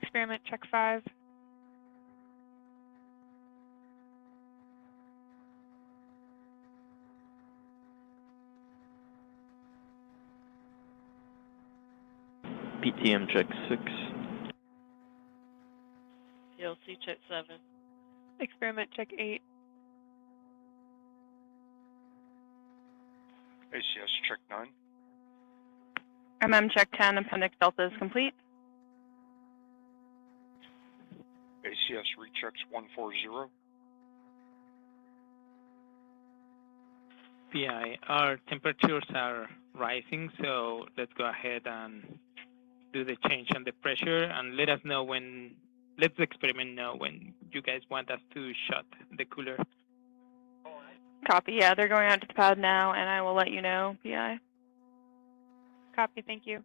Experiment check 5. PTM check 6. PLC check 7. Experiment check 8. ACS check 9. MM check 10, appendix delta is complete. ACS rechecks 140. PI, our temperatures are rising, so let's go ahead and do the change on the pressure and let us know when, let the experiment know when you guys want us to shut the cooler. Copy, yeah, they're going out to the pad now, and I will let you know, PI. Copy, thank you.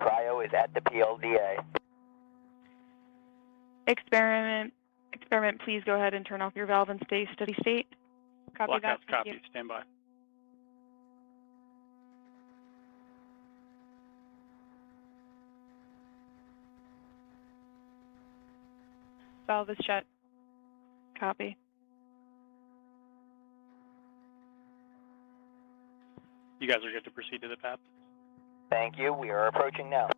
Cryo is at the PLDA. Experiment, please go ahead and turn off your valve and stay steady state. Copy that. Blockhouse, Thank copy. you. Stand by. Valve is shut. Copy. You guys are good to proceed to the pad. Thank you. We are approaching now.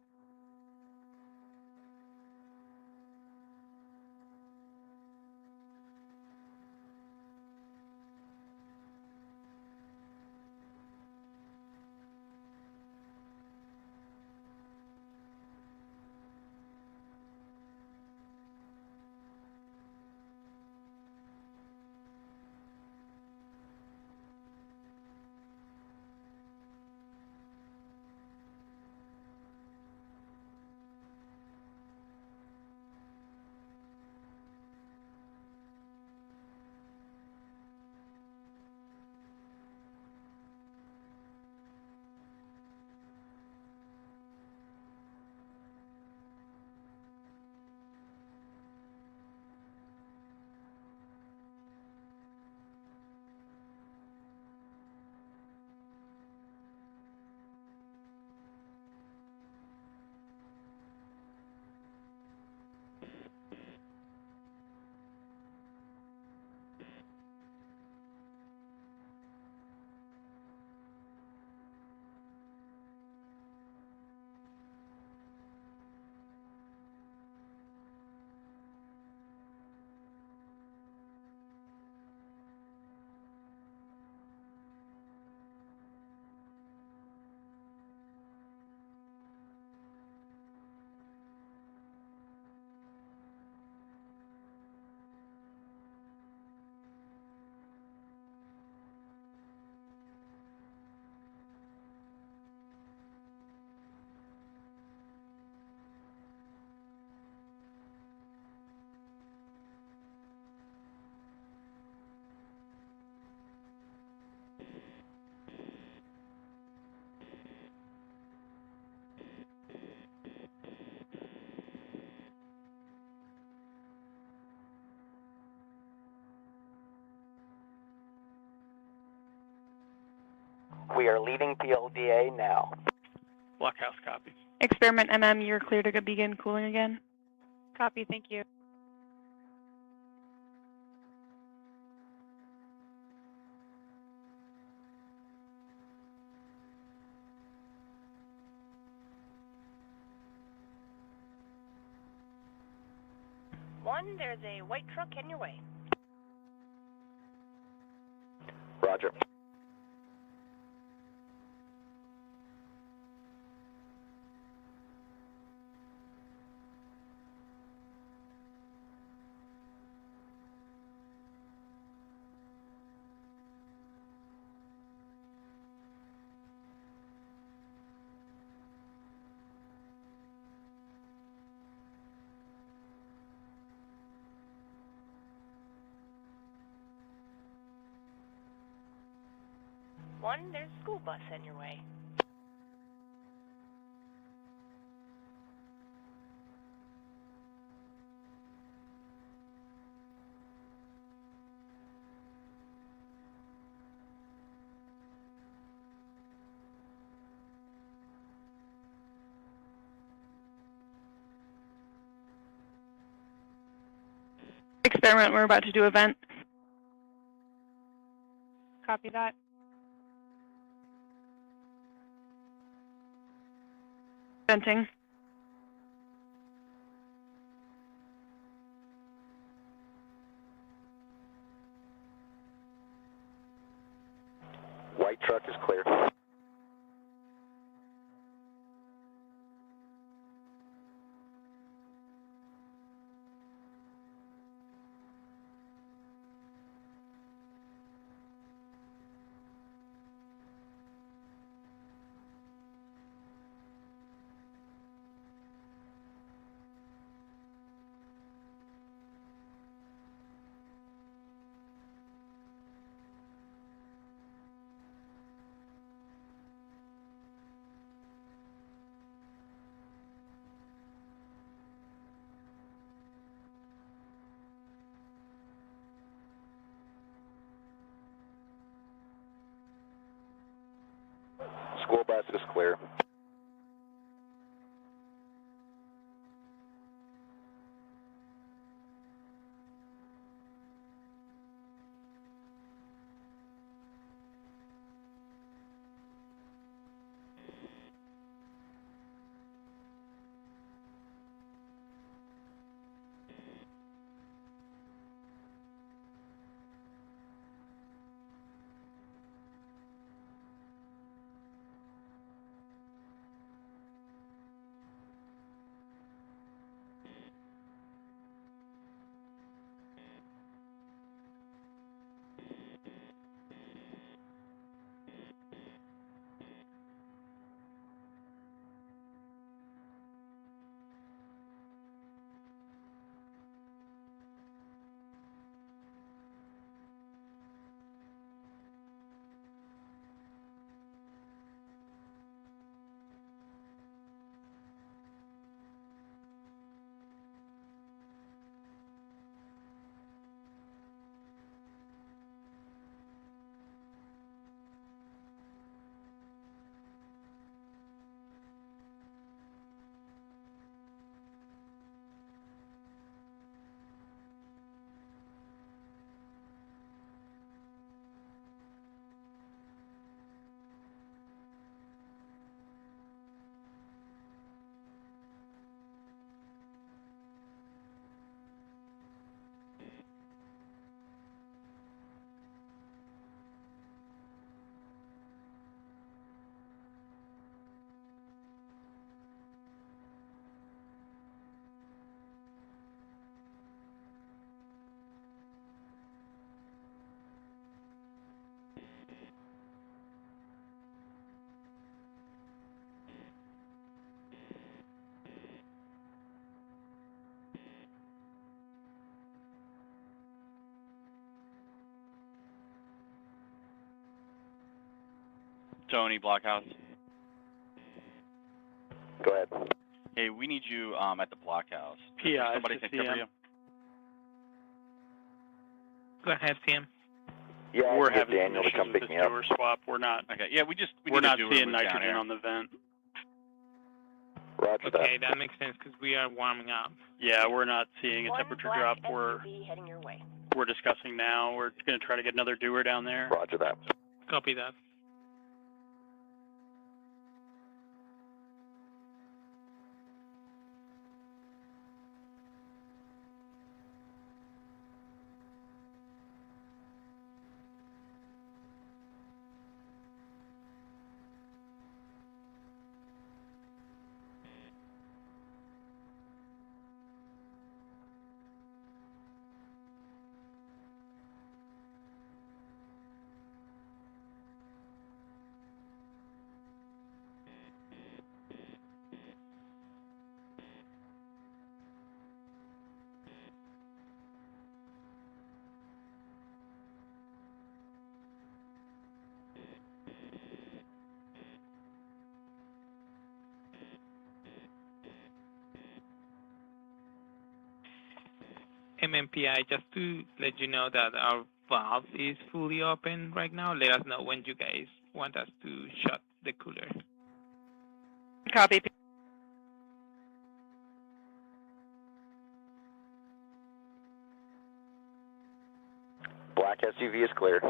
We are leaving PLDA now. Blockhouse, copy. Experiment you're clear to begin cooling again. Copy. Thank you. One, there's a white truck heading your way. Roger. One, there's a school bus heading your way. Experiment, we're about to do a vent. Copy that. Venting. White truck is clear. School bus is clear. Tony, Blockhouse. Go ahead. Hey, we need you at the Blockhouse. PI Somebody to can cover CM. you. Go ahead, CM. Yeah, We're I can having get Daniel to some come issues pick with me the up. sewer swap. We're not. Okay, yeah, we We're need not to do seeing move down nitrogen here. on the vent. Roger Okay, that makes sense because we are warming up. Yeah, we're not seeing a One temperature black drop. SUV heading your way. We're discussing now. We're going to try to get another doer down there. Roger that. Copy that. MMPI, just to let you know that our valve is fully open right now. Let us know when you guys want us to shut the cooler. Copy. Black SUV is clear.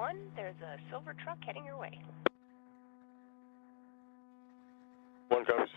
1, there's a silver truck heading your way. 1 copies.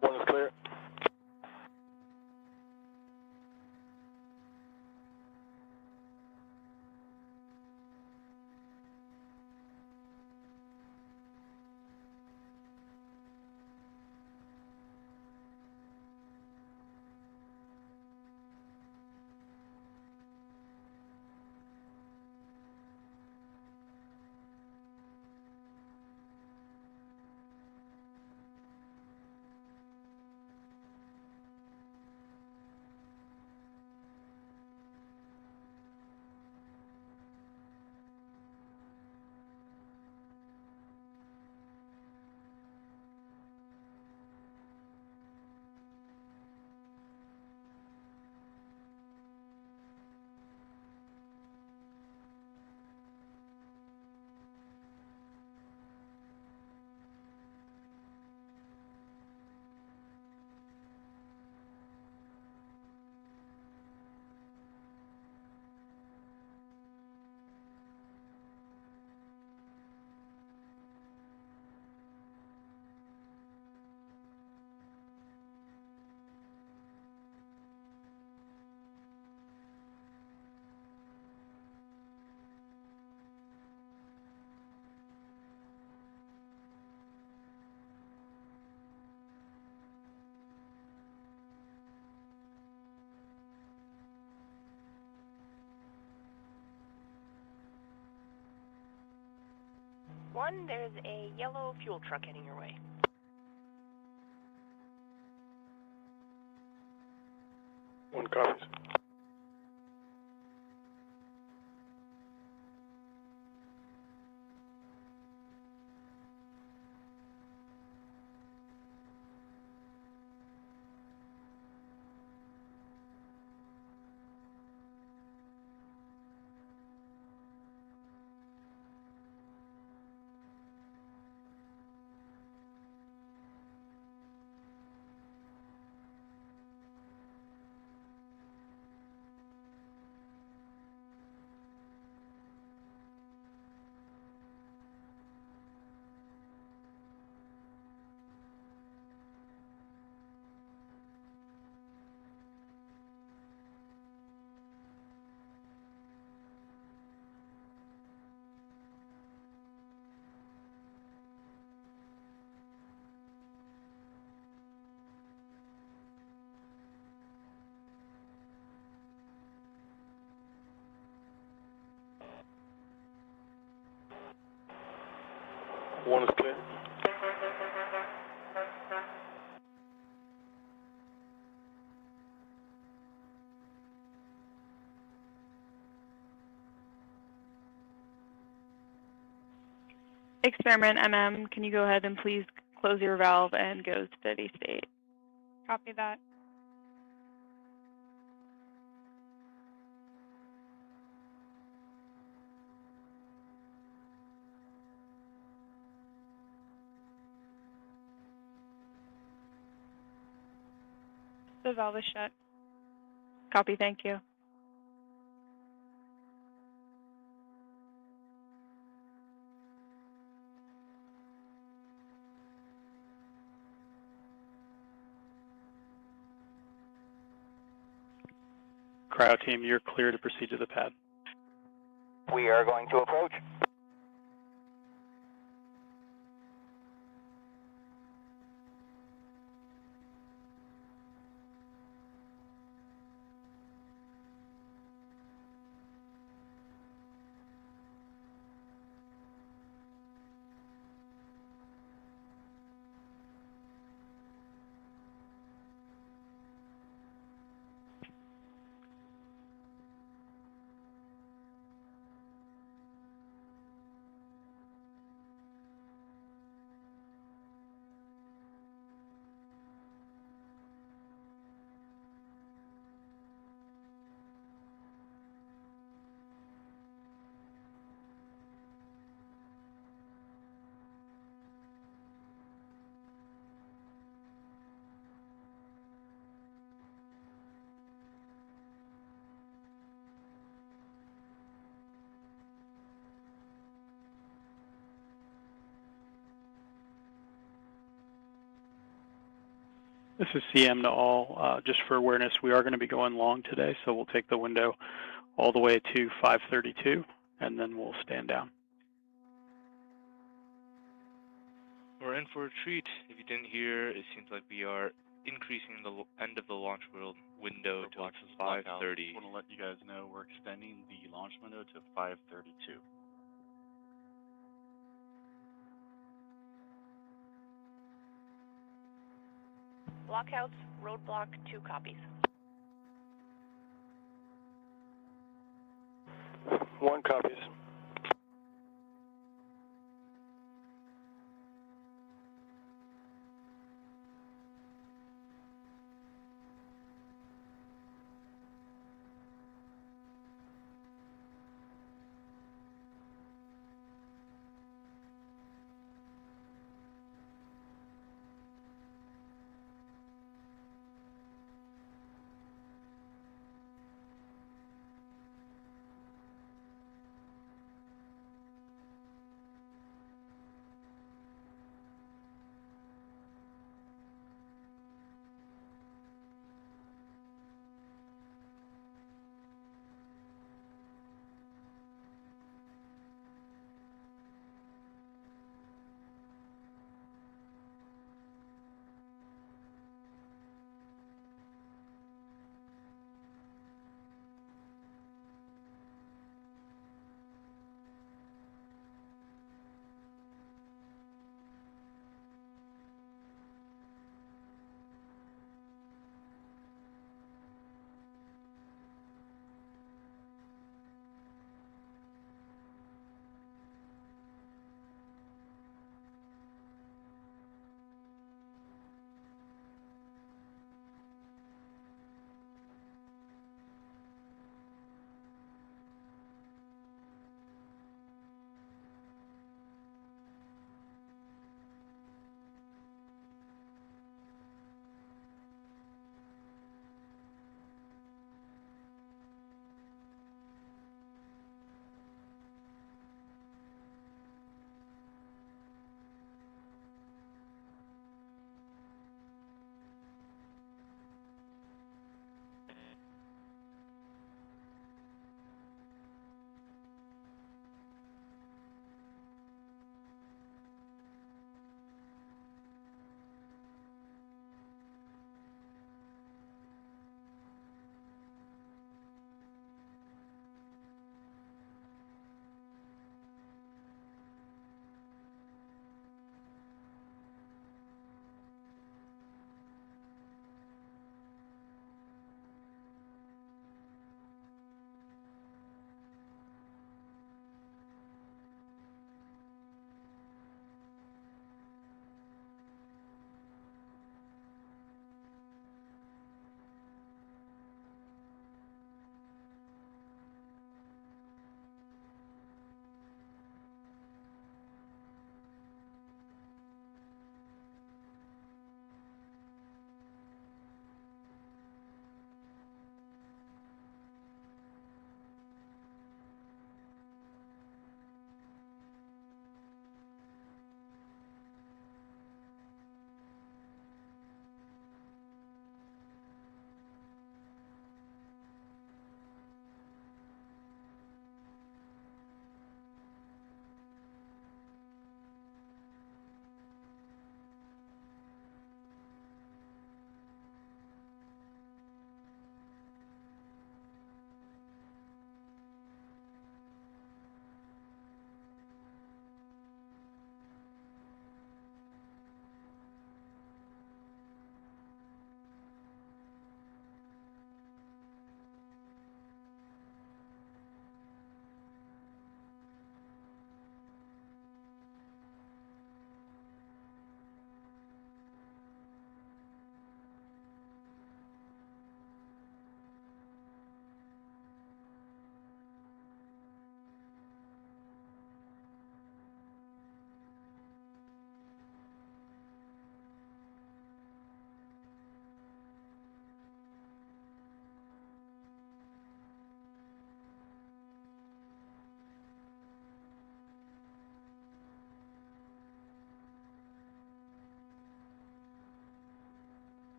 One is clear. One, there's a yellow fuel truck heading your way. 1 copies. One is clear. Experiment MM, can you go ahead and please close your valve and go steady state? Copy that. The valve is shut. Copy, thank you. Cryo team, you're clear to proceed to the pad. We are going to approach. This is CM to all. Just for awareness, we are going to be going long today, so we'll take the window all the way to 532, and then we'll stand down. We're in for a treat. If you didn't hear, it seems like we are increasing the end of the launch window to 5:30. I want to let you guys know we're extending the launch window to 5:32. Blockouts, roadblock, 2 copies. 1 copies.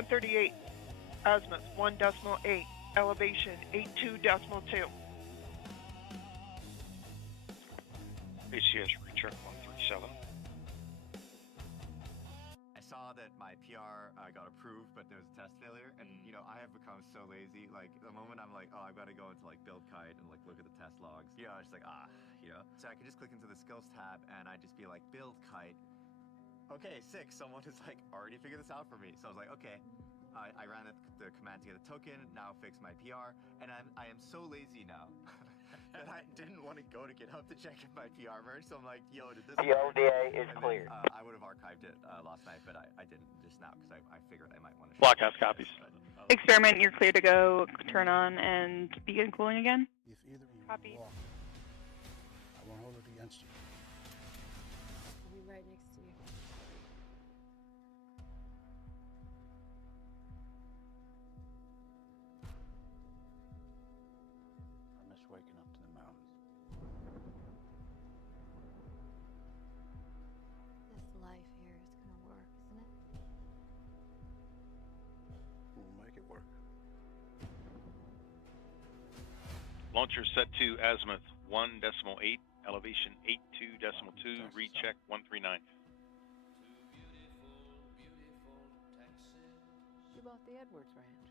138, azimuth 1.8, elevation 82.2. ACS recheck 137. I saw that my PR got approved, but there was a test failure, and you know I have become so lazy. Like the moment I'm like, oh, I've got to go into like build kite and like look at the test logs. You know, it's like So I could just click into the skills tab and I'd just be like build kite. Okay, 6. Someone has like already figured this out for me. So I was like, okay. I ran the command to get a token. Now fix my PR, and I am so lazy now. That I didn't want to go to GitHub to check if my PR merged, so I'm like, yo, did this PLDA is cleared. I would have archived it last night, but I didn't just now because I figured I might want to... Blockhouse copies. Experiment, you're clear to go. Turn on and begin cooling again. If either of you Copy. walk, I won't hold it against you. I'll be right next to you. I miss waking up to the mountains. This life here is gonna work, isn't it? We'll make it work. Launcher set to azimuth 1.8, elevation 82.2, recheck 139. Who bought the Edwards Ranch?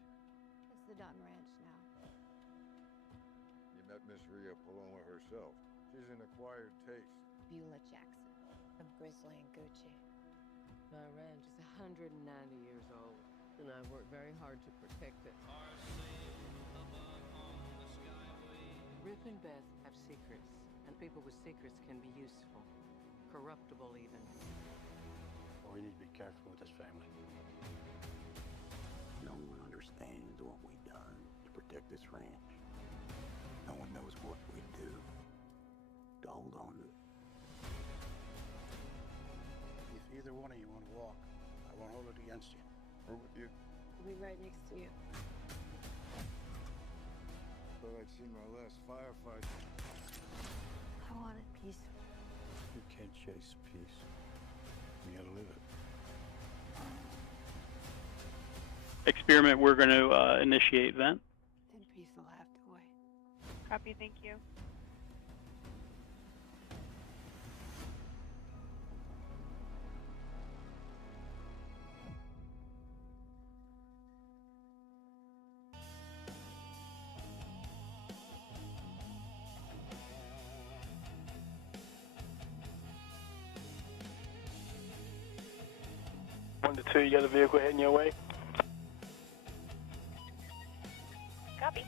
It's the Dutton Ranch now. You met Miss Rhea Paloma herself. She's an acquired taste. Beulah Jackson from Grizzly and Gucci. My ranch is 190 years old, and I work very hard to protect it. Rip and Beth have secrets, and people with secrets can be useful. Corruptible, even. Well, we need to be careful with this family. No one understands what we've done to protect this ranch. No one knows what we do to hold on to it. If either one of you want to walk, I won't hold it against you. We're with you. I'll be right next to you. Thought I'd seen my last firefight. I want it peaceful. You can't chase peace. You gotta live it. Experiment, we're going to initiate vent. Then peace will have to wait. Copy, thank you. One to two, you got a vehicle heading your way? Copy.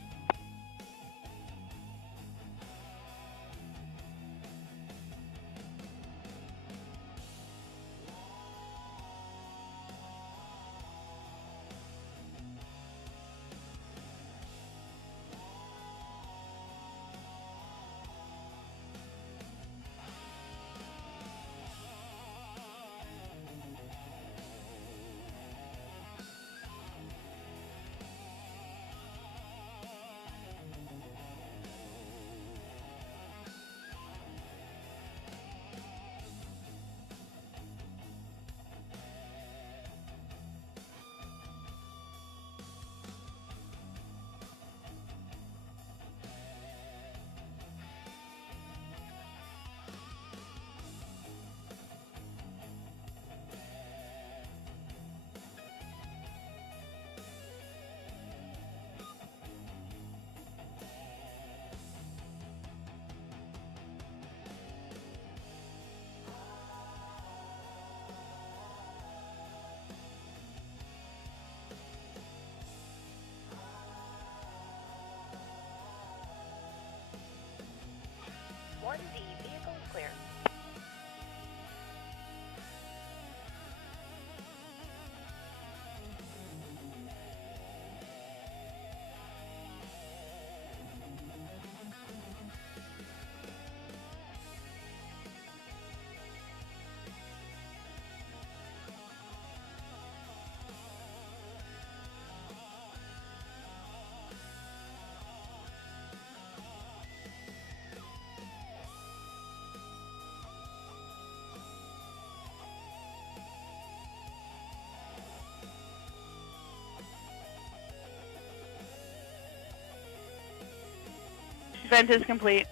Descent is complete.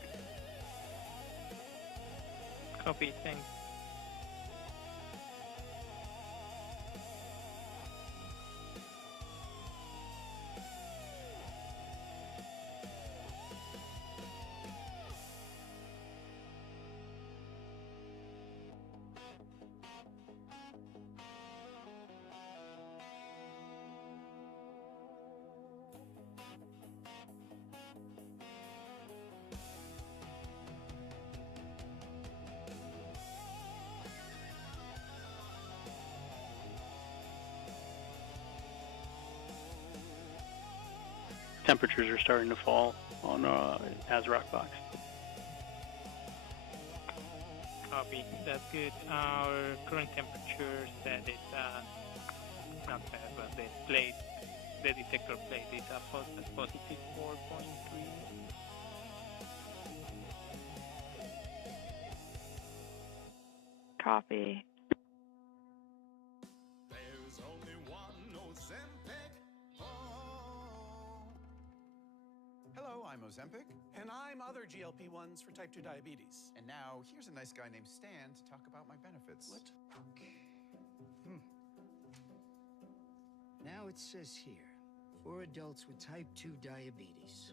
Copy, thanks. Temperatures are starting to fall on ASRock box. Copy, that's good. Our current temperature set is not bad, but the detector plate is positive 4.3. Copy. There's only one Ozempic. Hello, I'm Ozempic. And I'm other GLP-1s for type 2 diabetes. And now, here's a nice guy named Stan to talk about my benefits. What? Now it says here, for adults with type 2 diabetes,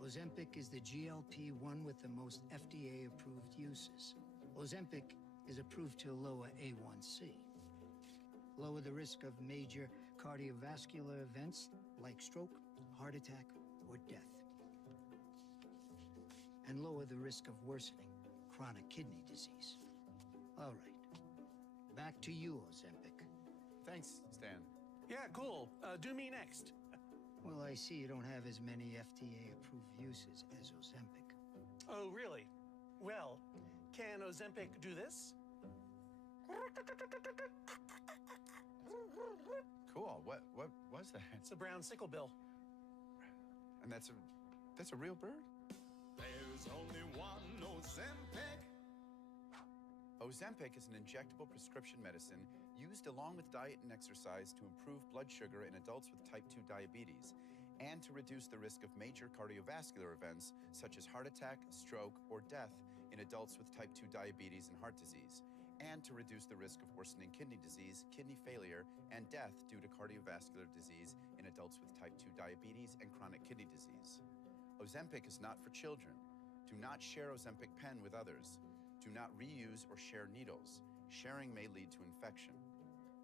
Ozempic is the GLP-1 with the most FDA-approved uses. Ozempic is approved to lower A1C, lower the risk of major cardiovascular events like stroke, heart attack, or death, and lower the risk of worsening chronic kidney disease. All right, back to you, Ozempic. Thanks, Stan. Yeah, cool. Do me next. Well, I see you don't have as many FDA-approved uses as Ozempic. Oh, really? Well, can Ozempic do this? Cool. What was that? It's a brown sicklebill. And that's a real bird? There's only one Ozempic. Ozempic is an injectable prescription medicine used along with diet and exercise to improve blood sugar in adults with type 2 diabetes and to reduce the risk of major cardiovascular events such as heart attack, stroke, or death in adults with type 2 diabetes and heart disease, and to reduce the risk of worsening kidney disease, kidney failure, and death due to cardiovascular disease in adults with type 2 diabetes and chronic kidney disease. Ozempic is not for children. Do not share Ozempic pen with others. Do not reuse or share needles. Sharing may lead to infection.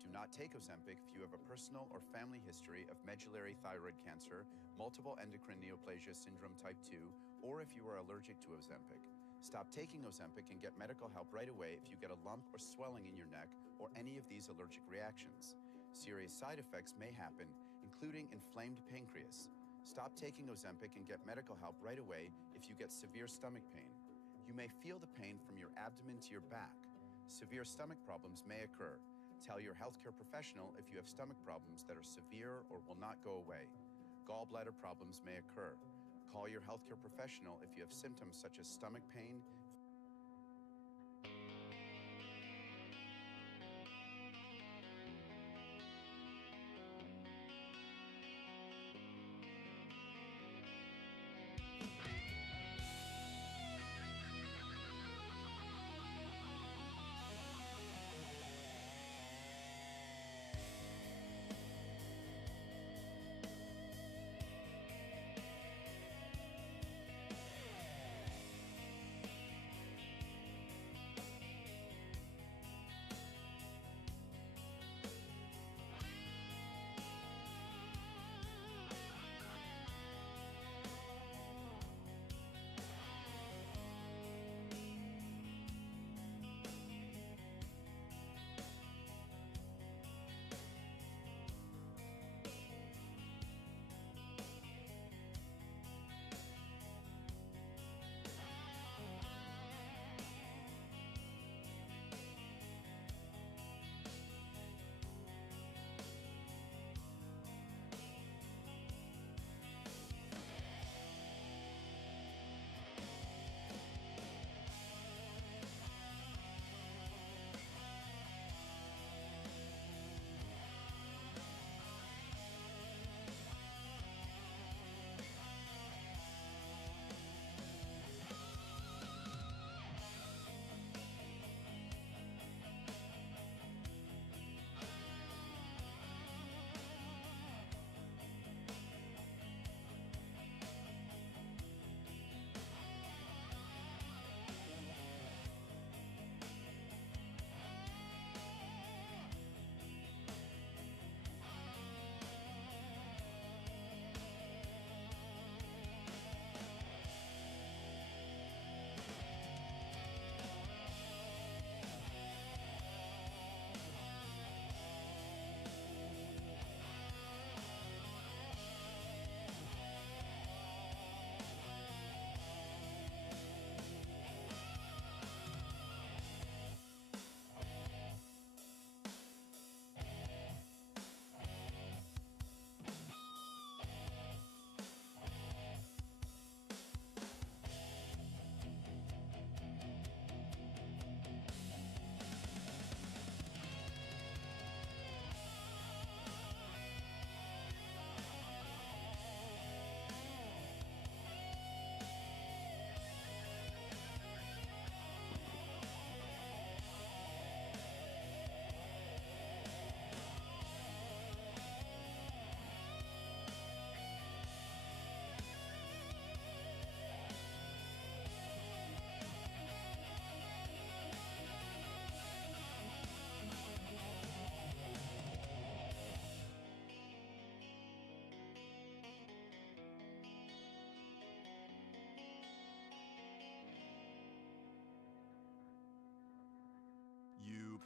Do not take Ozempic if you have a personal or family history of medullary thyroid cancer, multiple endocrine neoplasia syndrome type 2, or if you are allergic to Ozempic. Stop taking Ozempic and get medical help right away if you get a lump or swelling in your neck or any of these allergic reactions. Serious side effects may happen, including inflamed pancreas. Stop taking Ozempic and get medical help right away if you get severe stomach pain. You may feel the pain from your abdomen to your back. Severe stomach problems may occur. Tell your healthcare professional if you have stomach problems that are severe or will not go away. Gallbladder problems may occur. Call your healthcare professional if you have symptoms such as stomach pain,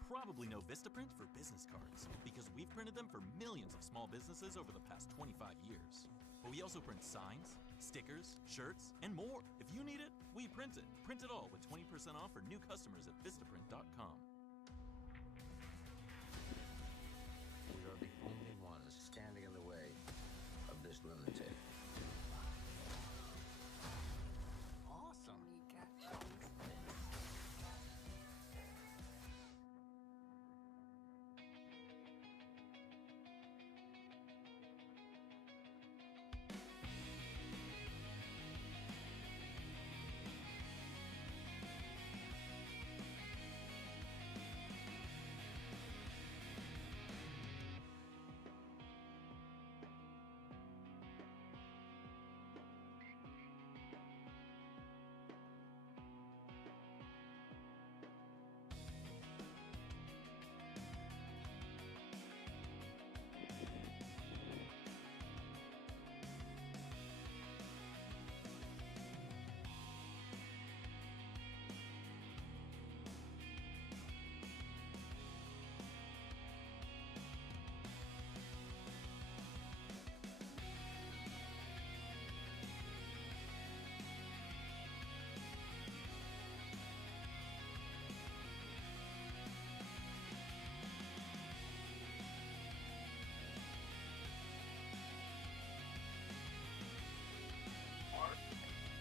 probably know Vistaprint for business cards because we've printed them for millions of small businesses over the past 25 years. But we also print signs, stickers, shirts, and more. If you need it, we print it. Print it all with 20% off for new customers at Vistaprint.com. We are the only ones standing in the way of this lunatic. Awesome.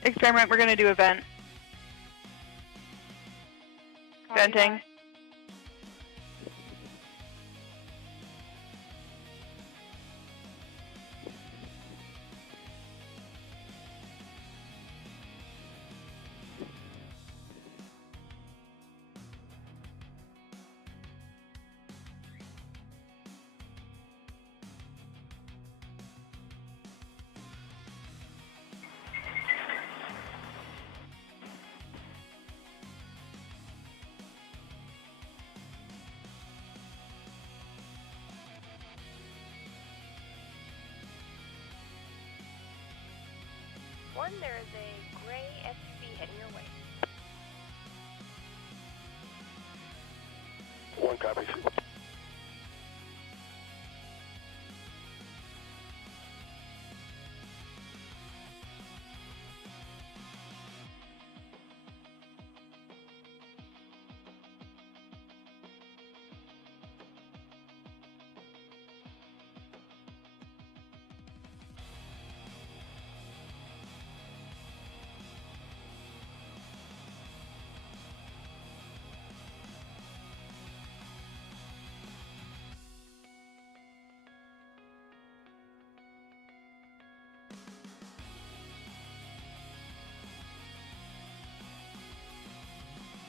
Experiment, we're going to do a vent. Venting. One, there is a gray SUV heading your way. One copy.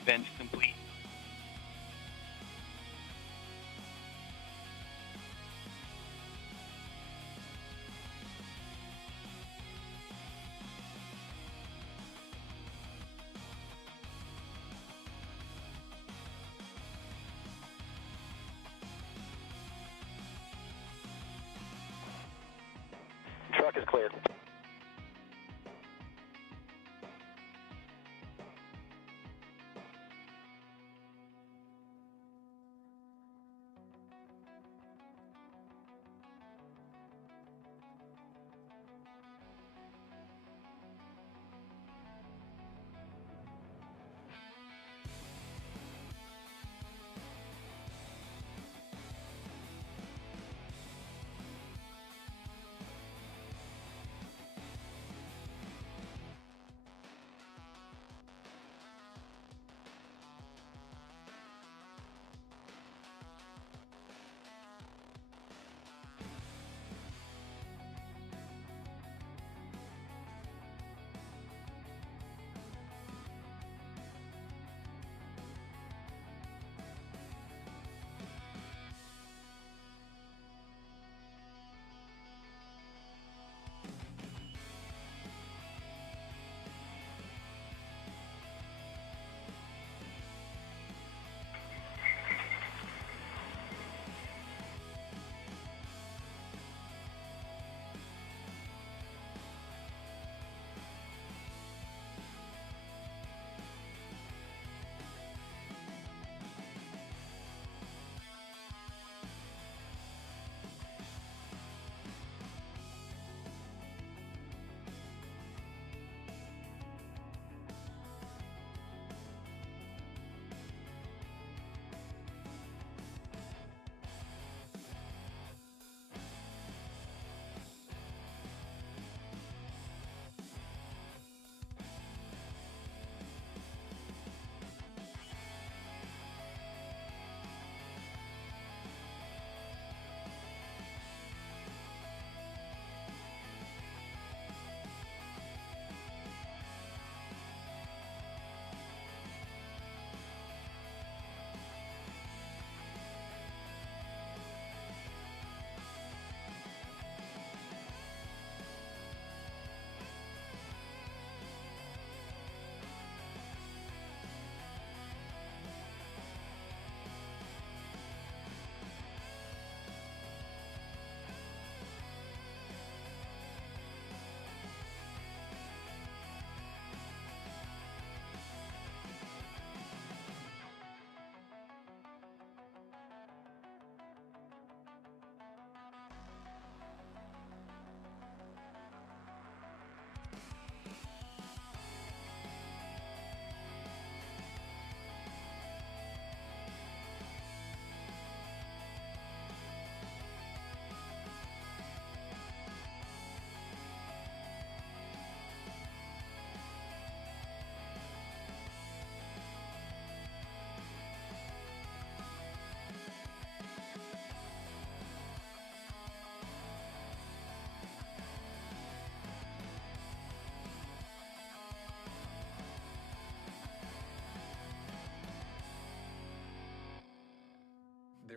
Vent complete. Truck is cleared.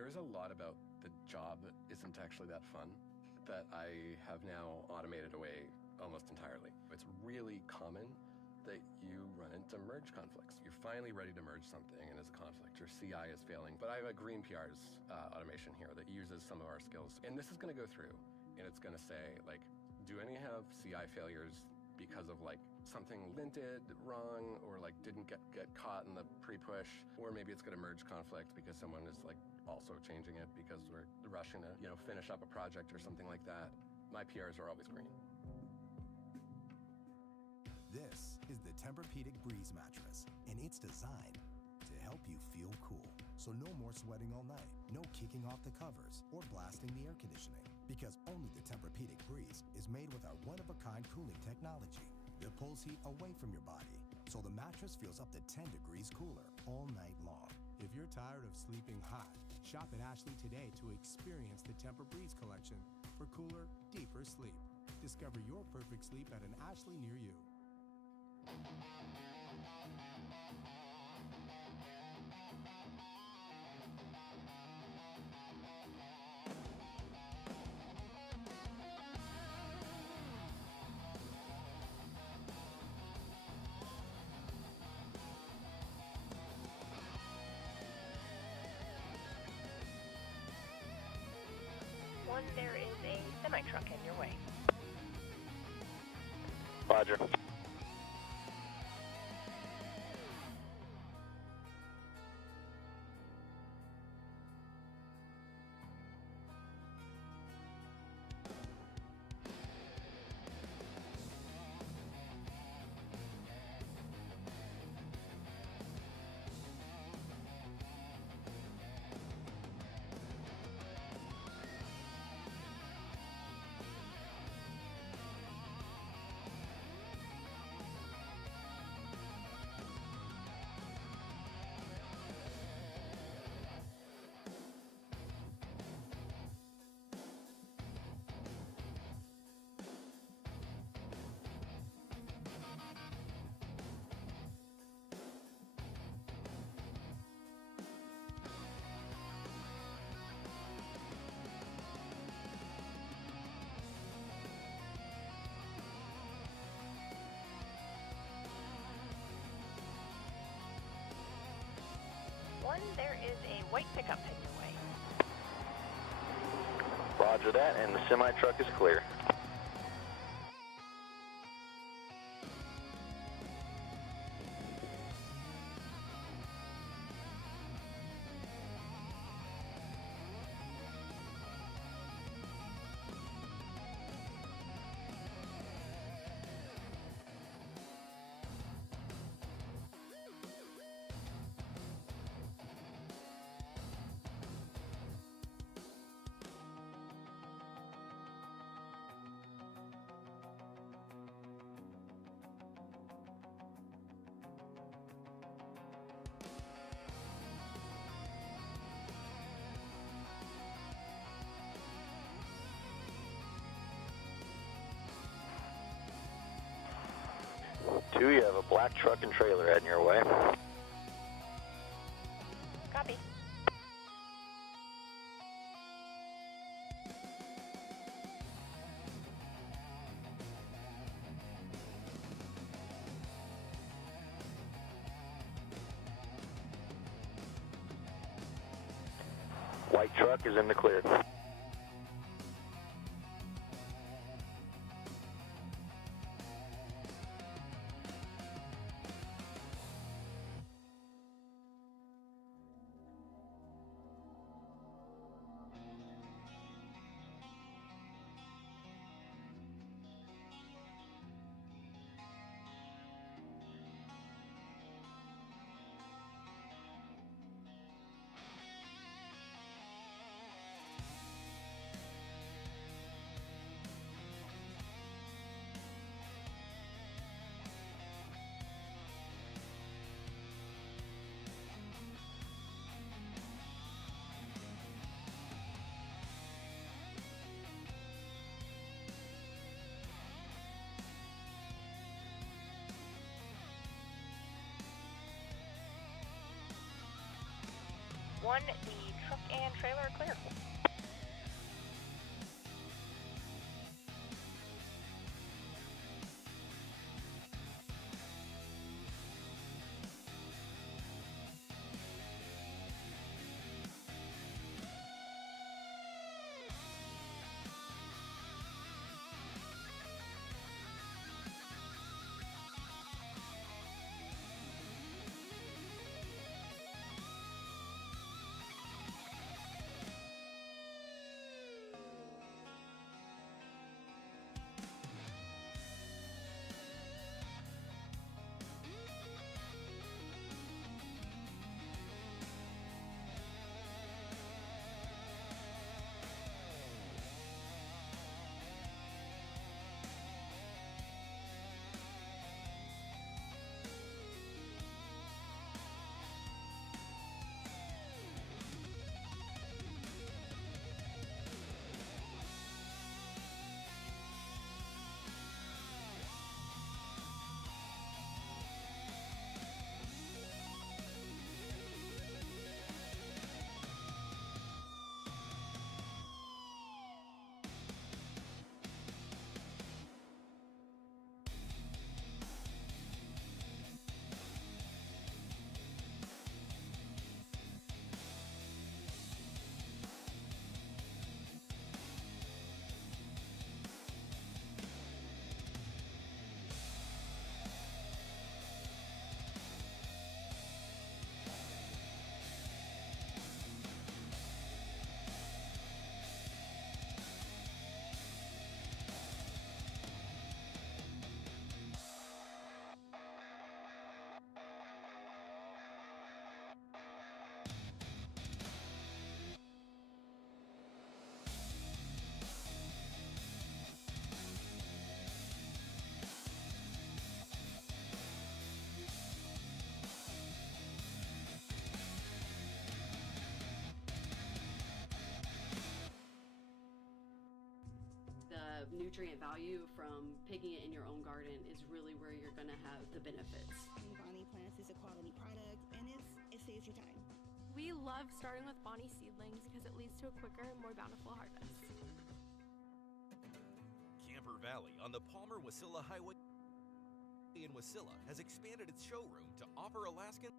There is a lot about the job that isn't actually that fun that I have now automated away almost entirely. It's really common that you run into merge conflicts. You're finally ready to merge something and there's a conflict. Your CI is failing. But I have a green PR's automation here that uses some of our skills. And this is going to go through and it's going to say, like, do any have CI failures because of like something linted wrong or like didn't get caught in the pre-push, or maybe it's going to merge conflict because someone is like also changing it because we're rushing to, you know, finish up a project or something like that. My PRs are always green. This is the Tempur-Pedic Breeze mattress, and it's designed to help you feel cool. So no more sweating all night, no kicking off the covers or blasting the air conditioning, because only the Tempur-Pedic Breeze is made with our one-of-a-kind cooling technology that pulls heat away from your body, so the mattress feels up to 10 degrees cooler all night long. If you're tired of sleeping hot, shop at Ashley today to experience the Tempur-Breeze collection for cooler, deeper sleep. Discover your perfect sleep at an Ashley near you. One, there is a semi-truck in your way. Roger. One, there is a white pickup in your way. Roger that, and the semi-truck is clear. Two, you have a black truck and trailer heading your way. Copy. White truck is in the clear. One, the truck and trailer are clear. Nutrient value from picking it in your own garden is really where you're going to have the benefits. Bonnie Plants is a quality product and it saves you time. We love starting with Bonnie seedlings because it leads to a quicker, more bountiful harvest. Camper Valley on the Palmer-Wasilla Highway in Wasilla has expanded its showroom to offer Alaskan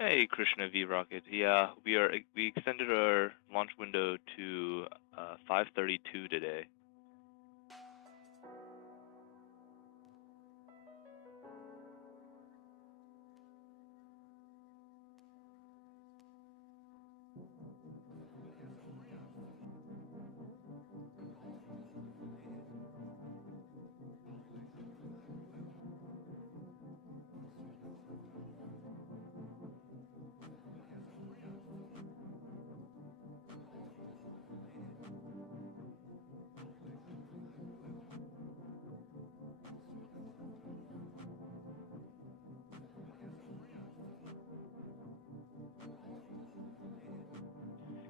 Hey, Krishna V Rocket. Yeah, we extended our launch window to 5:32 today.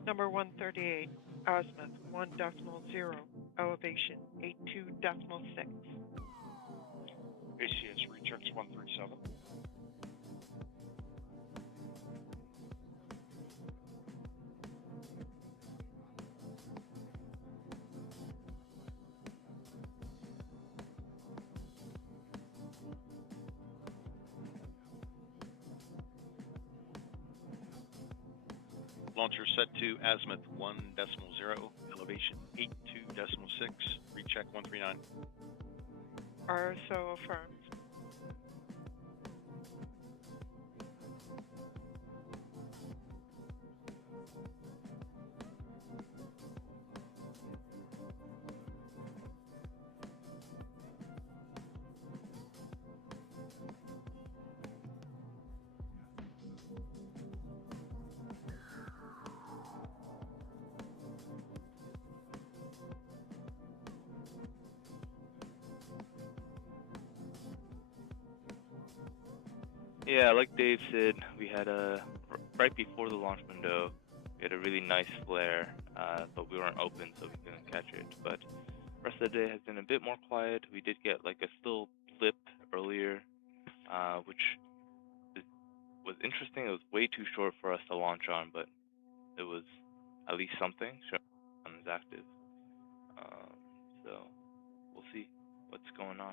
Number 138, azimuth 1.0, elevation 82.6. ACS rechecks 137. Launcher set to azimuth 1.0, elevation 82.6, recheck 139. RSO affirmed. Yeah, like Dave said, we had right before the launch window, we had a really nice flare, but we weren't open, so we couldn't catch it. But the rest of the day has been a bit more quiet. We did get like a still blip earlier, which was interesting. It was way too short for us to launch on, but it was at least something. Sun is active, so we'll see what's going on.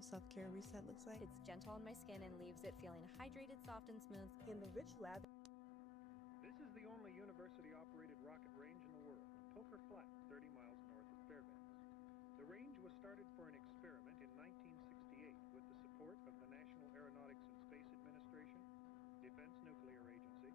Self-care reset looks like. It's gentle on my skin and leaves it feeling hydrated, soft, and smooth. In the rich lab. This is the only university-operated rocket range in the world, Poker Flat, 30 miles north of Fairbanks. The range was started for an experiment in 1968 with the support of the National Aeronautics and Space Administration, Defense Nuclear Agency,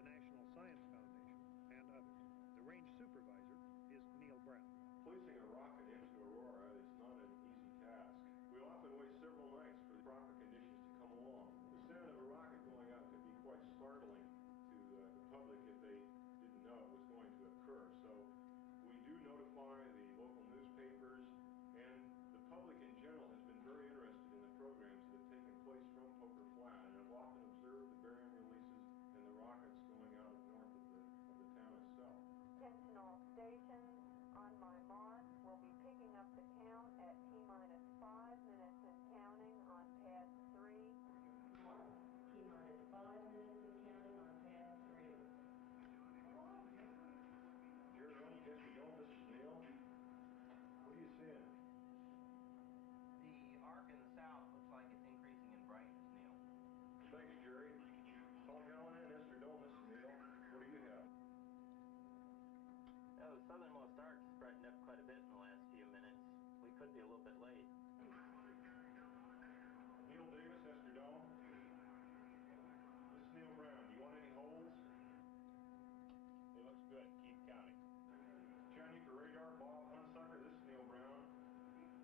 the National Science Foundation, and others. The range supervisor is Neil Brown. Placing a rocket into Aurora is not an easy task. We often wait several nights for the proper conditions to come along. The sound of a rocket going out could be quite startling to the public if they didn't know it was going to occur. So we do notify the local newspapers, and the public in general has been very interested in the programs that have taken place from Poker Flat, and have often observed the barium releases and the rockets going out north of the town itself. Attention all stations, on my mark. Yeah, the southernmost arc's brightened up quite a bit in the last few minutes. We could be a little bit late. Neil Davis, Esther Dome. This is Neil Brown. Do you want any holes? It looks good. Keep counting. Checking for radar, Bob Hunsucker. This is Neil Brown.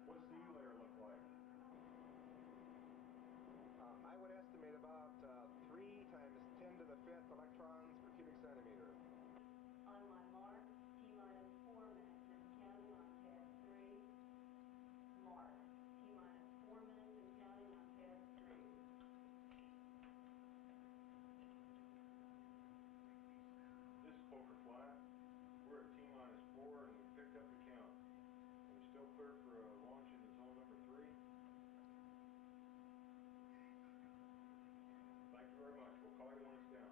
What's the E layer look like? I would estimate about 3 times 10 to the 5th electrons per cubic centimeter. On my mark, T-minus 4 minutes and counting on pad 3. Mark, T-minus 4 minutes and counting on pad 3. This is Poker Flat. We're at T-minus 4 and we picked up the count. Are we still clear for a launch into zone number 3? Thank you very much. We'll call you when it's down.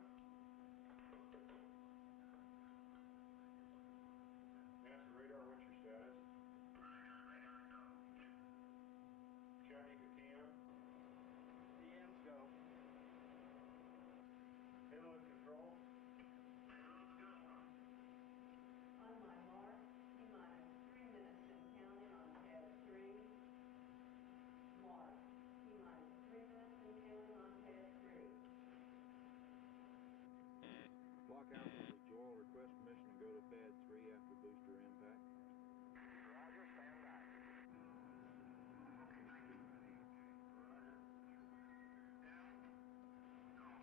Master radar, what's your status? Chattanooga PM. PMs go. Inlet control. On my mark, T-minus 3 minutes and counting on pad 3. Mark, T-minus 3 minutes and counting on pad 3. Block Alpha to Joel, request permission to go to pad 3 after booster impact. Roger, stand by.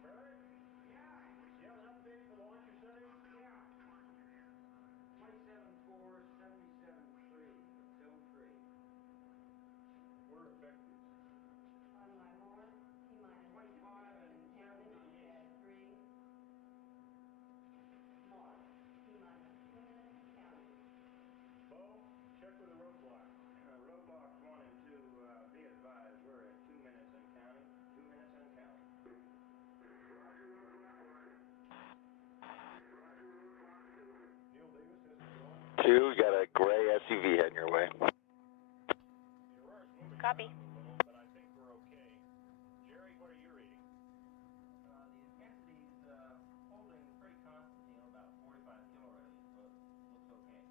Barrett? Yeah. You have an update for the launcher settings? Yeah. 27.4, 77.3, zone 3. We're effective. On my mark, T-minus 2 minutes and counting on pad 3. Mark, T-minus 2 minutes and counting. Bo, check with the roadblock. Roadblocks 1 and 2, be advised, we're at 2 minutes and counting. 2 minutes and counting. Neil Davis, this is Joel. 2, we got a gray SUV heading your way. The Aurora's moving Copy. around a little, but I think we're okay. Jerry, what are you reading? The intensity's holding pretty constant, Neil, about 45 kiloradians, so it looks okay.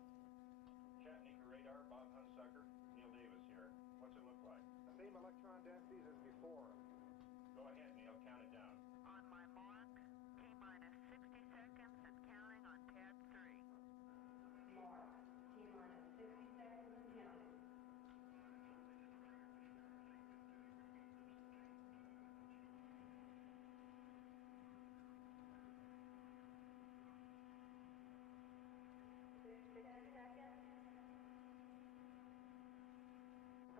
Chattanooga radar, Bob Hunsucker. Neil Davis here. What's it look like? Same electron densities as before. Go ahead, Neil. Count it down. On my mark, T-minus 60 seconds and counting on pad 3. Mark, T-minus 60 seconds and counting. Seconds.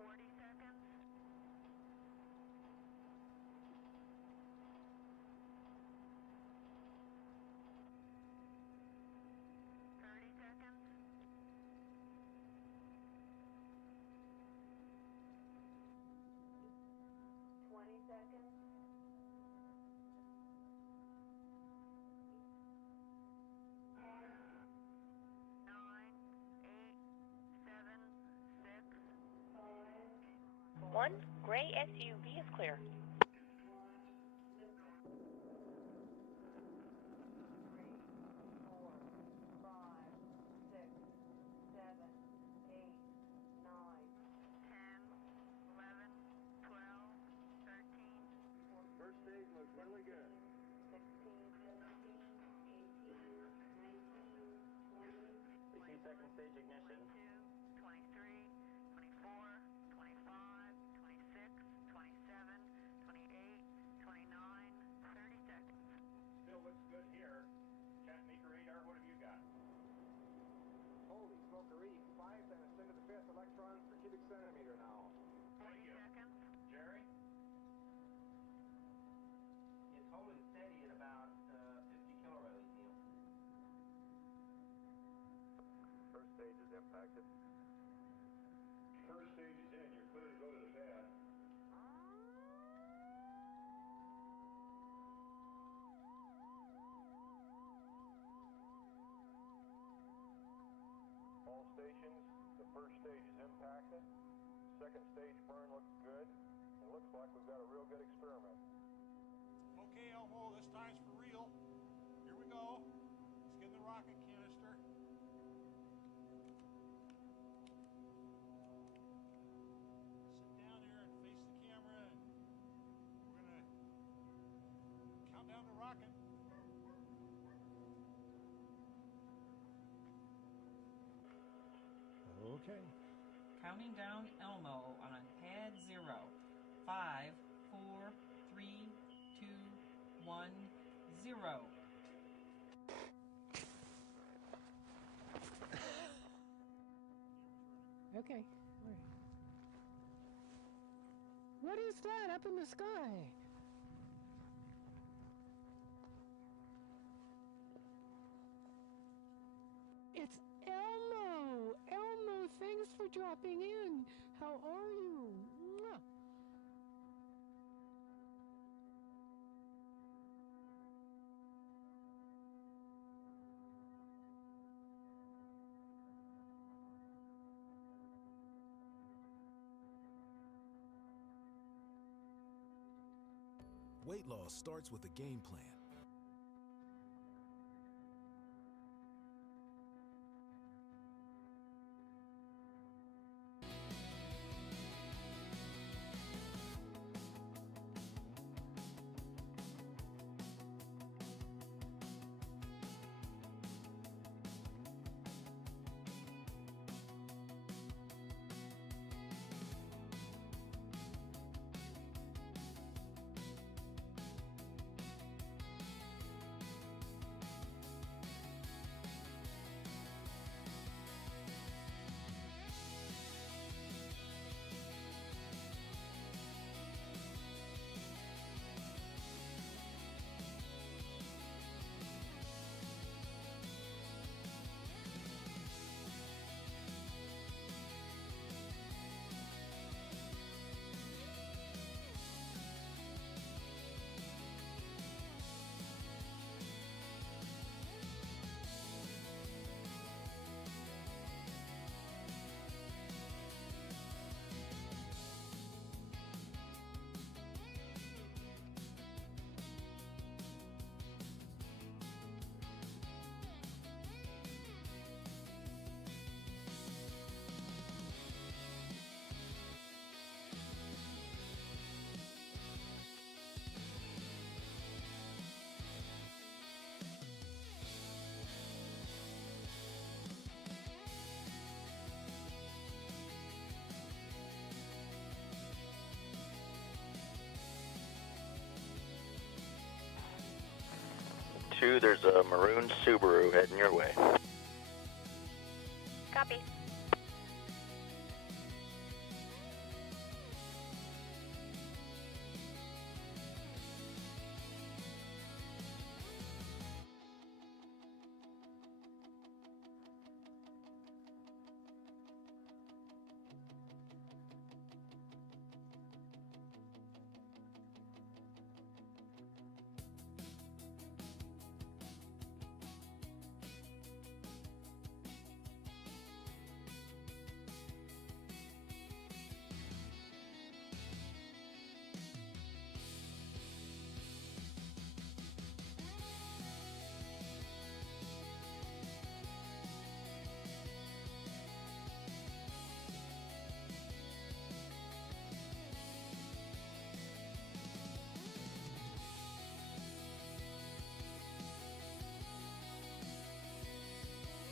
40 seconds. 30 seconds. 20 seconds. 10, 9, 8, 7, 6, 5, 1 gray SUV is clear. 11, 12, 13. First stage looks really good. 16, 17, 18, 19, 20. We see second stage ignition. 22, 23, 24, 25, 26, 27, 28, 29, 30 seconds. Still looks good here. Chattanooga radar, what have you got? Holy smokeree, 5 times 10 to the 5th electrons per cubic centimeter now. 40 seconds. Jerry? It's holding steady at about 50 kiloradians, Neil. First stage is impacted. First stage is in. You're clear to go to the pad. All stations, the first stage is impacted. Second stage burn looks good. It looks like we've got a real good experiment. Okay, Elmo, this time's for real. Here we go. Let's get in the rocket canister. Okay. Counting down Elmo on pad 0. 5, 4, 3, 2, 1, 0. Okay. All right. What is that up in the sky? It's Elmo! Elmo, thanks for dropping in. How are you? Mwah. Weight loss starts with a game plan. There's a maroon Subaru heading your way. Copy.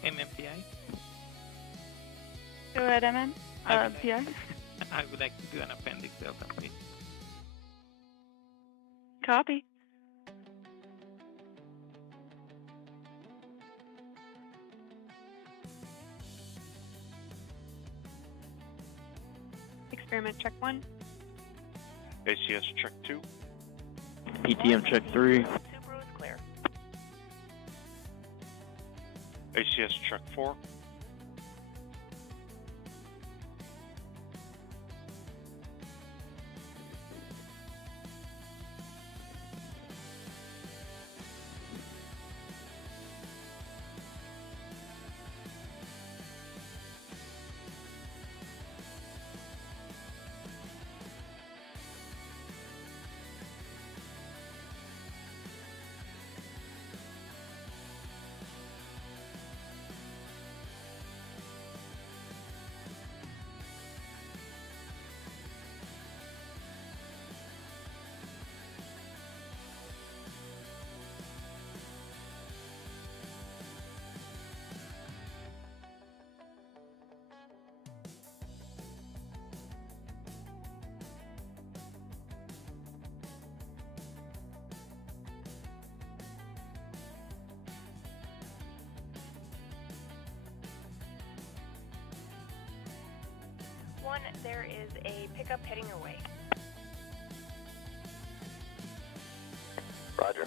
MMPI. Go ahead, MM. PI. I would like to do an appendix delta, please. Copy. Experiment check 1. ACS check 2. PTM check 3. Subaru is clear. ACS check 4. 1, there is a pickup heading your way. Roger.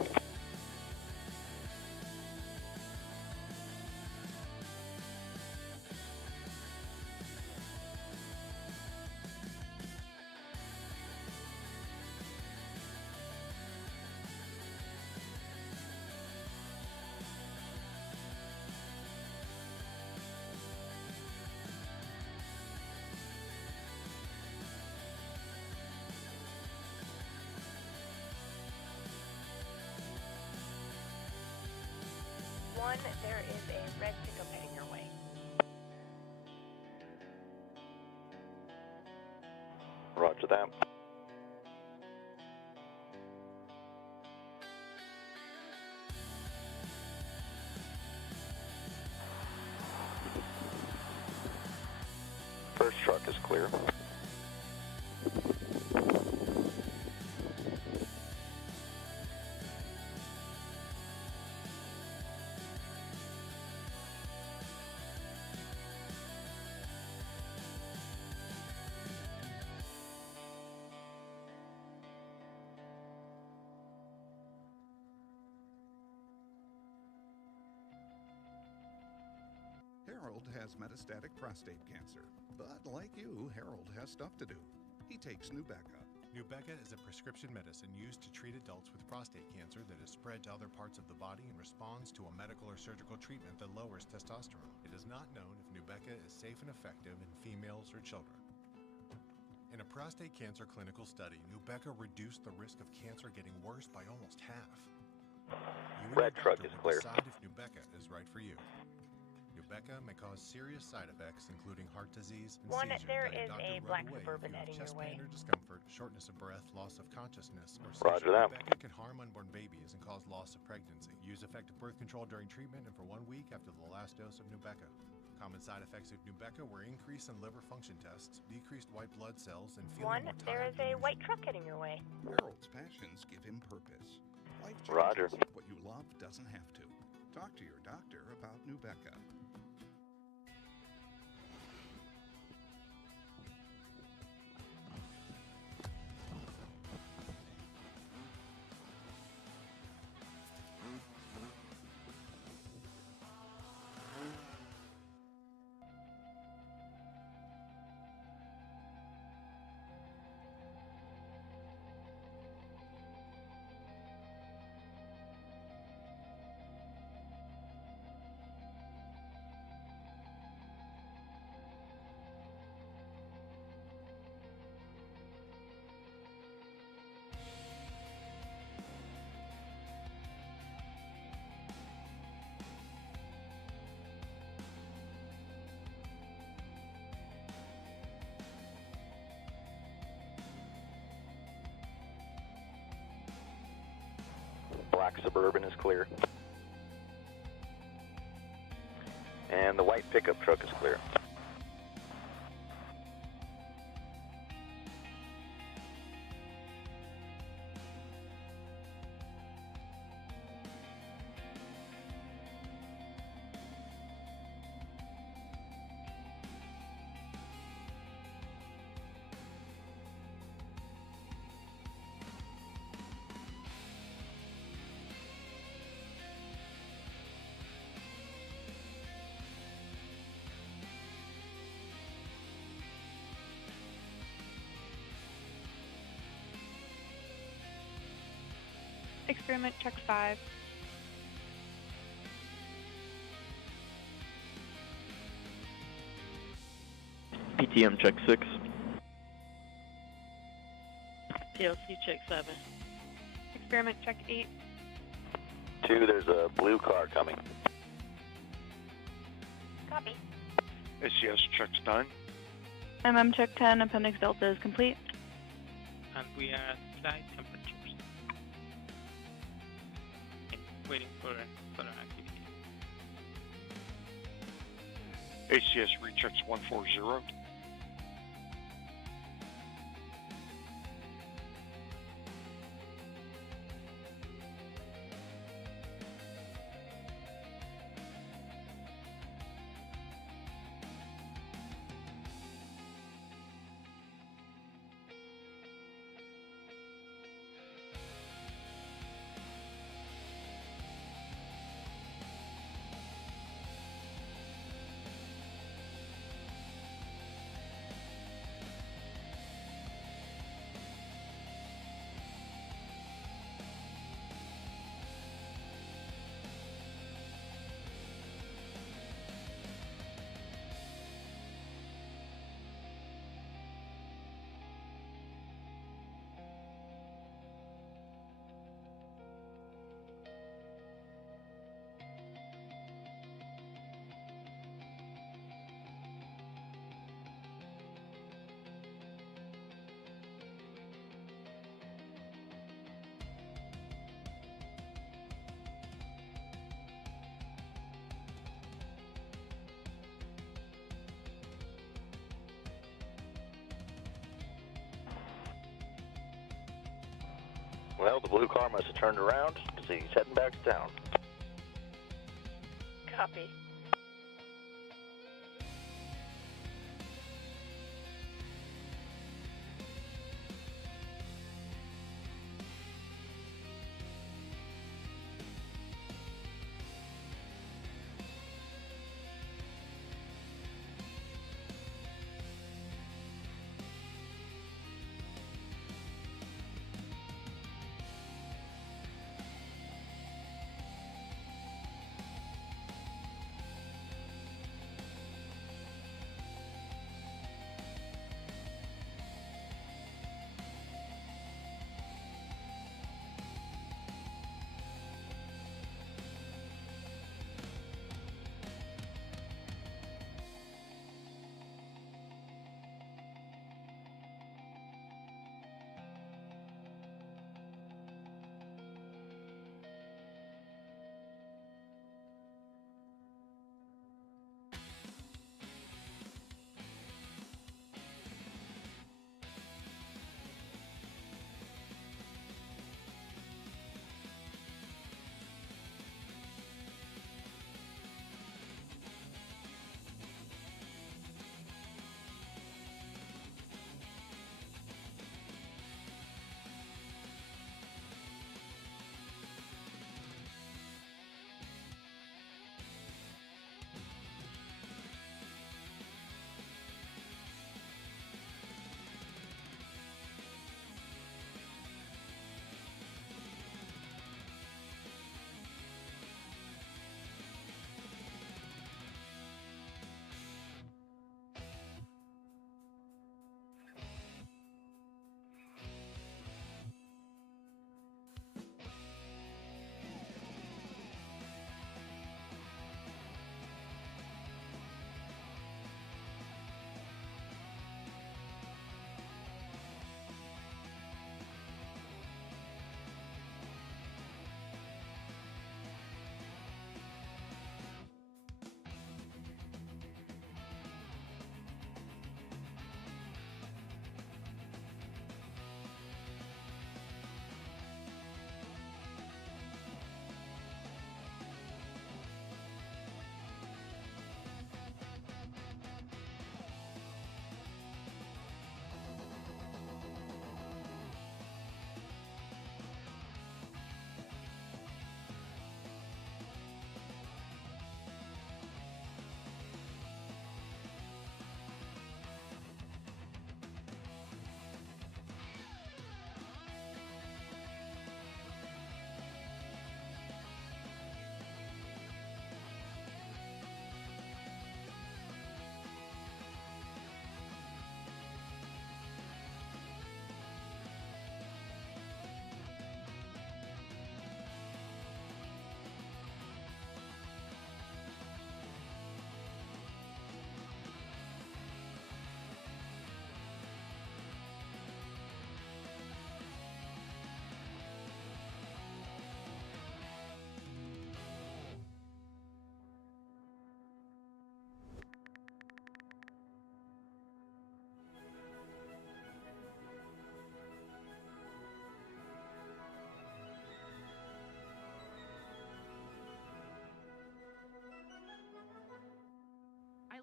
There is a red pickup heading your way. Roger that. First truck is clear. Harold has metastatic prostate cancer, but like you, Harold has stuff to do. He takes Nubeca. Nubeca is a prescription medicine used to treat adults with prostate cancer that is spread to other parts of the body and responds to a medical or surgical treatment that lowers testosterone. It is not known if Nubeca is safe and effective in females or children. In a prostate cancer clinical study, Nubeca reduced the risk of cancer getting worse by almost half. You and Red your truck doctor is will clear. decide if Nubeca is right for you. Nubeca may cause serious side effects, including heart disease and 1, seizure. there that is doctor a wrote black away Suburban if you have heading chest your way. pain or discomfort, shortness of breath, loss of consciousness, or Roger seizure. that. Nubeca can harm unborn babies and cause loss of pregnancy. Use effective birth control during treatment and for 1 week after the last dose of Nubeca. Common side effects of Nubeca were increase in liver function tests, decreased white blood cells, and 1, feeling more there tired is a than white usual. truck heading your way. Harold's passions give him purpose. Life changes. Roger. What you love doesn't have to. Talk to your doctor about Nubeca. Black Suburban is clear. And the white pickup truck is clear. Experiment check 5. PTM check 6. PLC check 7. Experiment check 8. 2, there's a blue car coming. Copy. ACS checks 9. MM check 10. Appendix Delta is complete. And we are at flight temperatures. And waiting for activity. ACS rechecks 140. Well, the blue car must have turned around because he's heading back to town. Copy.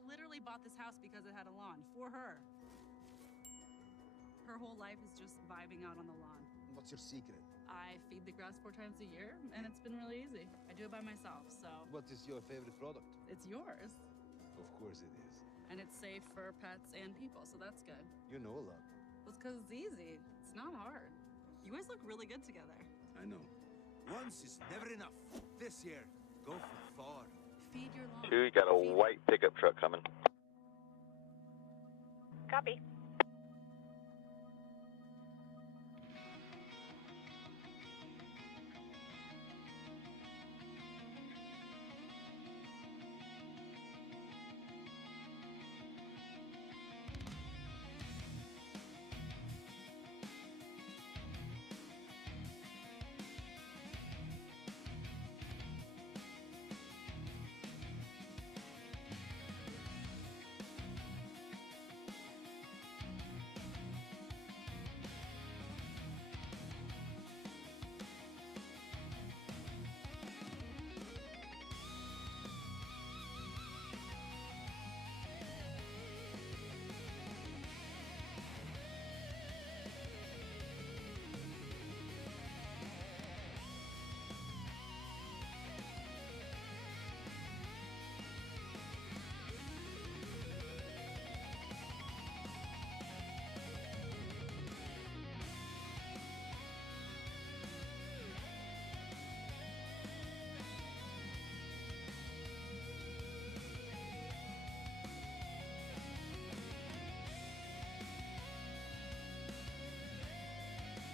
literally bought this house because it had a lawn for her. Her whole life is just vibing out on the lawn. What's your secret? I feed the grass 4 times a year, and it's been really easy. I do it by myself, so... What is your favorite product? It's yours. Of course it is. And it's safe for pets and people, so that's good. You know a lot. Well, it's because it's easy. It's not hard. You guys look really good together. I know. Once is never enough. This year, go for far. Feed your lawn. 2, you got a white pickup truck coming. Copy.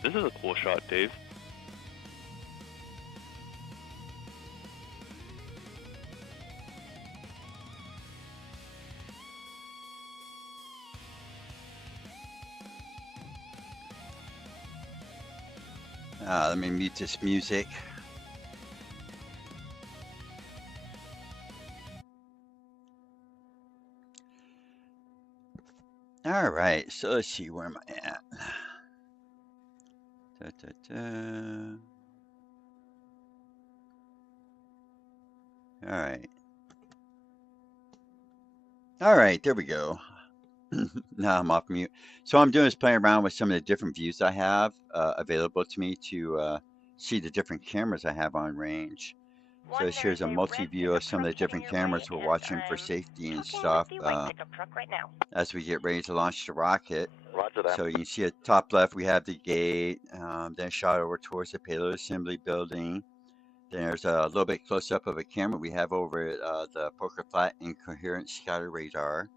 This is a cool shot, Dave. Let me mute this music. All right, so let's see, where am I at? Da, da, da. All right, there we go. Now I'm off mute. So I'm doing is playing around with some of the different views I have available to me to see the different cameras I have on range. So here's a multi-view of some of the different cameras we're watching for safety and stuff as we get ready to launch the rocket. Roger that. So you can see at top left we have the gate, then shot over towards the payload assembly building. Then there's a little bit close up of a camera we have over at the Poker Flat Incoherent Scatter Radar.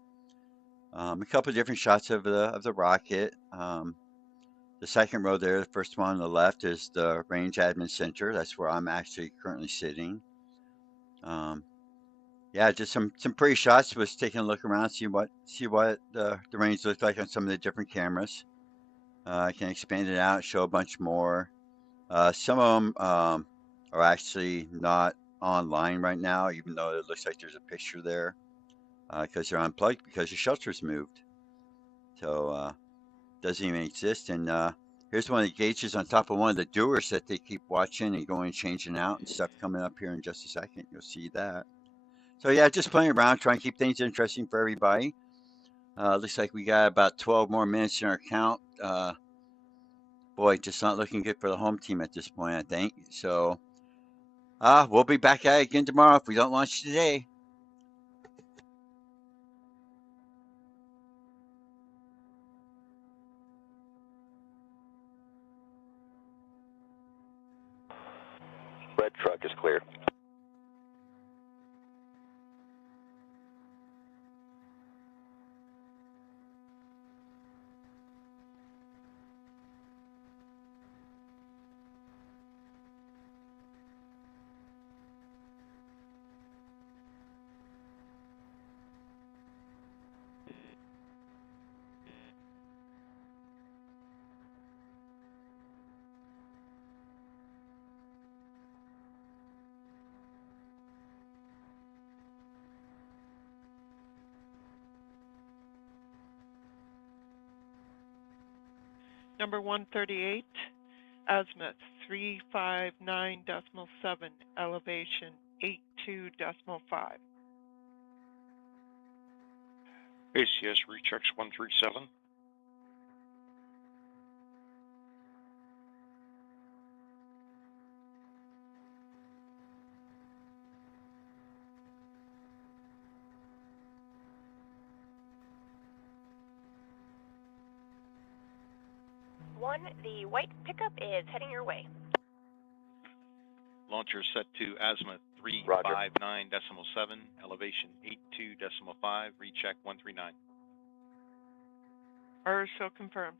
A couple of different shots of the rocket. The second row there, the first one on the left, is the Range Admin Center. That's where I'm actually currently sitting. Yeah, just some pretty shots. Was taking a look around, see what the range looks like on some of the different cameras. I can expand it out, show a bunch more. Some of them are actually not online right now, even though it looks like there's a picture there, because they're unplugged because the shelter's moved. So doesn't even exist. And here's one of the gauges on top of one of the doers that they keep watching and going changing out and stuff coming up here in just a second. You'll see that. So yeah, just playing around, trying to keep things interesting for everybody. Looks like we got about 12 more minutes in our count. Boy, just not looking good for the home team at this point, I think. So we'll be back at it again tomorrow if we don't launch today. Red truck is clear. Number 138, azimuth 359.7, elevation 82.5. ACS rechecks 137. One, the white pickup is heading your way. Launcher set to azimuth 359.7, elevation 82.5, recheck 139. RSO confirmed.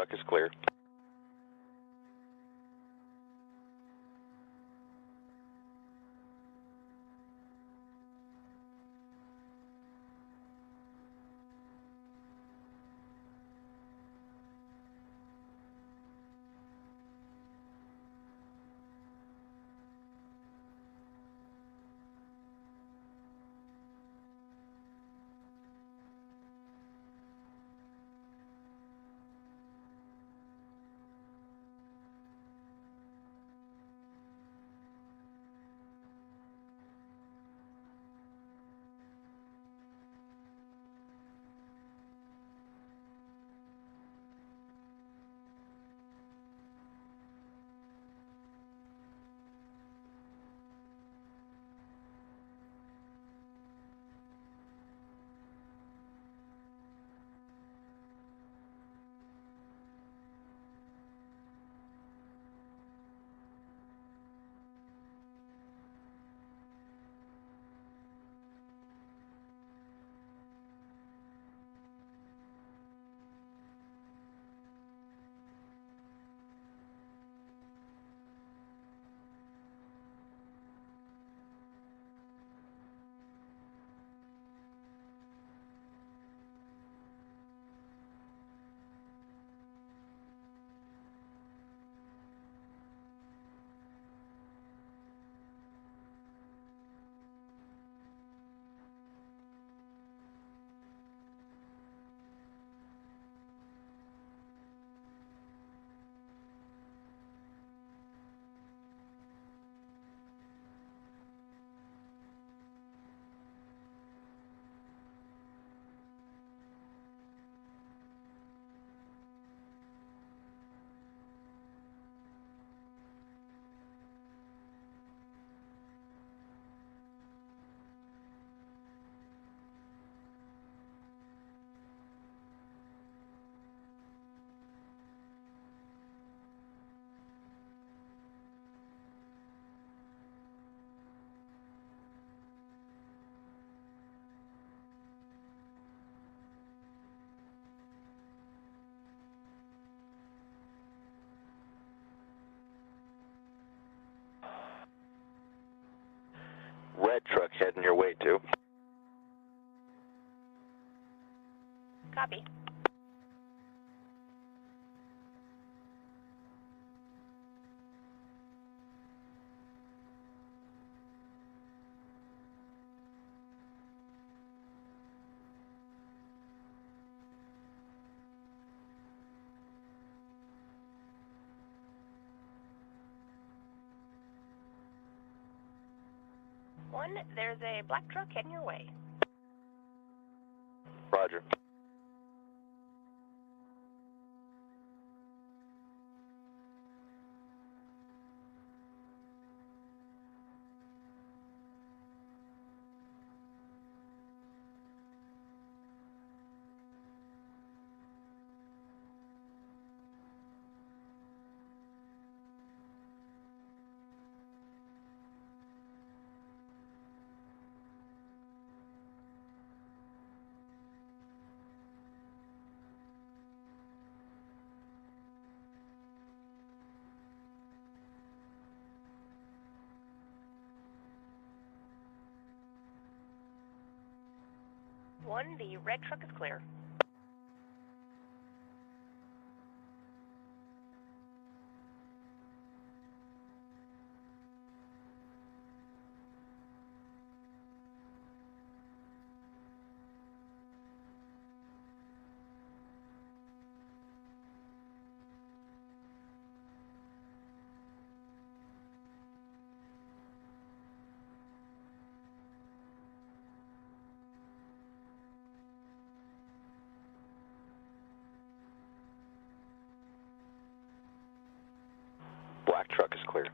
truck is clear. Red truck heading your way too. Copy. One, there's a black truck heading your way. Roger. One, the red truck is clear. Black truck is clear.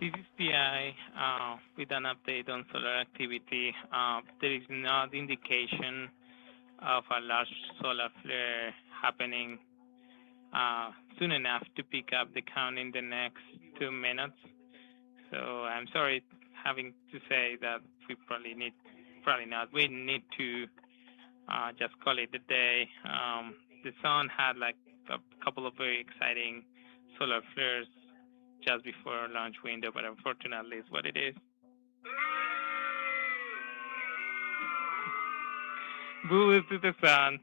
This is PI with an update on solar activity. There is no indication of a large solar flare happening soon enough to pick up the count in the next 2 minutes. So I'm sorry having to say that we probably not. We need to just call it a day. The sun had like a couple of very exciting solar flares just before launch window, but unfortunately it's what it is. Boo to the sun.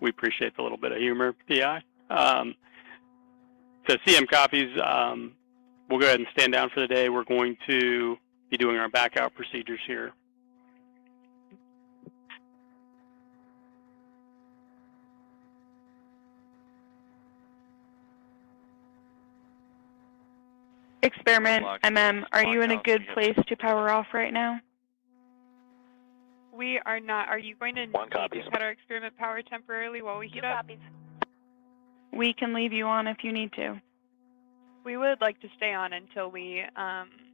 We appreciate the little bit of humor, PI. So CM copies, we'll go ahead and stand down for the day. We're going to be doing our back out procedures here. Experiment are you in a good place to power off right now? We are not. Are you going to need to cut our experiment power temporarily while we heat up? We can leave you on if you need to. We would like to stay on until we